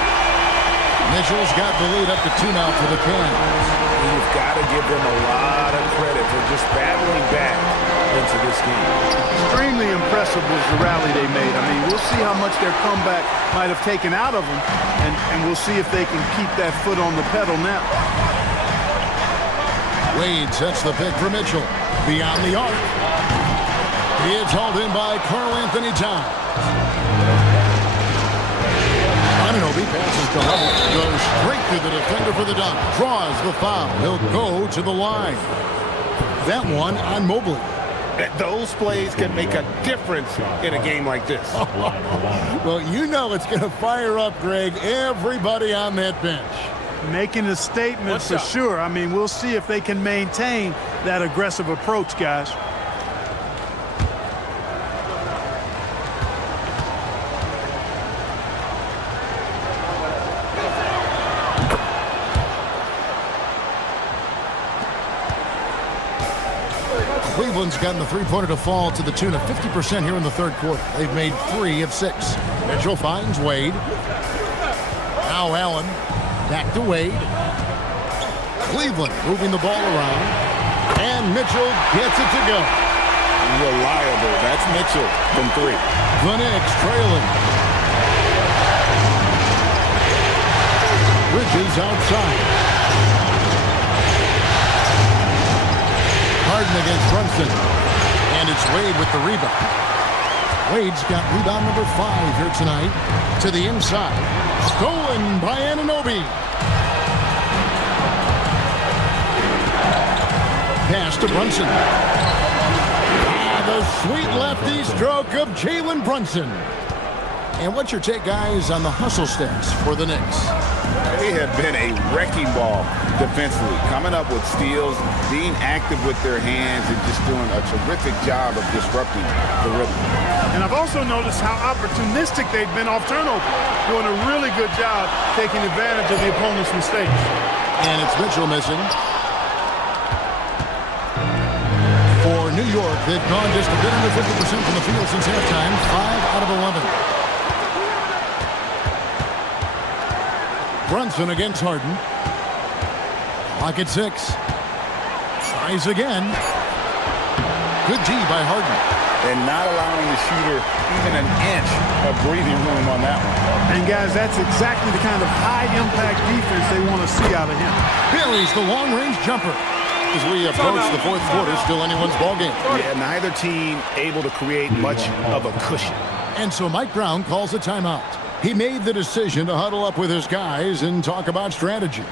Mitchell's got the lead up to 2 now for the Cavs. You've got to give them a lot of credit for just battling back into this game. Extremely impressive was the rally they made. I mean, we'll see how much their comeback might have taken out of them, and we'll see if they can keep that foot on the pedal now. Wade sets the pick for Mitchell. Beyond the arc. It's hauled in by Karl Anthony Towns. Anunoby passes to Hubbard. Goes straight through the defender for the dunk. Draws the foul. He'll go to the line. That one on Mobley. Those plays can make a difference in a game like this. Well, you know it's going to fire up, Greg, everybody on that bench. Making a statement for sure. I mean, we'll see if they can maintain that aggressive approach, guys. Cleveland's gotten the three-pointer to fall to the tune of 50% here in the third quarter. They've made 3 of 6. Mitchell finds Wade. Now Allen. Back to Wade. Cleveland moving the ball around. And Mitchell gets it to go. Reliable. That's Mitchell from 3. The Knicks trailing. Bridges outside. Harden against Brunson. And it's Wade with the rebound. Wade's got rebound number 5 here tonight. To the inside. Stolen by Anunoby. Pass to Brunson. The sweet lefty stroke of Jalen Brunson. And what's your take, guys, on the hustle stats for the Knicks? They have been a wrecking ball defensively, coming up with steals, being active with their hands, and just doing a terrific job of disrupting the rhythm. And I've also noticed how opportunistic they've been off turnover, doing a really good job taking advantage of the opponent's mistakes. And it's Mitchell missing. For New York, they've gone just a bit under 50% from the field since halftime, 5 out of 11. Brunson against Harden. Clock at 6. Tries again. Good D by Harden. And not allowing the shooter even an inch of breathing room on that one. And guys, that's exactly the kind of high-impact defense they want to see out of him. Buries the long-range jumper. As we approach the fourth quarter, still anyone's ballgame. Yeah, neither team able to create much of a cushion. And so Mike Brown calls a timeout. He made the decision to huddle up with his guys and talk about strategy.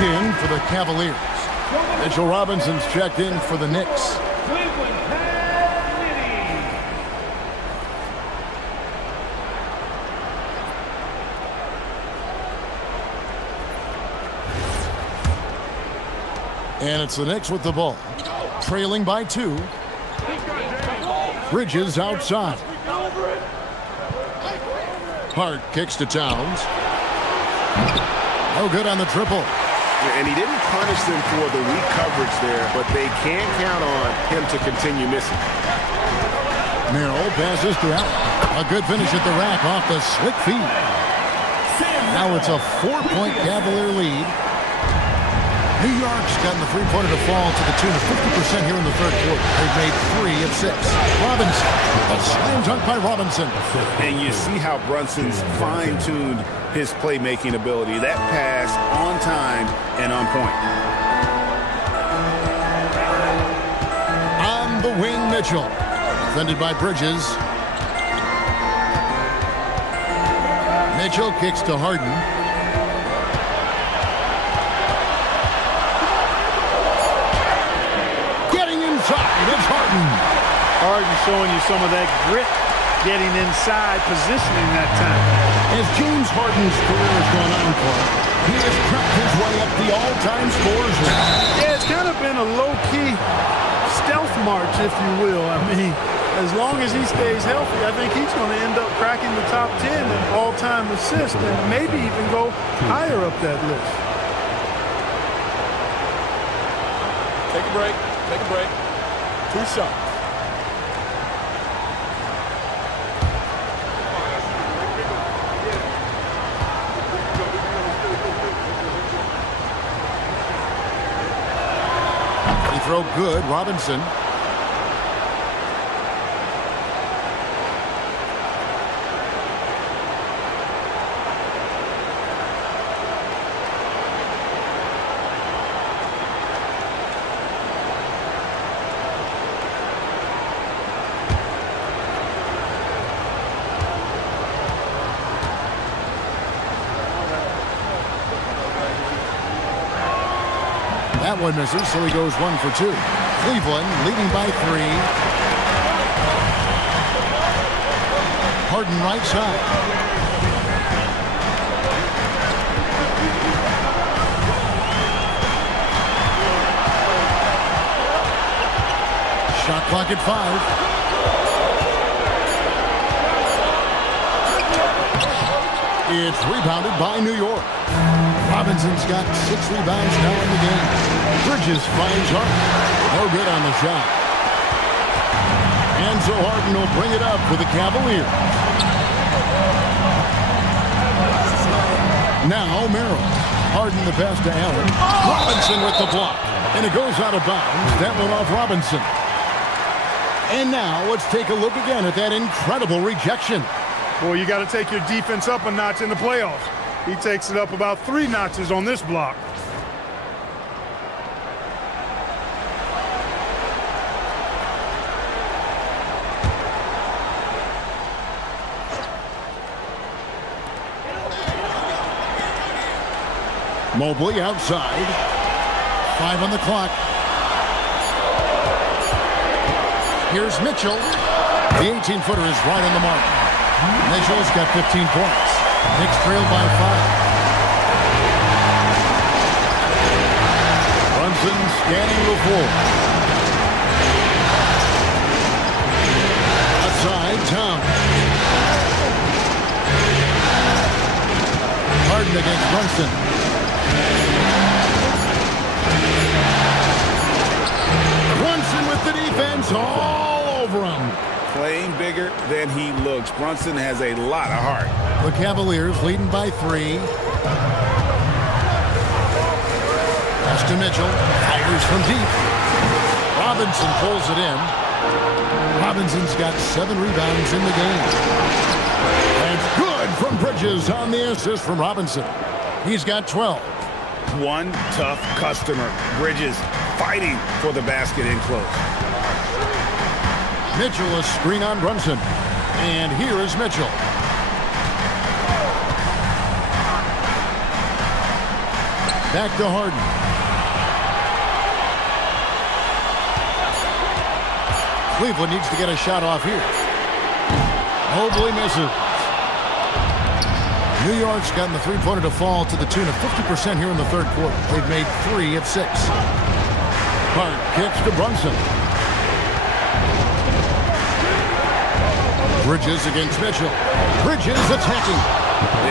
In for the Cavaliers. Mitchell Robinson's checked in for the Knicks. And it's the Knicks with the ball. Trailing by 2. Bridges outside. Hart kicks to Towns. No good on the triple. And he didn't punish them for the weak coverage there, but they can't count on him to continue missing. Merrill passes to Allen. A good finish at the rack off the slick feed. Now it's a 4-point Cavalier lead. New York's gotten the three-pointer to fall to the tune of 50% here in the third quarter. They've made 3 of 6. Robinson, a slam dunk by Robinson. And you see how Brunson's fine-tuned his playmaking ability. That pass on time and on point. On the wing, Mitchell. Defended by Bridges. Mitchell kicks to Harden. Getting inside, it's Harden. Harden showing you some of that grit, getting inside, positioning that time. As James Harden's career has gone on for him, he has crept his way up the all-time scores list. Yeah, it's kind of been a low-key stealth march, if you will. I mean, as long as he stays healthy, I think he's going to end up cracking the top 10 in all-time assists and maybe even go higher up that list. Take a break. Take a break. 2 shots. He throw good, Robinson. That one misses, so he goes 1 for 2. Cleveland leading by 3. Harden right side. Shot clock at 5. It's rebounded by New York. Robinson's got 6 rebounds now in the game. Bridges finds Harden. No good on the shot. And so Harden will bring it up for the Cavaliers. Now Merrill. Harden the pass to Allen. Robinson with the block. And it goes out of bounds. That one off Robinson. And now let's take a look again at that incredible rejection. Boy, you got to take your defense up a notch in the playoffs. He takes it up about 3 notches on this block. Mobley outside. 5 on the clock. Here's Mitchell. The 18-footer is right on the mark. Mitchell's got 15 points. Knicks trail by 5. Brunson scanning the floor. Outside, Towns. Harden against Brunson. Brunson with the defense all over him. Playing bigger than he looks. Brunson has a lot of heart. The Cavaliers leading by 3. Pass to Mitchell. Fires from deep. Robinson pulls it in. Robinson's got 7 rebounds in the game. That's good from Bridges on the assist from Robinson. He's got 12. One tough customer. Bridges fighting for the basket in close. Mitchell a screen on Brunson. And here is Mitchell. Back to Harden. Cleveland needs to get a shot off here. Mobley misses. New York's gotten the three-pointer to fall to the tune of 50% here in the third quarter. They've made 3 of 6. Hart kicks to Brunson. Bridges against Mitchell. Bridges attacking.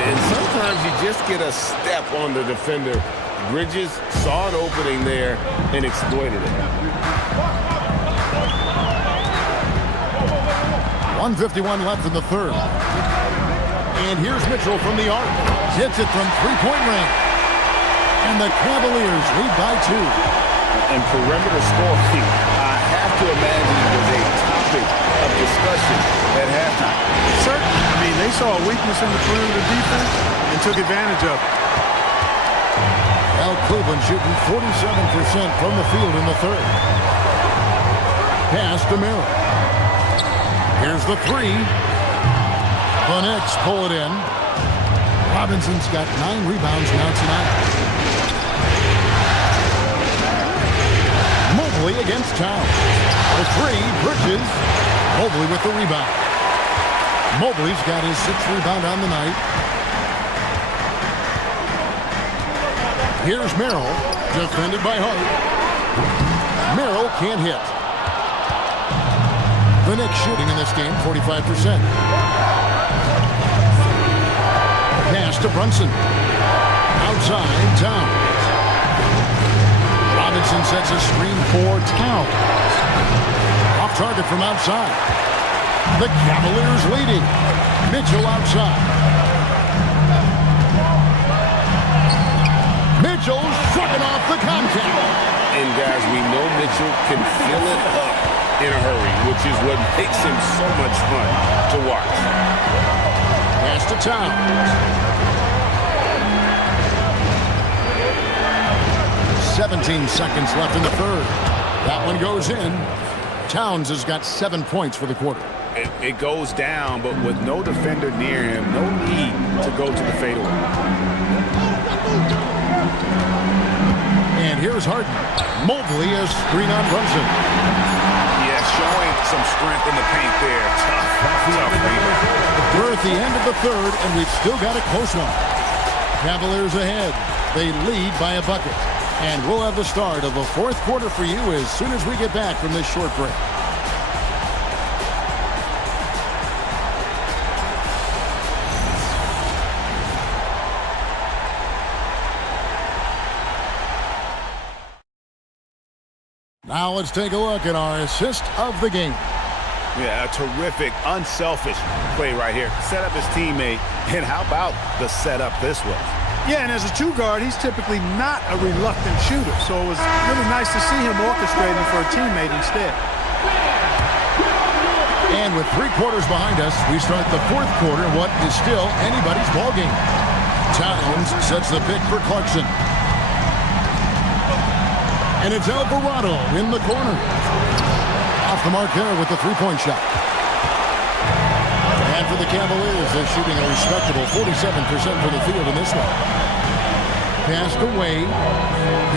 And sometimes you just get a step on the defender. Bridges saw an opening there and exploited it. 1:51 left in the third. And here's Mitchell from the arc. Hits it from three-point range. And the Cavaliers lead by 2. And perimeter scoring, I have to imagine it was a topic of discussion at halftime. Certainly. I mean, they saw a weakness in the perimeter defense and took advantage of it. Now Cleveland shooting 47% from the field in the third. Pass to Merrill. Here's the three. The Knicks pull it in. Robinson's got 9 rebounds now tonight. Mobley against Towns. The three, Bridges. Mobley with the rebound. Mobley's got his 6th rebound on the night. Here's Merrill, defended by Hart. Merrill can't hit. The Knicks shooting in this game, 45%. Pass to Brunson. Outside, Towns. Robinson sets a screen for Towns. Off target from outside. The Cavaliers leading. Mitchell outside. Mitchell shrugging off the contact. And guys, we know Mitchell can fill it up in a hurry, which is what makes him so much fun to watch. Pass to Towns. 17 seconds left in the third. That one goes in. Towns has got 7 points for the quarter. It goes down, but with no defender near him, no need to go to the fadeaway. And here's Harden. Mobley a screen on Brunson. Yeah, showing some strength in the paint there. Tough rebound. We're at the end of the third, and we've still got a close one. Cavaliers ahead. They lead by a bucket. And we'll have the start of the fourth quarter for you as soon as we get back from this short break. Now let's take a look at our assist of the game. Yeah, a terrific, unselfish play right here. Set up his teammate, and how about the setup this was? Yeah, and as a 2 guard, he's typically not a reluctant shooter, so it was really nice to see him orchestrating for a teammate instead. And with 3 quarters behind us, we start the fourth quarter in what is still anybody's ballgame. Towns sets the pick for Clarkson. And it's Alvarado in the corner. Off the mark there with the 3-point shot. And for the Cavaliers, they're shooting a respectable 47% from the field in this one. Passed away.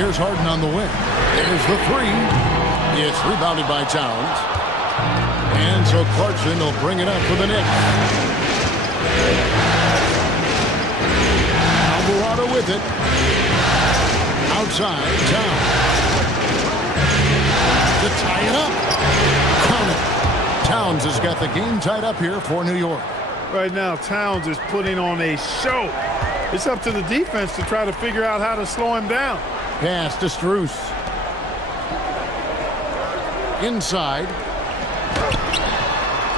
Here's Harden on the wing. There's the 3. It's rebounded by Towns. And so Clarkson will bring it up for the Knicks. Alvarado with it. Outside, Towns. To tie it up. Count it. Towns has got the game tied up here for New York. Right now, Towns is putting on a show. It's up to the defense to try to figure out how to slow him down. Pass to Strus. Inside.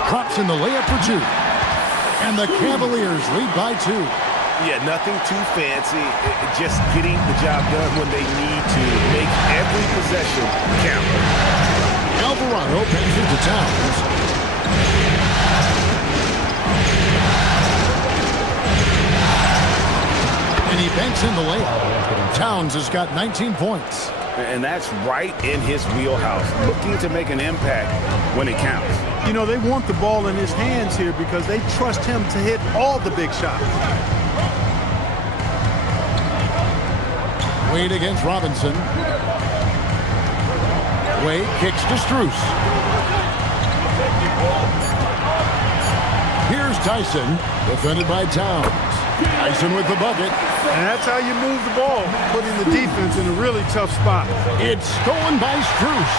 Drops in the layup for 2. And the Cavaliers lead by 2. Yeah, nothing too fancy. Just getting the job done when they need to. Make every possession count. Alvarado passes to Towns. And he banks in the layup. Towns has got 19 points. And that's right in his wheelhouse. Looking to make an impact when it counts. You know, they want the ball in his hands here because they trust him to hit all the big shots. Wade against Robinson. Wade kicks to Strus. Here's Tyson, defended by Towns. Tyson with the bucket. And that's how you move the ball, putting the defense in a really tough spot. It's stolen by Strus.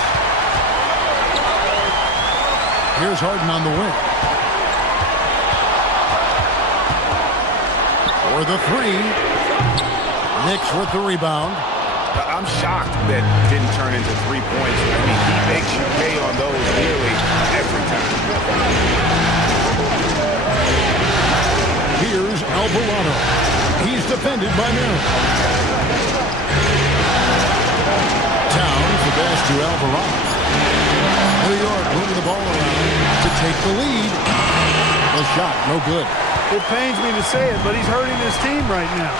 Here's Harden on the wing. For the three. Knicks with the rebound. I'm shocked that didn't turn into 3 points. I mean, he makes you pay on those nearly every time. Here's Alvarado. He's defended by Merrill. Towns the pass to Alvarado. New York moving the ball around to take the lead. The shot, no good. It pains me to say it, but he's hurting his team right now.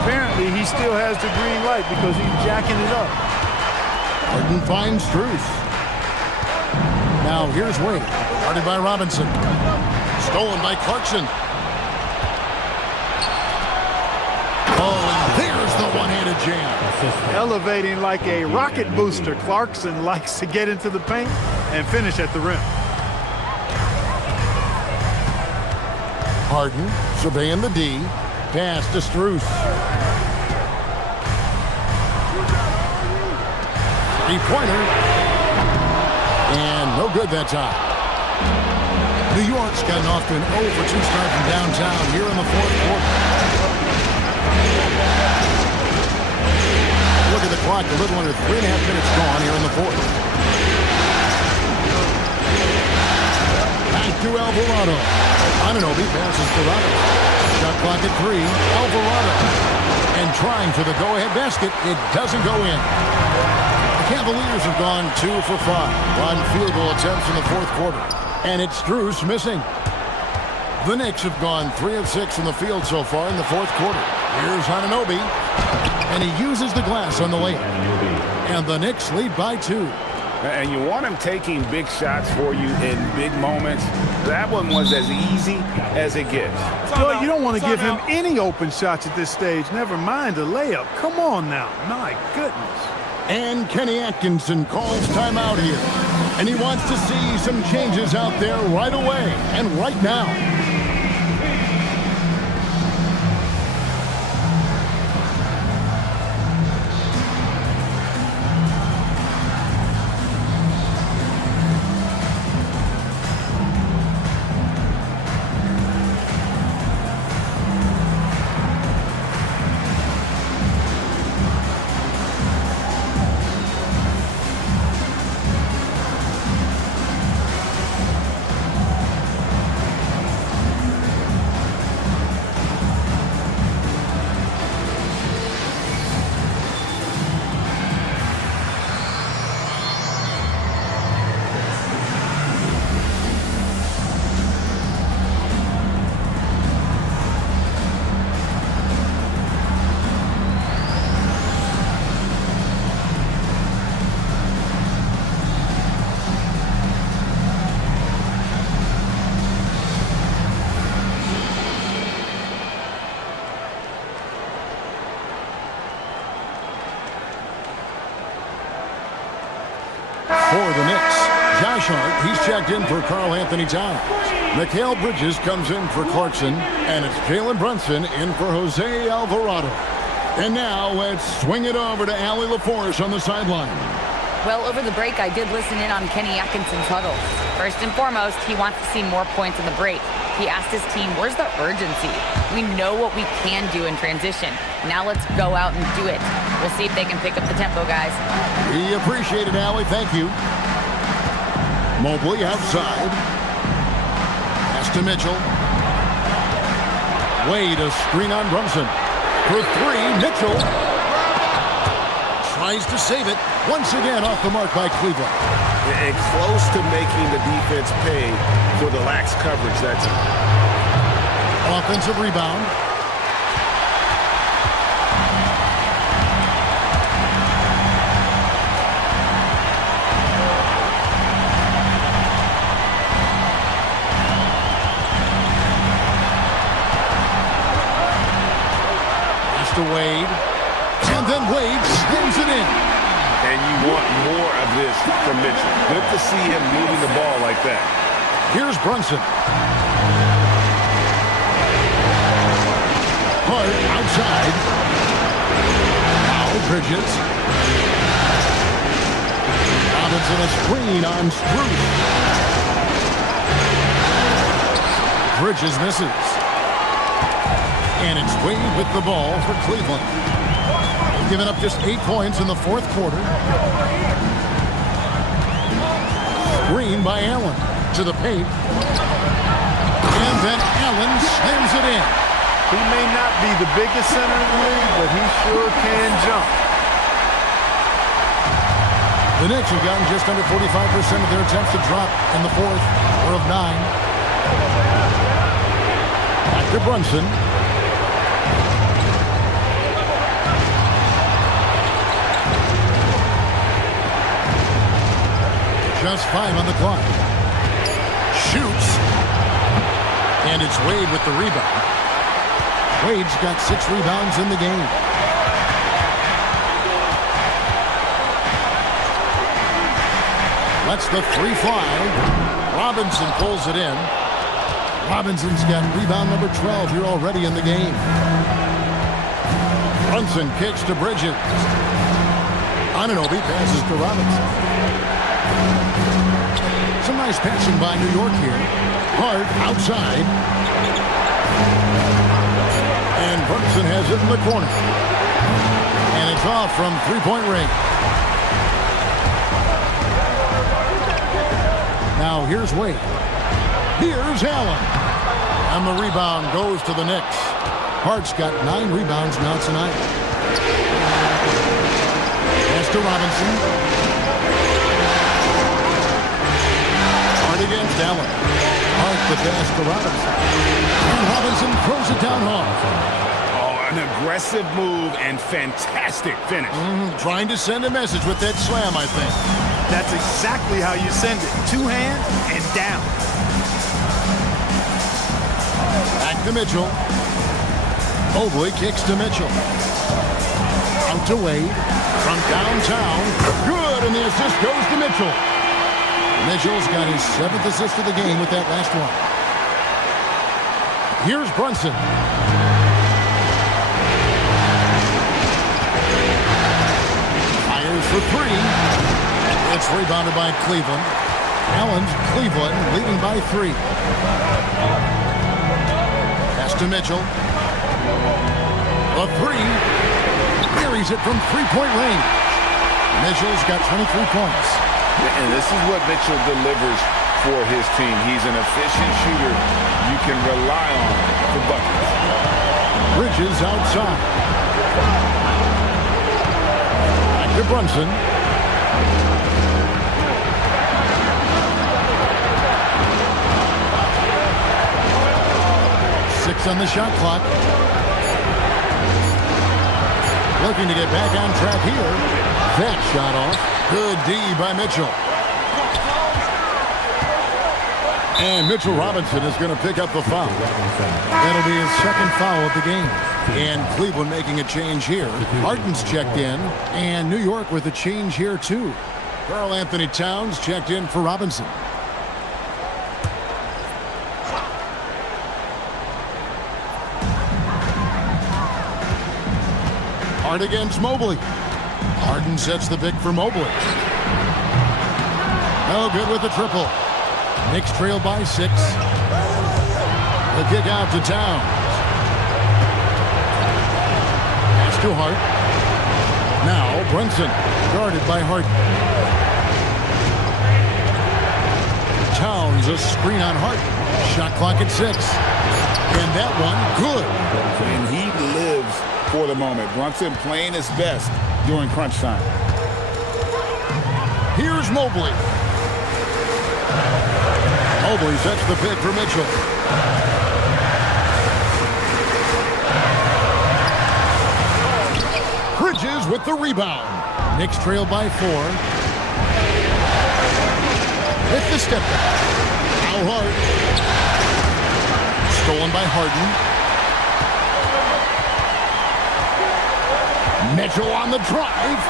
Apparently, he still has the green light because he's jacking it up. Harden finds Strus. Now here's Wade. Guarded by Robinson. Stolen by Clarkson. Oh, and there's the one-handed jam. Elevating like a rocket booster, Clarkson likes to get into the paint and finish at the rim. Harden surveying the D. Pass to Strus. Three-pointer. And no good that time. New York's gotten off to an 0-for-2 start from downtown here in the fourth quarter. Look at the clock, a little under 3.5 minutes gone here in the fourth. Back to Alvarado. Anunoby passes to Robinson. Shot clock at 3. Alvarado. And trying for the go-ahead basket. It doesn't go in. The Cavaliers have gone 2 for 5 on field goal attempts in the fourth quarter. And it's Strus missing. The Knicks have gone 3 of 6 in the field so far in the fourth quarter. Here's Anunoby. And he uses the glass on the layup. And the Knicks lead by 2. And you want him taking big shots for you in big moments. That one was as easy as it gets. Well, you don't want to give him any open shots at this stage. Never mind a layup. Come on now. My goodness. And Kenny Atkinson calls timeout here. And he wants to see some changes out there right away and right now. For the Knicks, Josh Hart, he's checked in for Karl Anthony Towns. Mikal Bridges comes in for Clarkson, and it's Jalen Brunson in for Jose Alvarado. And now let's swing it over to Allie LaForce on the sideline. Well, over the break, I did listen in on Kenny Atkinson's huddle. First and foremost, he wants to see more points in the break. He asked his team, where's the urgency? We know what we can do in transition. Now let's go out and do it. We'll see if they can pick up the tempo, guys. We appreciate it, Allie. Thank you. Mobley outside. Pass to Mitchell. Wade, a screen on Brunson. For 3, Mitchell tries to save it. Once again off the mark by Cleveland. And close to making the defense pay for the lax coverage that time. Offensive rebound. Pass to Wade. And then Wade slams it in. And you want more of this from Mitchell. Good to see him moving the ball like that. Here's Brunson. Hart outside. Now Bridges. Robinson a screen on Struth. Bridges misses. And it's Wade with the ball for Cleveland. Giving up just 8 points in the fourth quarter. Screen by Allen to the paint. And then Allen slams it in. He may not be the biggest center in the league, but he sure can jump. The Knicks have gotten just under 45% of their attempts to drop in the fourth, or of 9. Back to Brunson. Just 5 on the clock. Shoots. And it's Wade with the rebound. Wade's got 6 rebounds in the game. Lets the 3 fly. Robinson pulls it in. Robinson's got rebound number 12 here already in the game. Brunson kicks to Bridges. Anunoby passes to Robinson. Some nice passing by New York here. Hart outside. And Brunson has it in the corner. And it's off from three-point range. Now here's Wade. Here's Allen. And the rebound goes to the Knicks. Hart's got 9 rebounds now tonight. Pass to Robinson. Against Allen. Hart the pass to Robinson. And Robinson throws it down hard. Oh, an aggressive move and fantastic finish. Trying to send a message with that slam, I think. That's exactly how you send it. 2 hands and down. Back to Mitchell. Mobley kicks to Mitchell. Out to Wade. From downtown. Good, and the assist goes to Mitchell. Mitchell's got his 7th assist of the game with that last one. Here's Brunson. Fires for 3. It's rebounded by Cleveland. Allen's Cleveland leading by 3. Pass to Mitchell. A 3. Carries it from three-point range. Mitchell's got 23 points. And this is what Mitchell delivers for his team. He's an efficient shooter you can rely on for buckets. Bridges outside. Back to Brunson. Six on the shot clock. Looking to get back on track here. That shot off. Good D by Mitchell. And Mitchell Robinson is going to pick up the foul. That'll be his 2nd foul of the game. And Cleveland making a change here. Harden's checked in. And New York with a change here too. Karl Anthony Towns checked in for Robinson. Hart against Mobley. Harden sets the pick for Mobley. No good with the triple. Knicks trail by 6. The kick out to Towns. Pass to Hart. Now Brunson, guarded by Hart. Towns a screen on Hart. Shot clock at 6. And that one, good. And he lives for the moment. Brunson playing his best during crunch time. Here's Mobley. Mobley sets the pick for Mitchell. Bridges with the rebound. Knicks trail by 4. With the step back. Now Hart. Stolen by Harden. Mitchell on the drive.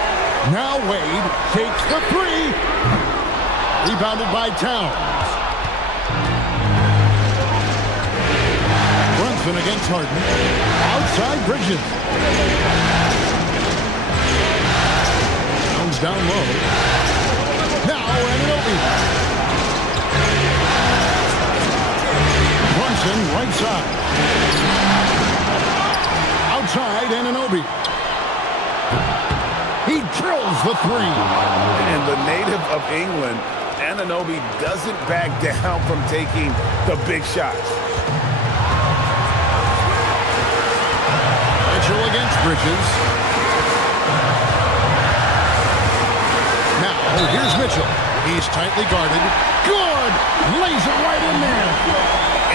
Now Wade takes the 3. Rebounded by Towns. Brunson against Harden. Outside Bridges. Jones down low. Now Anunoby. Brunson right side. Outside Anunoby. He drills the three. And the native of England, Anunoby doesn't back down from taking the big shots. Mitchell against Bridges. Now, here's Mitchell. He's tightly guarded. Good! Lays it right in there.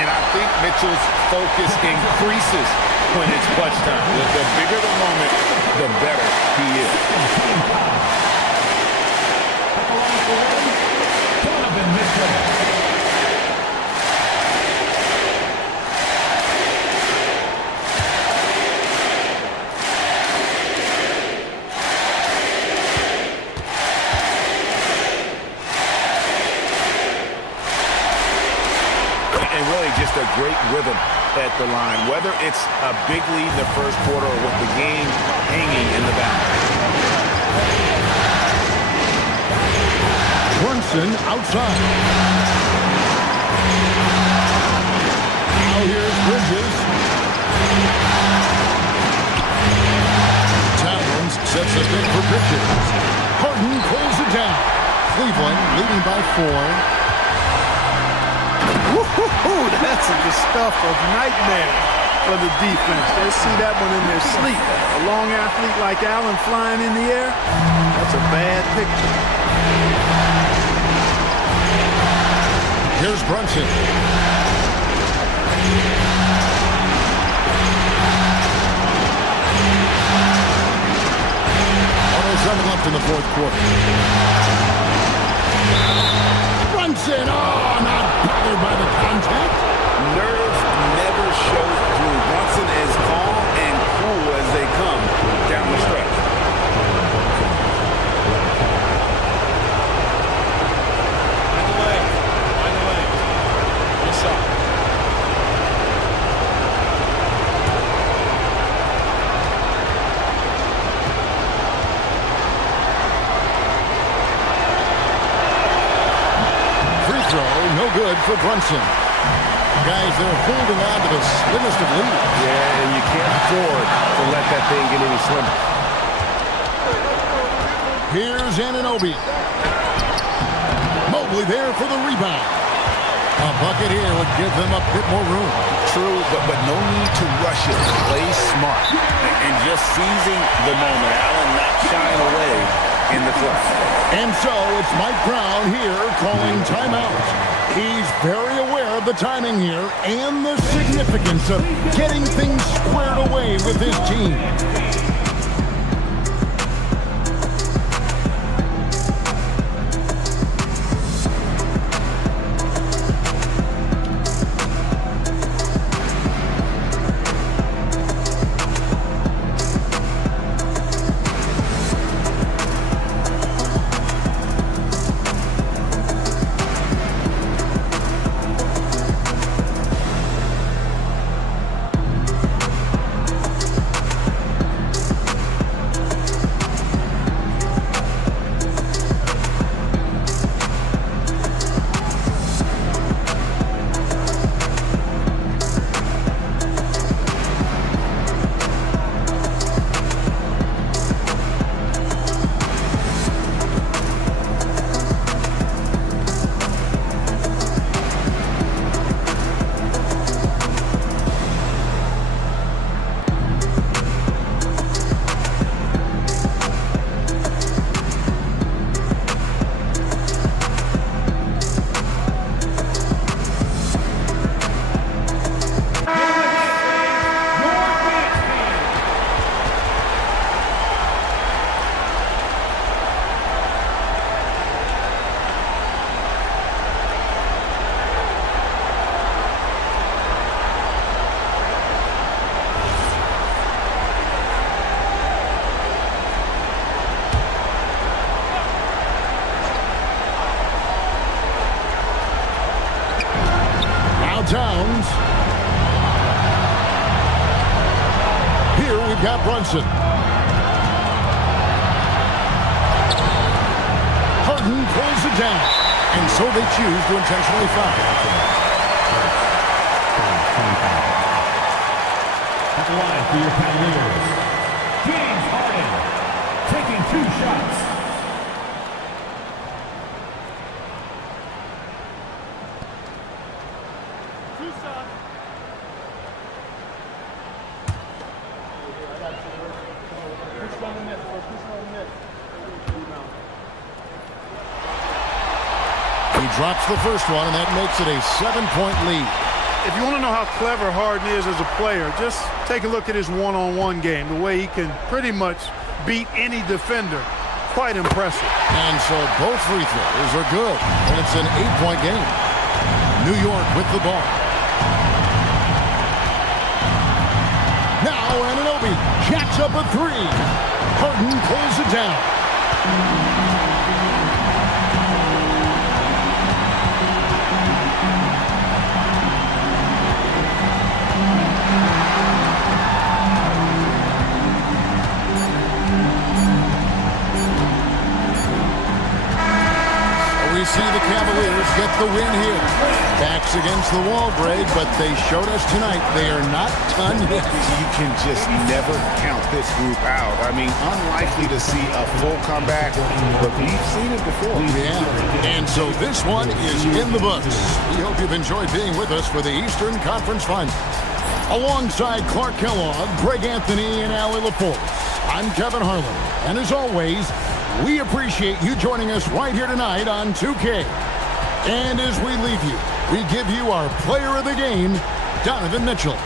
And I think Mitchell's focus increases when it's clutch time. The bigger the moment, the better he is. Donovan Mitchell. Just a great rhythm at the line, whether it's a big lead in the first quarter or with the game hanging in the balance. Brunson outside. Now here's Bridges. Towns sets a bid for Bridges. Harden pulls it down. Cleveland leading by 4. Woo-hoo-hoo, that's the stuff of nightmare for the defense. They see that one in their sleep. A long athlete like Allen flying in the air, that's a bad picture. Here's Brunson. 1:07 left in the fourth quarter. Brunson, not bothered by the contact. Nerves never show through. Brunson is calm and cool as they come down the stretch. Find the leg. Good shot. No good for Brunson. Guys, they're holding on to the slimmest of leads. Yeah, and you can't afford to let that thing get any slimmer. Here's Anunoby. Mobley there for the rebound. A bucket here would give them a bit more room. True, but no need to rush it. Play smart. And just seizing the moment. Allen not shying away in the clutch. And so it's Mike Brown here calling timeout. He's very aware of the timing here and the significance of getting things squared away with his team. Brunson. Harden pulls it down, and so they choose to intentionally foul. At the line for your Cavaliers, James Harden, taking 2 shots. He drops the first one, and that makes it a 7-point lead. If you want to know how clever Harden is as a player, just take a look at his one-on-one game, the way he can pretty much beat any defender. Quite impressive. And so both free throws are good, and it's an 8-point game. New York with the ball. Now Anunoby jacks up a 3. Harden pulls it down. We see the Cavaliers get the win here. Backs against the wall, Greg, but they showed us tonight they are not done yet. You can just never count this group out. I mean, unlikely to see a full comeback, but we've seen it before. Yeah, and so this one is in the books. We hope you've enjoyed being with us for the Eastern Conference Final. Alongside Clark Kellogg, Greg Anthony, and Allie LaForce, I'm Kevin Harlan, and as always, we appreciate you joining us right here tonight on 2K. And as we leave you, we give you our player of the game, Donovan Mitchell.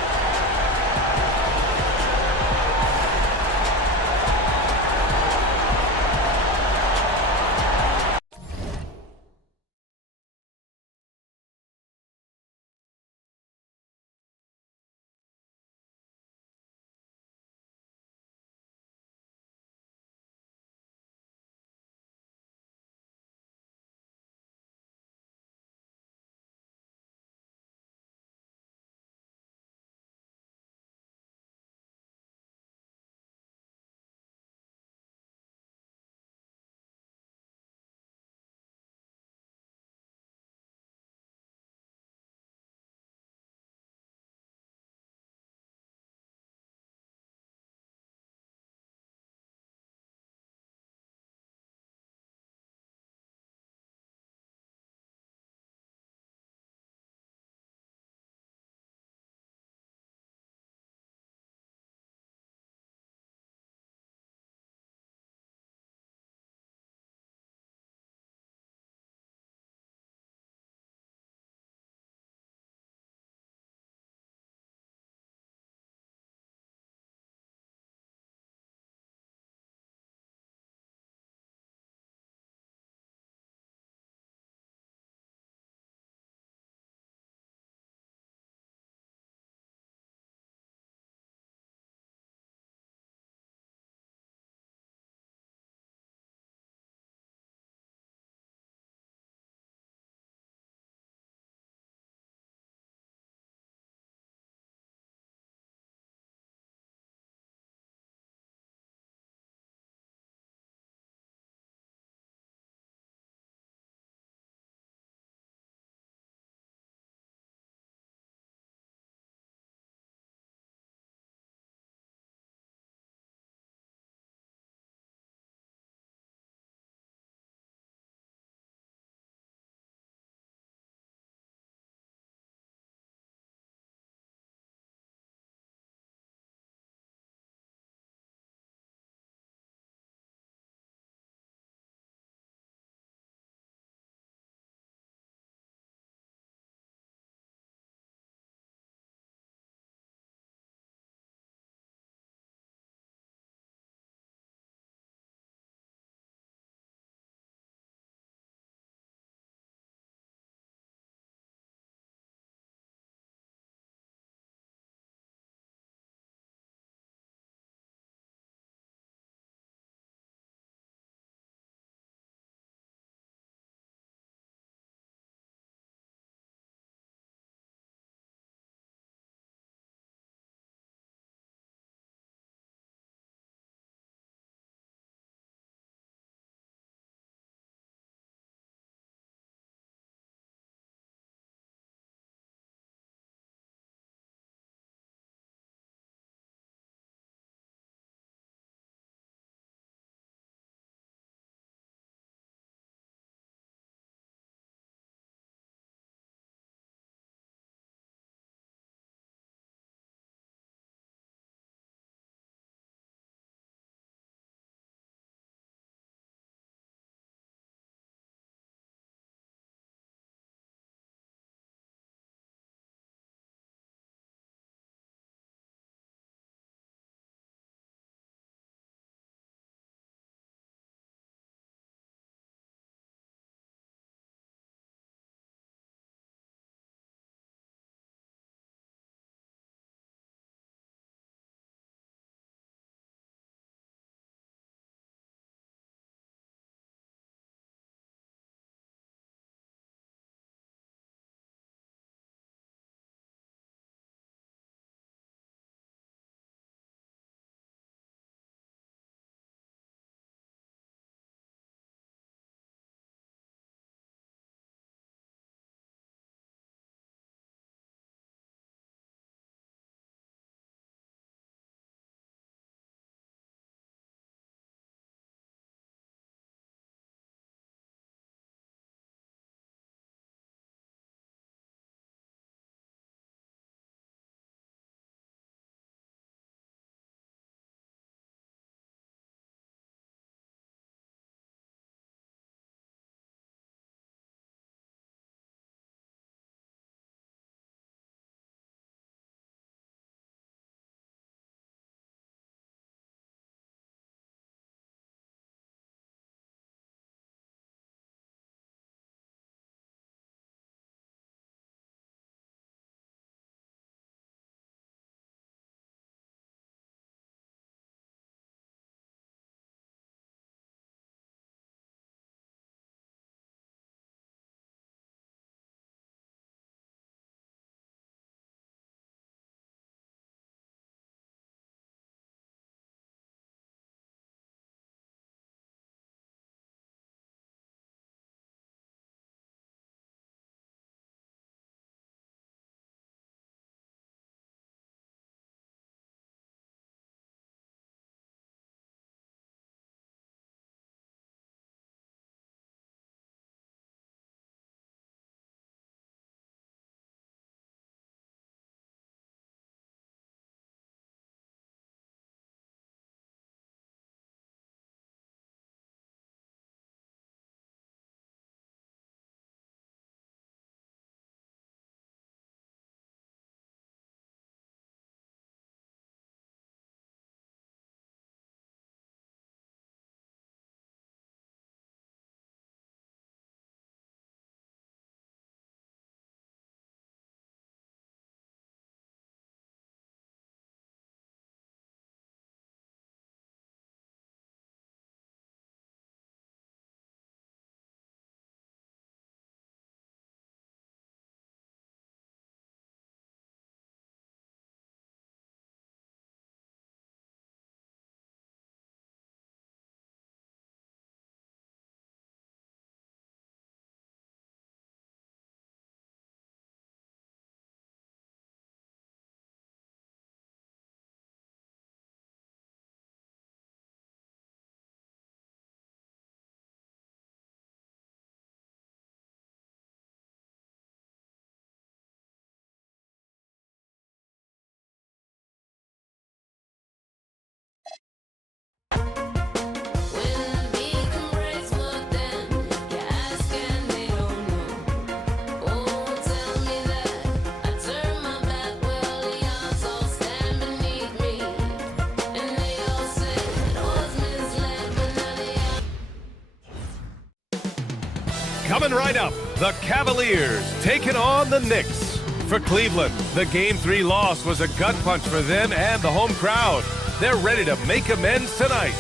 Coming right up, the Cavaliers taking on the Knicks. For Cleveland, the Game 3 loss was a gut punch for them and the home crowd. They're ready to make amends tonight.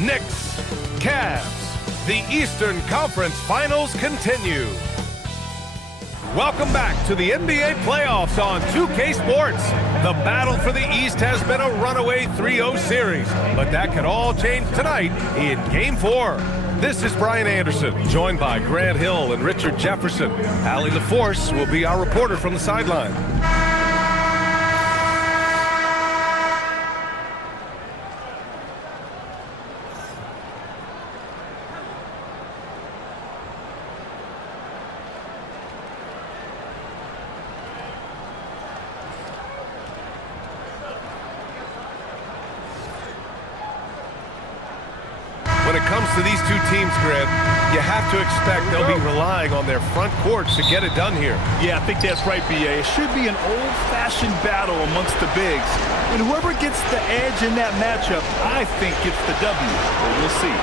Knicks, Cavs, the Eastern Conference Finals continue. Welcome back to the NBA playoffs on 2K Sports. The battle for the East has been a runaway 3-0 series, but that could all change tonight in Game 4. This is Brian Anderson, joined by Grant Hill and Richard Jefferson. Allie LaForce will be our reporter from the sideline. When it comes to these two teams, Greg, you have to expect they'll be relying on their front courts to get it done here. Yeah, I think that's right, B.A. It should be an old-fashioned battle amongst the bigs. And whoever gets the edge in that matchup, I think gets the W. But we'll see.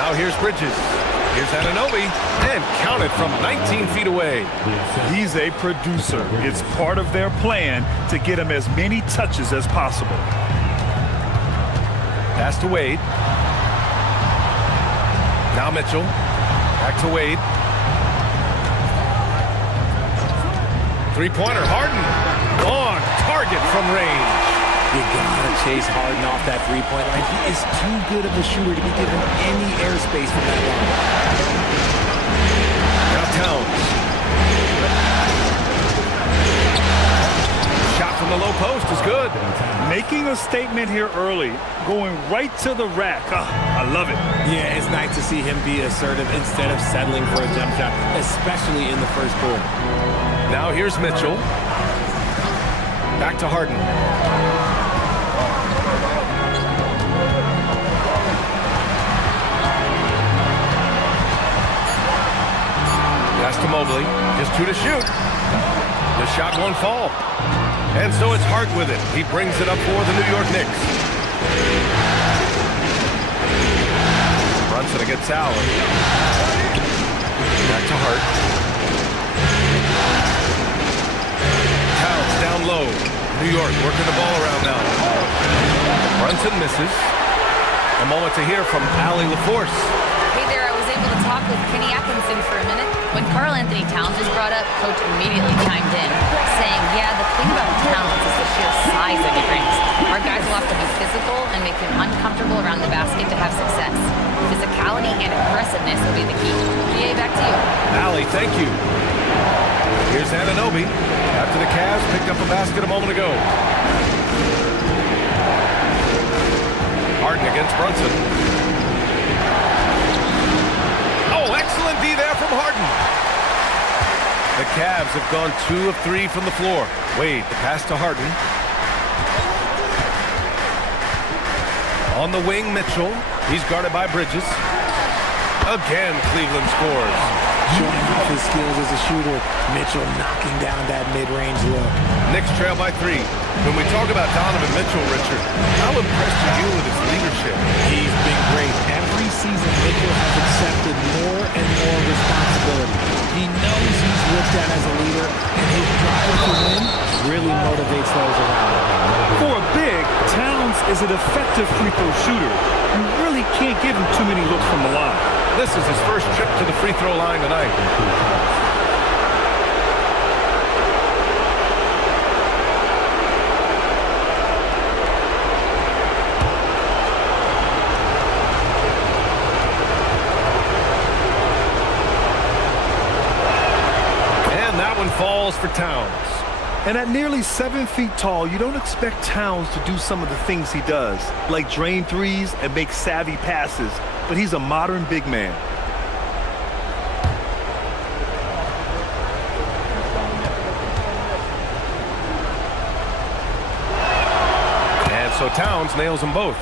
Now here's Bridges. Here's Anunoby. And counted from 19 feet away. He's a producer. It's part of their plan to get him as many touches as possible. Pass to Wade. Now Mitchell, back to Wade. Three-pointer, Harden, on target from range. You gotta chase Harden off that three-point line. He is too good of a shooter to be given any airspace from that line. Now Towns. Shot from the low post is good. Making a statement here early, going right to the rack. I love it. Yeah, it's nice to see him be assertive instead of settling for a jump shot, especially in the first quarter. Now here's Mitchell. Back to Harden. Pass to Mobley. Just two to shoot. The shot won't fall. And so it's Hart with it. He brings it up for the New York Knicks. Brunson against Allen. Back to Hart. Towns down low. New York working the ball around now. Brunson misses. A moment to hear from Allie LaForce. Hey there, I was able to talk with Kenny Atkinson for a minute. When Karl Anthony Towns was brought up, Coach immediately chimed in, saying, yeah, the thing about Towns is the sheer size that he brings. Our guys will have to be physical and make him uncomfortable around the basket to have success. Physicality and aggressiveness will be the key. BA, back to you. Allie, thank you. Here's Anunoby. After the Cavs picked up a basket a moment ago. Harden against Brunson. Oh, excellent D there from Harden. The Cavs have gone 2 of 3 from the floor. Wade, the pass to Harden. On the wing, Mitchell. He's guarded by Bridges. Again, Cleveland scores. Showing off his skills as a shooter. Mitchell knocking down that mid-range look. Knicks trail by 3. When we talk about Donovan Mitchell, Richard, how impressed are you with his leadership? He's been great. Every season, Mitchell has accepted more and more responsibility. He knows he's looked at as a leader, and his drive to win really motivates those around him. For a big, Towns is an effective free throw shooter. You really can't give him too many looks from the line. This is his first trip to the free throw line tonight. And that one falls for Towns. And at nearly 7 feet tall, you don't expect Towns to do some of the things he does, like drain threes and make savvy passes, but he's a modern big man. And so Towns nails them both.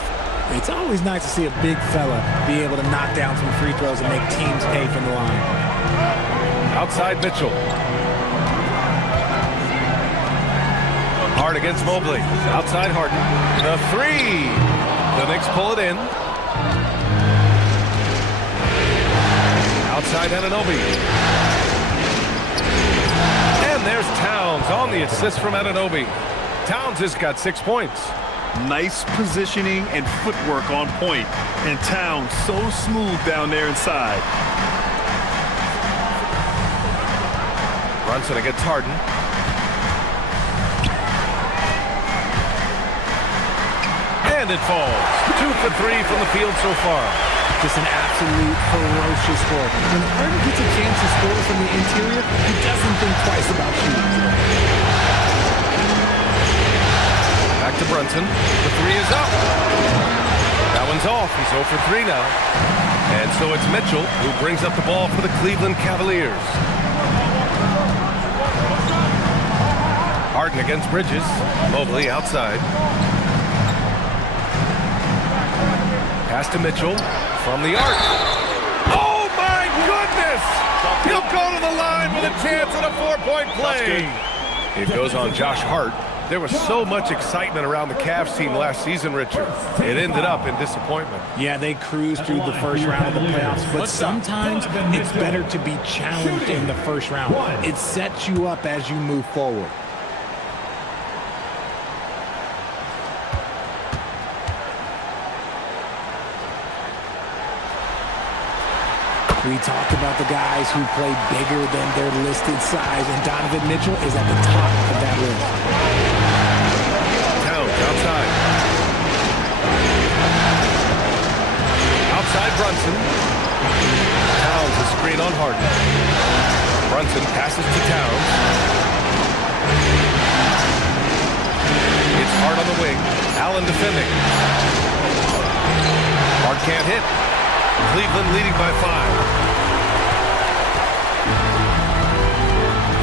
It's always nice to see a big fella be able to knock down some free throws and make teams pay from the line. Outside Mitchell. Hart against Mobley. Outside Harden. The three. The Knicks pull it in. Outside Anunoby. And there's Towns on the assist from Anunoby. Towns has got 6 points. Nice positioning and footwork on point. And Towns so smooth down there inside. Brunson against Harden. And it falls. 2 for 3 from the field so far. Just an absolute ferocious score. When Harden gets a chance to score from the interior, he doesn't think twice about shooting. Back to Brunson. The 3 is up. That one's off. He's 0 for 3 now. And so it's Mitchell who brings up the ball for the Cleveland Cavaliers. Harden against Bridges. Mobley outside. Pass to Mitchell from the arc. Oh my goodness! He'll go to the line with a chance at a 4-point play. It goes on Josh Hart. There was so much excitement around the Cavs team last season, Richard. It ended up in disappointment. Yeah, they cruised through the first round of the playoffs, but sometimes it's better to be challenged in the first round. It sets you up as you move forward. We talked about the guys who play bigger than their listed size, and Donovan Mitchell is at the top of that list. Towns outside. Outside Brunson. Towns a screen on Harden. Brunson passes to Towns. It's Hart on the wing. Allen defending. Hart can't hit. Cleveland leading by 5.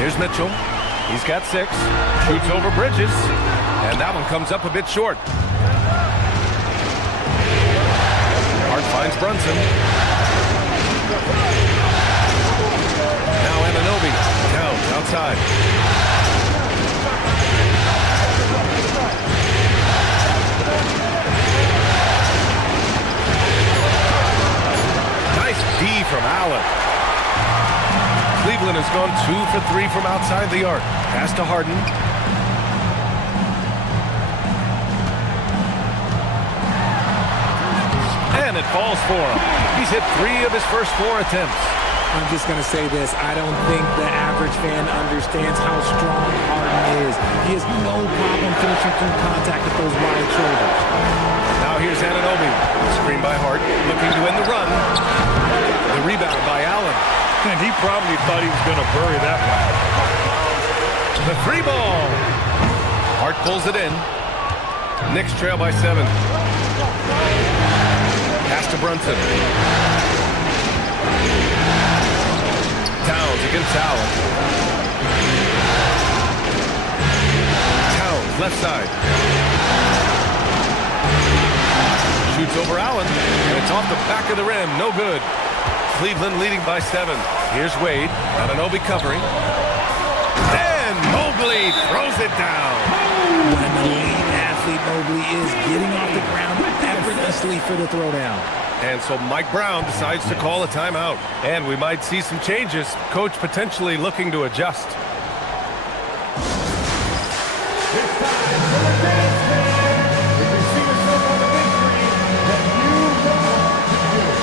Here's Mitchell. He's got 6. Shoots over Bridges. And that one comes up a bit short. Hart finds Brunson. Now Anunoby. Towns outside. D from Allen. Cleveland has gone 2 for 3 from outside the arc. Pass to Harden. And it falls for him. He's hit 3 of his first 4 attempts. I'm just going to say this. I don't think the average fan understands how strong Harden is. He has no problem finishing through contact with those wide shoulders. Now here's Anunoby. Screen by Hart. Looking to win the run. The rebound by Allen. And he probably thought he was going to bury that one. The 3 ball. Hart pulls it in. Knicks trail by 7. Pass to Brunson. Towns against Allen. Towns left side. Shoots over Allen, and it's off the back of the rim. No good. Cleveland leading by 7. Here's Wade. Anunoby covering. And Mobley throws it down. What an elite athlete Mobley is, getting off the ground effortlessly for the throwdown. And so Mike Brown decides to call a timeout. And we might see some changes. Coach potentially looking to adjust. It's time for the dance band. If you see yourself on the victory, then you want to do it.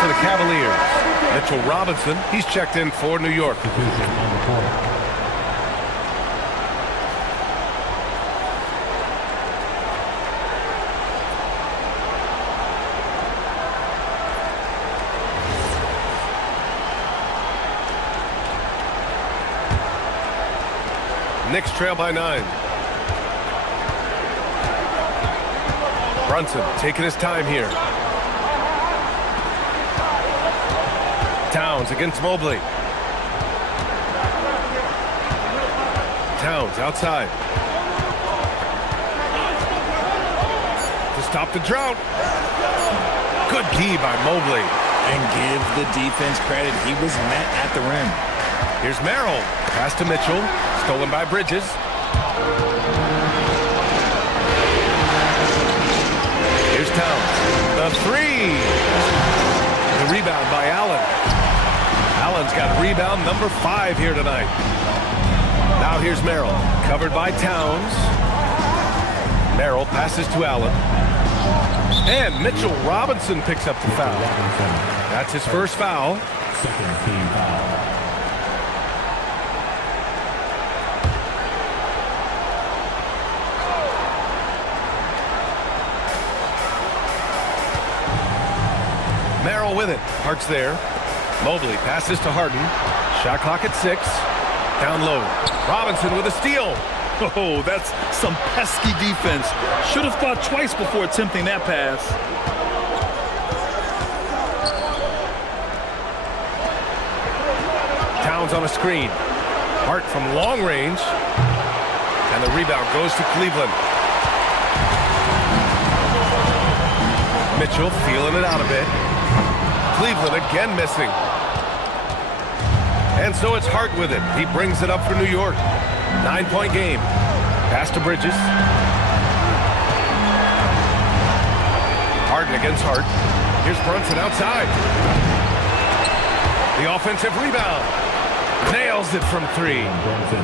for the Cavaliers. Mitchell Robinson, he's checked in for New York. Knicks trail by 9. Brunson taking his time here. Towns against Mobley. Towns outside. To stop the drought. Good D by Mobley. And give the defense credit. He was met at the rim. Here's Merrill. Pass to Mitchell. Stolen by Bridges. Here's Towns. The three. The rebound by Allen. Allen's got rebound number 5 here tonight. Now here's Merrill. Covered by Towns. Merrill passes to Allen. And Mitchell Robinson picks up the foul. That's his first foul. Second team foul. Merrill with it. Hart's there. Mobley passes to Harden. Shot clock at 6. Down low. Robinson with a steal. Oh, that's some pesky defense. Should have thought twice before attempting that pass. Towns on a screen. Hart from long range. And the rebound goes to Cleveland. Mitchell feeling it out a bit. Cleveland again missing. And so it's Hart with it. He brings it up for New York. 9-point game. Pass to Bridges. Harden against Hart. Here's Brunson outside. The offensive rebound. Nails it from 3.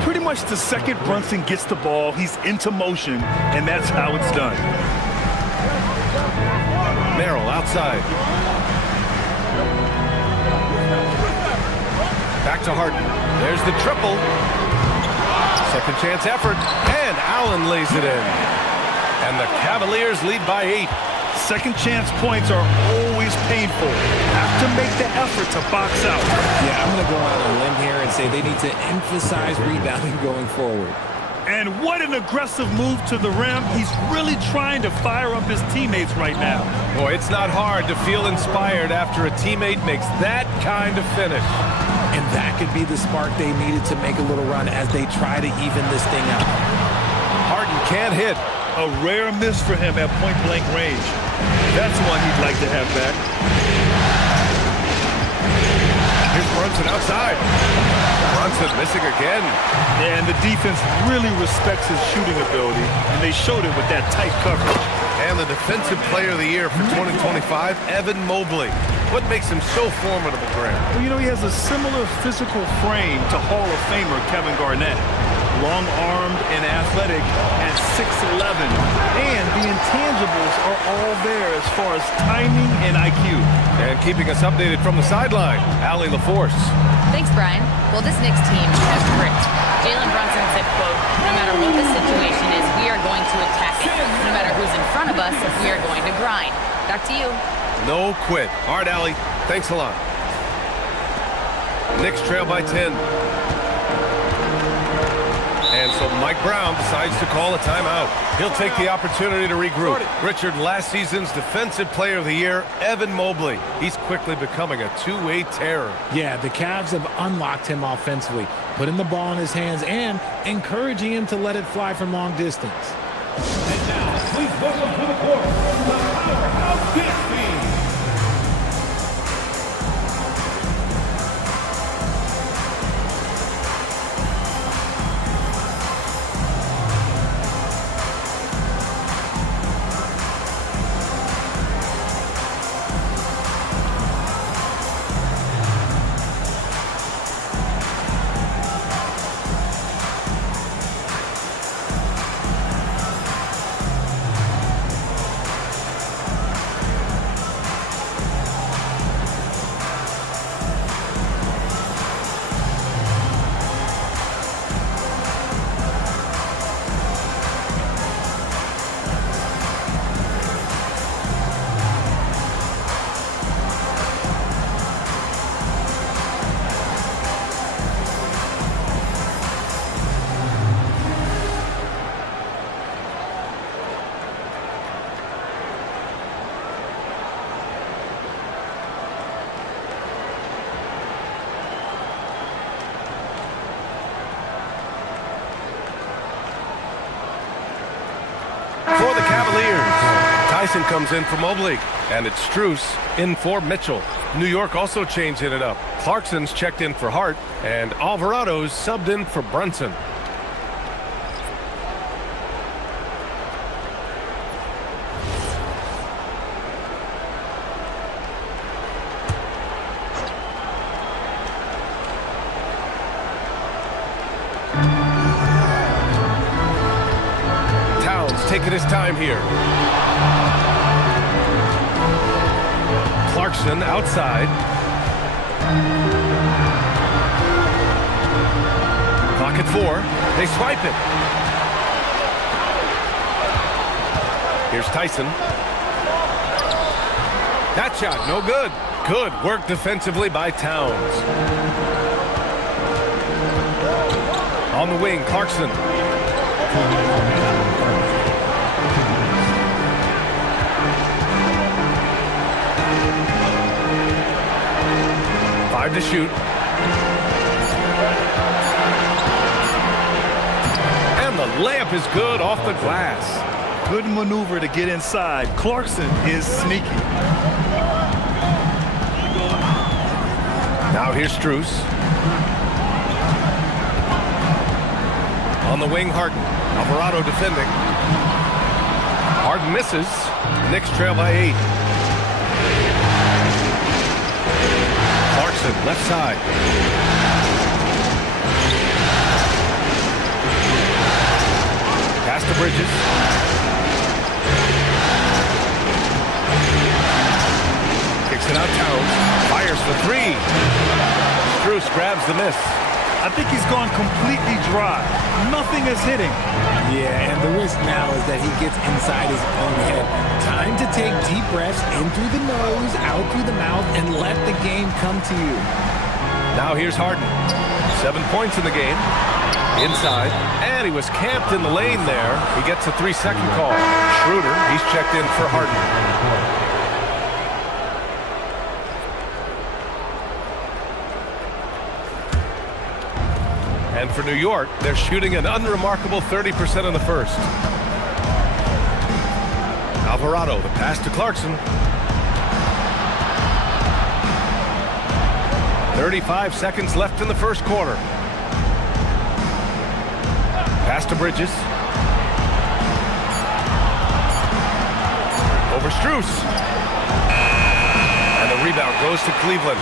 Pretty much the second Brunson gets the ball, he's into motion, and that's how it's done. Merrill outside. Back to Harden. There's the triple. Second chance effort. And Allen lays it in. And the Cavaliers lead by 8. Second chance points are always painful. Have to make the effort to box out. Yeah, I'm going to go out on a limb here and say they need to emphasize rebounding going forward. And what an aggressive move to the rim. He's really trying to fire up his teammates right now. Boy, it's not hard to feel inspired after a teammate makes that kind of finish. And that could be the spark they needed to make a little run as they try to even this thing out. Harden can't hit. A rare miss for him at point-blank range. That's one he'd like to have back. Here's Brunson outside. Brunson missing again. Yeah, and the defense really respects his shooting ability, and they showed it with that tight coverage. And the Defensive Player of the Year for 2025, Evan Mobley. What makes him so formidable, Graham? Well, you know, he has a similar physical frame to Hall of Famer Kevin Garnett. Long-armed and athletic at 6'11". And the intangibles are all there as far as timing and IQ. And keeping us updated from the sideline, Allie LaForce. Thanks, Brian. Well, this Knicks team has grit. Jalen Brunson said, quote, no matter what the situation is, we are going to attack it. No matter who's in front of us, we are going to grind. Back to you. No quit. All right, Allie. Thanks a lot. Knicks trail by 10. And so Mike Brown decides to call a timeout. He'll take the opportunity to regroup. Richard, last season's Defensive Player of the Year, Evan Mobley. He's quickly becoming a two-way terror. Yeah, the Cavs have unlocked him offensively, putting the ball in his hands and encouraging him to let it fly from long distance. And now, please welcome to the court, the powerhouse Knicks team. Tyson comes in for Mobley, and it's Strus in for Mitchell. New York also changing it up. Clarkson's checked in for Hart, and Alvarado's subbed in for Brunson. Taking his time here. Clarkson outside. Clock at 4. They swipe it. Here's Tyson. That shot, no good. Good work defensively by Towns. On the wing, Clarkson. To shoot. And the layup is good off the glass. Good maneuver to get inside. Clarkson is sneaky. Now here's Strus. On the wing, Harden. Alvarado defending. Harden misses. Knicks trail by 8. Left side. Pass to Bridges. Kicks it out Towns. Fires for 3. Strus grabs the miss. I think he's gone completely dry. Nothing is hitting. Yeah, and the risk now is that he gets inside his own head. Time to take deep breaths in through the nose, out through the mouth, and let the game come to you. Now here's Harden. 7 points in the game. Inside. And he was camped in the lane there. He gets a 3-second call. Schroeder, he's checked in for Harden. And for New York, they're shooting an unremarkable 30% in the first. Alvarado, the pass to Clarkson. 35 seconds left in the first quarter. Pass to Bridges. Over Strus. And the rebound goes to Cleveland.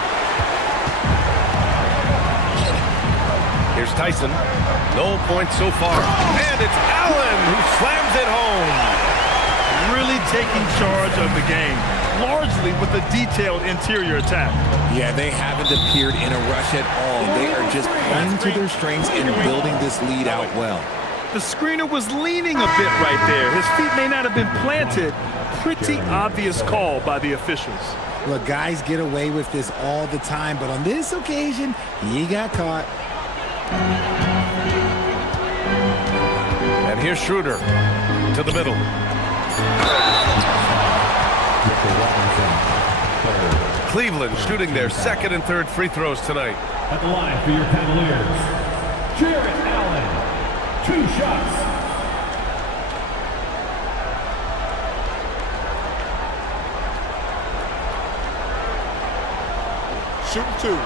Here's Tyson. No points so far. And it's Allen who slams it home. Really taking charge of the game, largely with a detailed interior attack. Yeah, they haven't appeared in a rush at all. They are just playing to their strengths and building this lead out well. The screener was leaning a bit right there. His feet may not have been planted. Pretty obvious call by the officials. Look, guys get away with this all the time, but on this occasion, he got caught. And here's Schroeder to the middle. Cleveland shooting their second and third free throws tonight. At the line for your Cavaliers, Jarrett Allen, 2 shots. Shooting 2.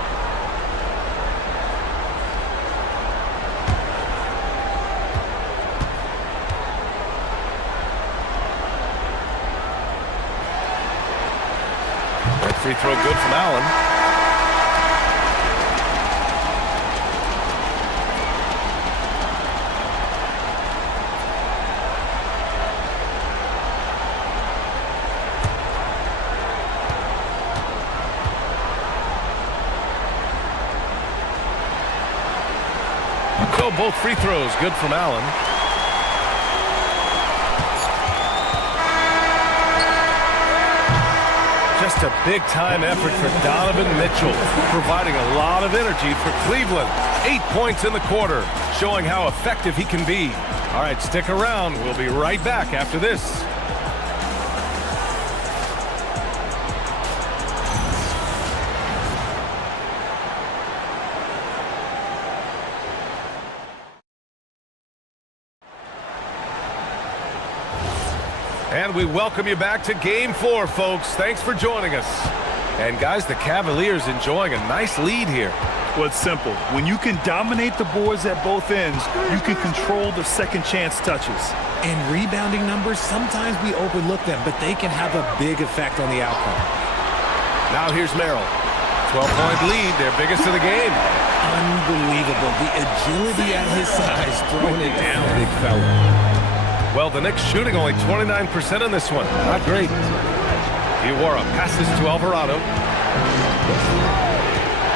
Free throw good from Allen. So both free throws good from Allen. Just a big-time effort for Donovan Mitchell, providing a lot of energy for Cleveland. 8 points in the quarter, showing how effective he can be. All right, stick around. We'll be right back after this. And we welcome you back to Game 4, folks. Thanks for joining us. And guys, the Cavaliers enjoying a nice lead here. Well, it's simple. When you can dominate the boards at both ends, you can control the second chance touches. And rebounding numbers, sometimes we overlook them, but they can have a big effect on the outcome. Now here's Merrill. 12-point lead, their biggest of the game. Unbelievable. The agility at his size, throwing it down, big fella. Well, the Knicks shooting only 29% in this one. Not great. Iwara passes to Alvarado.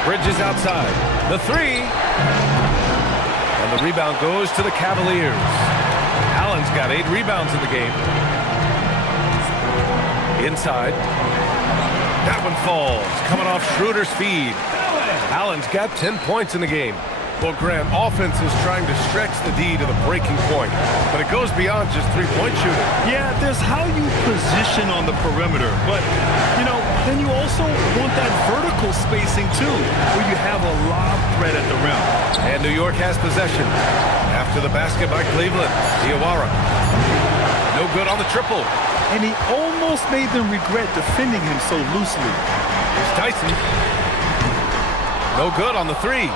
Bridges outside. The three. And the rebound goes to the Cavaliers. Allen's got 8 rebounds in the game. Inside. That one falls. Coming off Schroeder's feed. Allen's got 10 points in the game. Well, Grant, offense is trying to stretch the D to the breaking point, but it goes beyond just three-point shooting. Yeah, there's how you position on the perimeter, but, you know, then you also want that vertical spacing, too, where you have a lob threat at the rim. And New York has possession. After the basket by Cleveland, Iwara. No good on the triple. And he almost made them regret defending him so loosely. Here's Tyson. No good on the three.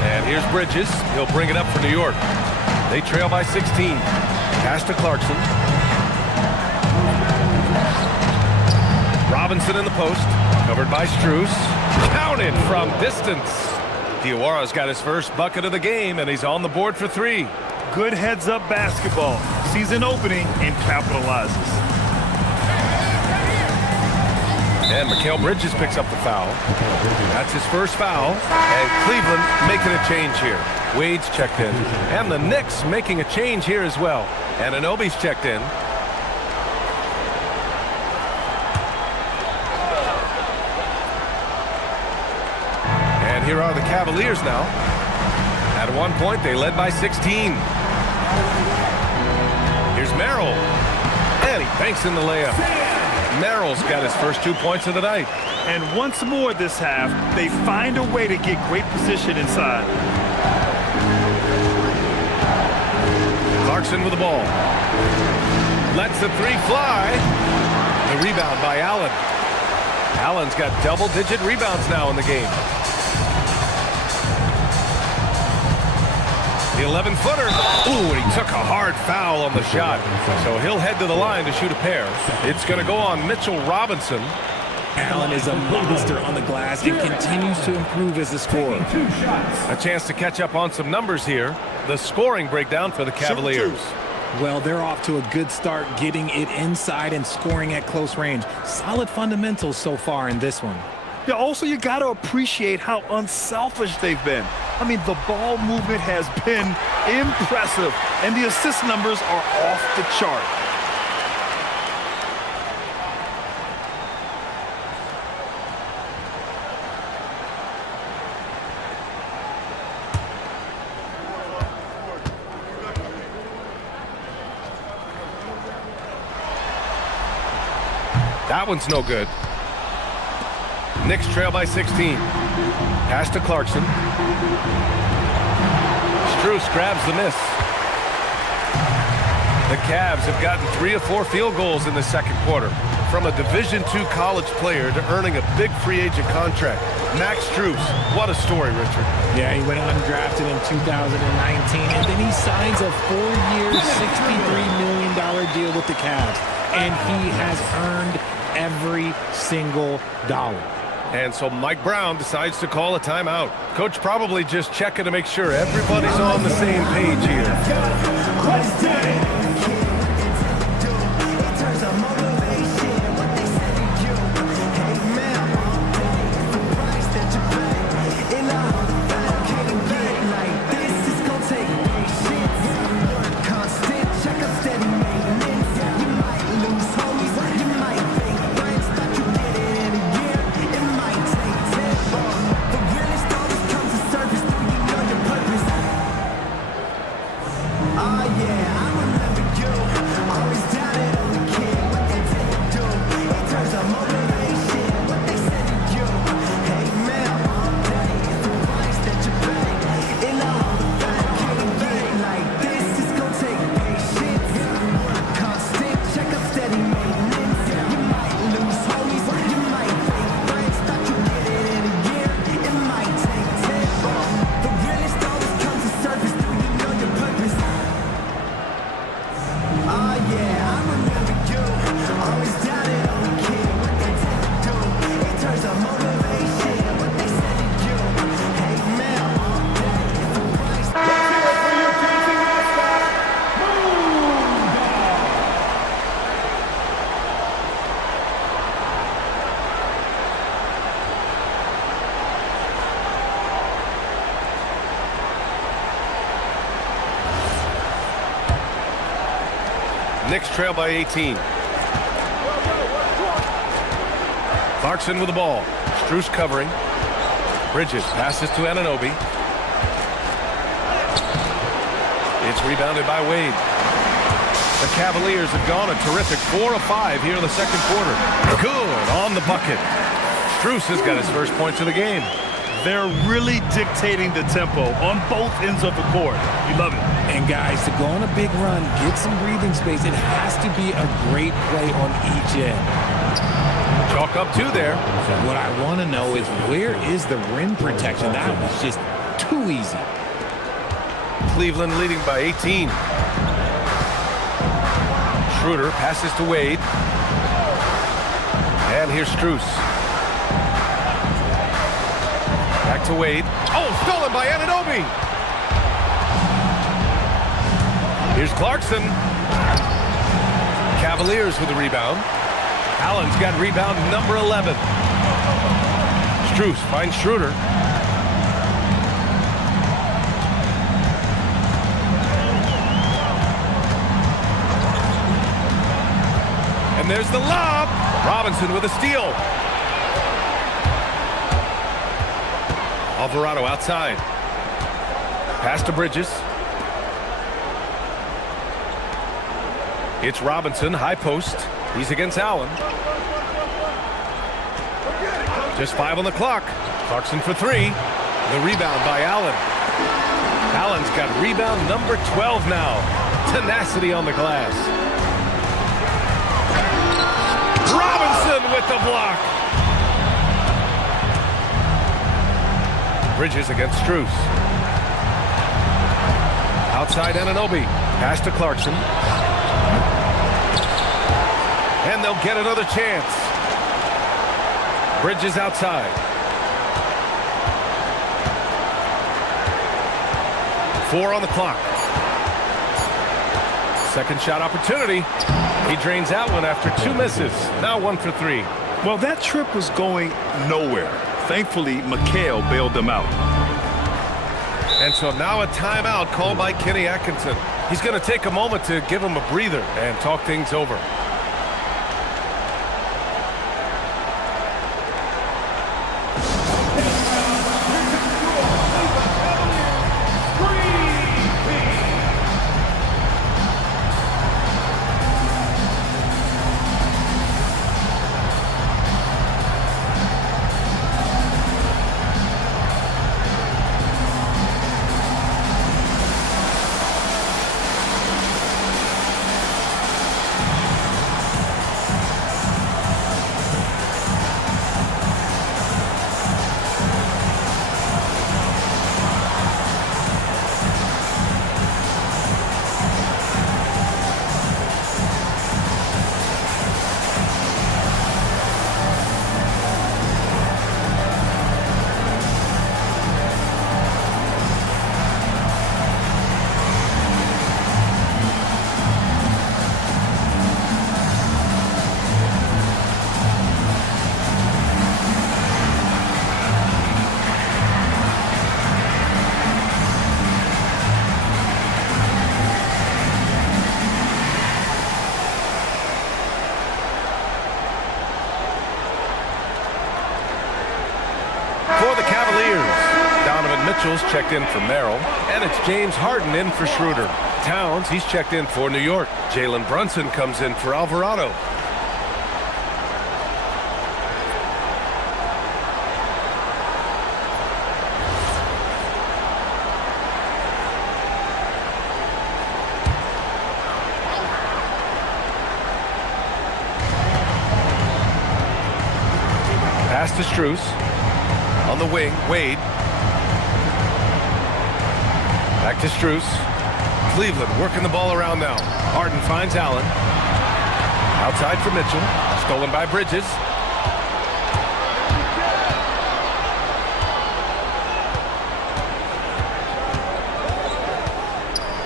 And here's Bridges. He'll bring it up for New York. They trail by 16. Pass to Clarkson. Robinson in the post. Covered by Strus. Counted from distance. Diawara's got his first bucket of the game, and he's on the board for 3. Good heads-up basketball. Sees an opening and capitalizes. And Mikal Bridges picks up the foul. That's his first foul. And Cleveland making a change here. Wade's checked in. And the Knicks making a change here as well. And Anunoby's checked in. And here are the Cavaliers now. At one point, they led by 16. Here's Merrill. And he banks in the layup. Merrill's got his first 2 points of the night. And once more this half, they find a way to get great position inside. Clarkson with the ball. Lets the three fly. The rebound by Allen. Allen's got double-digit rebounds now in the game. The 11-footer. Ooh, and he took a hard foul on the shot. So he'll head to the line to shoot a pair. It's going to go on Mitchell Robinson. Allen is a monster on the glass and continues to improve as a scorer. A chance to catch up on some numbers here. The scoring breakdown for the Cavaliers. Well, they're off to a good start getting it inside and scoring at close range. Solid fundamentals so far in this one. Yeah, also, you got to appreciate how unselfish they've been. I mean, the ball movement has been impressive, and the assist numbers are off the chart. That one's no good. Knicks trail by 16. Pass to Clarkson. Strus grabs the miss. The Cavs have gotten 3 of 4 field goals in the second quarter. From a Division II college player to earning a big free agent contract. Max Strus, what a story, Richard. Yeah, he went undrafted in 2019, and then he signs a 4-year, $63 million deal with the Cavs. And he has earned every single dollar. And so Mike Brown decides to call a timeout. Coach probably just checking to make sure everybody's on the same page here. Knicks trail by 18. Clarkson with the ball. Strus covering. Bridges passes to Anunoby. It's rebounded by Wade. The Cavaliers have gone a terrific 4 of 5 here in the second quarter. Good on the bucket. Strus has got his first points of the game. They're really dictating the tempo on both ends of the court. You love it. And guys, to go on a big run, get some breathing space, it has to be a great play on each end. Chalk up 2 there. What I want to know is, where is the rim protection? That was just too easy. Cleveland leading by 18. Schroeder passes to Wade. And here's Strus. Back to Wade. Oh, stolen by Anunoby. Here's Clarkson. Cavaliers with the rebound. Allen's got rebound number 11. Strus finds Schroeder. And there's the lob. Robinson with a steal. Alvarado outside. Pass to Bridges. It's Robinson, high post. He's against Allen. Just 5 on the clock. Clarkson for 3. The rebound by Allen. Allen's got rebound number 12 now. Tenacity on the glass. Robinson with the block. Bridges against Strus. Outside Anunoby. Pass to Clarkson. And they'll get another chance. Bridges outside. 4 on the clock. Second shot opportunity. He drains that one after 2 misses. Now 1 for 3. Well, that trip was going nowhere. Thankfully, McHale bailed them out. And so now a timeout called by Kenny Atkinson. He's going to take a moment to give him a breather and talk things over. For the Cavaliers, Donovan Mitchell's checked in for Merrill, and it's James Harden in for Schroeder. Towns, he's checked in for New York. Jalen Brunson comes in for Alvarado. Pass to Strus. On the wing, Wade. Back to Strus. Cleveland working the ball around now. Harden finds Allen. Outside for Mitchell. Stolen by Bridges.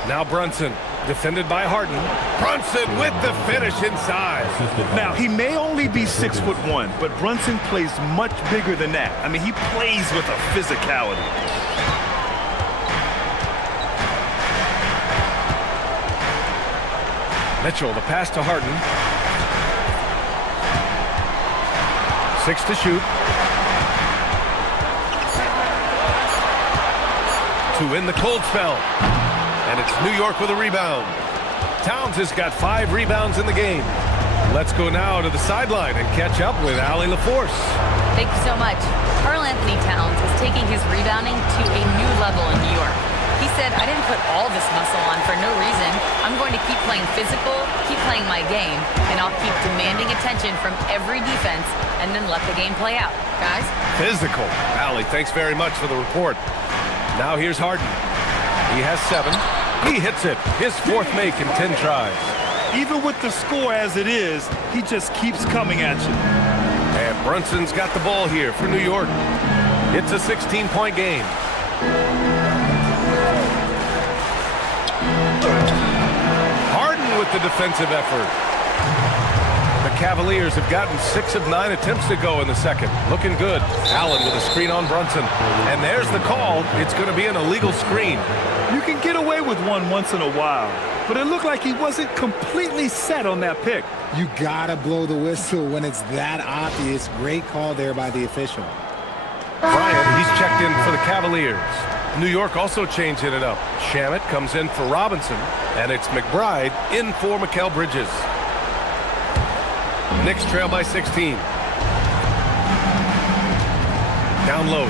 Now Brunson. Defended by Harden. Brunson with the finish inside. Now, he may only be 6'1", but Brunson plays much bigger than that. I mean, he plays with a physicality. Mitchell, the pass to Harden. 6 to shoot. 2 in the cold spell. And it's New York with a rebound. Towns has got 5 rebounds in the game. Let's go now to the sideline and catch up with Allie LaForce. Thank you so much. Karl Anthony Towns is taking his rebounding to a new level in New York. He said, I didn't put all this muscle on for no reason. I'm going to keep playing physical, keep playing my game, and I'll keep demanding attention from every defense and then let the game play out. Guys? Physical. Allie, thanks very much for the report. Now here's Harden. He has 7. He hits it. His 4th make in 10 tries. Even with the score as it is, he just keeps coming at you. And Brunson's got the ball here for New York. It's a 16-point game. Harden with the defensive effort. The Cavaliers have gotten 6 of 9 attempts to go in the second. Looking good. Allen with a screen on Brunson. And there's the call. It's going to be an illegal screen. You can get away with one once in a while, but it looked like he wasn't completely set on that pick. You gotta blow the whistle when it's that obvious. Great call there by the official. Bryant, he's checked in for the Cavaliers. New York also changing it up. Shamet comes in for Robinson, and it's McBride in for Mikal Bridges. Knicks trail by 16. Down low.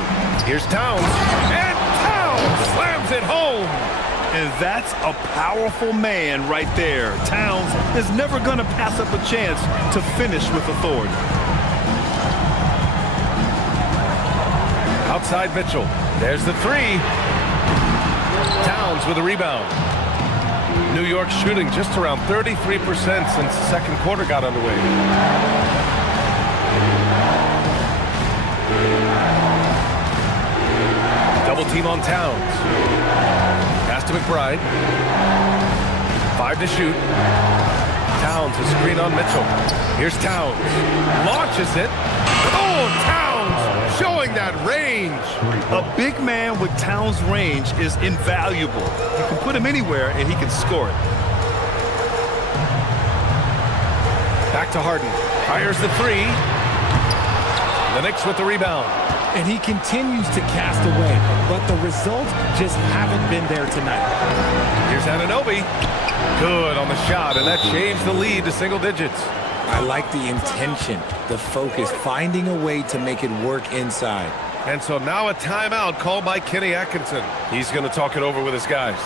Here's Towns. And Towns slams it home. And that's a powerful man right there. Towns is never going to pass up a chance to finish with authority. Outside Mitchell. There's the 3. Towns with a rebound. New York shooting just around 33% since the second quarter got underway. Double team on Towns. Pass to McBride. 5 to shoot. Towns a screen on Mitchell. Here's Towns. Launches it. Oh, Towns showing that range. A big man with Towns' range is invaluable. You can put him anywhere and he can score it. Back to Harden. Fires the 3. The Knicks with the rebound. And he continues to cast away, but the results just haven't been there tonight. Here's Anunoby. Good on the shot, and that changed the lead to single digits. I like the intention, the focus, finding a way to make it work inside. And so now a timeout called by Kenny Atkinson. He's going to talk it over with his guys.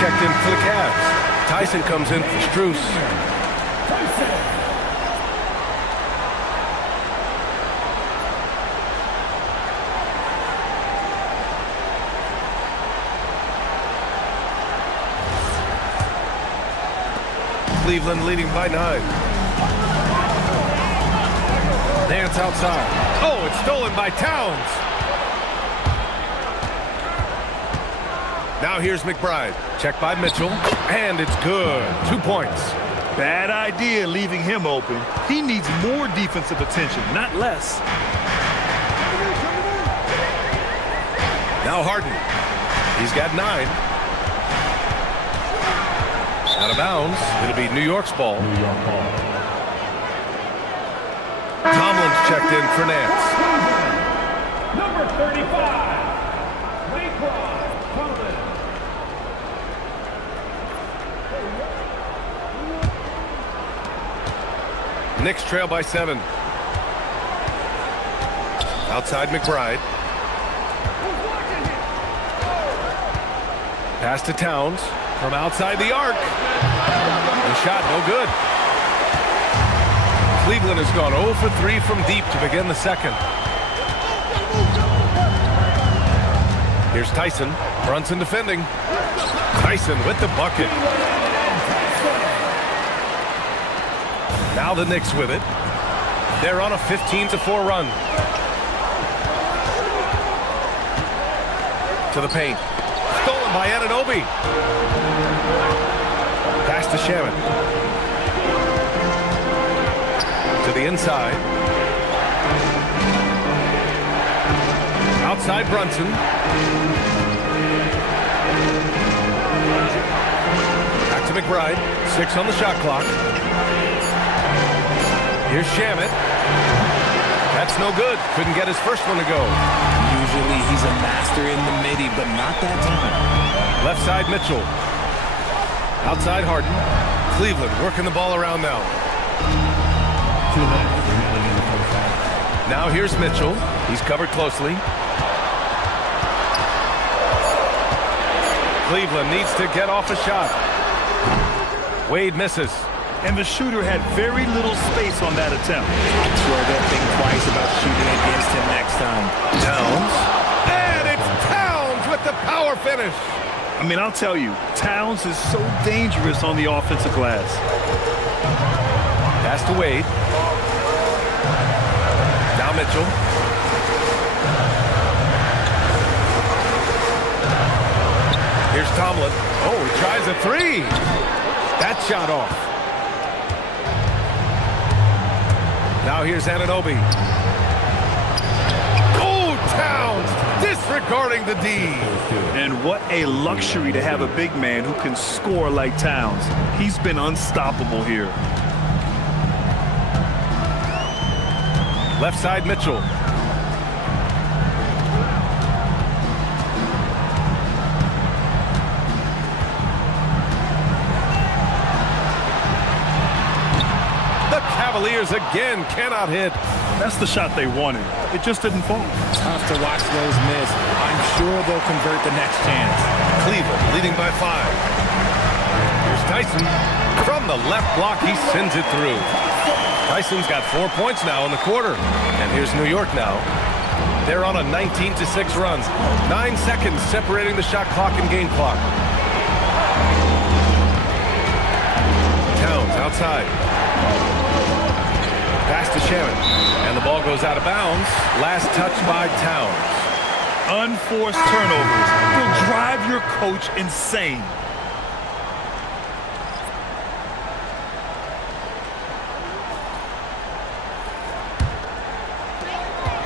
Checked in for the Cavs. Tyson comes in for Strus. Cleveland leading by 9. Nance outside. Oh, it's stolen by Towns. Now here's McBride. Check by Mitchell, and it's good. 2 points. Bad idea leaving him open. He needs more defensive attention, not less. Now Harden. He's got 9. Out of bounds. It'll be New York's ball. New York ball. Tomlin's checked in for Nance. Number 35, Tomlin. Knicks trail by 7. Outside McBride. Pass to Towns from outside the arc. The shot no good. Cleveland has gone 0 for 3 from deep to begin the second. Here's Tyson. Brunson defending. Tyson with the bucket. Now the Knicks with it. They're on a 15-4 run. To the paint. Stolen by Anunoby. Pass to Shaman. To the inside. Outside Brunson. Back to McBride. 6 on the shot clock. Here's Shaman. That's no good. Couldn't get his first one to go. Usually he's a master in the midi, but not that time. Left side Mitchell. Outside Harden. Cleveland working the ball around now. Now here's Mitchell. He's covered closely. Cleveland needs to get off a shot. Wade misses. And the shooter had very little space on that attempt. I'm sure they'll think twice about shooting against him next time. Towns. And it's Towns with the power finish. I mean, I'll tell you, Towns is so dangerous on the offensive glass. Pass to Wade. Now Mitchell. Here's Tomlin. Oh, he tries a three. That shot off. Now here's Anunoby. Oh, Towns disregarding the D. And what a luxury to have a big man who can score like Towns. He's been unstoppable here. Left side Mitchell. Cavaliers again cannot hit. That's the shot they wanted. It just didn't fall. Tough to watch those miss. I'm sure they'll convert the next chance. Cleveland leading by 5. Here's Tyson. From the left block, he sends it through. Tyson's got 4 points now in the quarter. And here's New York now. They're on a 19-6 run. 9 seconds separating the shot clock and game clock. Towns outside. Pass to Shaman. And the ball goes out of bounds. Last touch by Towns. Unforced turnovers will drive your coach insane.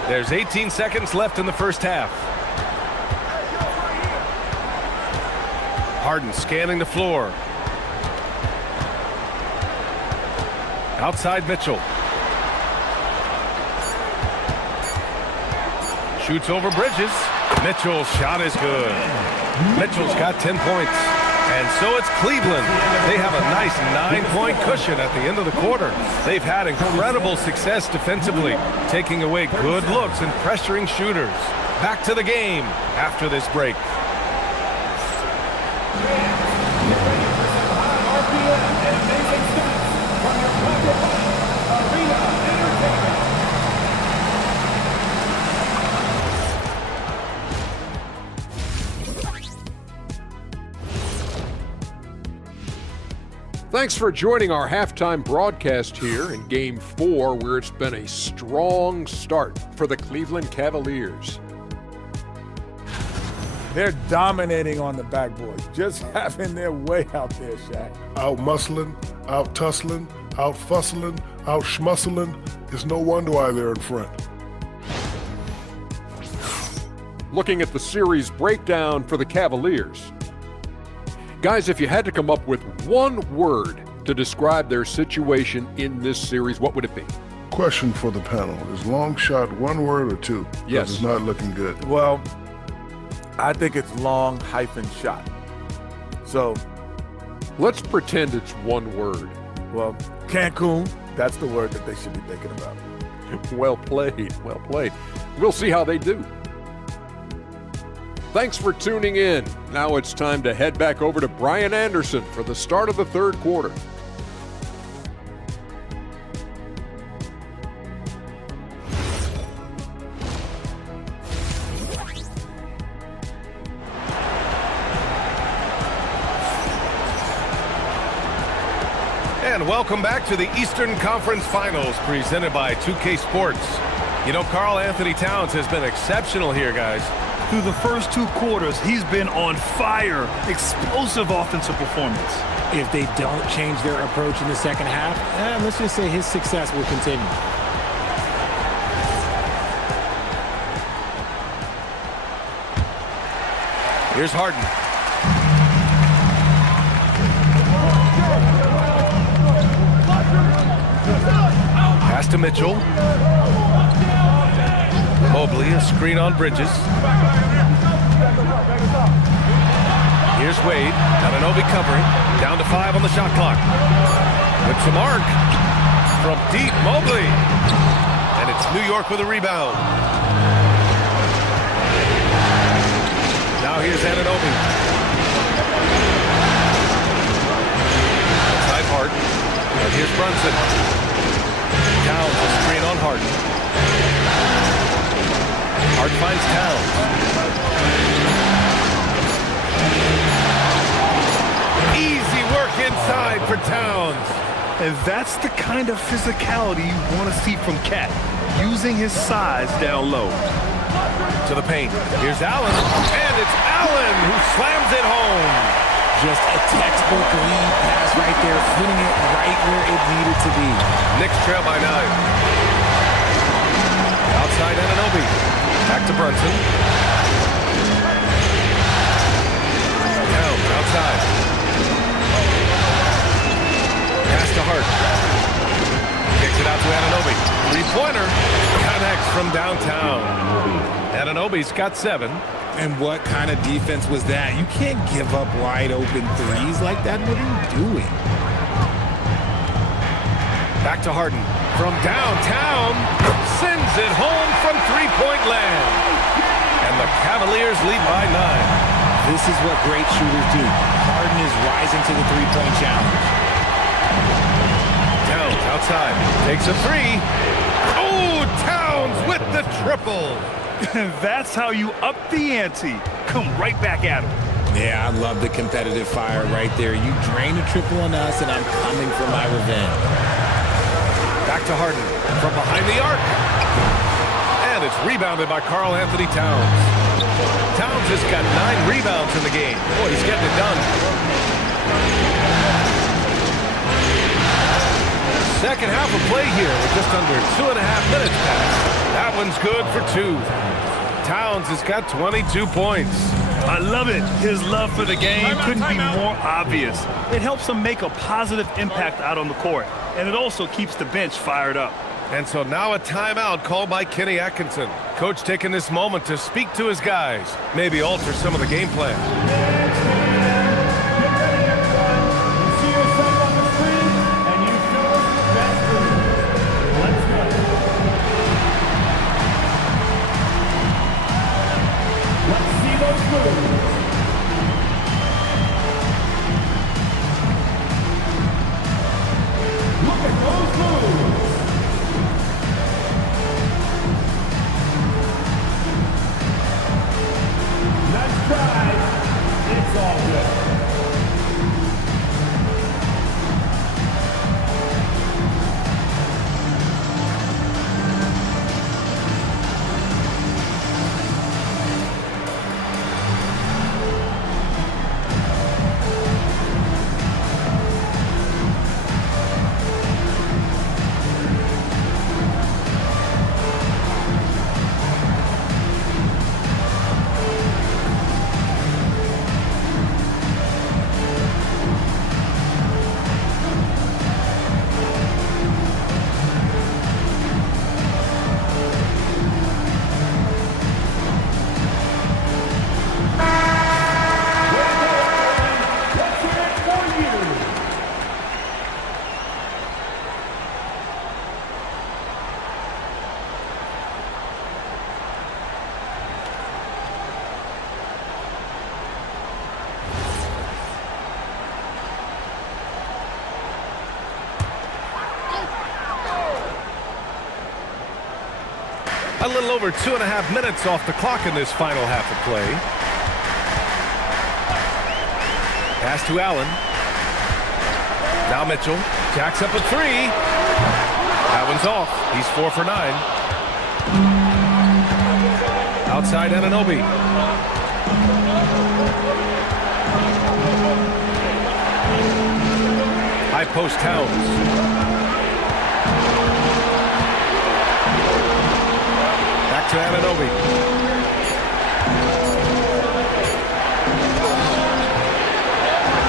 There's 18 seconds left in the first half. Harden scanning the floor. Outside Mitchell. Shoots over Bridges. Mitchell's shot is good. Mitchell's got 10 points. And so it's Cleveland. They have a nice 9-point cushion at the end of the quarter. They've had incredible success defensively, taking away good looks and pressuring shooters. Back to the game after this break. Thanks for joining our halftime broadcast here in Game 4, where it's been a strong start for the Cleveland Cavaliers. They're dominating on the backboard, just having their way out there, Shaq. Out-muscling, out-tussling, out-fussling, out-schmuscling. It's no wonder why they're in front. Looking at the series breakdown for the Cavaliers. Guys, if you had to come up with one word to describe their situation in this series, what would it be? Question for the panel. Is long shot one word or two? Yes. It's not looking good. Well, I think it's long hyphen shot. So let's pretend it's one word. Well, Cancun, that's the word that they should be thinking about. Well played, well played. We'll see how they do. Thanks for tuning in. Now it's time to head back over to Brian Anderson for the start of the third quarter. And welcome back to the Eastern Conference Finals presented by 2K Sports. You know, Karl Anthony Towns has been exceptional here, guys. Through the first two quarters, he's been on fire. Explosive offensive performance. If they don't change their approach in the second half, let's just say his success will continue. Here's Harden. Pass to Mitchell. Mobley, a screen on Bridges. Here's Wade. Anunoby covering. Down to 5 on the shot clock. With some arc. From deep, Mobley. And it's New York with a rebound. Now here's Anunoby. Outside Hart. And here's Brunson. Towns a screen on Harden. Hart finds Towns. Easy work inside for Towns. And that's the kind of physicality you want to see from Cat, using his size down low. To the paint. Here's Allen. And it's Allen who slams it home. Just a textbook lead pass right there, putting it right where it needed to be. Knicks trail by 9. Outside Anunoby. Back to Brunson. Towns outside. Pass to Hart. Kicks it out to Anunoby. Three-pointer. Connects from downtown. Anunoby's got 7. And what kind of defense was that? You can't give up wide open threes like that. What are you doing? Back to Harden. From downtown, sends it home from three-point land. And the Cavaliers lead by 9. This is what great shooters do. Harden is rising to the three-point challenge. Towns outside. Takes a 3. Oh, Towns with the triple. That's how you up the ante. Come right back at him. Yeah, I love the competitive fire right there. You drain a triple on us, and I'm coming for my revenge. Back to Harden from behind the arc. And it's rebounded by Karl Anthony Towns. Towns has got 9 rebounds in the game. Boy, he's getting it done. Second half of play here with just under 2.5 minutes passed. That one's good for 2. Towns has got 22 points. I love it. His love for the game couldn't be more obvious. It helps him make a positive impact out on the court, and it also keeps the bench fired up. And so now a timeout called by Kenny Atkinson. Coach taking this moment to speak to his guys, maybe alter some of the game plan. little over 2.5 minutes off the clock in this final half of play. Pass to Allen. Now Mitchell jacks up a three. That one's off. He's 4 for 9. Outside Anunoby. High post Towns. Back to Anunoby.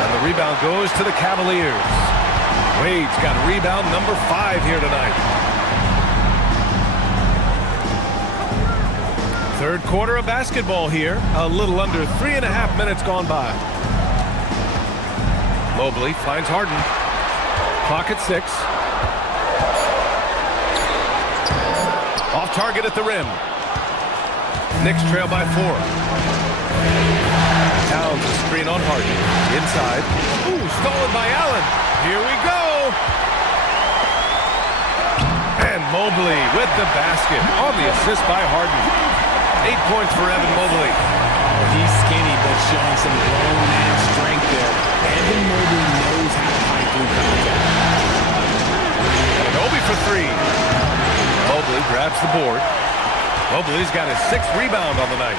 And the rebound goes to the Cavaliers. Wade's got rebound number 5 here tonight. Third quarter of basketball here. A little under 3.5 minutes gone by. Mobley finds Harden. Clock at 6. Off target at the rim. Knicks trail by 4. Towns a screen on Harden. Inside. Ooh, stolen by Allen. Here we go. And Mobley with the basket on the assist by Harden. 8 points for Evan Mobley. Well, he's skinny, but showing some grown man strength there. Evan Mobley knows how to fight through contact. Anunoby for 3. Mobley grabs the board. Mobley's got his 6th rebound on the night.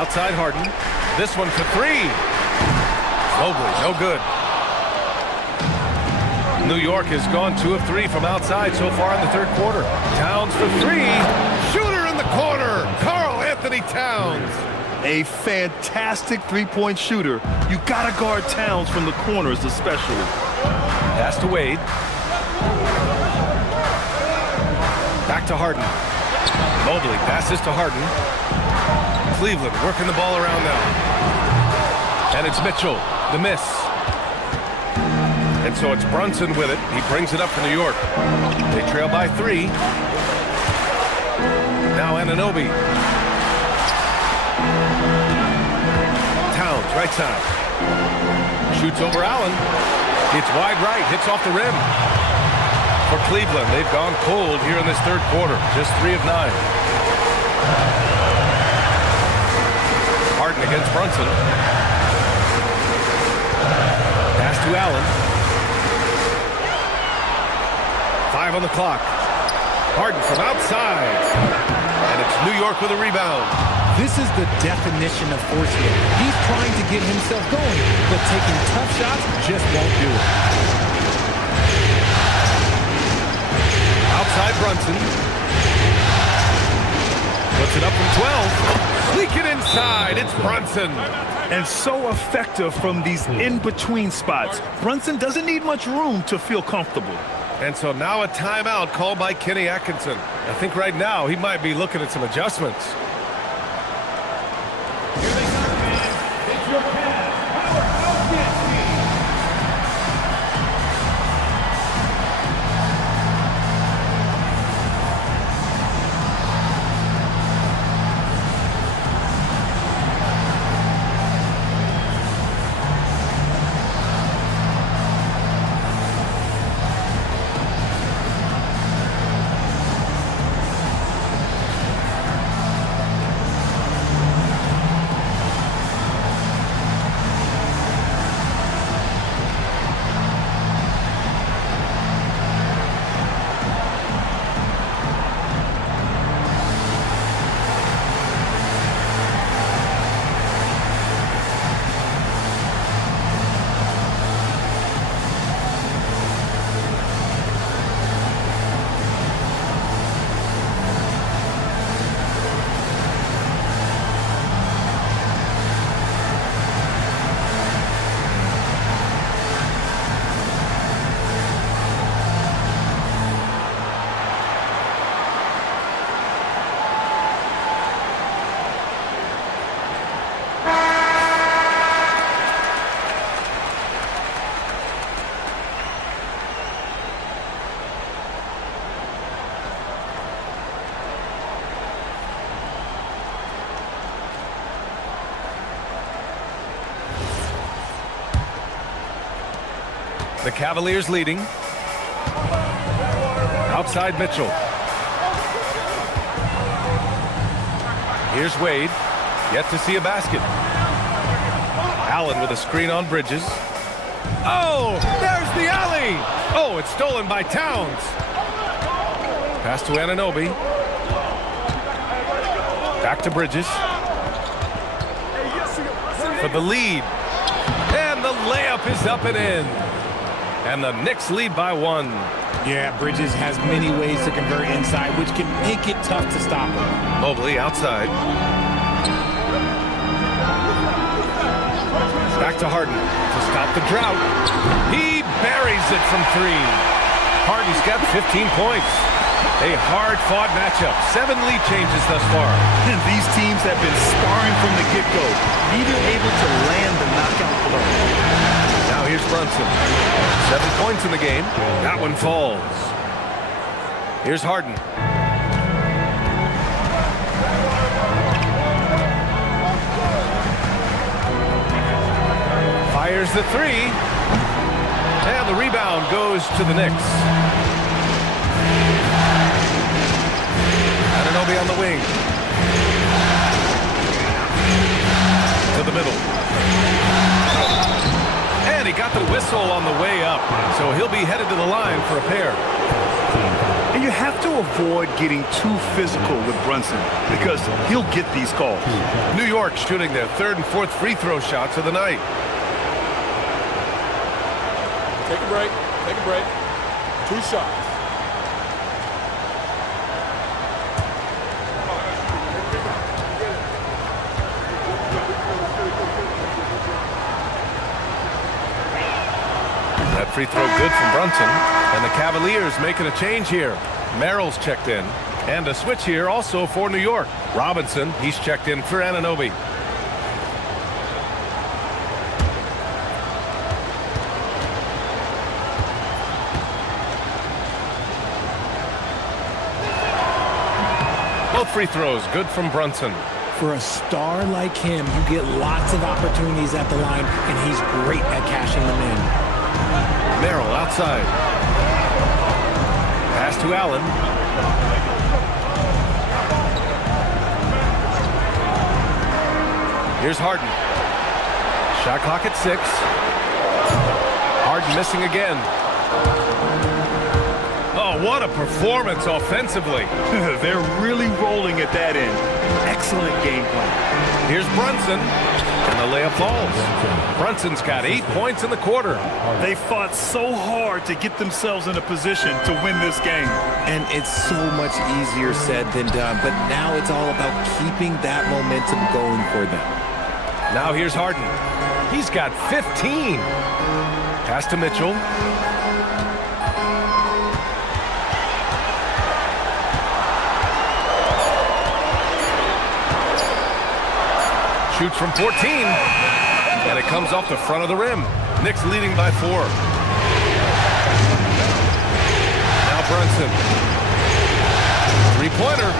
Outside Harden. This one for 3. Mobley, no good. New York has gone 2 of 3 from outside so far in the third quarter. Towns for 3. Shooter in the corner. Karl Anthony Towns. A fantastic three-point shooter. You gotta guard Towns from the corners especially. Pass to Wade. Back to Harden. Mobley passes to Harden. Cleveland working the ball around now. And it's Mitchell. The miss. And so it's Brunson with it. He brings it up for New York. They trail by 3. Now Anunoby. Towns, right side. Shoots over Allen. It's wide right. Hits off the rim. For Cleveland, they've gone cold here in this third quarter. Just 3 of 9. Harden against Brunson. Pass to Allen. 5 on the clock. Harden from outside. And it's New York with a rebound. This is the definition of forcing. He's trying to get himself going, but taking tough shots just won't do it. Outside Brunson. Puts it up from 12. Sneak it inside. It's Brunson. And so effective from these in-between spots. Brunson doesn't need much room to feel comfortable. And so now a timeout called by Kenny Atkinson. I think right now he might be looking at some adjustments. Here they come, man. It's your Cavs powerhouse dance team. The Cavaliers leading. outside Mitchell. Here's Wade. Yet to see a basket. Allen with a screen on Bridges. Oh, there's the alley. Oh, it's stolen by Towns. Pass to Anunoby. Back to Bridges. For the lead. And the layup is up and in. And the Knicks lead by 1. Yeah, Bridges has many ways to convert inside, which can make it tough to stop him. Mobley outside. Back to Harden to stop the drought. He buries it from 3. Harden's got 15 points. A hard-fought matchup. 7 lead changes thus far. And these teams have been sparring from the get-go. Neither able to land the knockout blow. Now here's Brunson. 7 points in the game. That one falls. Here's Harden. Fires the 3. And the rebound goes to the Knicks. Anunoby on the wing. To the middle. And he got the whistle on the way up. So he'll be headed to the line for a pair. And you have to avoid getting too physical with Brunson because he'll get these calls. New York shooting their 3rd and 4th free throw shots of the night. Take a break. Take a break. 2 shots. That free throw good from Brunson. And the Cavaliers making a change here. Merrill's checked in. And a switch here also for New York. Robinson, he's checked in for Anunoby. Both free throws good from Brunson. For a star like him, you get lots of opportunities at the line, and he's great at cashing them in. Merrill outside. Pass to Allen. Here's Harden. Shot clock at 6. Harden missing again. Oh, what a performance offensively. They're really rolling at that end. Excellent game plan. Here's Brunson, and the layup falls. Brunson's got 8 points in the quarter. They fought so hard to get themselves in a position to win this game. And it's so much easier said than done, but now it's all about keeping that momentum going for them. Now here's Harden. He's got 15. Pass to Mitchell. Shoots from 14, and it comes off the front of the rim. Knicks leading by 4. Now Brunson. 3-pointer.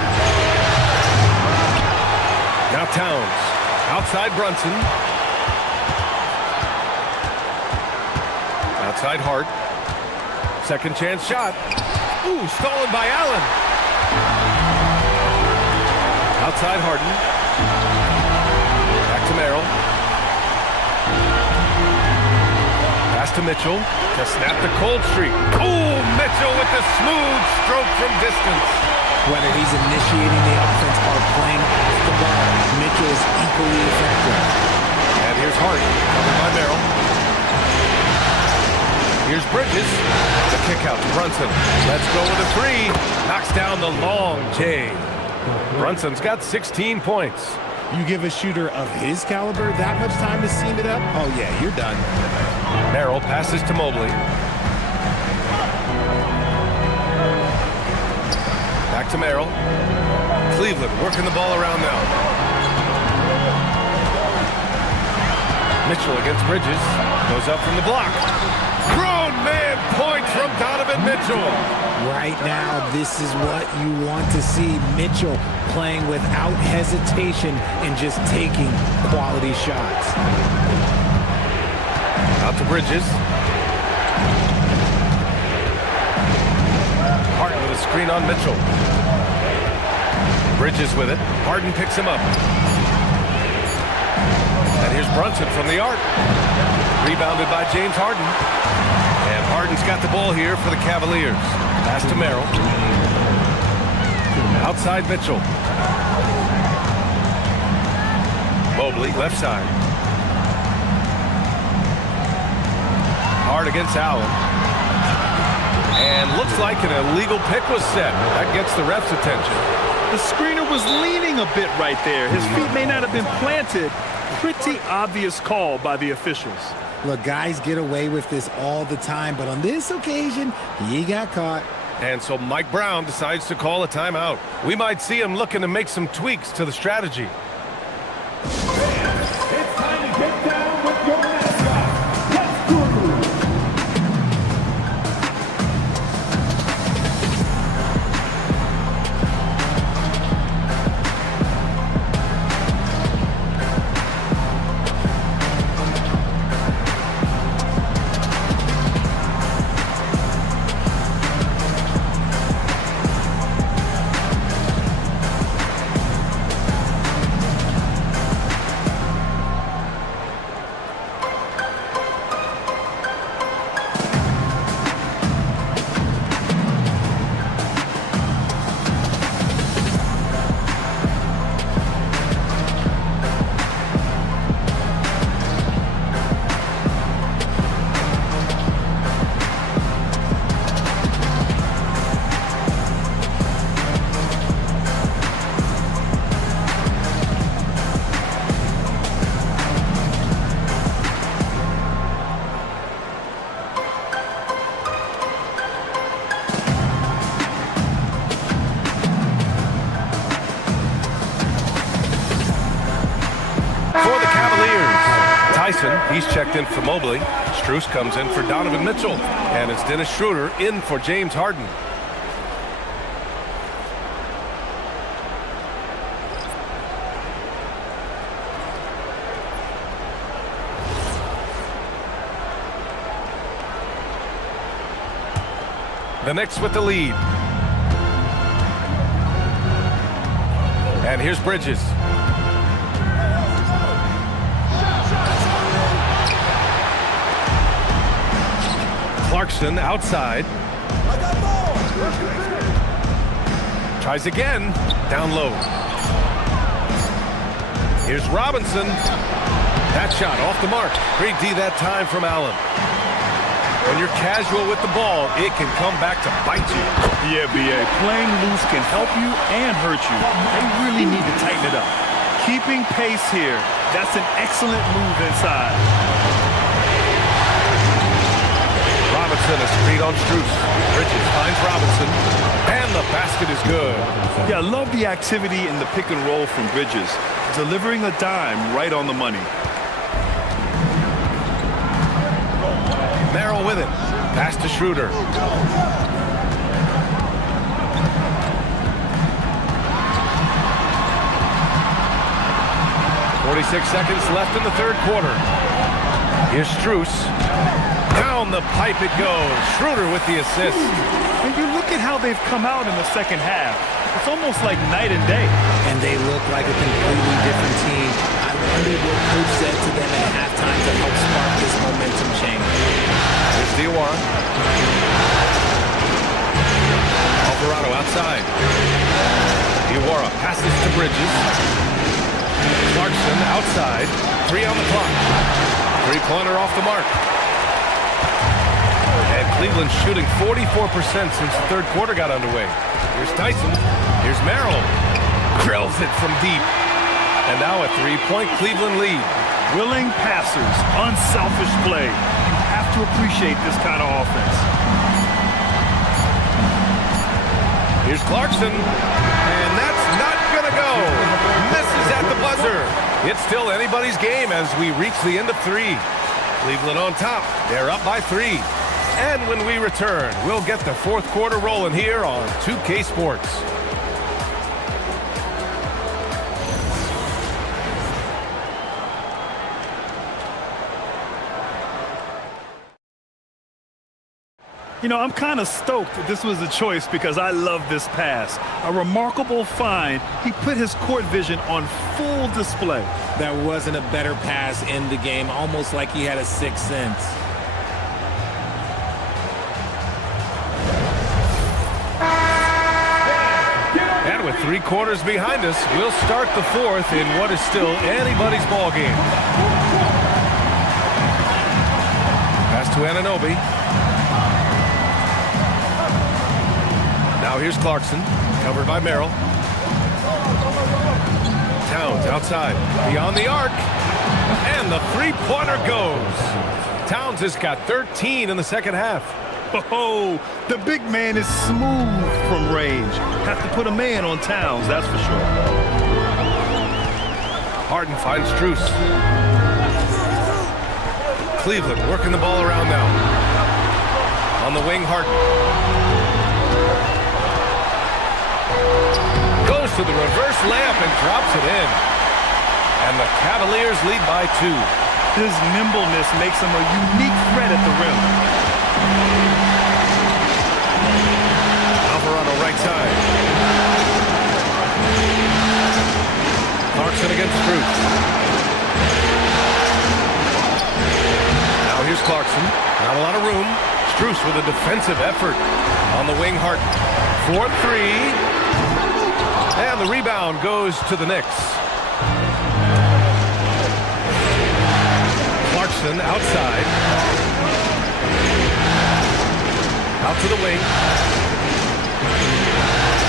Now Towns. Outside Brunson. Outside Hart. Second chance shot. Ooh, stolen by Allen. Outside Harden. To Merrill. Pass to Mitchell to snap the cold streak. Oh, Mitchell with the smooth stroke from distance. Whether he's initiating the offense or playing off the ball, Mitchell is equally effective. And here's Hart, covered by Merrill. Here's Bridges. The kick out to Brunson. Let's go with a 3. Knocks down the long J. Brunson's got 16 points. You give a shooter of his caliber that much time to seam it up? Oh, yeah, you're done. Merrill passes to Mobley. Back to Merrill. Cleveland working the ball around now. Mitchell against Bridges. Goes up from the block. Grown man points from Donovan Mitchell. Right now, this is what you want to see. Mitchell playing without hesitation and just taking quality shots. Out to Bridges. Hart with a screen on Mitchell. Bridges with it. Harden picks him up. And here's Brunson from the arc. Rebounded by James Harden. And Harden's got the ball here for the Cavaliers. Pass to Merrill. Outside Mitchell. Mobley, left side. Hard against Allen. And looks like an illegal pick was set. That gets the ref's attention. The screener was leaning a bit right there. His feet may not have been planted. Pretty obvious call by the officials. Look, guys get away with this all the time, but on this occasion, he got caught. And so Mike Brown decides to call a timeout. We might see him looking to make some tweaks to the strategy. It's time to get down with your mascot. Let's go. He's checked in for Mobley. Strus comes in for Donovan Mitchell. And it's Dennis Schroeder in for James Harden. The Knicks with the lead. And here's Bridges. Clarkson outside. Tries again. Down low. Here's Robinson. That shot off the mark. Great D that time from Allen. When you're casual with the ball, it can come back to bite you. Yeah, B.A. Playing loose can help you and hurt you. They really need to tighten it up. Keeping pace here. That's an excellent move inside. Robinson, a screen on Strus. Bridges finds Robinson, and the basket is good. Yeah, I love the activity in the pick and roll from Bridges, delivering a dime right on the money. Merrill with it. Pass to Schroeder. .46 seconds left in the third quarter. Here's Strus. Down the pipe it goes. Schroeder with the assist. And you look at how they've come out in the second half. It's almost like night and day. And they look like a completely different team. I wonder what coach said to them at halftime to help spark this momentum change. Here's Diawara. Alvarado outside. Diawara passes to Bridges. Clarkson outside. 3 on the clock. Three-pointer off the mark. And Cleveland shooting 44% since the third quarter got underway. Here's Tyson. Here's Merrill. Drills it from deep. And now a three-point Cleveland lead. Willing passers, unselfish play. You have to appreciate this kind of offense. Here's Clarkson. And that's not going to go. Misses at the buzzer. It's still anybody's game as we reach the end of 3. Cleveland on top. They're up by 3. And when we return, we'll get the fourth quarter rolling here on 2K Sports. You know, I'm kind of stoked that this was a choice because I love this pass. A remarkable find. He put his court vision on full display. There wasn't a better pass in the game, almost like he had a sixth sense. And with 3 quarters behind us, we'll start the fourth in what is still anybody's ball game. Pass to Anunoby. Now here's Clarkson, covered by Merrill. Towns outside, beyond the arc, and the three-pointer goes. Towns has got 13 in the second half. Oh, the big man is smooth from range. Have to put a man on Towns, that's for sure. Harden finds Strus. Cleveland working the ball around now. On the wing, Harden. Goes to the reverse layup and drops it in. And the Cavaliers lead by 2. His nimbleness makes him a unique threat at the rim. Alvarado right side. Clarkson against Strus. Now here's Clarkson. Not a lot of room. Strus with a defensive effort. On the wing, Harden. 4-3. And the rebound goes to the Knicks. Clarkson outside. Out to the wing.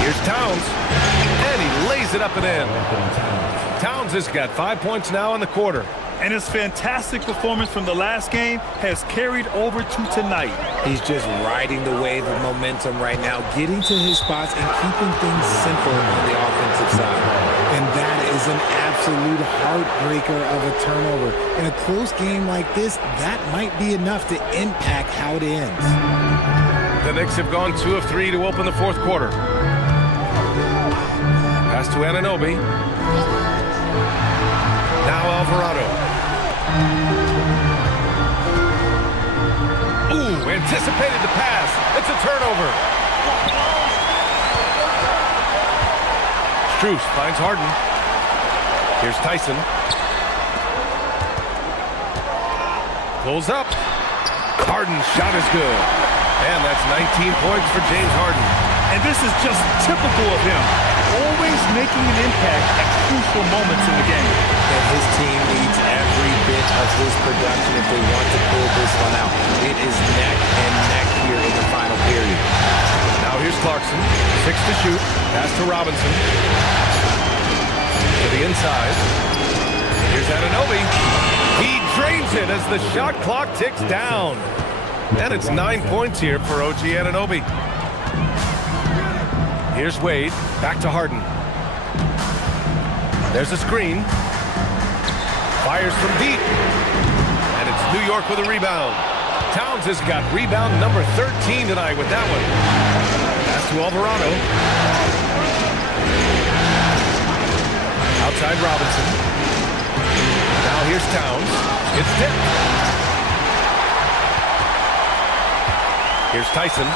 Here's Towns. And he lays it up and in. Towns has got 5 points now in the quarter. And his fantastic performance from the last game has carried over to tonight. He's just riding the wave of momentum right now, getting to his spots and keeping things simple on the offensive side. And that is an absolute heartbreaker of a turnover. In a close game like this, that might be enough to impact how it ends. The Knicks have gone 2 of 3 to open the fourth quarter. Pass to Anunoby. Now Alvarado. Ooh, anticipated the pass. It's a turnover. Strus finds Harden. Here's Tyson. Pulls up. Harden's shot is good. And that's 19 points for James Harden. And this is just typical of him. Always making an impact at crucial moments in the game. And his team needs every bit of his production if they want to pull this one out. It is neck and neck here in the final period. Now here's Clarkson. 6 to shoot. Pass to Robinson. To the inside. Here's Anunoby. He drains it as the shot clock ticks down. And it's 9 points here for OG Anunoby. Here's Wade. Back to Harden. There's a screen. Fires from deep. And it's New York with a rebound. Towns has got rebound number 13 tonight with that one. Pass to Alvarado. Outside Robinson. Now here's Towns. It's tipped. Here's Tyson.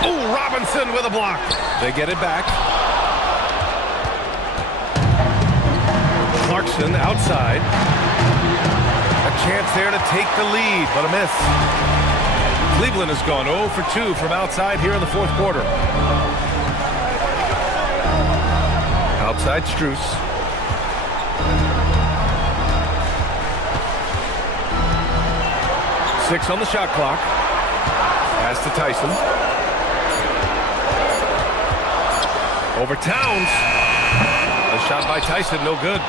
Oh, Robinson with a block. They get it back. Clarkson outside. A chance there to take the lead, but a miss. Cleveland has gone 0 for 2 from outside here in the fourth quarter. Outside Strus. Six on the shot clock. Pass to Tyson. Over Towns. The shot by Tyson, no good.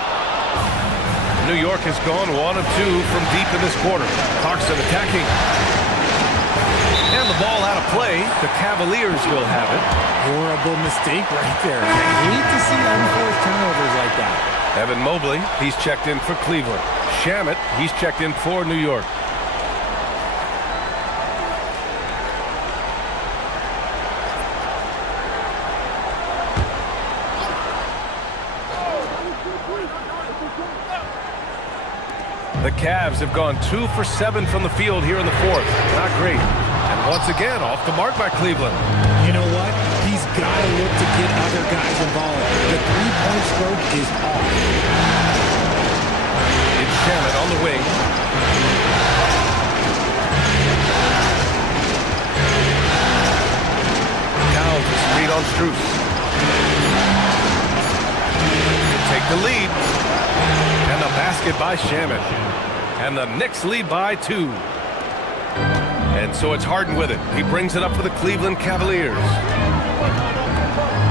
New York has gone 1 of 2 from deep in this quarter. Clarkson attacking. And the ball out of play. The Cavaliers will have it. Horrible mistake right there. I hate to see unforced turnovers like that. Evan Mobley, he's checked in for Cleveland. Shamet, he's checked in for New York. The Cavs have gone 2 for 7 from the field here in the fourth. Not great. And Once again, off the mark by Cleveland. You know what? He's got to look to get other guys involved. The three-point stroke is off. It's Shannon on the wing. Towns is screen on Strus. They take the lead. And the basket by Shannon. And the Knicks lead by 2. And so it's Harden with it. He brings it up for the Cleveland Cavaliers.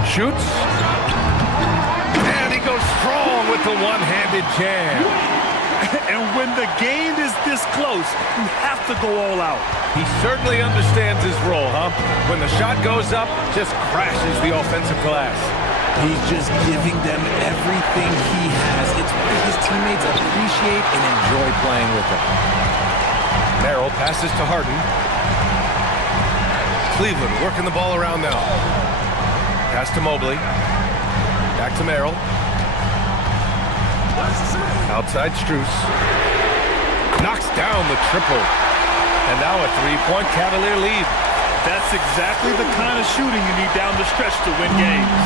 Shoots. And he goes strong with the one-handed jam. And when the game is this close, you have to go all out. He certainly understands his role, huh? When the shot goes up, just crashes the offensive glass. He's just giving them everything he has. It's what his teammates appreciate and enjoy playing with him. Merrill passes to Harden. Cleveland working the ball around now. Pass to Mobley. Back to Merrill. Outside Strus. Knocks down the triple. And now a three-point Cavalier lead. That's exactly the kind of shooting you need down the stretch to win games.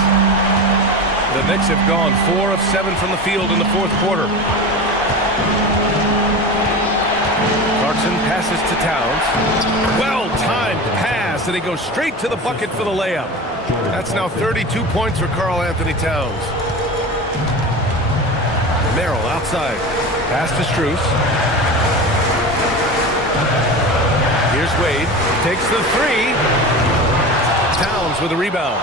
The Knicks have gone 4 of 7 from the field in the fourth quarter. Clarkson passes to Towns. Well-timed pass, and he goes straight to the bucket for the layup. That's now 32 points for Karl Anthony Towns. Merrill outside. Pass to Strus. Here's Wade. Takes the three. Towns with a rebound.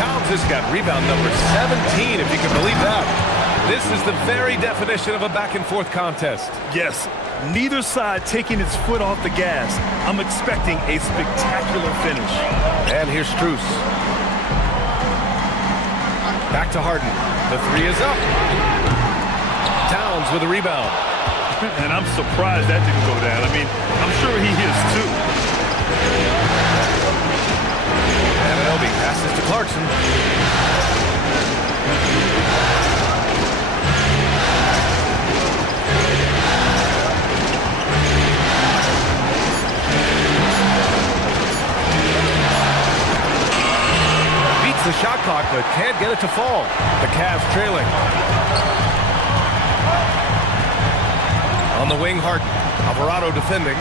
Towns has got rebound number 17, if you can believe that. This is the very definition of a back-and-forth contest. Yes, neither side taking its foot off the gas. I'm expecting a spectacular finish. And here's Strus. Back to Harden. The three is up. Towns with a rebound. And I'm surprised that didn't go down. I mean, I'm sure he is too. Anunoby passes to Clarkson. Beats the shot clock, but can't get it to fall. The Cavs trailing. On the wing, Harden. Alvarado defending.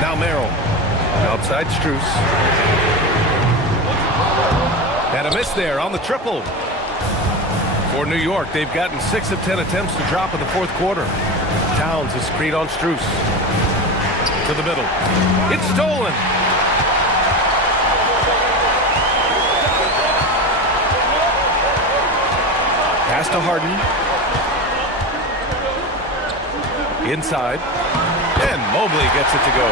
Now Merrill. Outside Strus. And a miss there on the triple. For New York, they've gotten 6 of 10 attempts to drop in the fourth quarter. Towns is screen on Strus. To the middle. It's stolen. Pass to Harden. Inside. And Mobley gets it to go.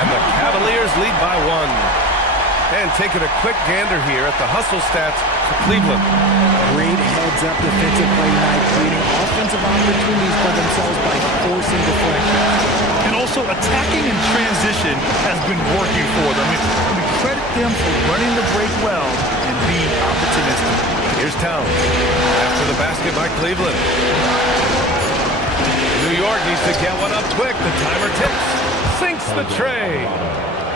And the Cavaliers lead by 1. And taking a quick gander here at the hustle stats for Cleveland. Great heads-up defensive play tonight, creating offensive opportunities for themselves by forcing deflections. And also attacking in transition has been working for them. I mean, credit them for running the break well and being opportunistic. Here's Towns. After the basket by Cleveland. New York needs to get one up quick. The timer ticks. Sinks the tray.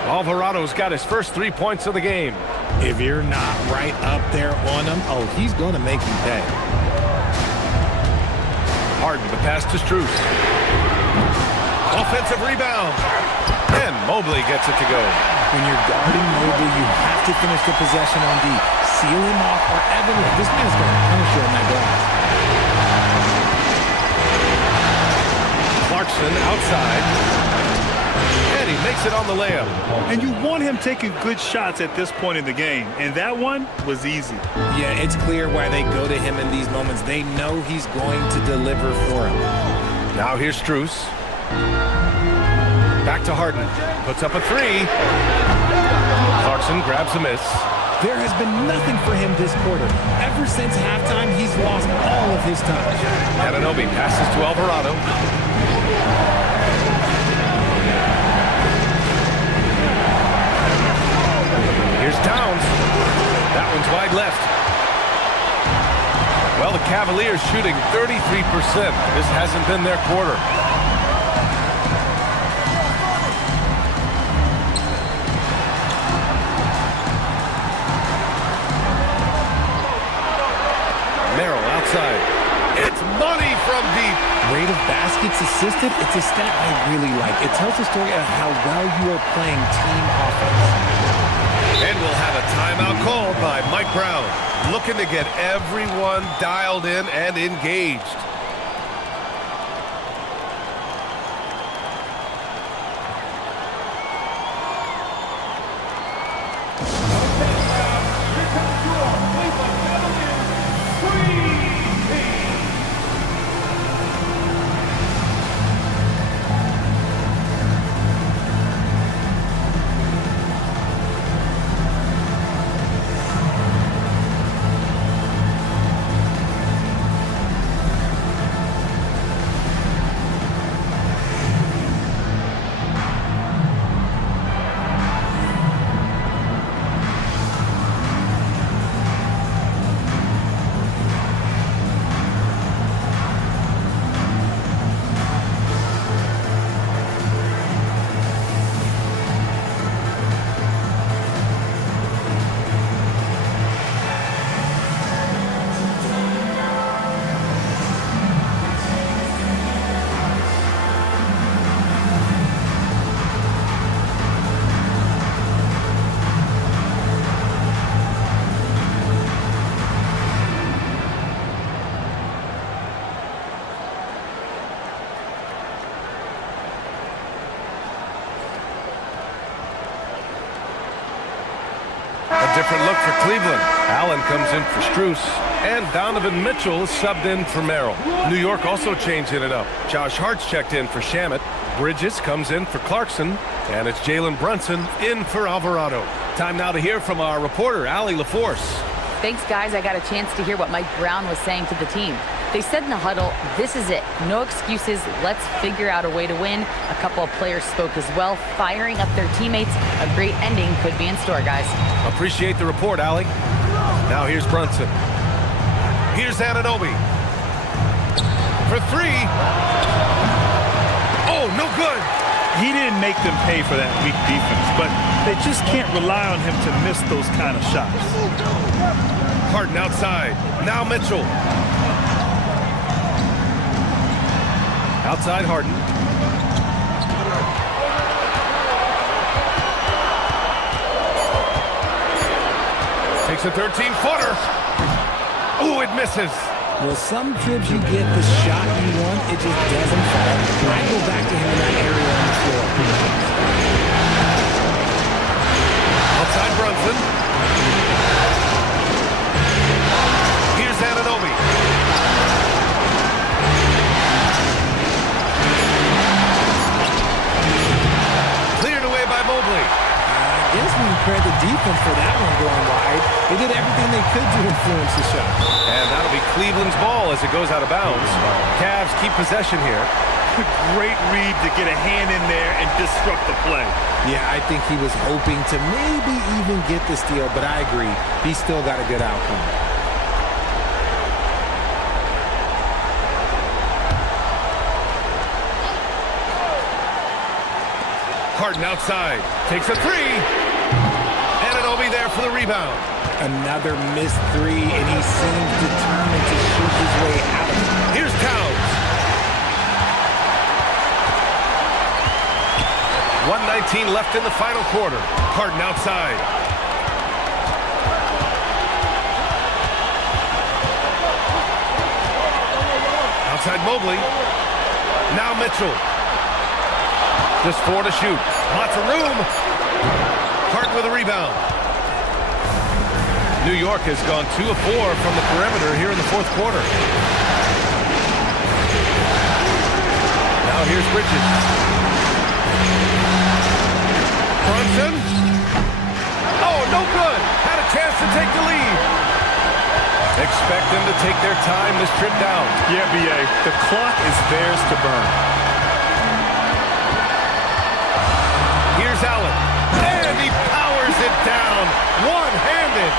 Alvarado's got his first 3 points of the game. If you're not right up there on him, oh, he's going to make you pay. Harden, the pass to Strus. Offensive rebound. And Mobley gets it to go. When you're guarding Mobley, you have to finish the possession on D. Seal him off or Evan. This man's going to punish you on that glass. Clarkson outside. And he makes it on the layup. And you want him taking good shots at this point in the game. And that one was easy. Yeah, it's clear why they go to him in these moments. They know he's going to deliver for him. Now here's Strus. Back to Harden. Puts up a three. Clarkson grabs a miss. There has been nothing for him this quarter. Ever since halftime, he's lost all of his touch. Anunoby passes to Alvarado. Here's Towns. That one's wide left. Well, the Cavaliers shooting 33%. This hasn't been their quarter. outside. It's money from deep. Rate of baskets assisted, it's a stat I really like. It tells the story of how well you are playing team offense. And we'll have a timeout called by Mike Brown, looking to get everyone dialed in and engaged. Different look for Cleveland. Allen comes in for Strus, and Donovan Mitchell is subbed in for Merrill. New York also changing it up. Josh Hart's checked in for Shamet. Bridges comes in for Clarkson, and it's Jalen Brunson in for Alvarado. Time now to hear from our reporter, Allie LaForce. Thanks, guys. I got a chance to hear what Mike Brown was saying to the team. They said in the huddle, this is it. No excuses. Let's figure out a way to win. A couple of players spoke as well, firing up their teammates. A great ending could be in store, guys. Appreciate the report, Allie. Now here's Brunson. Here's Anunoby. For three. Oh, no good. He didn't make them pay for that weak defense, but they just can't rely on him to miss those kind of shots. Harden outside. Now Mitchell. Outside Harden. Takes a 13-footer. Ooh, it misses. Well, some trips you get the shot you want, it just doesn't fall. I go back to him in that area on the floor. Outside Brunson. Here's Anunoby. Cleared away by Mobley. I guess we can credit the defense for that one going wide. They did everything they could to influence the shot. And that'll be Cleveland's ball as it goes out of bounds. Cavs keep possession here. Great read to get a hand in there and disrupt the play. Yeah, I think he was hoping to maybe even get the steal, but I agree. He still got a good outcome. Harden outside. Takes a three. Anunoby there for the rebound. Another missed three, and he seems determined to shoot his way out. Here's Towns. 1:19 left in the final quarter. Harden outside. Outside Mobley. Now Mitchell. Just 4 to shoot. Lots of room. Harden with a rebound. New York has gone 2 of 4 from the perimeter here in the fourth quarter. Now here's Bridges. Brunson. Oh, no good. Had a chance to take the lead. Expect them to take their time this trip down. Yeah, B.A. The clock is theirs to burn. Here's Allen. And he powers it down. One-handed.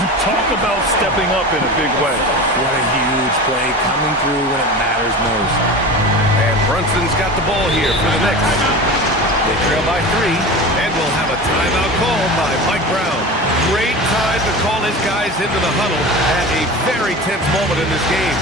You talk about stepping up in a big way. What a huge play coming through when it matters most. And Brunson's got the ball here for the Knicks. They trail by 3, and we'll have a timeout called by Mike Brown. Great time to to call his guys into the huddle at a very tense moment in this game.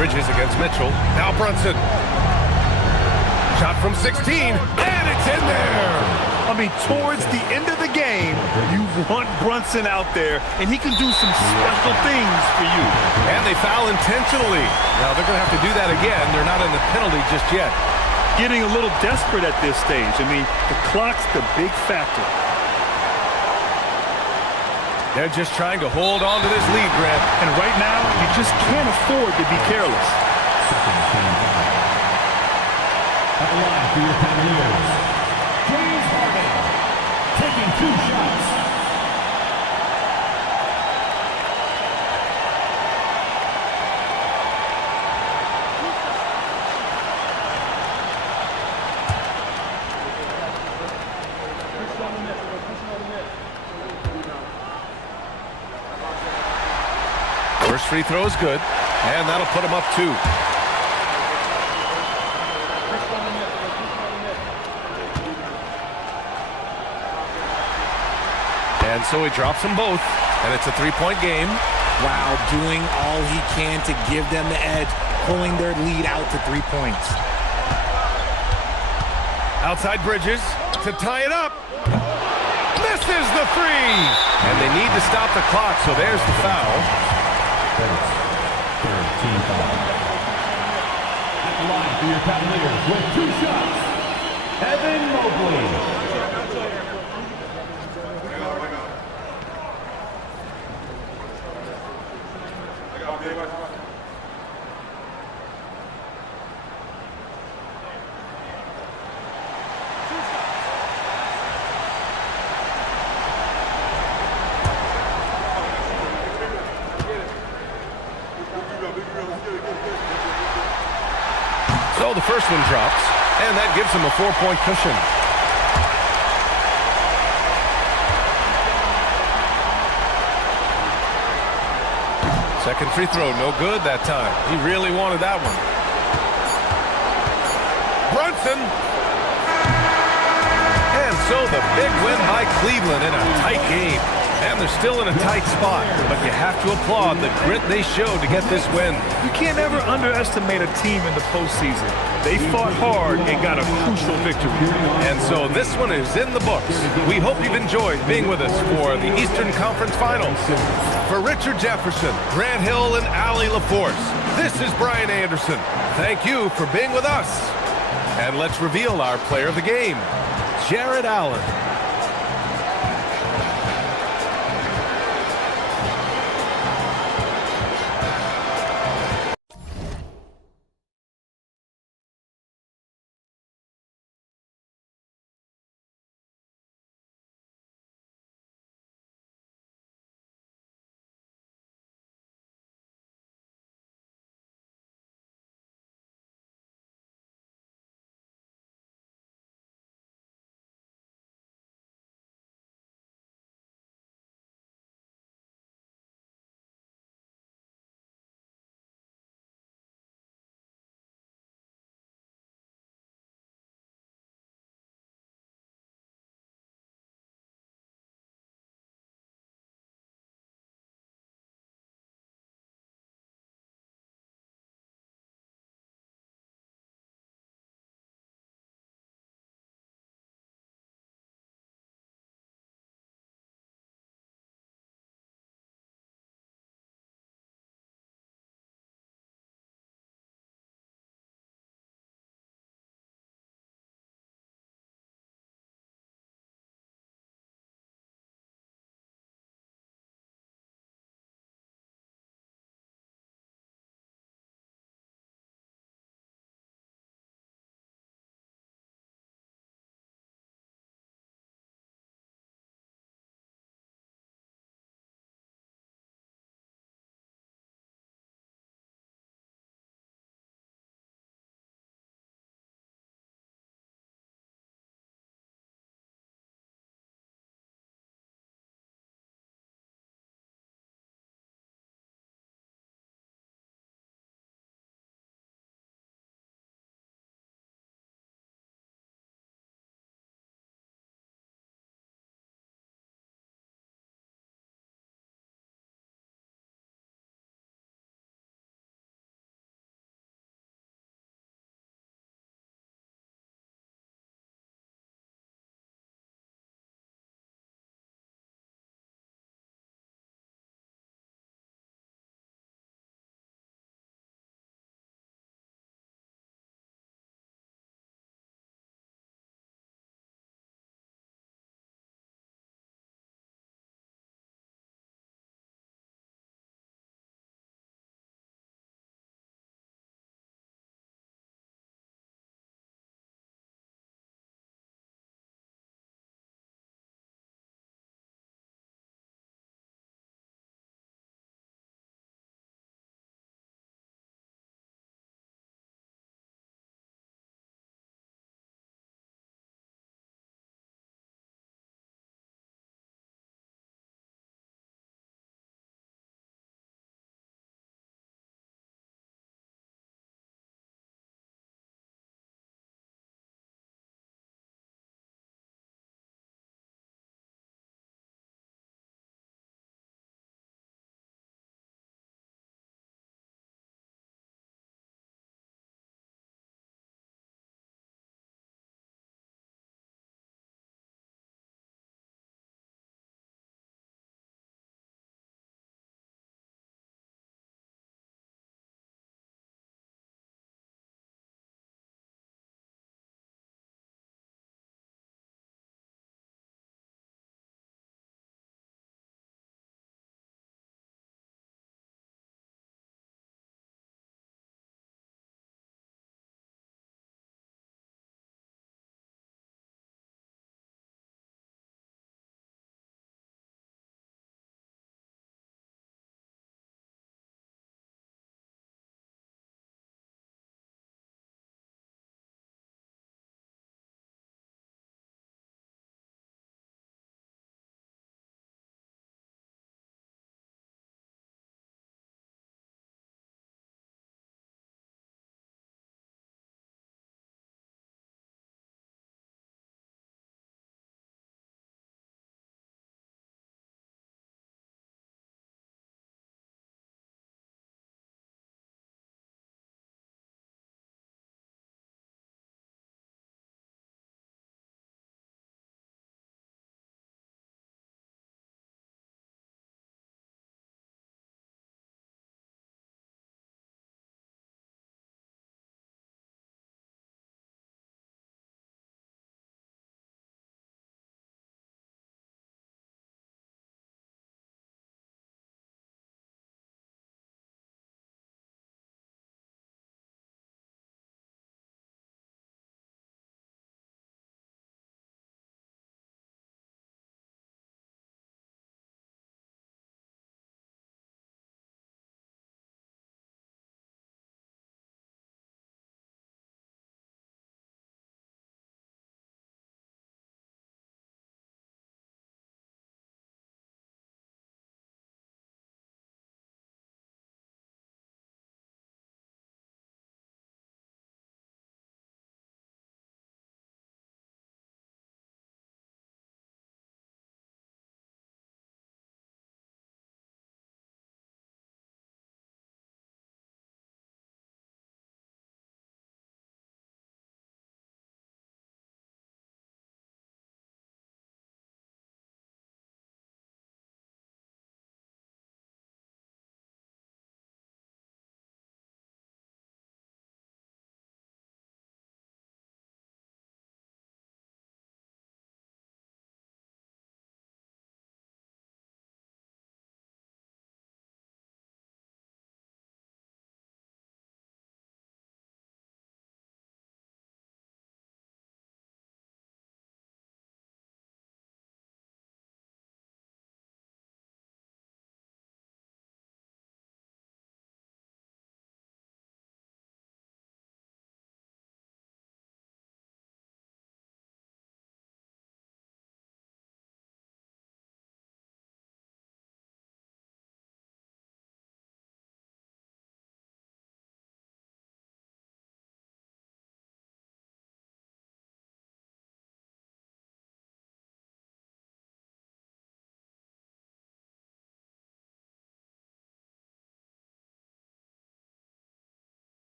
Bridges against Mitchell. Now Brunson. Shot from 16, and it's in there. I mean, towards the end of the game, you want Brunson out there, and he can do some special things for you. And they foul intentionally. Now they're going to have to do that again. They're not in the penalty just yet. Getting a little desperate at this stage. I mean, the clock's the big factor. They're just trying to hold on to this lead, Grant. And right now, you just can't afford to be careless. At the line for your Cavaliers, James Harden, taking 2 shots. First free throw is good, and that'll put him up 2. And so he drops them both, and it's a 3-point game. Wow, doing all he can to give them the edge, pulling their lead out to 3 points. Outside Bridges to tie it up. Misses the 3! And they need to stop the clock, so there's the foul. Team foul. At the line for your Cavaliers with 2 shots, Evan Mobley. So the first one drops, and that gives him a 4-point cushion. Second free throw, no good that time. He really wanted that one. Brunson. And so the big win by Cleveland in a tight game. And they're still in a tight spot, but you have to applaud the grit they showed to get this win. You can't ever underestimate a team in the postseason. They fought hard and got a crucial victory. And so this one is in the books. We hope you've enjoyed being with us for the Eastern Conference Finals. For Richard Jefferson, Grant Hill, and Allie LaForce, this is Brian Anderson. Thank you for being with us. And let's reveal our player of the game, Jared Allen.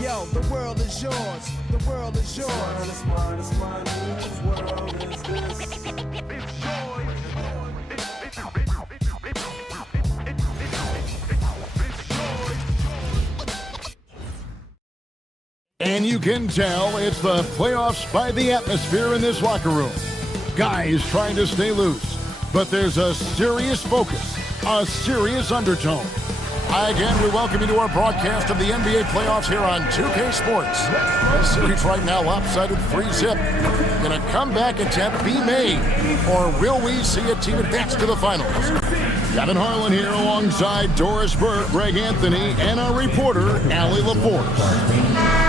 Yo, the world is yours. The world is yours. It's mine, it's mine, whose world is this? It's yours. And you can tell it's the playoffs by the atmosphere in this locker room. Guys trying to stay loose, but there's a serious focus, a serious undertone. Again, we welcome you to our broadcast of the NBA playoffs here on 2K Sports. This series right now lopsided 3-zip. Can a comeback attempt be made, or will we see a team advance to the finals? Kevin Harlan here alongside Doris Burke, Greg Anthony, and our reporter, Allie LaForce.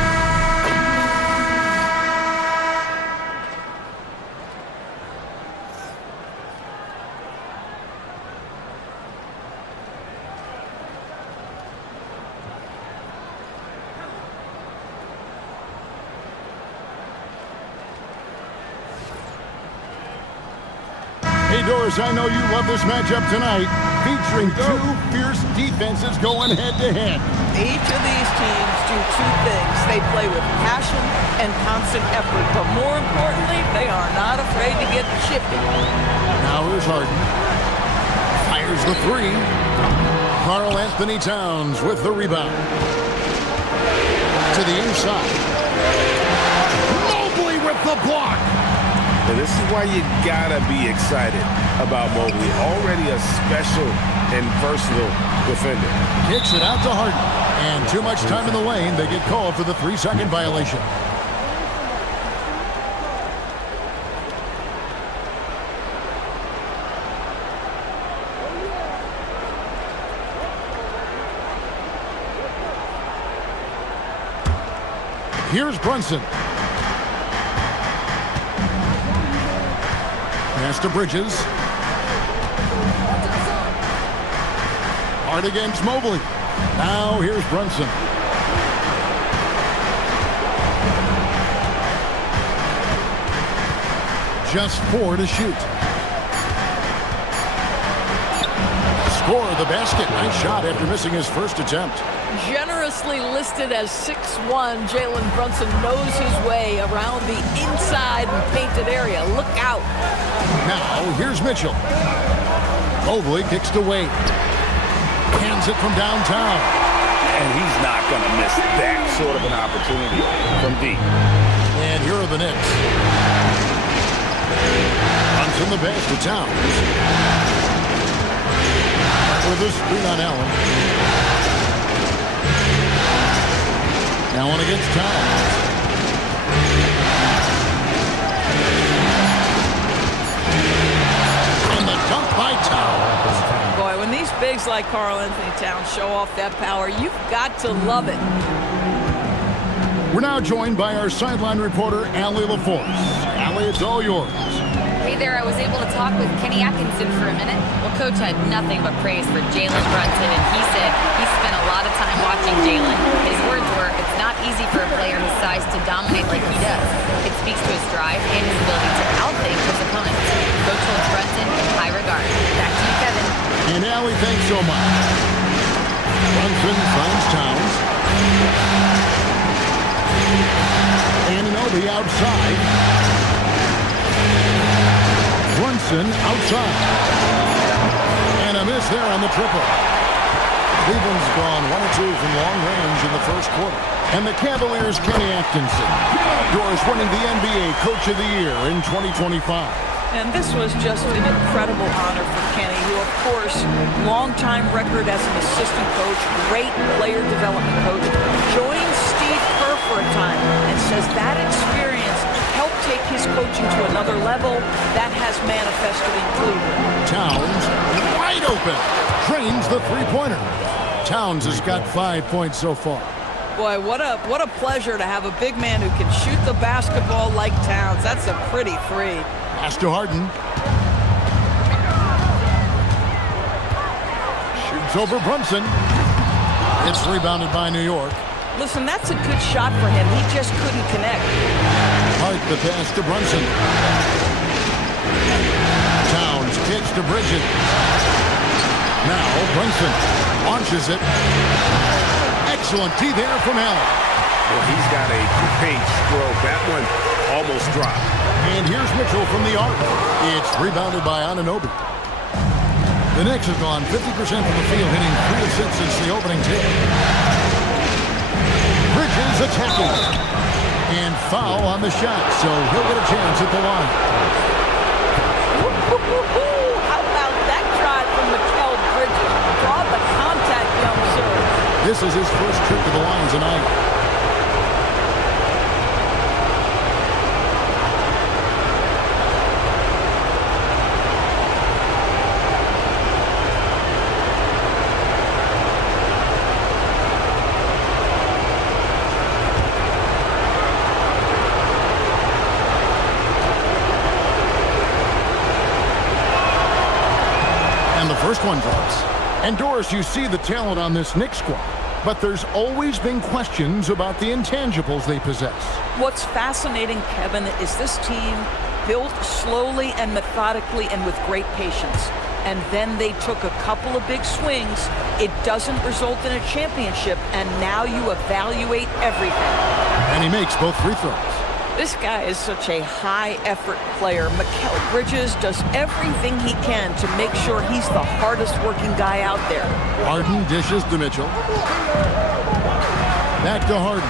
Hey, Doris, I know you love this matchup tonight, featuring two fierce defenses going head-to-head. Each of these teams do two things. They play with passion and constant effort, but more importantly, they are not afraid to get chippy. Now here's Harden. Fires the three. Karl Anthony Towns with the rebound. To the inside. Mobley with the block. Now, this is why you gotta be excited about Mobley. Already a special and versatile defender. Kicks it out to Harden. And too much time in the lane. They get called for the 3-second violation. Here's Brunson. Pass to Bridges. Hard against Mobley. Now here's Brunson. Just 4 to shoot. Score the basket. Nice shot after missing his first attempt. Generously listed as 6'1", Jalen Brunson knows his way around the inside and painted area. Look out. Now, here's Mitchell. Mobley kicks to Wade. Hands it from downtown. And he's not going to miss that sort of an opportunity from deep. And here are the Knicks. Brunson the pass to Towns. With a screen on Allen. Now on against Towns. And the dunk by Towns. Boy, when these bigs like Karl Anthony Towns show off that power, you've got to love it. We're now joined by our sideline reporter, Allie LaForce. Allie, it's all yours. Hey there, I was able to talk with Kenny Atkinson for a minute. Well, Coach had nothing but praise for Jalen Brunson, and he said he spent a lot of time watching Jalen. His words were, it's not easy for a player his size to dominate like he does. It speaks to his drive and his ability to outthink his opponents. Coach holds Brunson in high regard. Back to you, Kevin. And Allie, thanks so much. Brunson finds Towns. Anunoby outside. Brunson outside. And a miss there on the triple. Cleveland's gone 1-2 from long range in the first quarter. And the Cavaliers' Kenny Atkinson. Doris winning the NBA Coach of the Year in 2025. And this was just an incredible honor for Kenny, who, of course, long-time record as an assistant coach, great player development coach, joined Steve Kerr for a time and says that experience helped take his coaching to another level. That has manifested in Cleveland. Towns wide open. Trains the three-pointer. Towns has got 5 points so far. Boy, what a pleasure to have a big man who can shoot the basketball like Towns. That's a pretty three. Pass to Harden. Shoots over Brunson. It's rebounded by New York. Listen, that's a good shot for him. He just couldn't connect. Hart the pass to Brunson. Towns kicks to Bridges. Now Brunson Launches it. Excellent D there from Allen. Well, he's got a great stroke. That one almost dropped. And here's Mitchell from the arc. It's rebounded by Anunoby. The Knicks have gone 50% from the field, hitting 3 of 6 since the opening tip. Bridges attacking. And foul on the shot, so he'll get a chance at the line. How about that drive from Mikal Bridges? Draw the contact, young sir. This is his first trip to the line tonight. First one drops. And Doris, you see the talent on this Knicks squad, but there's always been questions about the intangibles they possess. What's fascinating, Kevin, is this team built slowly and methodically and with great patience. And then they took a couple of big swings. It doesn't result in a championship, and now you evaluate everything. And he makes both free throws. This guy is such a high-effort player. Mikal Bridges does everything he can to make sure he's the hardest-working guy out there. Harden dishes to Mitchell. Back to Harden.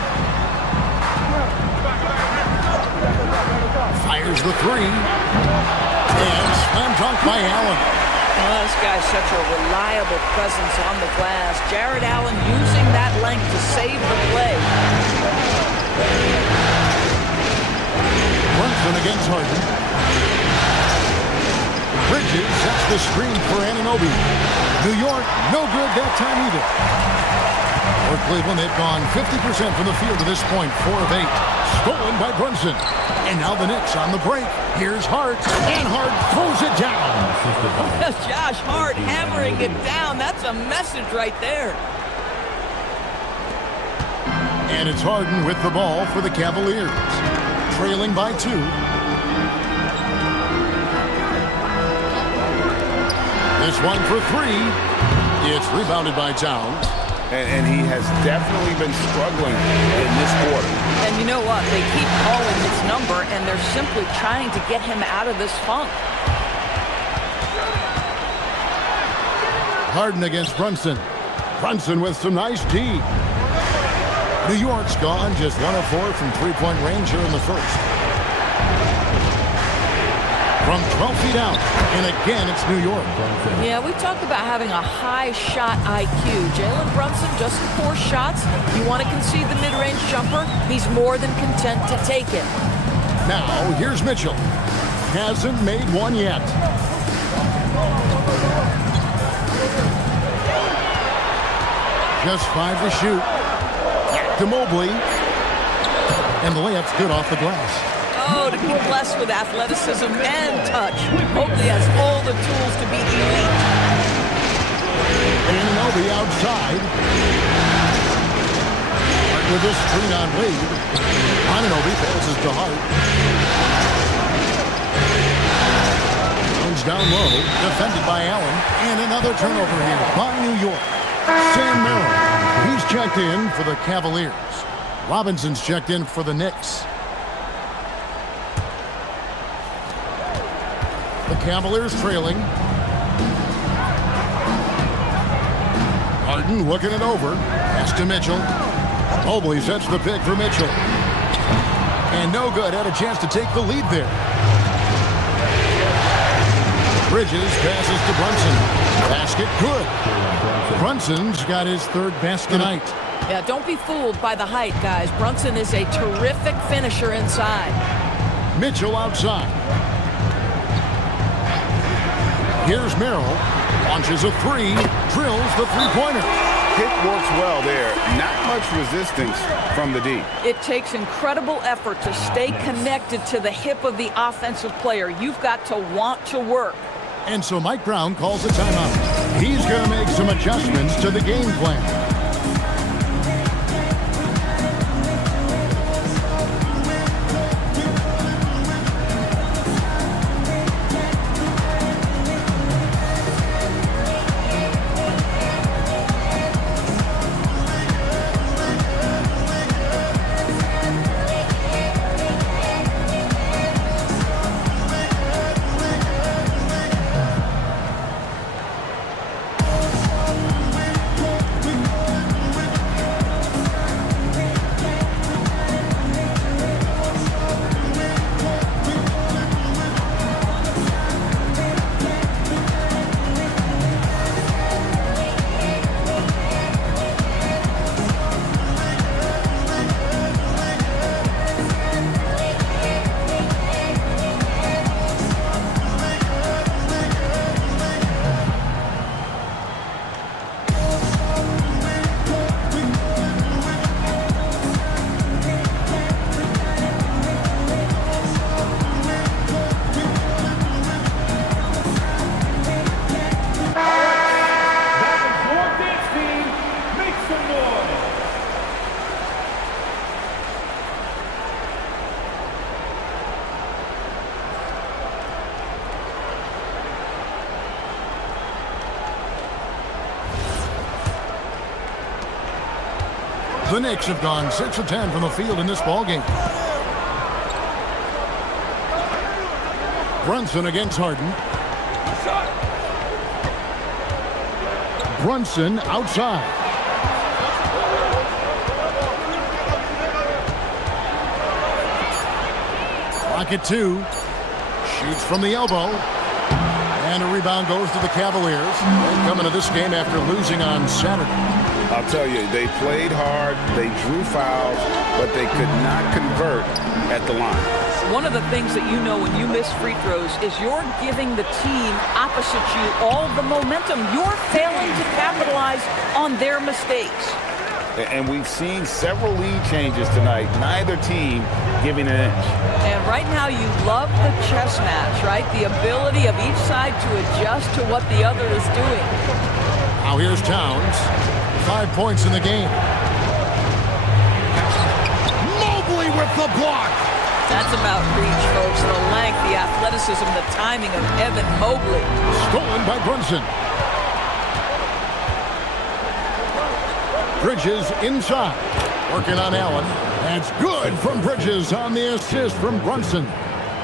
Fires the three. And slam dunk by Allen. Well, this guy's such a reliable presence on the glass. Jared Allen using that length to save the play. Brunson against Harden. Bridges sets the screen for Anunoby. New York, no good that time either. For Cleveland, they've gone 50% from the field to this point, 4 of 8. Stolen by Brunson. And now the Knicks on the break. Here's Hart, and Hart throws it down. Josh Hart hammering it down. That's a message right there. And it's Harden with the ball for the Cavaliers. Trailing by 2. This one for 3. It's rebounded by Towns. And he has definitely been struggling in this quarter. And you know what? They keep calling his number, and they're simply trying to get him out of this funk. Harden against Brunson. Brunson with some nice D. New York's gone just 1 of 4 from three-point range here in the first. From 12 feet out, and again it's New York. Yeah, we talked about having a high shot IQ. Jalen Brunson just 4 shots. You want to concede the mid-range jumper? He's more than content to take it. Now, here's Mitchell. Hasn't made one yet. Just 5 to shoot. To Mobley. And the layup's good off the glass. Oh, to be blessed with athleticism and touch. Mobley has all the tools to be elite. Anunoby outside. Hart with a screen on Wade. Anunoby passes to Hart. Goes down low. Defended by Allen. And another turnover here by New York. Sam Merrill. He's checked in for the Cavaliers. Robinson's checked in for the Knicks. The Cavaliers trailing. Harden looking it over. Pass to Mitchell. Mobley sets the pick for Mitchell. And no good. Had a chance to take the lead there. Bridges passes to Brunson. Basket good. Brunson's got his 3rd basket tonight. Yeah, don't be fooled by the height, guys. Brunson is a terrific finisher inside. Mitchell outside. Here's Merrill. Launches a 3. Drills the three-pointer. Pick works well there. Not much resistance from the D. It takes incredible effort to stay connected to the hip of the offensive player. You've got to want to work. And so Mike Brown calls a timeout. He's going to make some adjustments to the game plan. The Knicks have gone 6 of 10 from the field in this ballgame. Brunson against Harden. Brunson outside. Clock at 2. Shoots from the elbow. And a rebound goes to the Cavaliers. They come into this game after losing on Saturday. I'll tell you, they played hard, they drew fouls, but they could not convert at the line. One of the things that you know when you miss free throws is you're giving the team opposite you all the momentum. You're failing to capitalize on their mistakes. And we've seen several lead changes tonight, neither team giving an inch. And right now you love the chess match, right? The ability of each side to adjust to what the other is doing. Now here's Towns. 5 points in the game. Mobley with the block. That's about reach, folks. The length, the athleticism, the timing of Evan Mobley. Stolen by Brunson. Bridges inside. Working on Allen. That's good from Bridges on the assist from Brunson.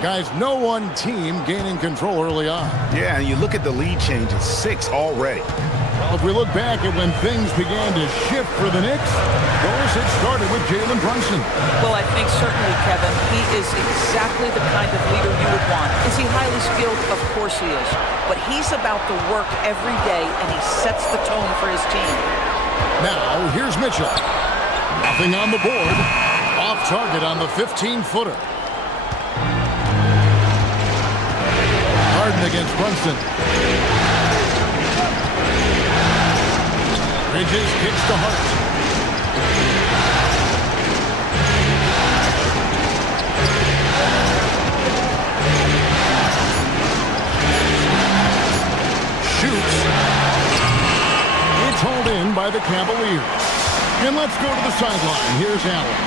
Guys, no one team gaining control early on. Yeah, and you look at the lead changes, 6 already. Well, if we look back at when things began to shift for the Knicks, those had started with Jalen Brunson. Well, I think certainly, Kevin, he is exactly the kind of leader you would want. Is he highly skilled? Of course he is. But he's about the work every day, and he sets the tone for his team. Now, here's Mitchell. Nothing on the board. Off target on the 15-footer. Harden against Brunson. Bridges kicks to Hart. Shoots. It's hauled in by the Cavaliers. And let's go to the sideline. Here's Allen.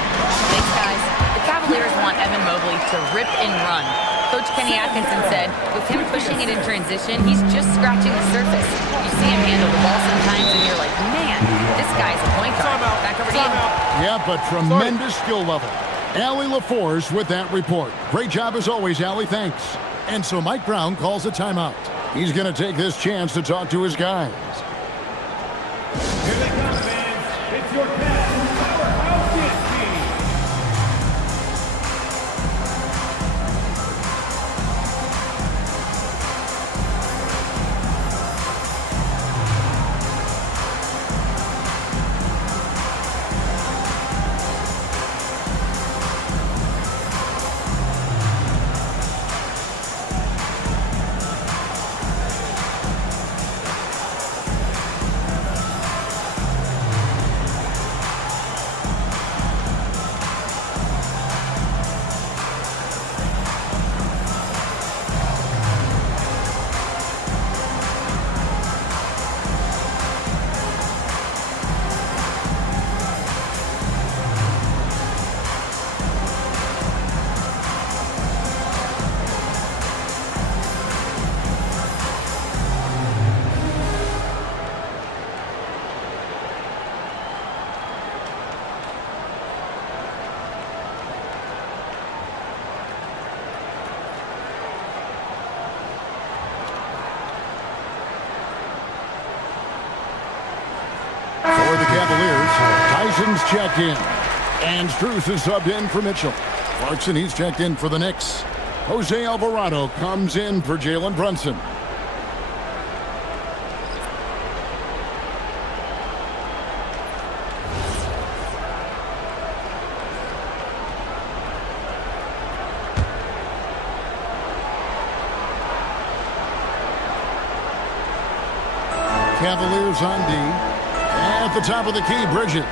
Thanks, guys. The Cavaliers want Evan Mobley to rip and run. Coach Kenny Atkinson said, with him pushing it in transition, he's just scratching the surface. You see him handle the ball sometimes, and you're like, man, this guy's a point guard. Back over to you. Yeah, but tremendous skill level. Allie LaForce with that report. Great job as always, Allie. Thanks. And so Mike Brown calls a timeout. He's going to take this chance to talk to his guys. Here they come, fans. It's your Cavs powerhouse dance team. For the Cavaliers, Tyson's checked in. And Strus is subbed in for Mitchell. Clarkson, he's checked in for the Knicks. Jose Alvarado comes in for Jalen Brunson. Cavaliers on D. At the top of the key, Bridges.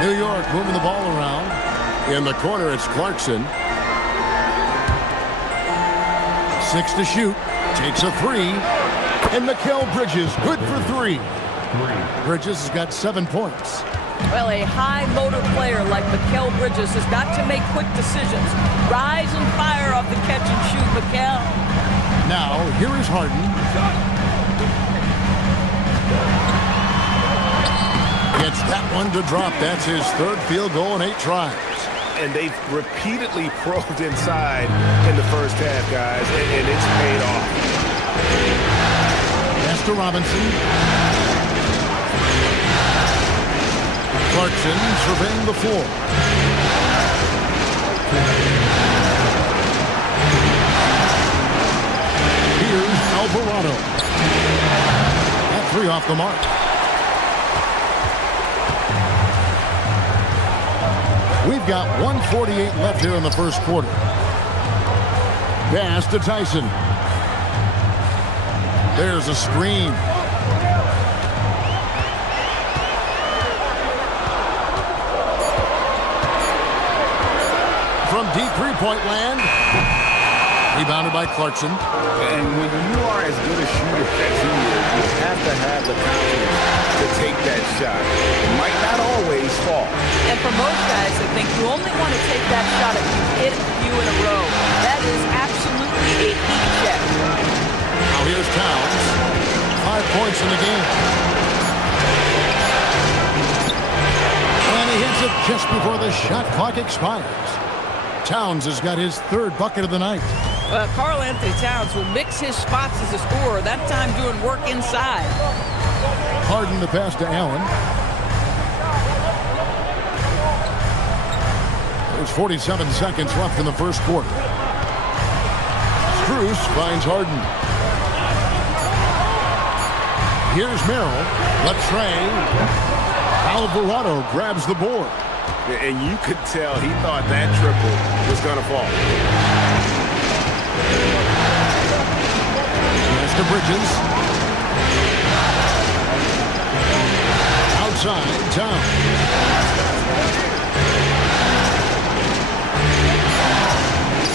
New York moving the ball around. In the corner, it's Clarkson. 6 to shoot. Takes a 3. And Mikal Bridges, good for 3. Bridges has got 7 points. Well, a high-motor player like Mikal Bridges has got to make quick decisions. Rise and fire off the catch and shoot, Mikal. Now, here is Harden. Gets that one to drop. That's his third field goal in 8 tries. And they've repeatedly probed inside in the first half, guys, and it's paid off. Pass to Robinson. Clarkson surveying the floor. Here's Alvarado. That 3 off the mark. We've got 1:48 left here in the first quarter. Pass to Tyson. There's a screen. From deep three-point land. Rebounded by Clarkson. And when you are as good a shooter as he is, you have to have the confidence to take that shot. It might not always fall. And for most guys, I think you only want to take that shot if you hit a few in a row. That is absolutely a heat check. Now here's Towns. 5 points in the game. And he hits it just before the shot clock expires. Towns has got his 3rd bucket of the night. Karl Anthony Towns will mix his spots as a scorer, that time doing work inside. Harden the pass to Allen. There's 47 seconds left in the first quarter. Strus finds Harden. Here's Merrill. Latrey. Alvarado grabs the board. And you could tell he thought that triple was going to fall. Pass to Bridges. Outside, Towns.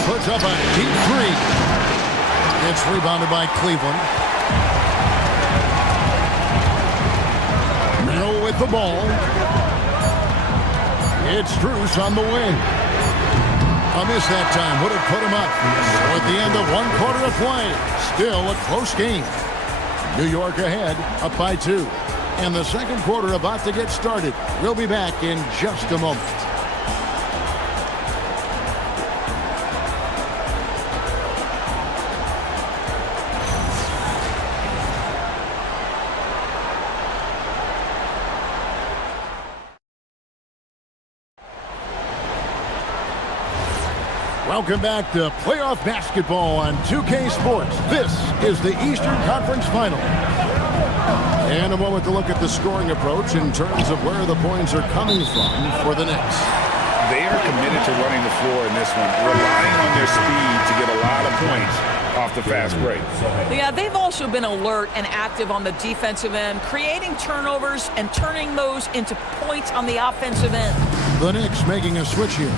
Puts up a deep 3. It's rebounded by Cleveland. Merrill with the ball. It's Strus on the wing. A miss that time would have put him up. So at the end of 1 quarter of play, still a close game. New York ahead, up by 2. And the second quarter about to get started. We'll be back in just a moment. Welcome back to playoff basketball on 2K Sports. This is the Eastern Conference Final. And a moment to look at the scoring approach in terms of where the points are coming from for the Knicks. They are committed to running the floor in this one, relying on their speed to get a lot of points off the fast break. Yeah, they've also been alert and active on the defensive end, creating turnovers and turning those into points on the offensive end. The Knicks making a switch here.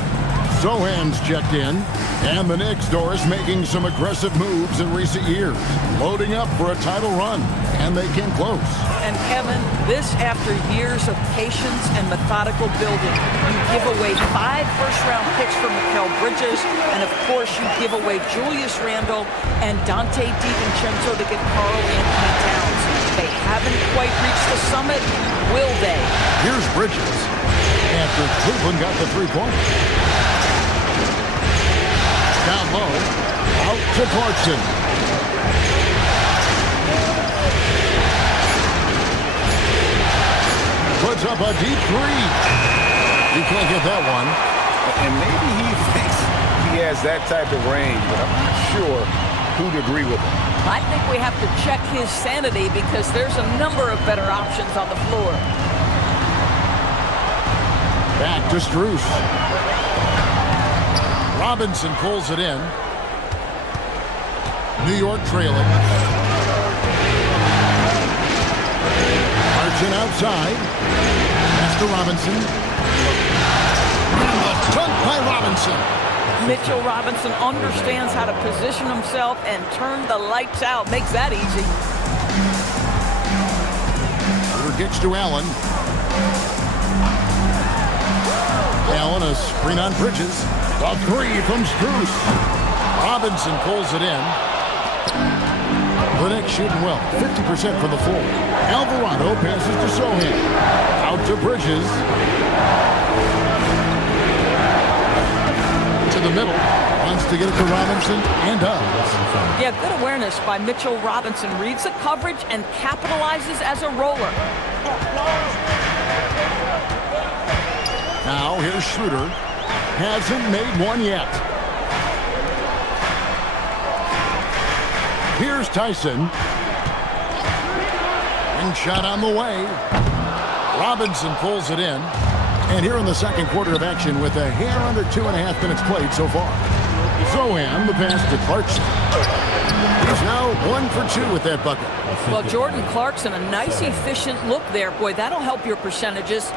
Sohan's checked in, and the Knicks, Doris, making some aggressive moves in recent years, loading up for a title run, and they came close. And Kevin, this after years of patience and methodical building. You give away 5 first-round picks for Mikal Bridges, and of course you give away Julius Randle and Dante DiVincenzo to get Karl Anthony Towns. They haven't quite reached the summit, will they? Here's Bridges, after Cleveland got the 3-point. Down low, out to Clarkson. Puts up a deep 3. You can't get that one. And maybe he thinks he has that type of range, but I'm not sure who'd agree with him. I think we have to check his sanity because there's a number of better options on the floor. Back to Strus. Robinson pulls it in. New York trailing. Marching outside. Pass to Robinson. And the dunk by Robinson. Mitchell Robinson understands how to position himself and turn the lights out. Makes that easy. Gets to Allen. Allen, a screen on Bridges. A 3 from Strus. Robinson pulls it in. The Knicks shooting well, 50% from the floor. Alvarado passes to Sohan. Out to Bridges. To the middle. Wants to get it to Robinson and does. Yeah, good awareness by Mitchell Robinson. Reads the coverage and capitalizes as a roller. Now here's Schroeder. Hasn't made one yet. Here's Tyson. Ring shot on the way. Robinson pulls it in. And here in the second quarter of action with a hair under 2.5 minutes played so far. Zohan, the pass to Clarkson. He's now 1 for 2 with that bucket. Well, Jordan Clarkson, a nice, efficient look there. Boy, that'll help your percentages.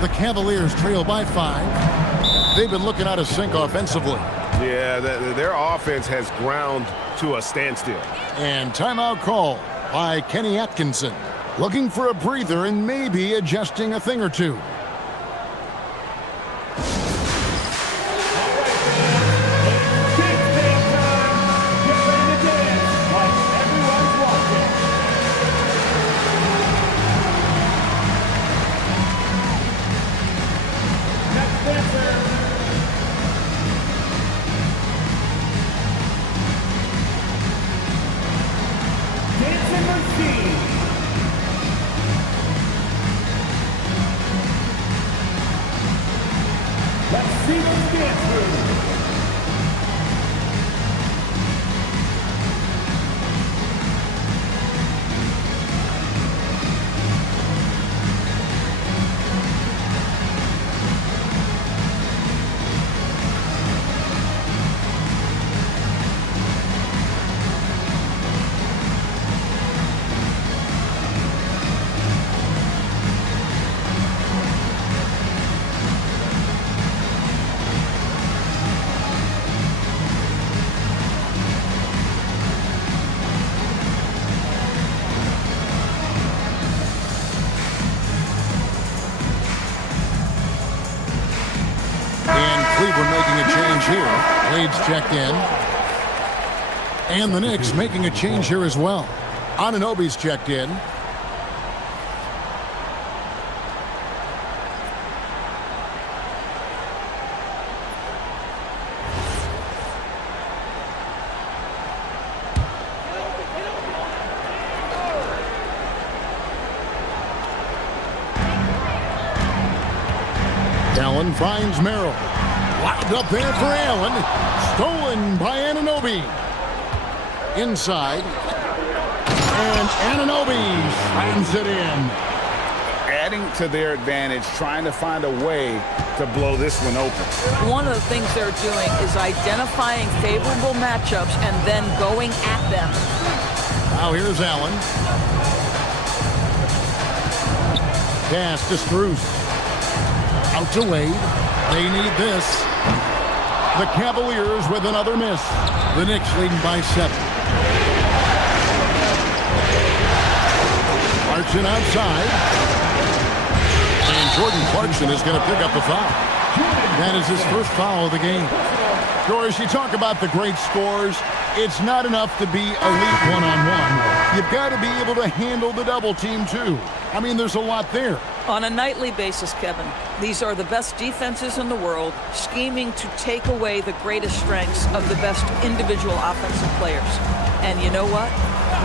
The Cavaliers trail by 5. They've been looking out of sync offensively. Yeah, their offense has ground to a standstill. And timeout call by Kenny Atkinson. Looking for a breather and maybe adjusting a thing or two. Cleveland making a change here. Wade's checked in. And the Knicks making a change here as well. Anunoby's checked in. Allen finds Merrill. Locked up there for Allen. Stolen by Anunoby. Inside. And Anunoby slams it in. Adding to their advantage, trying to find a way to blow this one open. One of the things they're doing is identifying favorable matchups and then going at them. Now here's Allen. Pass to Strus. Out to Wade. They need this. The Cavaliers with another miss. The Knicks leading by 7. Clarkson outside. And Jordan Clarkson is going to pick up the foul. That is his first foul of the game. Doris, you talk about the great scores. It's not enough to be elite one-on-one. You've got to be able to handle the double team, too. I mean, there's a lot there. On a nightly basis, Kevin, these are the best defenses in the world, scheming to take away the greatest strengths of the best individual offensive players. And you know what?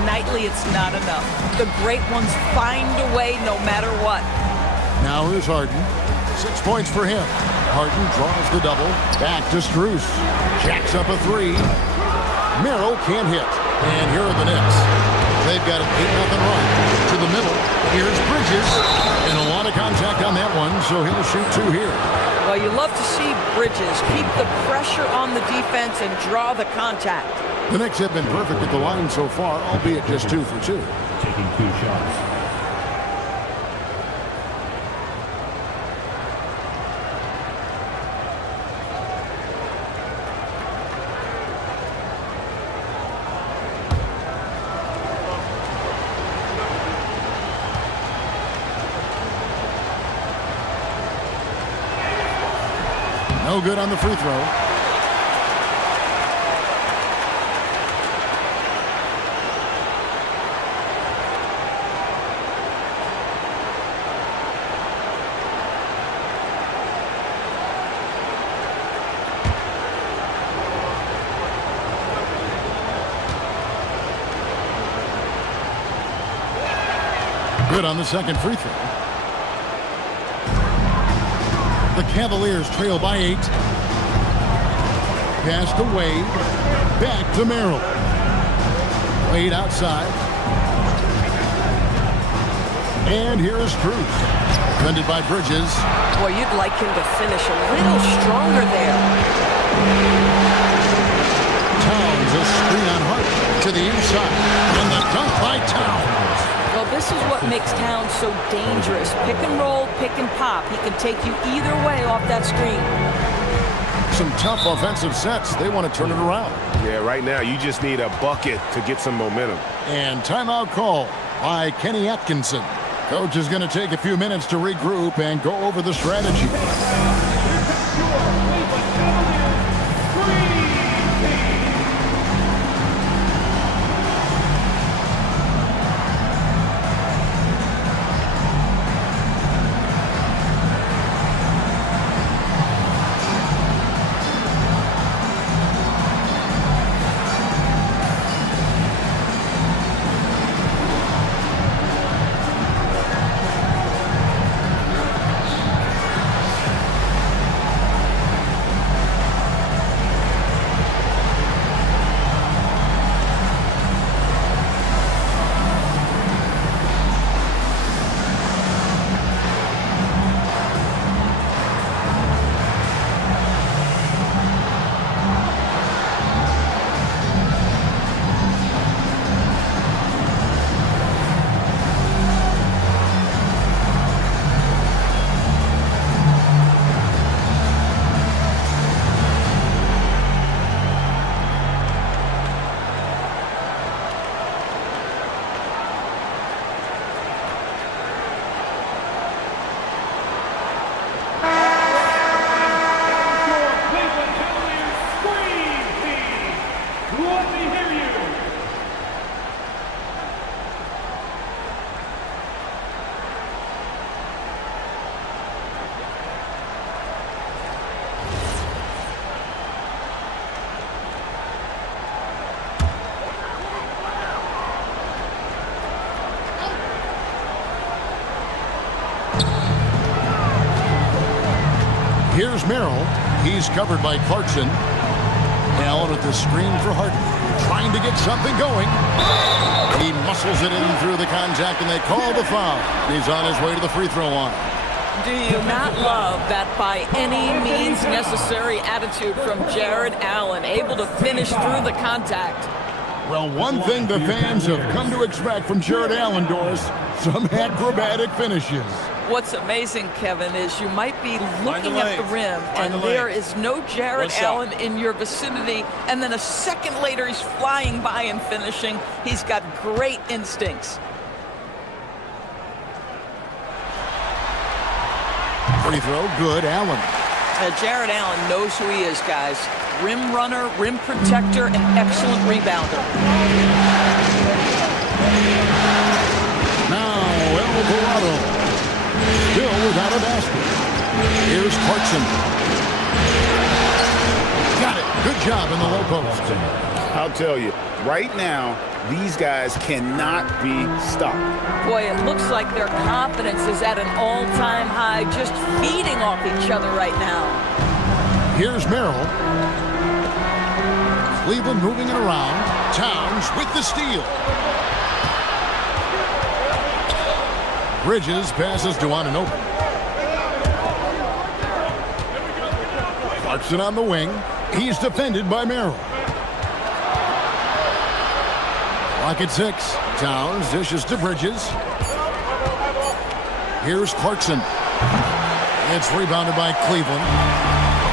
Nightly, it's not enough. The great ones find a way no matter what. Now here's Harden. 6 points for him. Harden draws the double. Back to Strus. Jacks up a 3. Merrill can't hit. And here are the Knicks. They've got an 8-0 run. To the middle. Here's Bridges. And a lot of contact on that one, so he'll shoot 2 here. Well, you love to see Bridges keep the pressure on the defense and draw the contact. The Knicks have been perfect at the line so far, albeit just 2 for 2. Taking 2 shots. No good on the free throw. Good on the second free throw. The Cavaliers trail by 8. Pass to Wade. Back to Merrill. Wade outside. And here is Cruz. Defended by Bridges. Boy, you'd like him to finish a little stronger there. Towns, a screen on Hart to the inside. And the dunk by Towns. Well, this is what makes Towns so dangerous. Pick and roll, pick and pop. He can take you either way off that screen. Some tough offensive sets. They want to turn it around. Yeah, right now you just need a bucket to get some momentum. And timeout call by Kenny Atkinson. Coach is going to take a few minutes to regroup and go over the strategy. Here's Merrill. He's covered by Clarkson. Allen at the screen for Harden. Trying to get something going. He muscles it in through the contact, and they call the foul. He's on his way to the free throw line. Do you not love that by any means necessary attitude from Jared Allen, able to finish through the contact? Well, one thing the fans have come to expect from Jared Allen, Doris, some acrobatic finishes. What's amazing, Kevin, is you might be looking at the rim, and there is no Jared Allen in your vicinity, and then a second later he's flying by and finishing. He's got great instincts. Free throw, good, Allen. Jared Allen knows who he is, guys. Rim runner, rim protector, and excellent rebounder. Now, Alvarado. Still without a basket. Here's Clarkson. Got it. Good job in the low post. I'll tell you, right now, these guys cannot be stopped. Boy, it looks like their confidence is at an all-time high, just feeding off each other right now. Here's Merrill. Cleveland moving it around. Towns with the steal. Bridges passes to Anunoby. Clarkson on the wing. He's defended by Merrill. Clock at 6. Towns dishes to Bridges. Here's Clarkson. It's rebounded by Cleveland.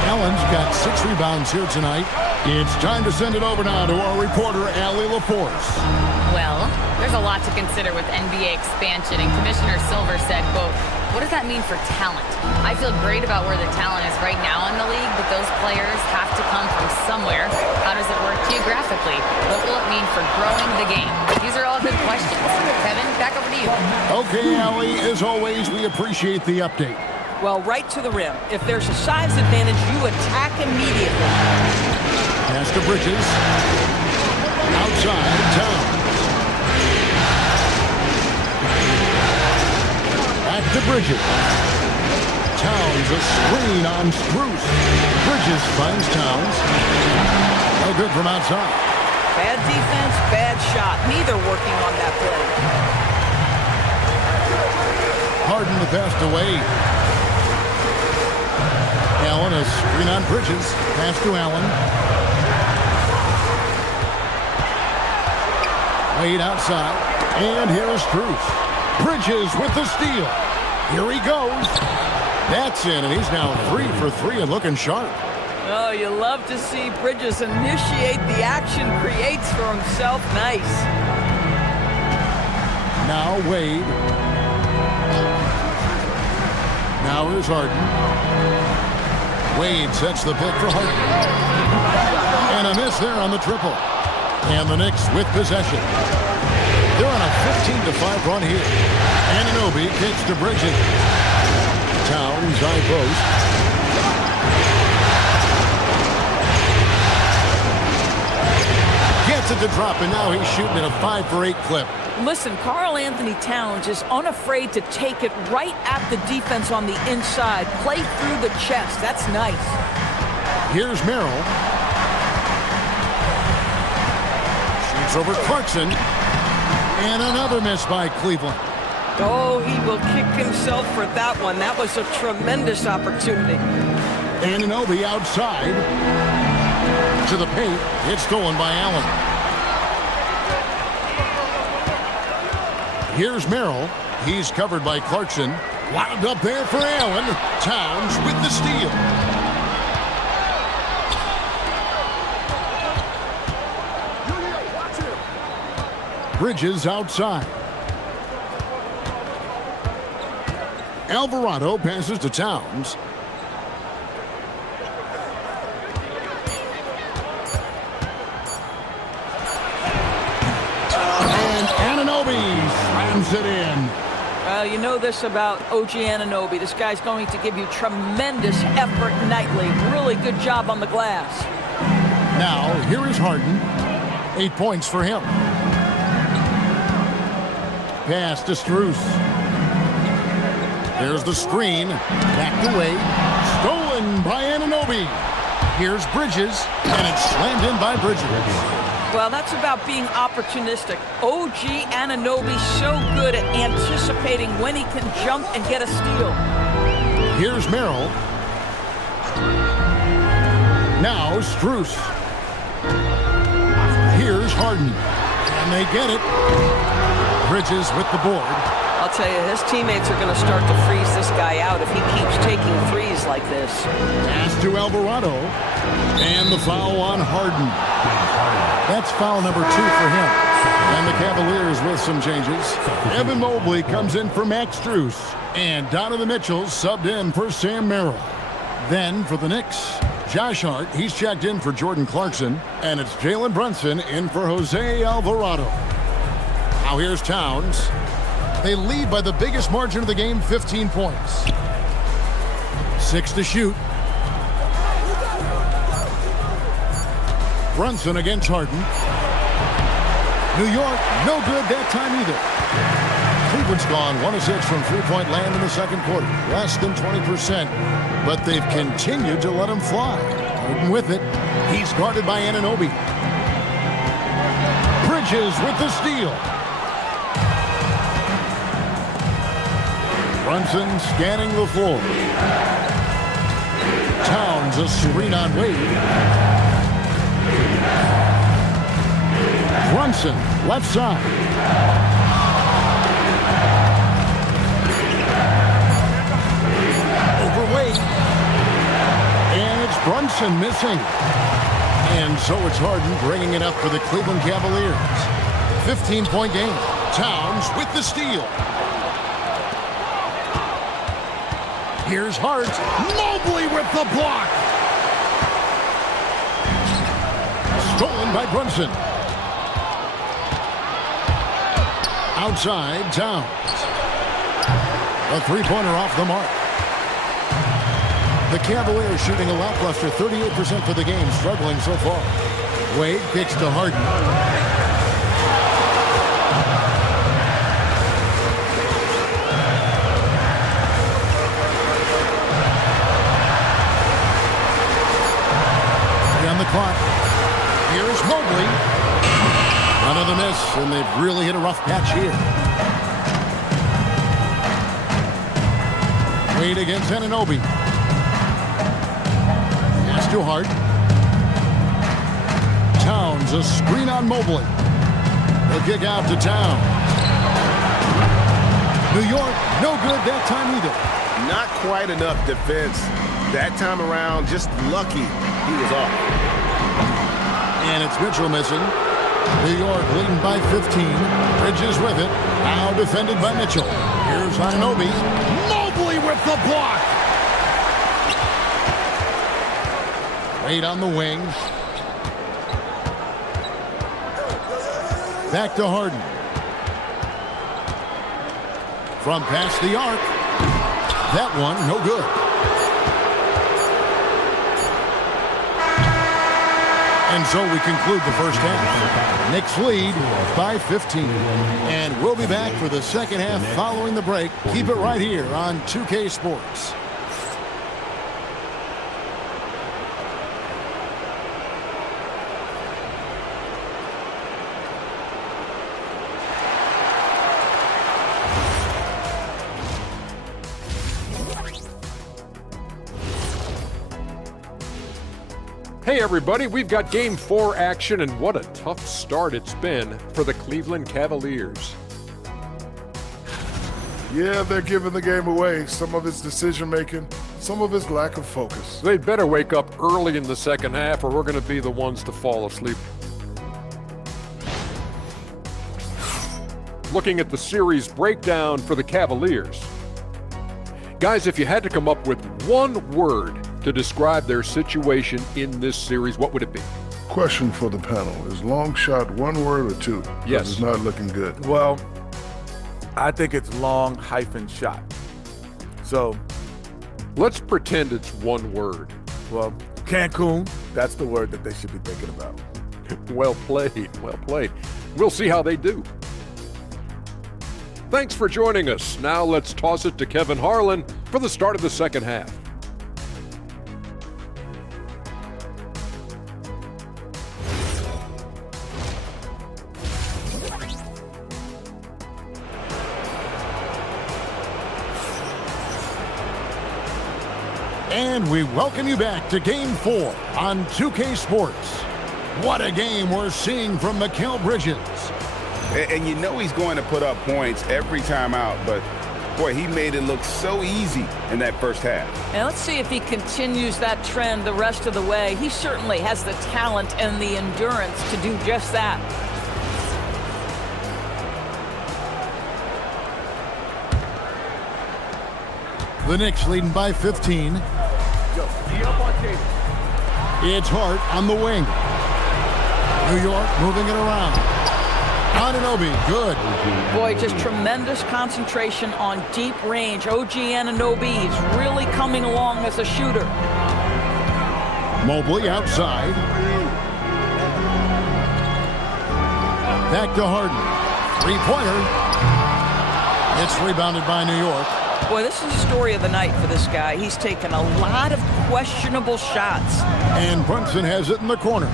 Allen's got 6 rebounds here tonight. It's time to send it over now to our reporter, Allie LaForce. Well, there's a lot to consider with NBA expansion, and Commissioner Silver said, quote, "What does that mean for talent? I feel great about where the talent is right now in the league, but those players have to come from somewhere. How does it work geographically? What will it mean for growing the game?" These are all good questions. Kevin, back over to you. Okay, Allie, as always, we appreciate the update. Well, right to the rim. If there's a size advantage, you attack immediately. Pass to Bridges. Outside, Towns. Bridges. Towns a screen on Strus. Bridges finds Towns. No good from outside. Bad defense, bad shot. Neither working on that play. Harden the pass to Wade. Allen a screen on Bridges. Pass to Allen. Wade outside. And here is Strus. Bridges with the steal. Here he goes. That's in, and he's now 3 for 3 and looking sharp. Oh, you love to see Bridges initiate the action, creates for himself. Nice. Now Wade. Now here's Harden. Wade sets the pick for Harden. And a miss there on the triple. And the Knicks with possession. They're on a 15-5 run here. Anunoby kicks to Bridges. Towns high post. Gets it to drop, and now he's shooting at a 5 for 8 clip. Listen, Karl Anthony Towns is unafraid to take it right at the defense on the inside. Play through the chest. That's nice. Here's Merrill. Shoots over Clarkson. And another miss by Cleveland. Oh, he will kick himself for that one. That was a tremendous opportunity. Anunoby outside. To the paint. It's stolen by Allen. Here's Merrill. He's covered by Clarkson. Wound up there for Allen. Towns with the steal. Bridges outside. Alvarado passes to Towns. And Anunoby slams it in. Well, you know this about OG Anunoby. This guy's going to give you tremendous effort nightly. Really good job on the glass. Now, here is Harden. 8 points for him. Pass to Strus. There's the screen. Back to Wade. Stolen by Anunoby. Here's Bridges, and it's slammed in by Bridges. Well, that's about being opportunistic. OG Anunoby so good at anticipating when he can jump and get a steal. Here's Merrill. Now Strus. Here's Harden. And they get it. Bridges with the board. I'll tell you, his teammates are going to start to freeze this guy out if he keeps taking threes like this. Pass to Alvarado. And the foul on Harden. That's foul number 2 for him. And the Cavaliers with some changes. Evan Mobley comes in for Max Strus. And Donovan Mitchell subbed in for Sam Merrill. Then for the Knicks, Josh Hart, he's checked in for Jordan Clarkson. And it's Jalen Brunson in for Jose Alvarado. Now here's Towns. They lead by the biggest margin of the game, 15 points. 6 to shoot. Brunson against Harden. New York, no good that time either. Cleveland's gone 1 of 6 from three-point land in the second quarter. Less than 20%, but they've continued to let him fly. Harden with it. He's guarded by Anunoby. Bridges with the steal. Brunson scanning the floor. Towns a screen on Wade. Brunson left side. Over Wade. And it's Brunson missing. And so it's Harden bringing it up for the Cleveland Cavaliers. 15-point game. Towns with the steal. Here's Hart. Mobley with the block. Stolen by Brunson. Outside, Towns. A three-pointer off the mark. The Cavaliers shooting a lackluster 38% for the game, struggling so far. Wade kicks to Harden. the clock. Here's Mobley. Another miss, and they've really hit a rough patch here. Wade against Anunoby. Pass to Hart. Towns, a screen on Mobley. The kick out to Towns. New York, no good that time either. Not quite enough defense that time around. Just lucky he was off. And it's Mitchell missing. New York leading by 15. Bridges with it. Now defended by Mitchell. Here's Anunoby. Mobley with the block. Wade on the wing. Back to Harden. From past the arc. That one, no good. And so we conclude the first half. Knicks lead by 15. And we'll be back for the second half following the break. Keep it right here on 2K Sports. Hey everybody, we've got Game 4 action, and what a tough start it's been for the Cleveland Cavaliers. Yeah, they're giving the game away. Some of it's decision-making, some of it's lack of focus. They'd better wake up early in the second half, or we're going to be the ones to fall asleep. Looking at the series breakdown for the Cavaliers. Guys, if you had to come up with one word to describe their situation in this series, what would it be? Question for the panel. Is long shot one word or two? Yes. It's not looking good. Well, I think it's long hyphen shot. So let's pretend it's one word. Well, Cancun, that's the word that they should be thinking about. Well played, well played. We'll see how they do. Thanks for joining us. Now let's toss it to Kevin Harlan for the start of the second half. And we welcome you back to Game 4 on 2K Sports. What a game we're seeing from Mikal Bridges. And you know he's going to put up points every time out, but boy, he made it look so easy in that first half. And let's see if he continues that trend the rest of the way. He certainly has the talent and the endurance to do just that. The Knicks leading by 15. It's Hart on the wing. New York moving it around. Anunoby, good. Boy, just tremendous concentration on deep range. OG Anunoby is really coming along as a shooter. Mobley outside. Back to Harden. Three-pointer. It's rebounded by New York. Boy, this is the story of the night for this guy. He's taken a lot of questionable shots. And Brunson has it in the corner.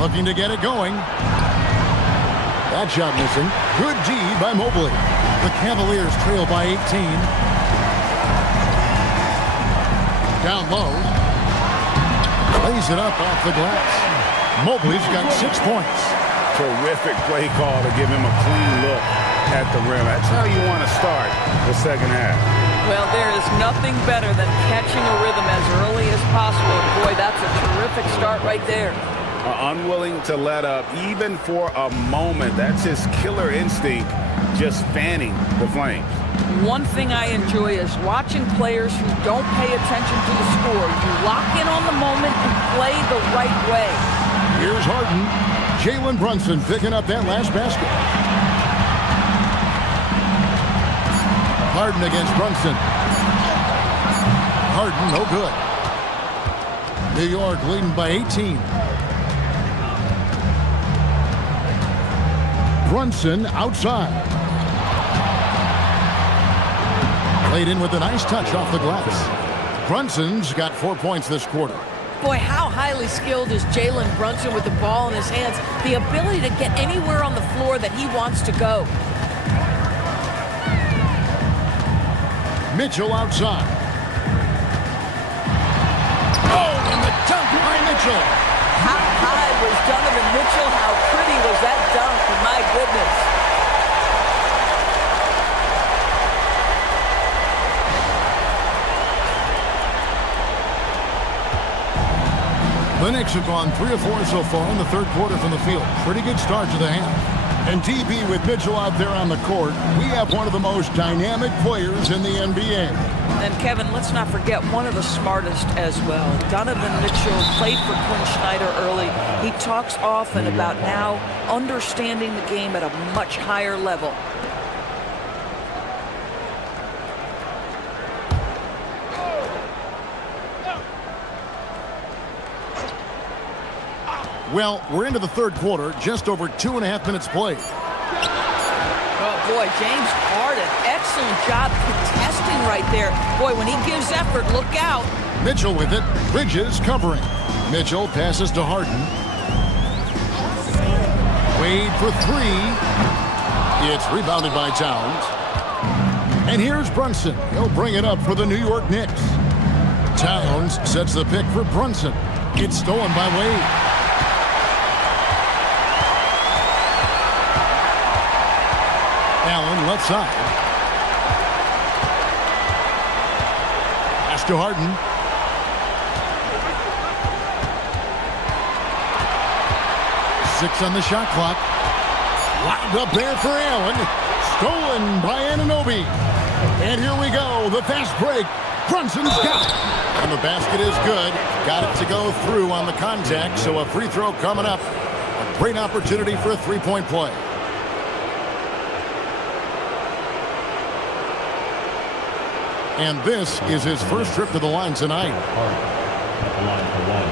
Looking to get it going. That shot missing. Good D by Mobley. The Cavaliers trail by 18. Down low. Lays it up off the glass. Mobley's got 6 points. Terrific play call to give him a clean look at the rim. That's how you want to start the second half. Well, there is nothing better than catching a rhythm as early as possible. Boy, that's a terrific start right there. Unwilling to let up even for a moment. That's his killer instinct, just fanning the flames. One thing I enjoy is watching players who don't pay attention to the score. You lock in on the moment and play the right way. Here's Harden. Jalen Brunson picking up that last basket. Harden against Brunson. Harden, no good. New York leading by 18. Brunson outside. Played in with a nice touch off the glass. Brunson's got 4 points this quarter. Boy, how highly skilled is Jalen Brunson with the ball in his hands. The ability to get anywhere on the floor that he wants to go. Mitchell outside. Oh, and the dunk by Mitchell. How high was Donovan Mitchell? How pretty was that dunk? My goodness. The Knicks have gone 3 of 4 so far in the third quarter from the field. Pretty good start to the half. And DB, with Mitchell out there on the court, we have one of the most dynamic players in the NBA. And Kevin, let's not forget one of the smartest as well. Donovan Mitchell played for Quinn Snyder early. He talks often about now understanding the game at a much higher level. Well, we're into the third quarter, just over 2.5 minutes played. Oh, boy, James Harden, excellent job contesting right there. Boy, when he gives effort, look out. Mitchell with it. Bridges covering. Mitchell passes to Harden. Wade for 3. It's rebounded by Towns. And here's Brunson. He'll bring it up for the New York Knicks. Towns sets the pick for Brunson. It's stolen by Wade. Allen left side. Pass to Harden. Six on the shot clock. Lined up there for Allen. Stolen by Anunoby. And here we go. The fast break. Brunson's got it. And the basket is good. Got it to go through on the contact. So a free throw coming up. A great opportunity for a three-point play. And this is his first trip to the line tonight. At the line for one.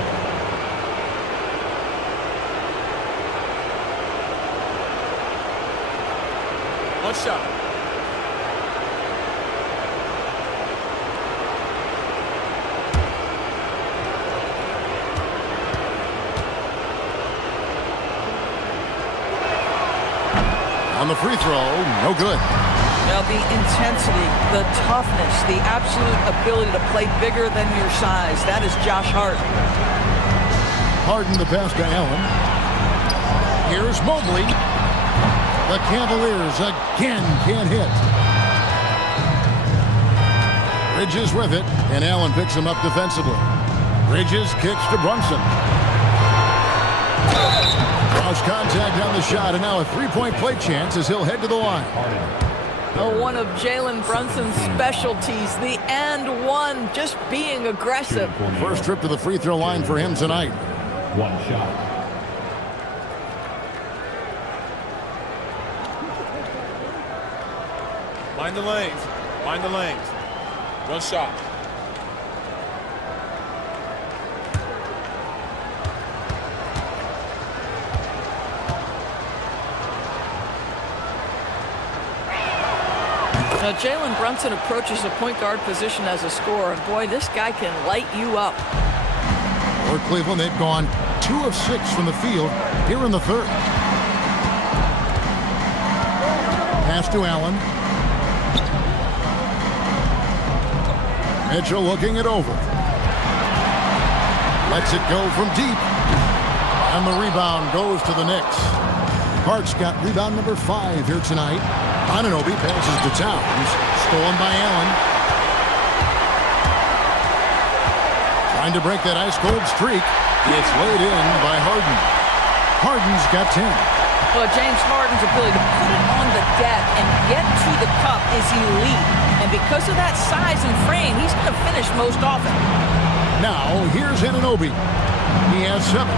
One shot. On the free throw, no good. Now the intensity, the toughness, the absolute ability to play bigger than your size. That is Josh Hart. Harden the pass to Allen. Here's Mobley. The Cavaliers again can't hit. Bridges with it, and Allen picks him up defensively. Bridges kicks to Brunson. Cross contact on the shot, and now a three-point play chance as he'll head to the line. One of Jalen Brunson's specialties, the and one, just being aggressive. First trip to the free throw line for him tonight. One shot. Mind the lanes. Mind the lanes. One shot. Now, Jalen Brunson approaches the point guard position as a scorer. And boy, this guy can light you up. For Cleveland, they've gone 2 of 6 from the field here in the third. Pass to Allen. Mitchell looking it over. Lets it go from deep. And the rebound goes to the Knicks. Hart's got rebound number 5 here tonight. Anunoby passes to Towns. Stolen by Allen. Trying to break that ice-cold streak. It's laid in by Harden. Harden's got 10. Well, James Harden's ability to put it on the deck and get to the cup is elite. And because of that size and frame, he's going to finish most often. Now, here's Anunoby. He has 7.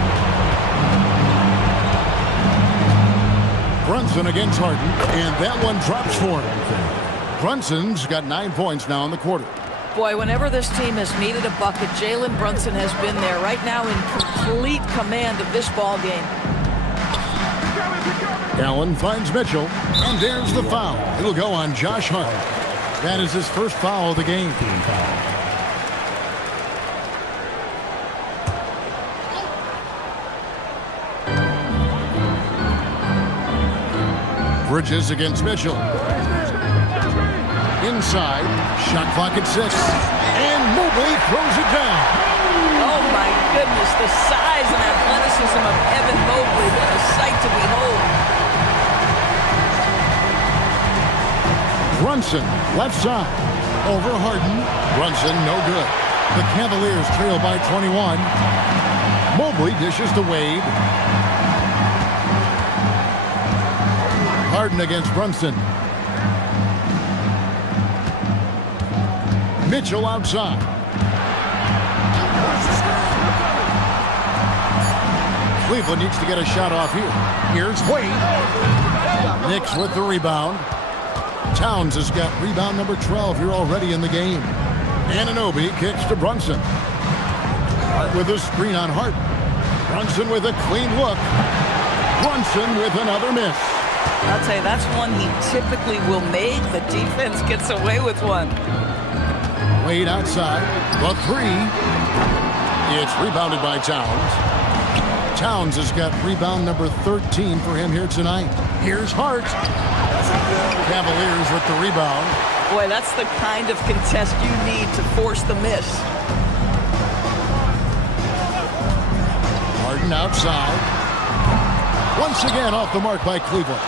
Brunson against Harden, and that one drops for him. Brunson's got 9 points now in the quarter. Boy, whenever this team has needed a bucket, Jalen Brunson has been there right now in complete command of this ball game. Allen finds Mitchell, and there's the foul. It'll go on Josh Hart. That is his first foul of the game. Bridges against Mitchell. Inside, shot clock at 6. And Mobley throws it down. Oh my goodness, the size and athleticism of Evan Mobley, what a sight to behold. Brunson, left side. Over Harden. Brunson, no good. The Cavaliers trail by 21. Mobley dishes to Wade. Harden against Brunson. Mitchell outside. Cleveland needs to get a shot off here. Here's Wade. Knicks with the rebound. Towns has got rebound number 12 here already in the game. Anunoby kicks to Brunson. Hart with a screen on Hart. Brunson with a clean look. Brunson with another miss. I'll tell you, that's one he typically will make. The defense gets away with one. Wade outside. The 3. It's rebounded by Towns. Towns has got rebound number 13 for him here tonight. Here's Hart. Cavaliers with the rebound. Boy, that's the kind of contest you need to force the miss. Harden outside. Once again off the mark by Cleveland.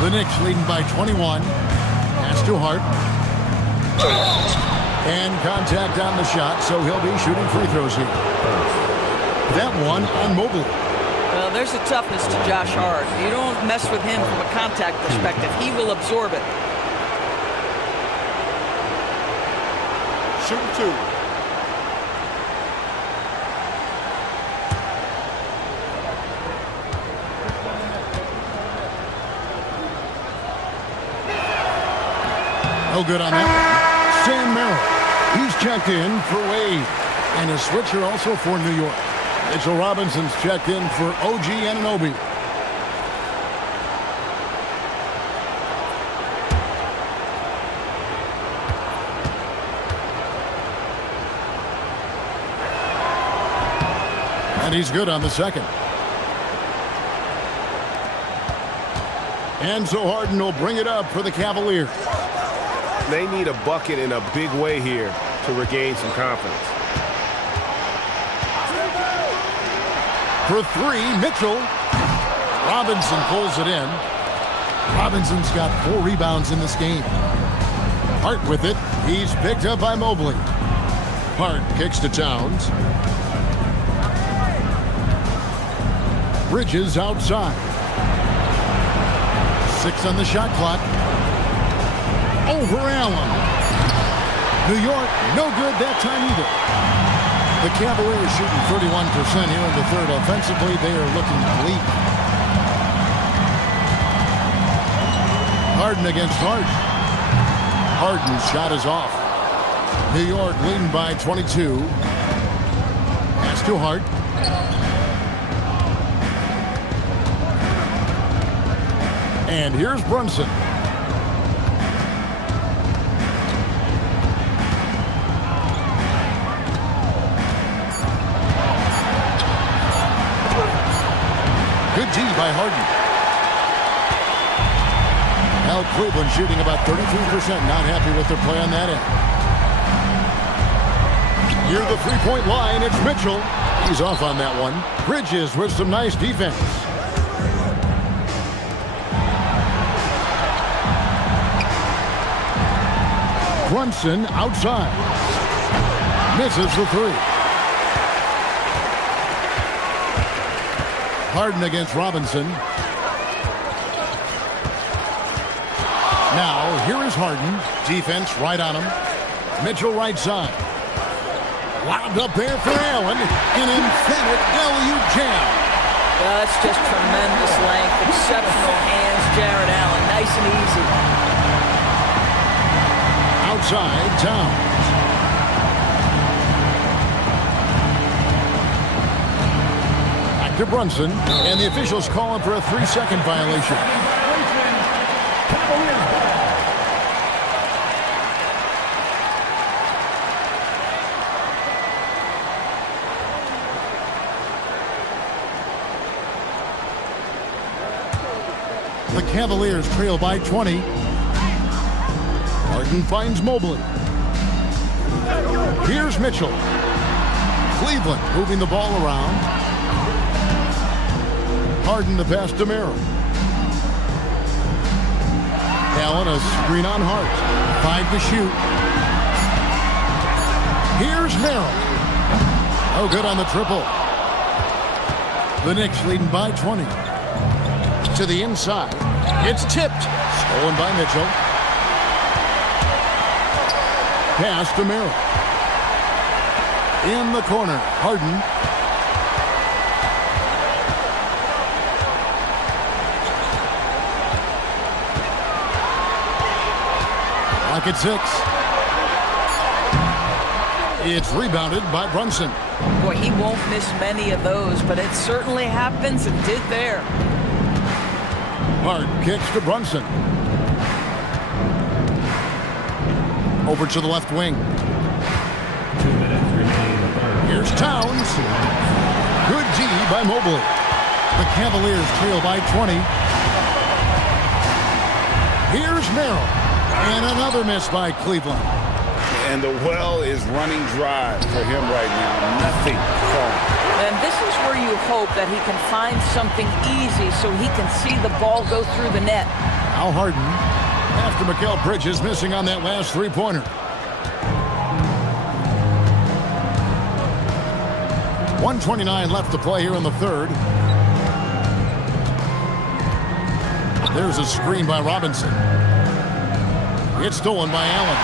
The Knicks leading by 21. Pass to Hart. And contact on the shot, so he'll be shooting free throws here. That one on Mobley. Well, there's a toughness to Josh Hart. You don't mess with him from a contact perspective. He will absorb it. Shoot 2. No good on that. Sam Merrill. He's checked in for Wade. And a switcher also for New York. Mitchell Robinson's checked in for OG Anunoby. And he's good on the second. And so Harden will bring it up for the Cavaliers. They need a bucket in a big way here to regain some confidence. For 3, Mitchell. Robinson pulls it in. Robinson's got 4 rebounds in this game. Hart with it. He's picked up by Mobley. Hart kicks to Towns. Bridges outside. 6 on the shot clock. Over Allen. New York, no good that time either. The Cavaliers shooting 31% here in the third. Offensively, they are looking bleak. Harden against Hart. Harden's shot is off. New York leading by 22. Pass to Hart. And here's Brunson. Good D by Harden. Now Cleveland shooting about 33%. Not happy with their play on that end. Near the three-point line, it's Mitchell. He's off on that one. Bridges with some nice defense. Brunson outside. Misses the 3. Harden against Robinson. Now, here is Harden. Defense right on him. Mitchell right side. Lobbed up there for Allen. An emphatic alley-oop jam. Well, that's just tremendous length. Exceptional hands, Jared Allen. Nice and easy. Outside, Towns. To Brunson, and the officials call him for a 3-second violation. The Cavaliers trail by 20. Harden finds Mobley. Here's Mitchell. Cleveland moving the ball around. Harden to pass to Merrill. Allen, a screen on Hart. 5 to shoot. Here's Merrill. Oh, good on the triple. The Knicks leading by 20. To the inside. It's tipped. Stolen by Mitchell. Pass to Merrill. In the corner, Harden. Clock at 6. It's rebounded by Brunson. Boy, he won't miss many of those, but it certainly happens and did there. Hart kicks to Brunson. Over to the left wing. 2 minutes remaining in the third. Here's Towns. Good D by Mobley. The Cavaliers trail by 20. Here's Merrill. And another miss by Cleveland. And the well is running dry for him right now. Nothing falling. And this is where you hope that he can find something easy so he can see the ball go through the net. Now Harden, after Mikal Bridges missing on that last three-pointer. 1:29 left to play here in the third. There's a screen by Robinson. It's stolen by Allen.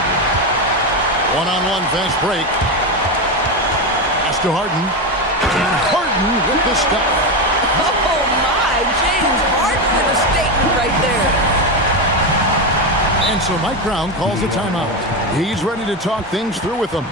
One-on-one fast break. Pass to Harden. And Harden with the stuff. Oh my, James Harden with a statement right there. And so Mike Brown calls a timeout. He's ready to talk things through with them.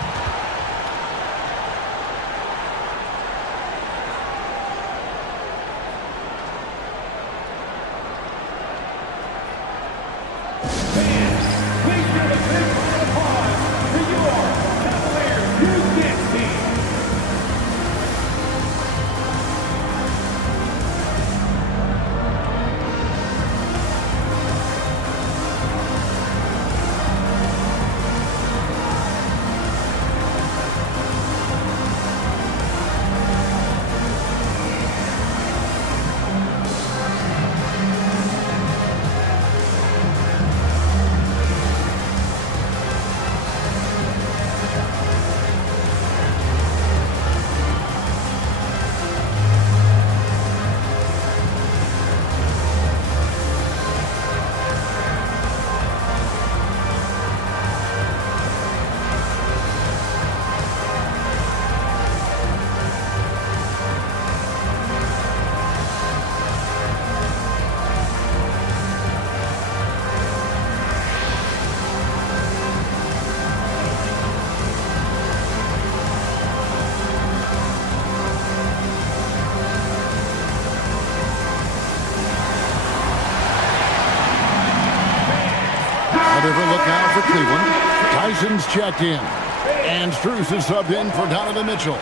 Look now for Cleveland. Tyson's checked in. And Strus is subbed in for Donovan Mitchell.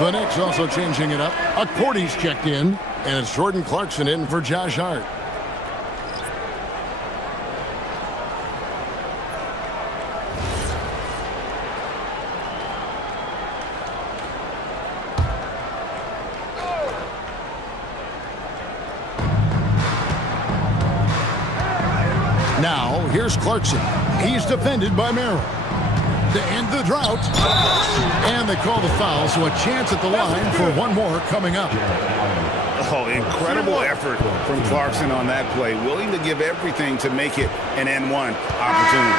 The Knicks also changing it up. Akporti's checked in. And it's Jordan Clarkson in for Josh Hart. Now, here's Clarkson. He's defended by Merrill. To end the drought. And they call the foul, so a chance at the line for one more coming up. Oh, incredible effort from Clarkson on that play. Willing to give everything to make it an N1 opportunity.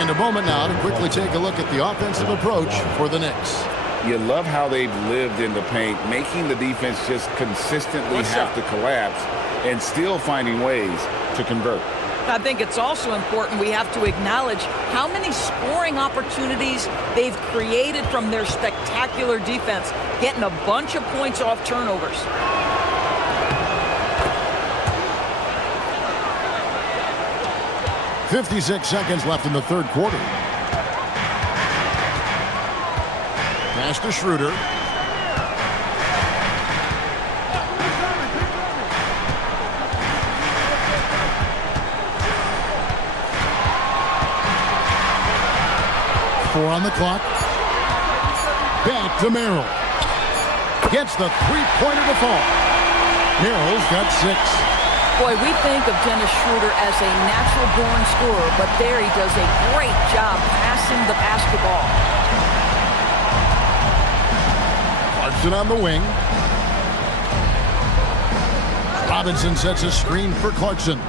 And a moment now to quickly take a look at the offensive approach for the Knicks. You love how they've lived in the paint, making the defense just consistently have to collapse and still finding ways to convert. I think it's also important we have to acknowledge how many scoring opportunities they've created from their spectacular defense, getting a bunch of points off turnovers. .56 seconds left in the third quarter. Pass to Schroeder. 4 on the clock. Back to Merrill. Gets the three-pointer to fall. Merrill's got 6. Boy, we think of Dennis Schroeder as a natural-born scorer, but there he does a great job passing the basketball. Clarkson on the wing. Robinson sets a screen for Clarkson.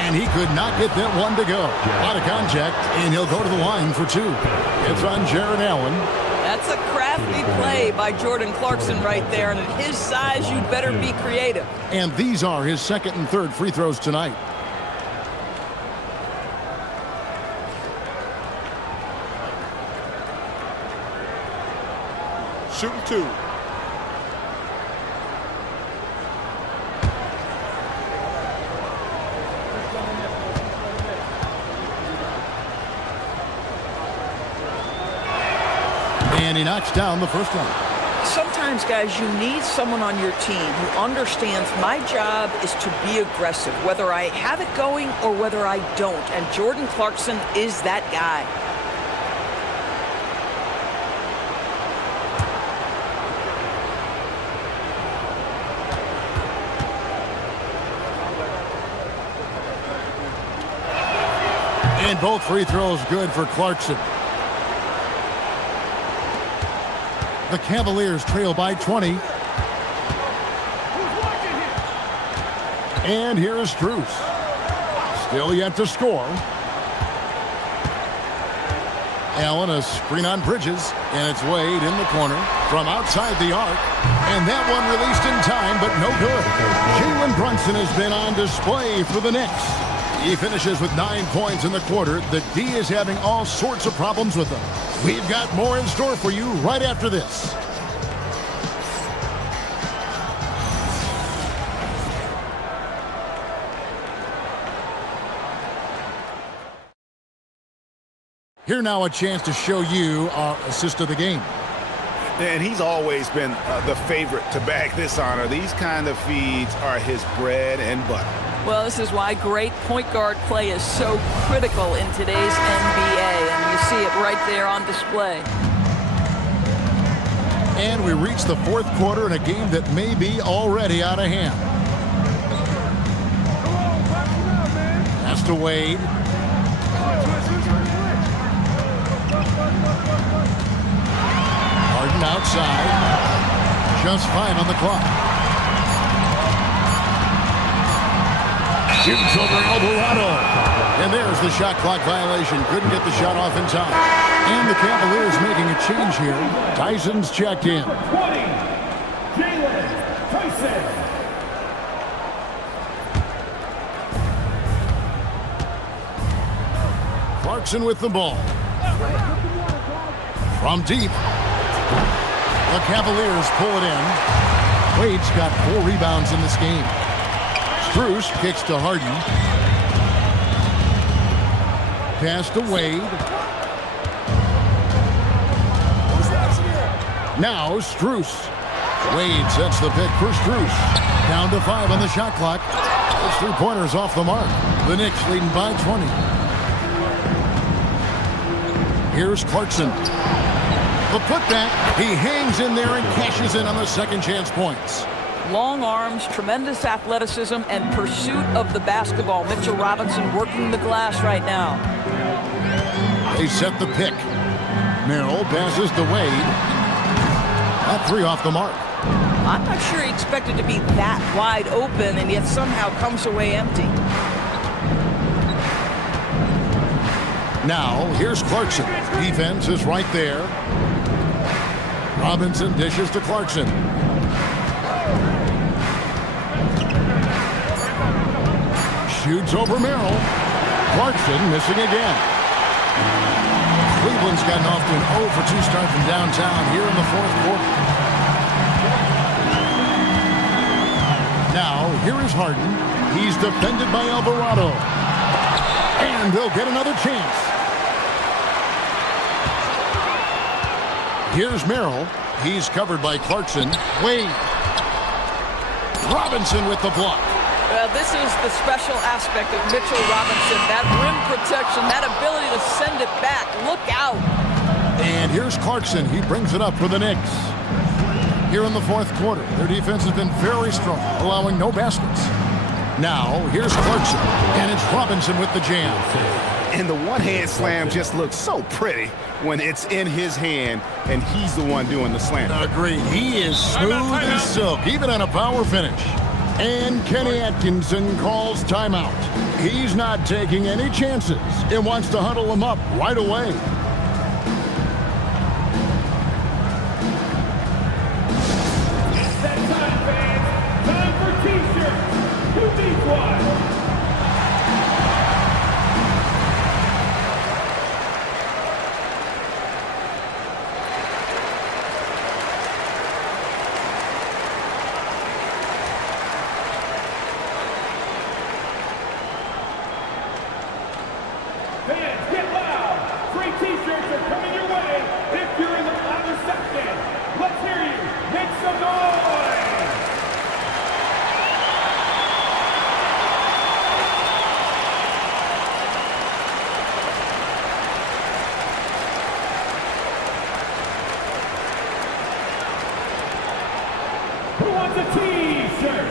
And he could not get that one to go. Out of contact, and he'll go to the line for 2. It's on Jared Allen. That's a crafty play by Jordan Clarkson right there, and at his size, you'd better be creative. And these are his second and third free throws tonight. Shooting 2. And he knocks down the first one. Sometimes, guys, you need someone on your team who understands my job is to be aggressive, whether I have it going or whether I don't. And Jordan Clarkson is that guy. And both free throws good for Clarkson. The Cavaliers trail by 20. And here is Strus. Still yet to score. Allen, a screen on Bridges, and it's Wade in the corner from outside the arc. And that one released in time, but no good. Jalen Brunson has been on display for the Knicks. He finishes with 9 points in the quarter. The D is having all sorts of problems with them. We've got more in store for you right after this. Here now a chance to show you our assist of the game. And he's always been the favorite to bag this honor. These kind of feeds are his bread and butter. Well, this is why great point guard play is so critical in today's NBA, and you see it right there on display. And we reach the fourth quarter in a game that may be already out of hand. Pass to Wade. Harden outside. Just 5 on the clock. Shoots over Alvarado. And there's the shot clock violation. Couldn't get the shot off in time. And the Cavaliers making a change here. Tyson's checked in. 20, Jalen Tyson. Clarkson with the ball. From deep. The Cavaliers pull it in. Wade's got 4 rebounds in this game. Strus kicks to Harden. Pass to Wade. Now Strus. Wade sets the pick for Strus. Down to 5 on the shot clock. Those 3-pointers off the mark. The Knicks leading by 20. Here's Clarkson. The putback. He hangs in there and cashes in on the second chance points. Long arms, tremendous athleticism, and pursuit of the basketball. Mitchell Robinson working the glass right now. They set the pick. Merrill passes to Wade. That 3 off the mark. I'm not sure he expected to be that wide open, and yet somehow comes away empty. Now, here's Clarkson. Defense is right there. Robinson dishes to Clarkson. Shoots over Merrill. Clarkson missing again. Cleveland's gotten off to an 0 for 2 start from downtown here in the fourth quarter. Now, here is Harden. He's defended by Alvarado. And they'll get another chance. Here's Merrill. He's covered by Clarkson. Wade. Robinson with the block. Well, this is the special aspect of Mitchell Robinson, that rim protection, that ability to send it back. Look out. And here's Clarkson. He brings it up for the Knicks. Here in the fourth quarter, their defense has been very strong, allowing no baskets. Now, here's Clarkson, and it's Robinson with the jam. And the one-hand slam just looks so pretty when it's in his hand, and he's the one doing the slam. Agreed. He is smooth as silk, even on a power finish. And Kenny Atkinson calls timeout. He's not taking any chances and wants to huddle him up right away. It's that time, fans. Time for T-shirts. Who needs one? Fans, get loud! Free T-shirts are coming your way if you're in the louder section. Let's hear you. Make some noise! Who wants a T-shirt?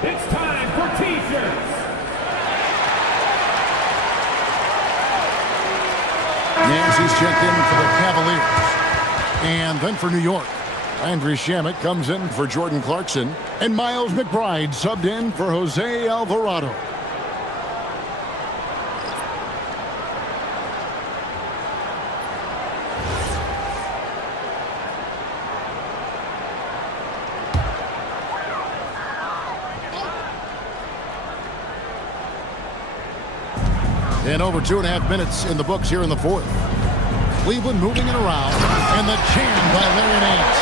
It's time for T-shirts. Nancy's checked in for the Cavaliers. And then for New York, Landry Shamet comes in for Jordan Clarkson, and Miles McBride subbed in for Jose Alvarado. And over 2.5 minutes in the books here in the fourth. Cleveland moving it around, and the jam by Larry Nance.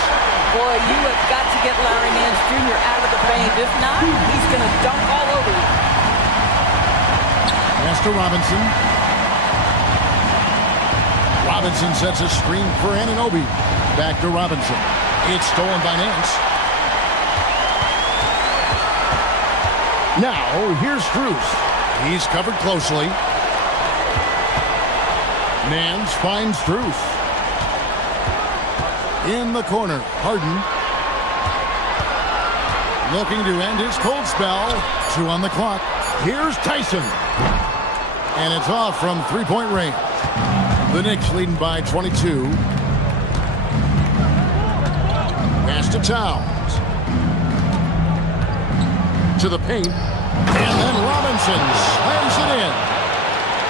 Boy, you have got to get Larry Nance Jr. out of the paint. If not, he's going to dunk all over you. Pass to Robinson. Robinson sets a screen for Anunoby. Back to Robinson. It's stolen by Nance. Now, here's Strus. He's covered closely. Nance finds Strus. In the corner, Harden. Looking to end his cold spell. 2 on the clock. Here's Tyson. And it's off from three-point range. The Knicks leading by 22. Pass to Towns. To the paint. And then Robinson slams it in.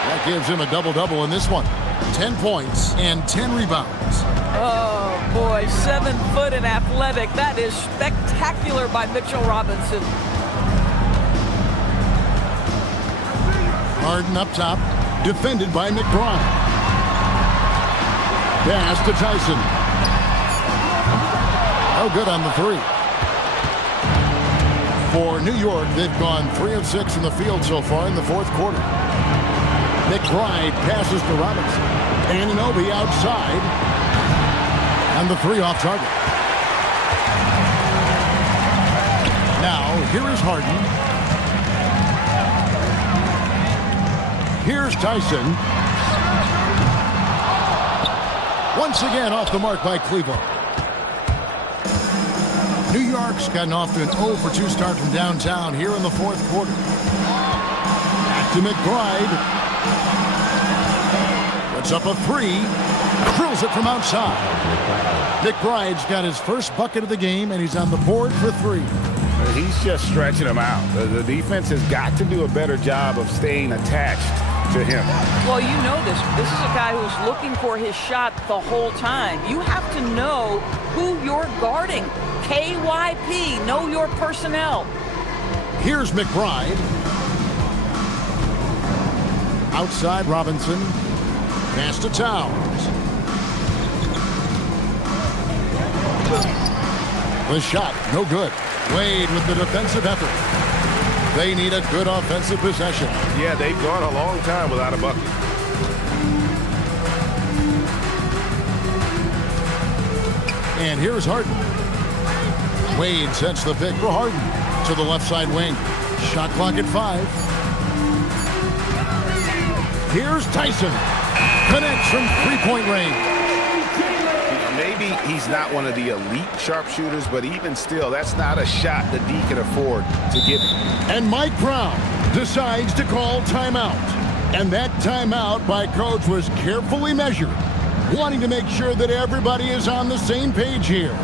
That gives him a double-double in this one. 10 points and 10 rebounds. Oh, boy, 7 foot and athletic. That is spectacular by Mitchell Robinson. Harden up top, defended by McBride. Pass to Tyson. No good on the three. For New York, they've gone 3 of 6 in the field so far in the fourth quarter. McBride passes to Robinson. Anunoby outside. And the 3 off target. Now, here is Harden. Here's Tyson. Once again off the mark by Cleveland. New York's gotten off to an 0 for 2 start from downtown here in the fourth quarter. Back to McBride. Puts up a 3. Drills it from outside. McBride's got his first bucket of the game, and he's on the board for 3. He's just stretching him out. The defense has got to do a better job of staying attached to him. Well, you know this. This is a guy who's looking for his shot the whole time. You have to know who you're guarding. KYP, know your personnel. Here's McBride. Outside Robinson. Pass to Towns. The shot, no good. Wade with the defensive effort. They need a good offensive possession. Yeah, they've gone a long time without a bucket. And here's Harden. Wade sets the pick for Harden to the left side wing. Shot clock at 5. Here's Tyson. Connects from three-point range. Maybe he's not one of the elite sharpshooters, but even still, that's not a shot that D can afford to give him. And Mike Brown decides to call timeout. And that timeout by coach was carefully measured, wanting to make sure that everybody is on the same page here.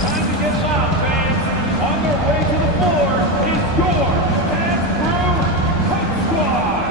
Time to get loud, fans. On their way to the floor is your Pass Through Hype Squad.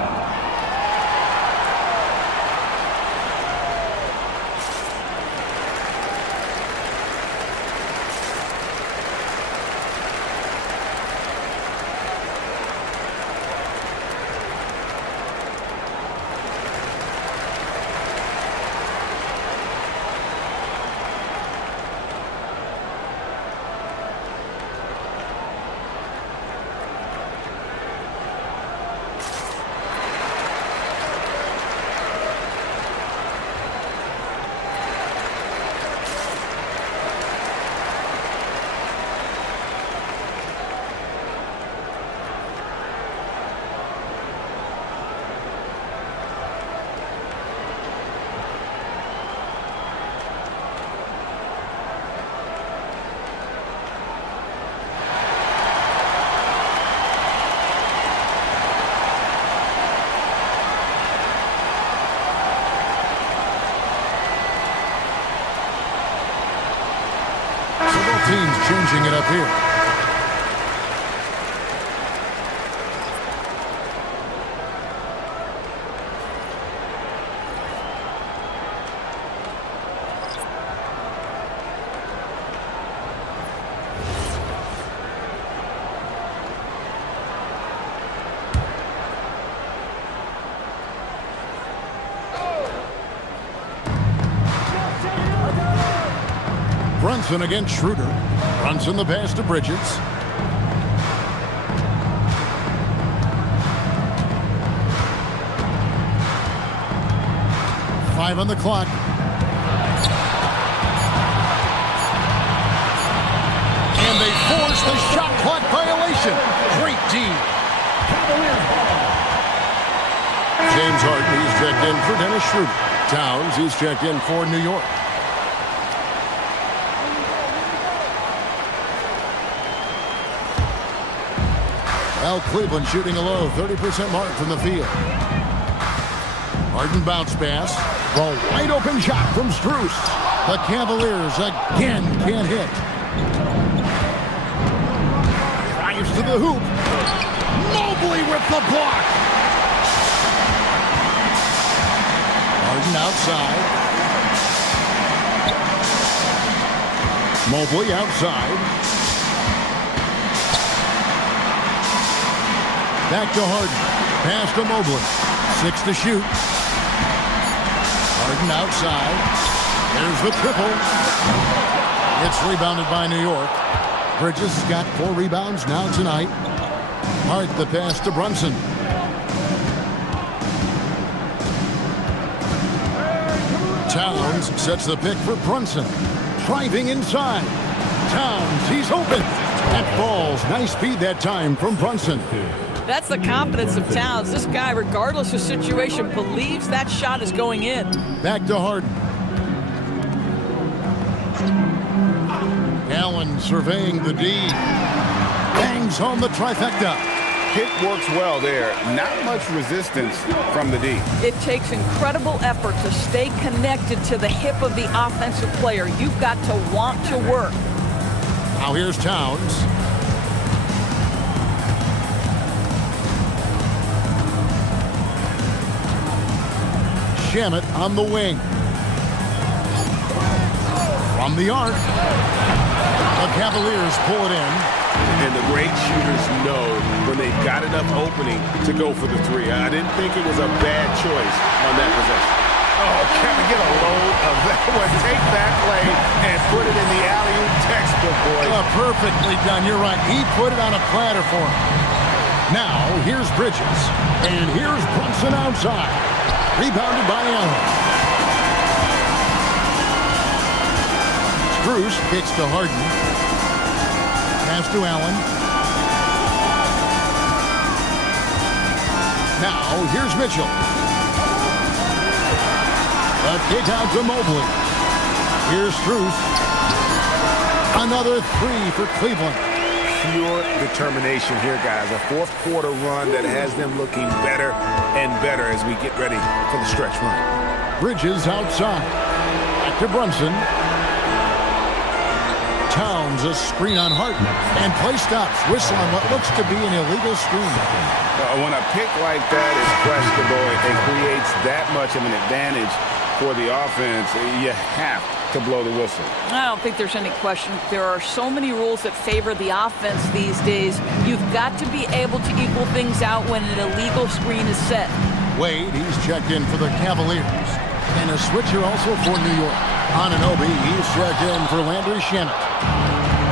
Teams changing it up here. Brunson against Schroeder. Brunson the pass to Bridges. Five on the clock. And they force the shot clock violation. Great D. James Harden, he's checked in for Dennis Schroeder. Towns, he's checked in for New York. Well, Cleveland shooting a low 30% mark from the field. Harden bounce pass. The wide open shot from Strus. The Cavaliers again can't hit. Drives to the hoop. Mobley with the block. Harden outside. Mobley outside. Back to Harden. Pass to Mobley. 6 to shoot. Harden outside. There's the triple. It's rebounded by New York. Bridges has got 4 rebounds now tonight. Hart the pass to Brunson. Towns sets the pick for Brunson. Driving inside. Towns, he's open. And falls. Nice speed that time from Brunson. That's the confidence of Towns. This guy, regardless of situation, believes that shot is going in. Back to Harden. Allen surveying the D. Bangs home the trifecta. Hit works well there. Not much resistance from the D. It takes incredible effort to stay connected to the hip of the offensive player. You've got to want to work. Now here's Towns. Shamet on the wing. From the arc. The Cavaliers pull it in. And the great shooters know when they've got enough opening to go for the 3. I didn't think it was a bad choice on that possession. Oh, can we get a load of that one? Take that play and put it in the alley-oop textbook, boys. Perfectly done. You're right. He put it on a platter for him. Now, here's Bridges. And here's Brunson outside. Rebounded by Allen. Bruce kicks to Harden. Pass to Allen. Now, here's Mitchell. A kick out to Mobley. Here's Struce. Another three for Cleveland. Pure determination here, guys. A fourth quarter run that has them looking better and better as we get ready for the stretch run. Bridges outside. Back to Brunson. Towns a screen on Harden. And play stops. Whistle on what looks to be an illegal screen. When a pick like that is questionable and creates that much of an advantage for the offense, you have to blow the whistle. I don't think there's any question. There are so many rules that favor the offense these days. You've got to be able to equal things out when an illegal screen is set. Wade, he's checked in for the Cavaliers. And a switcher also for New York. Anunoby, he's checked in for Landry Shamet.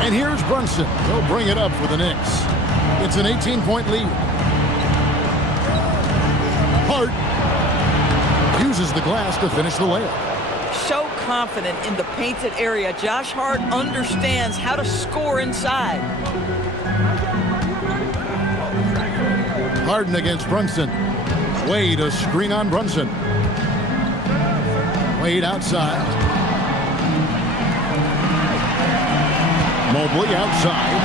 And here's Brunson. He'll bring it up for the Knicks. It's an 18-point lead. Hart uses the glass to finish the layup. So confident in the painted area. Josh Hart understands how to score inside. Harden against Brunson. Wade, a screen on Brunson. Wade outside. Mobley outside.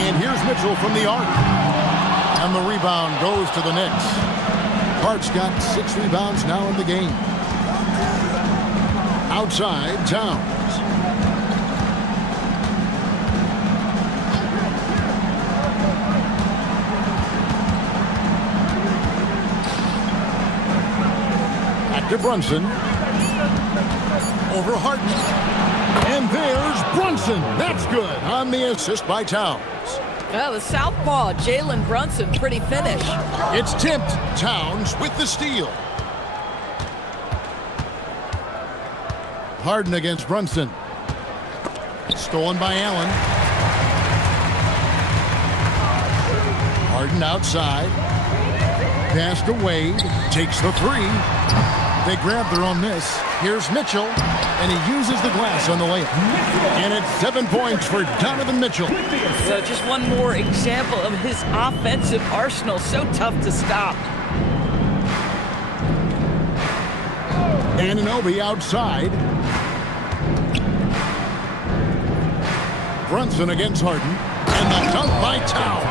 And here's Mitchell from the arc. And the rebound goes to the Knicks. Hart's got 6 rebounds now in the game. Outside, Towns. Back to Brunson. Over Harden. And there's Brunson. That's good on the assist by Towns. Well, the southpaw, Jalen Brunson, pretty finish. It's tipped. Towns with the steal. Harden against Brunson. Stolen by Allen. Harden outside. Pass to Wade. Takes the three. They grab their own miss. Here's Mitchell. And he uses the glass on the layup. And it's 7 points for Donovan Mitchell. So just one more example of his offensive arsenal. So tough to stop. Anunoby outside. Brunson against Harden. And the dunk by Towns.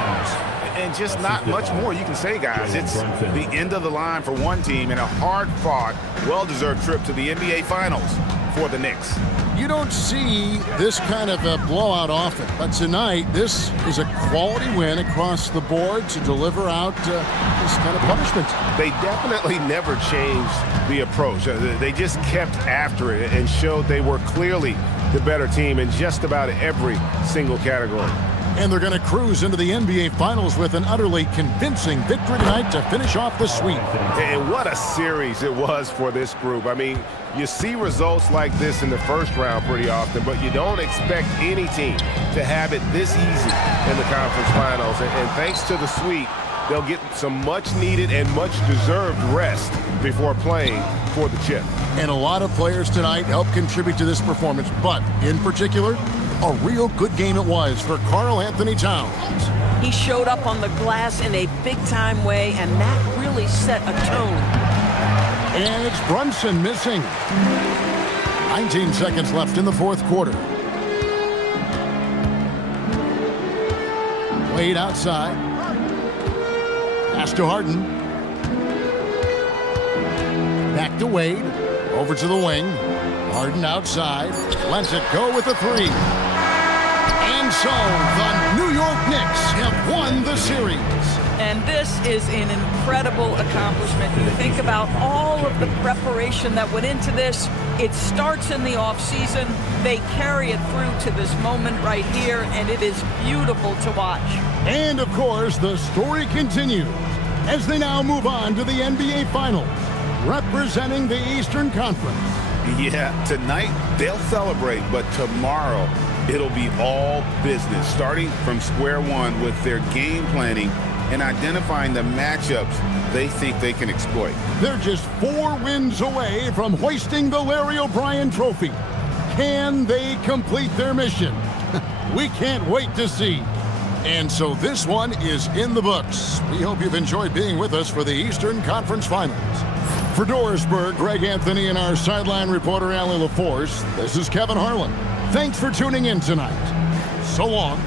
And just not much more you can say, guys. It's the end of the line for one team and a hard-fought, well-deserved trip to the NBA Finals for the Knicks. You don't see this kind of a blowout often, but tonight this is a quality win across the board to deliver out this kind of punishment. They definitely never changed the approach. They just kept after it and showed they were clearly the better team in just about every single category. And they're going to cruise into the NBA Finals with an utterly convincing victory tonight to finish off the sweep. And what a series it was for this group. I mean, you see results like this in the first round pretty often, but you don't expect any team to have it this easy in the conference finals. And thanks to the sweep, they'll get some much-needed and much-deserved rest before playing for the chip. And a lot of players tonight helped contribute to this performance, but in particular, a real good game it was for Karl Anthony Towns. He showed up on the glass in a big-time way, and that really set a tone. And it's Brunson missing. 19 seconds left in the fourth quarter. Wade outside. Pass to Harden. Back to Wade. Over to the wing. Harden outside. Lets it go with a three. And so the New York Knicks have won the series. And this is an incredible accomplishment. You think about all of the preparation that went into this. It starts in the offseason. They carry it through to this moment right here, and it is beautiful to watch. And, of course, the story continues as they now move on to the NBA Finals, representing the Eastern Conference. Yeah, tonight they'll celebrate, but tomorrow it'll be all business, starting from square one with their game planning and identifying the matchups they think they can exploit. They're just 4 wins away from hoisting the Larry O'Brien Trophy. Can they complete their mission? We can't wait to see. And so this one is in the books. We hope you've enjoyed being with us for the Eastern Conference Finals. For Dorisburg, Greg Anthony, and our sideline reporter, Allie LaForce, this is Kevin Harlan. Thanks for tuning in tonight. So long.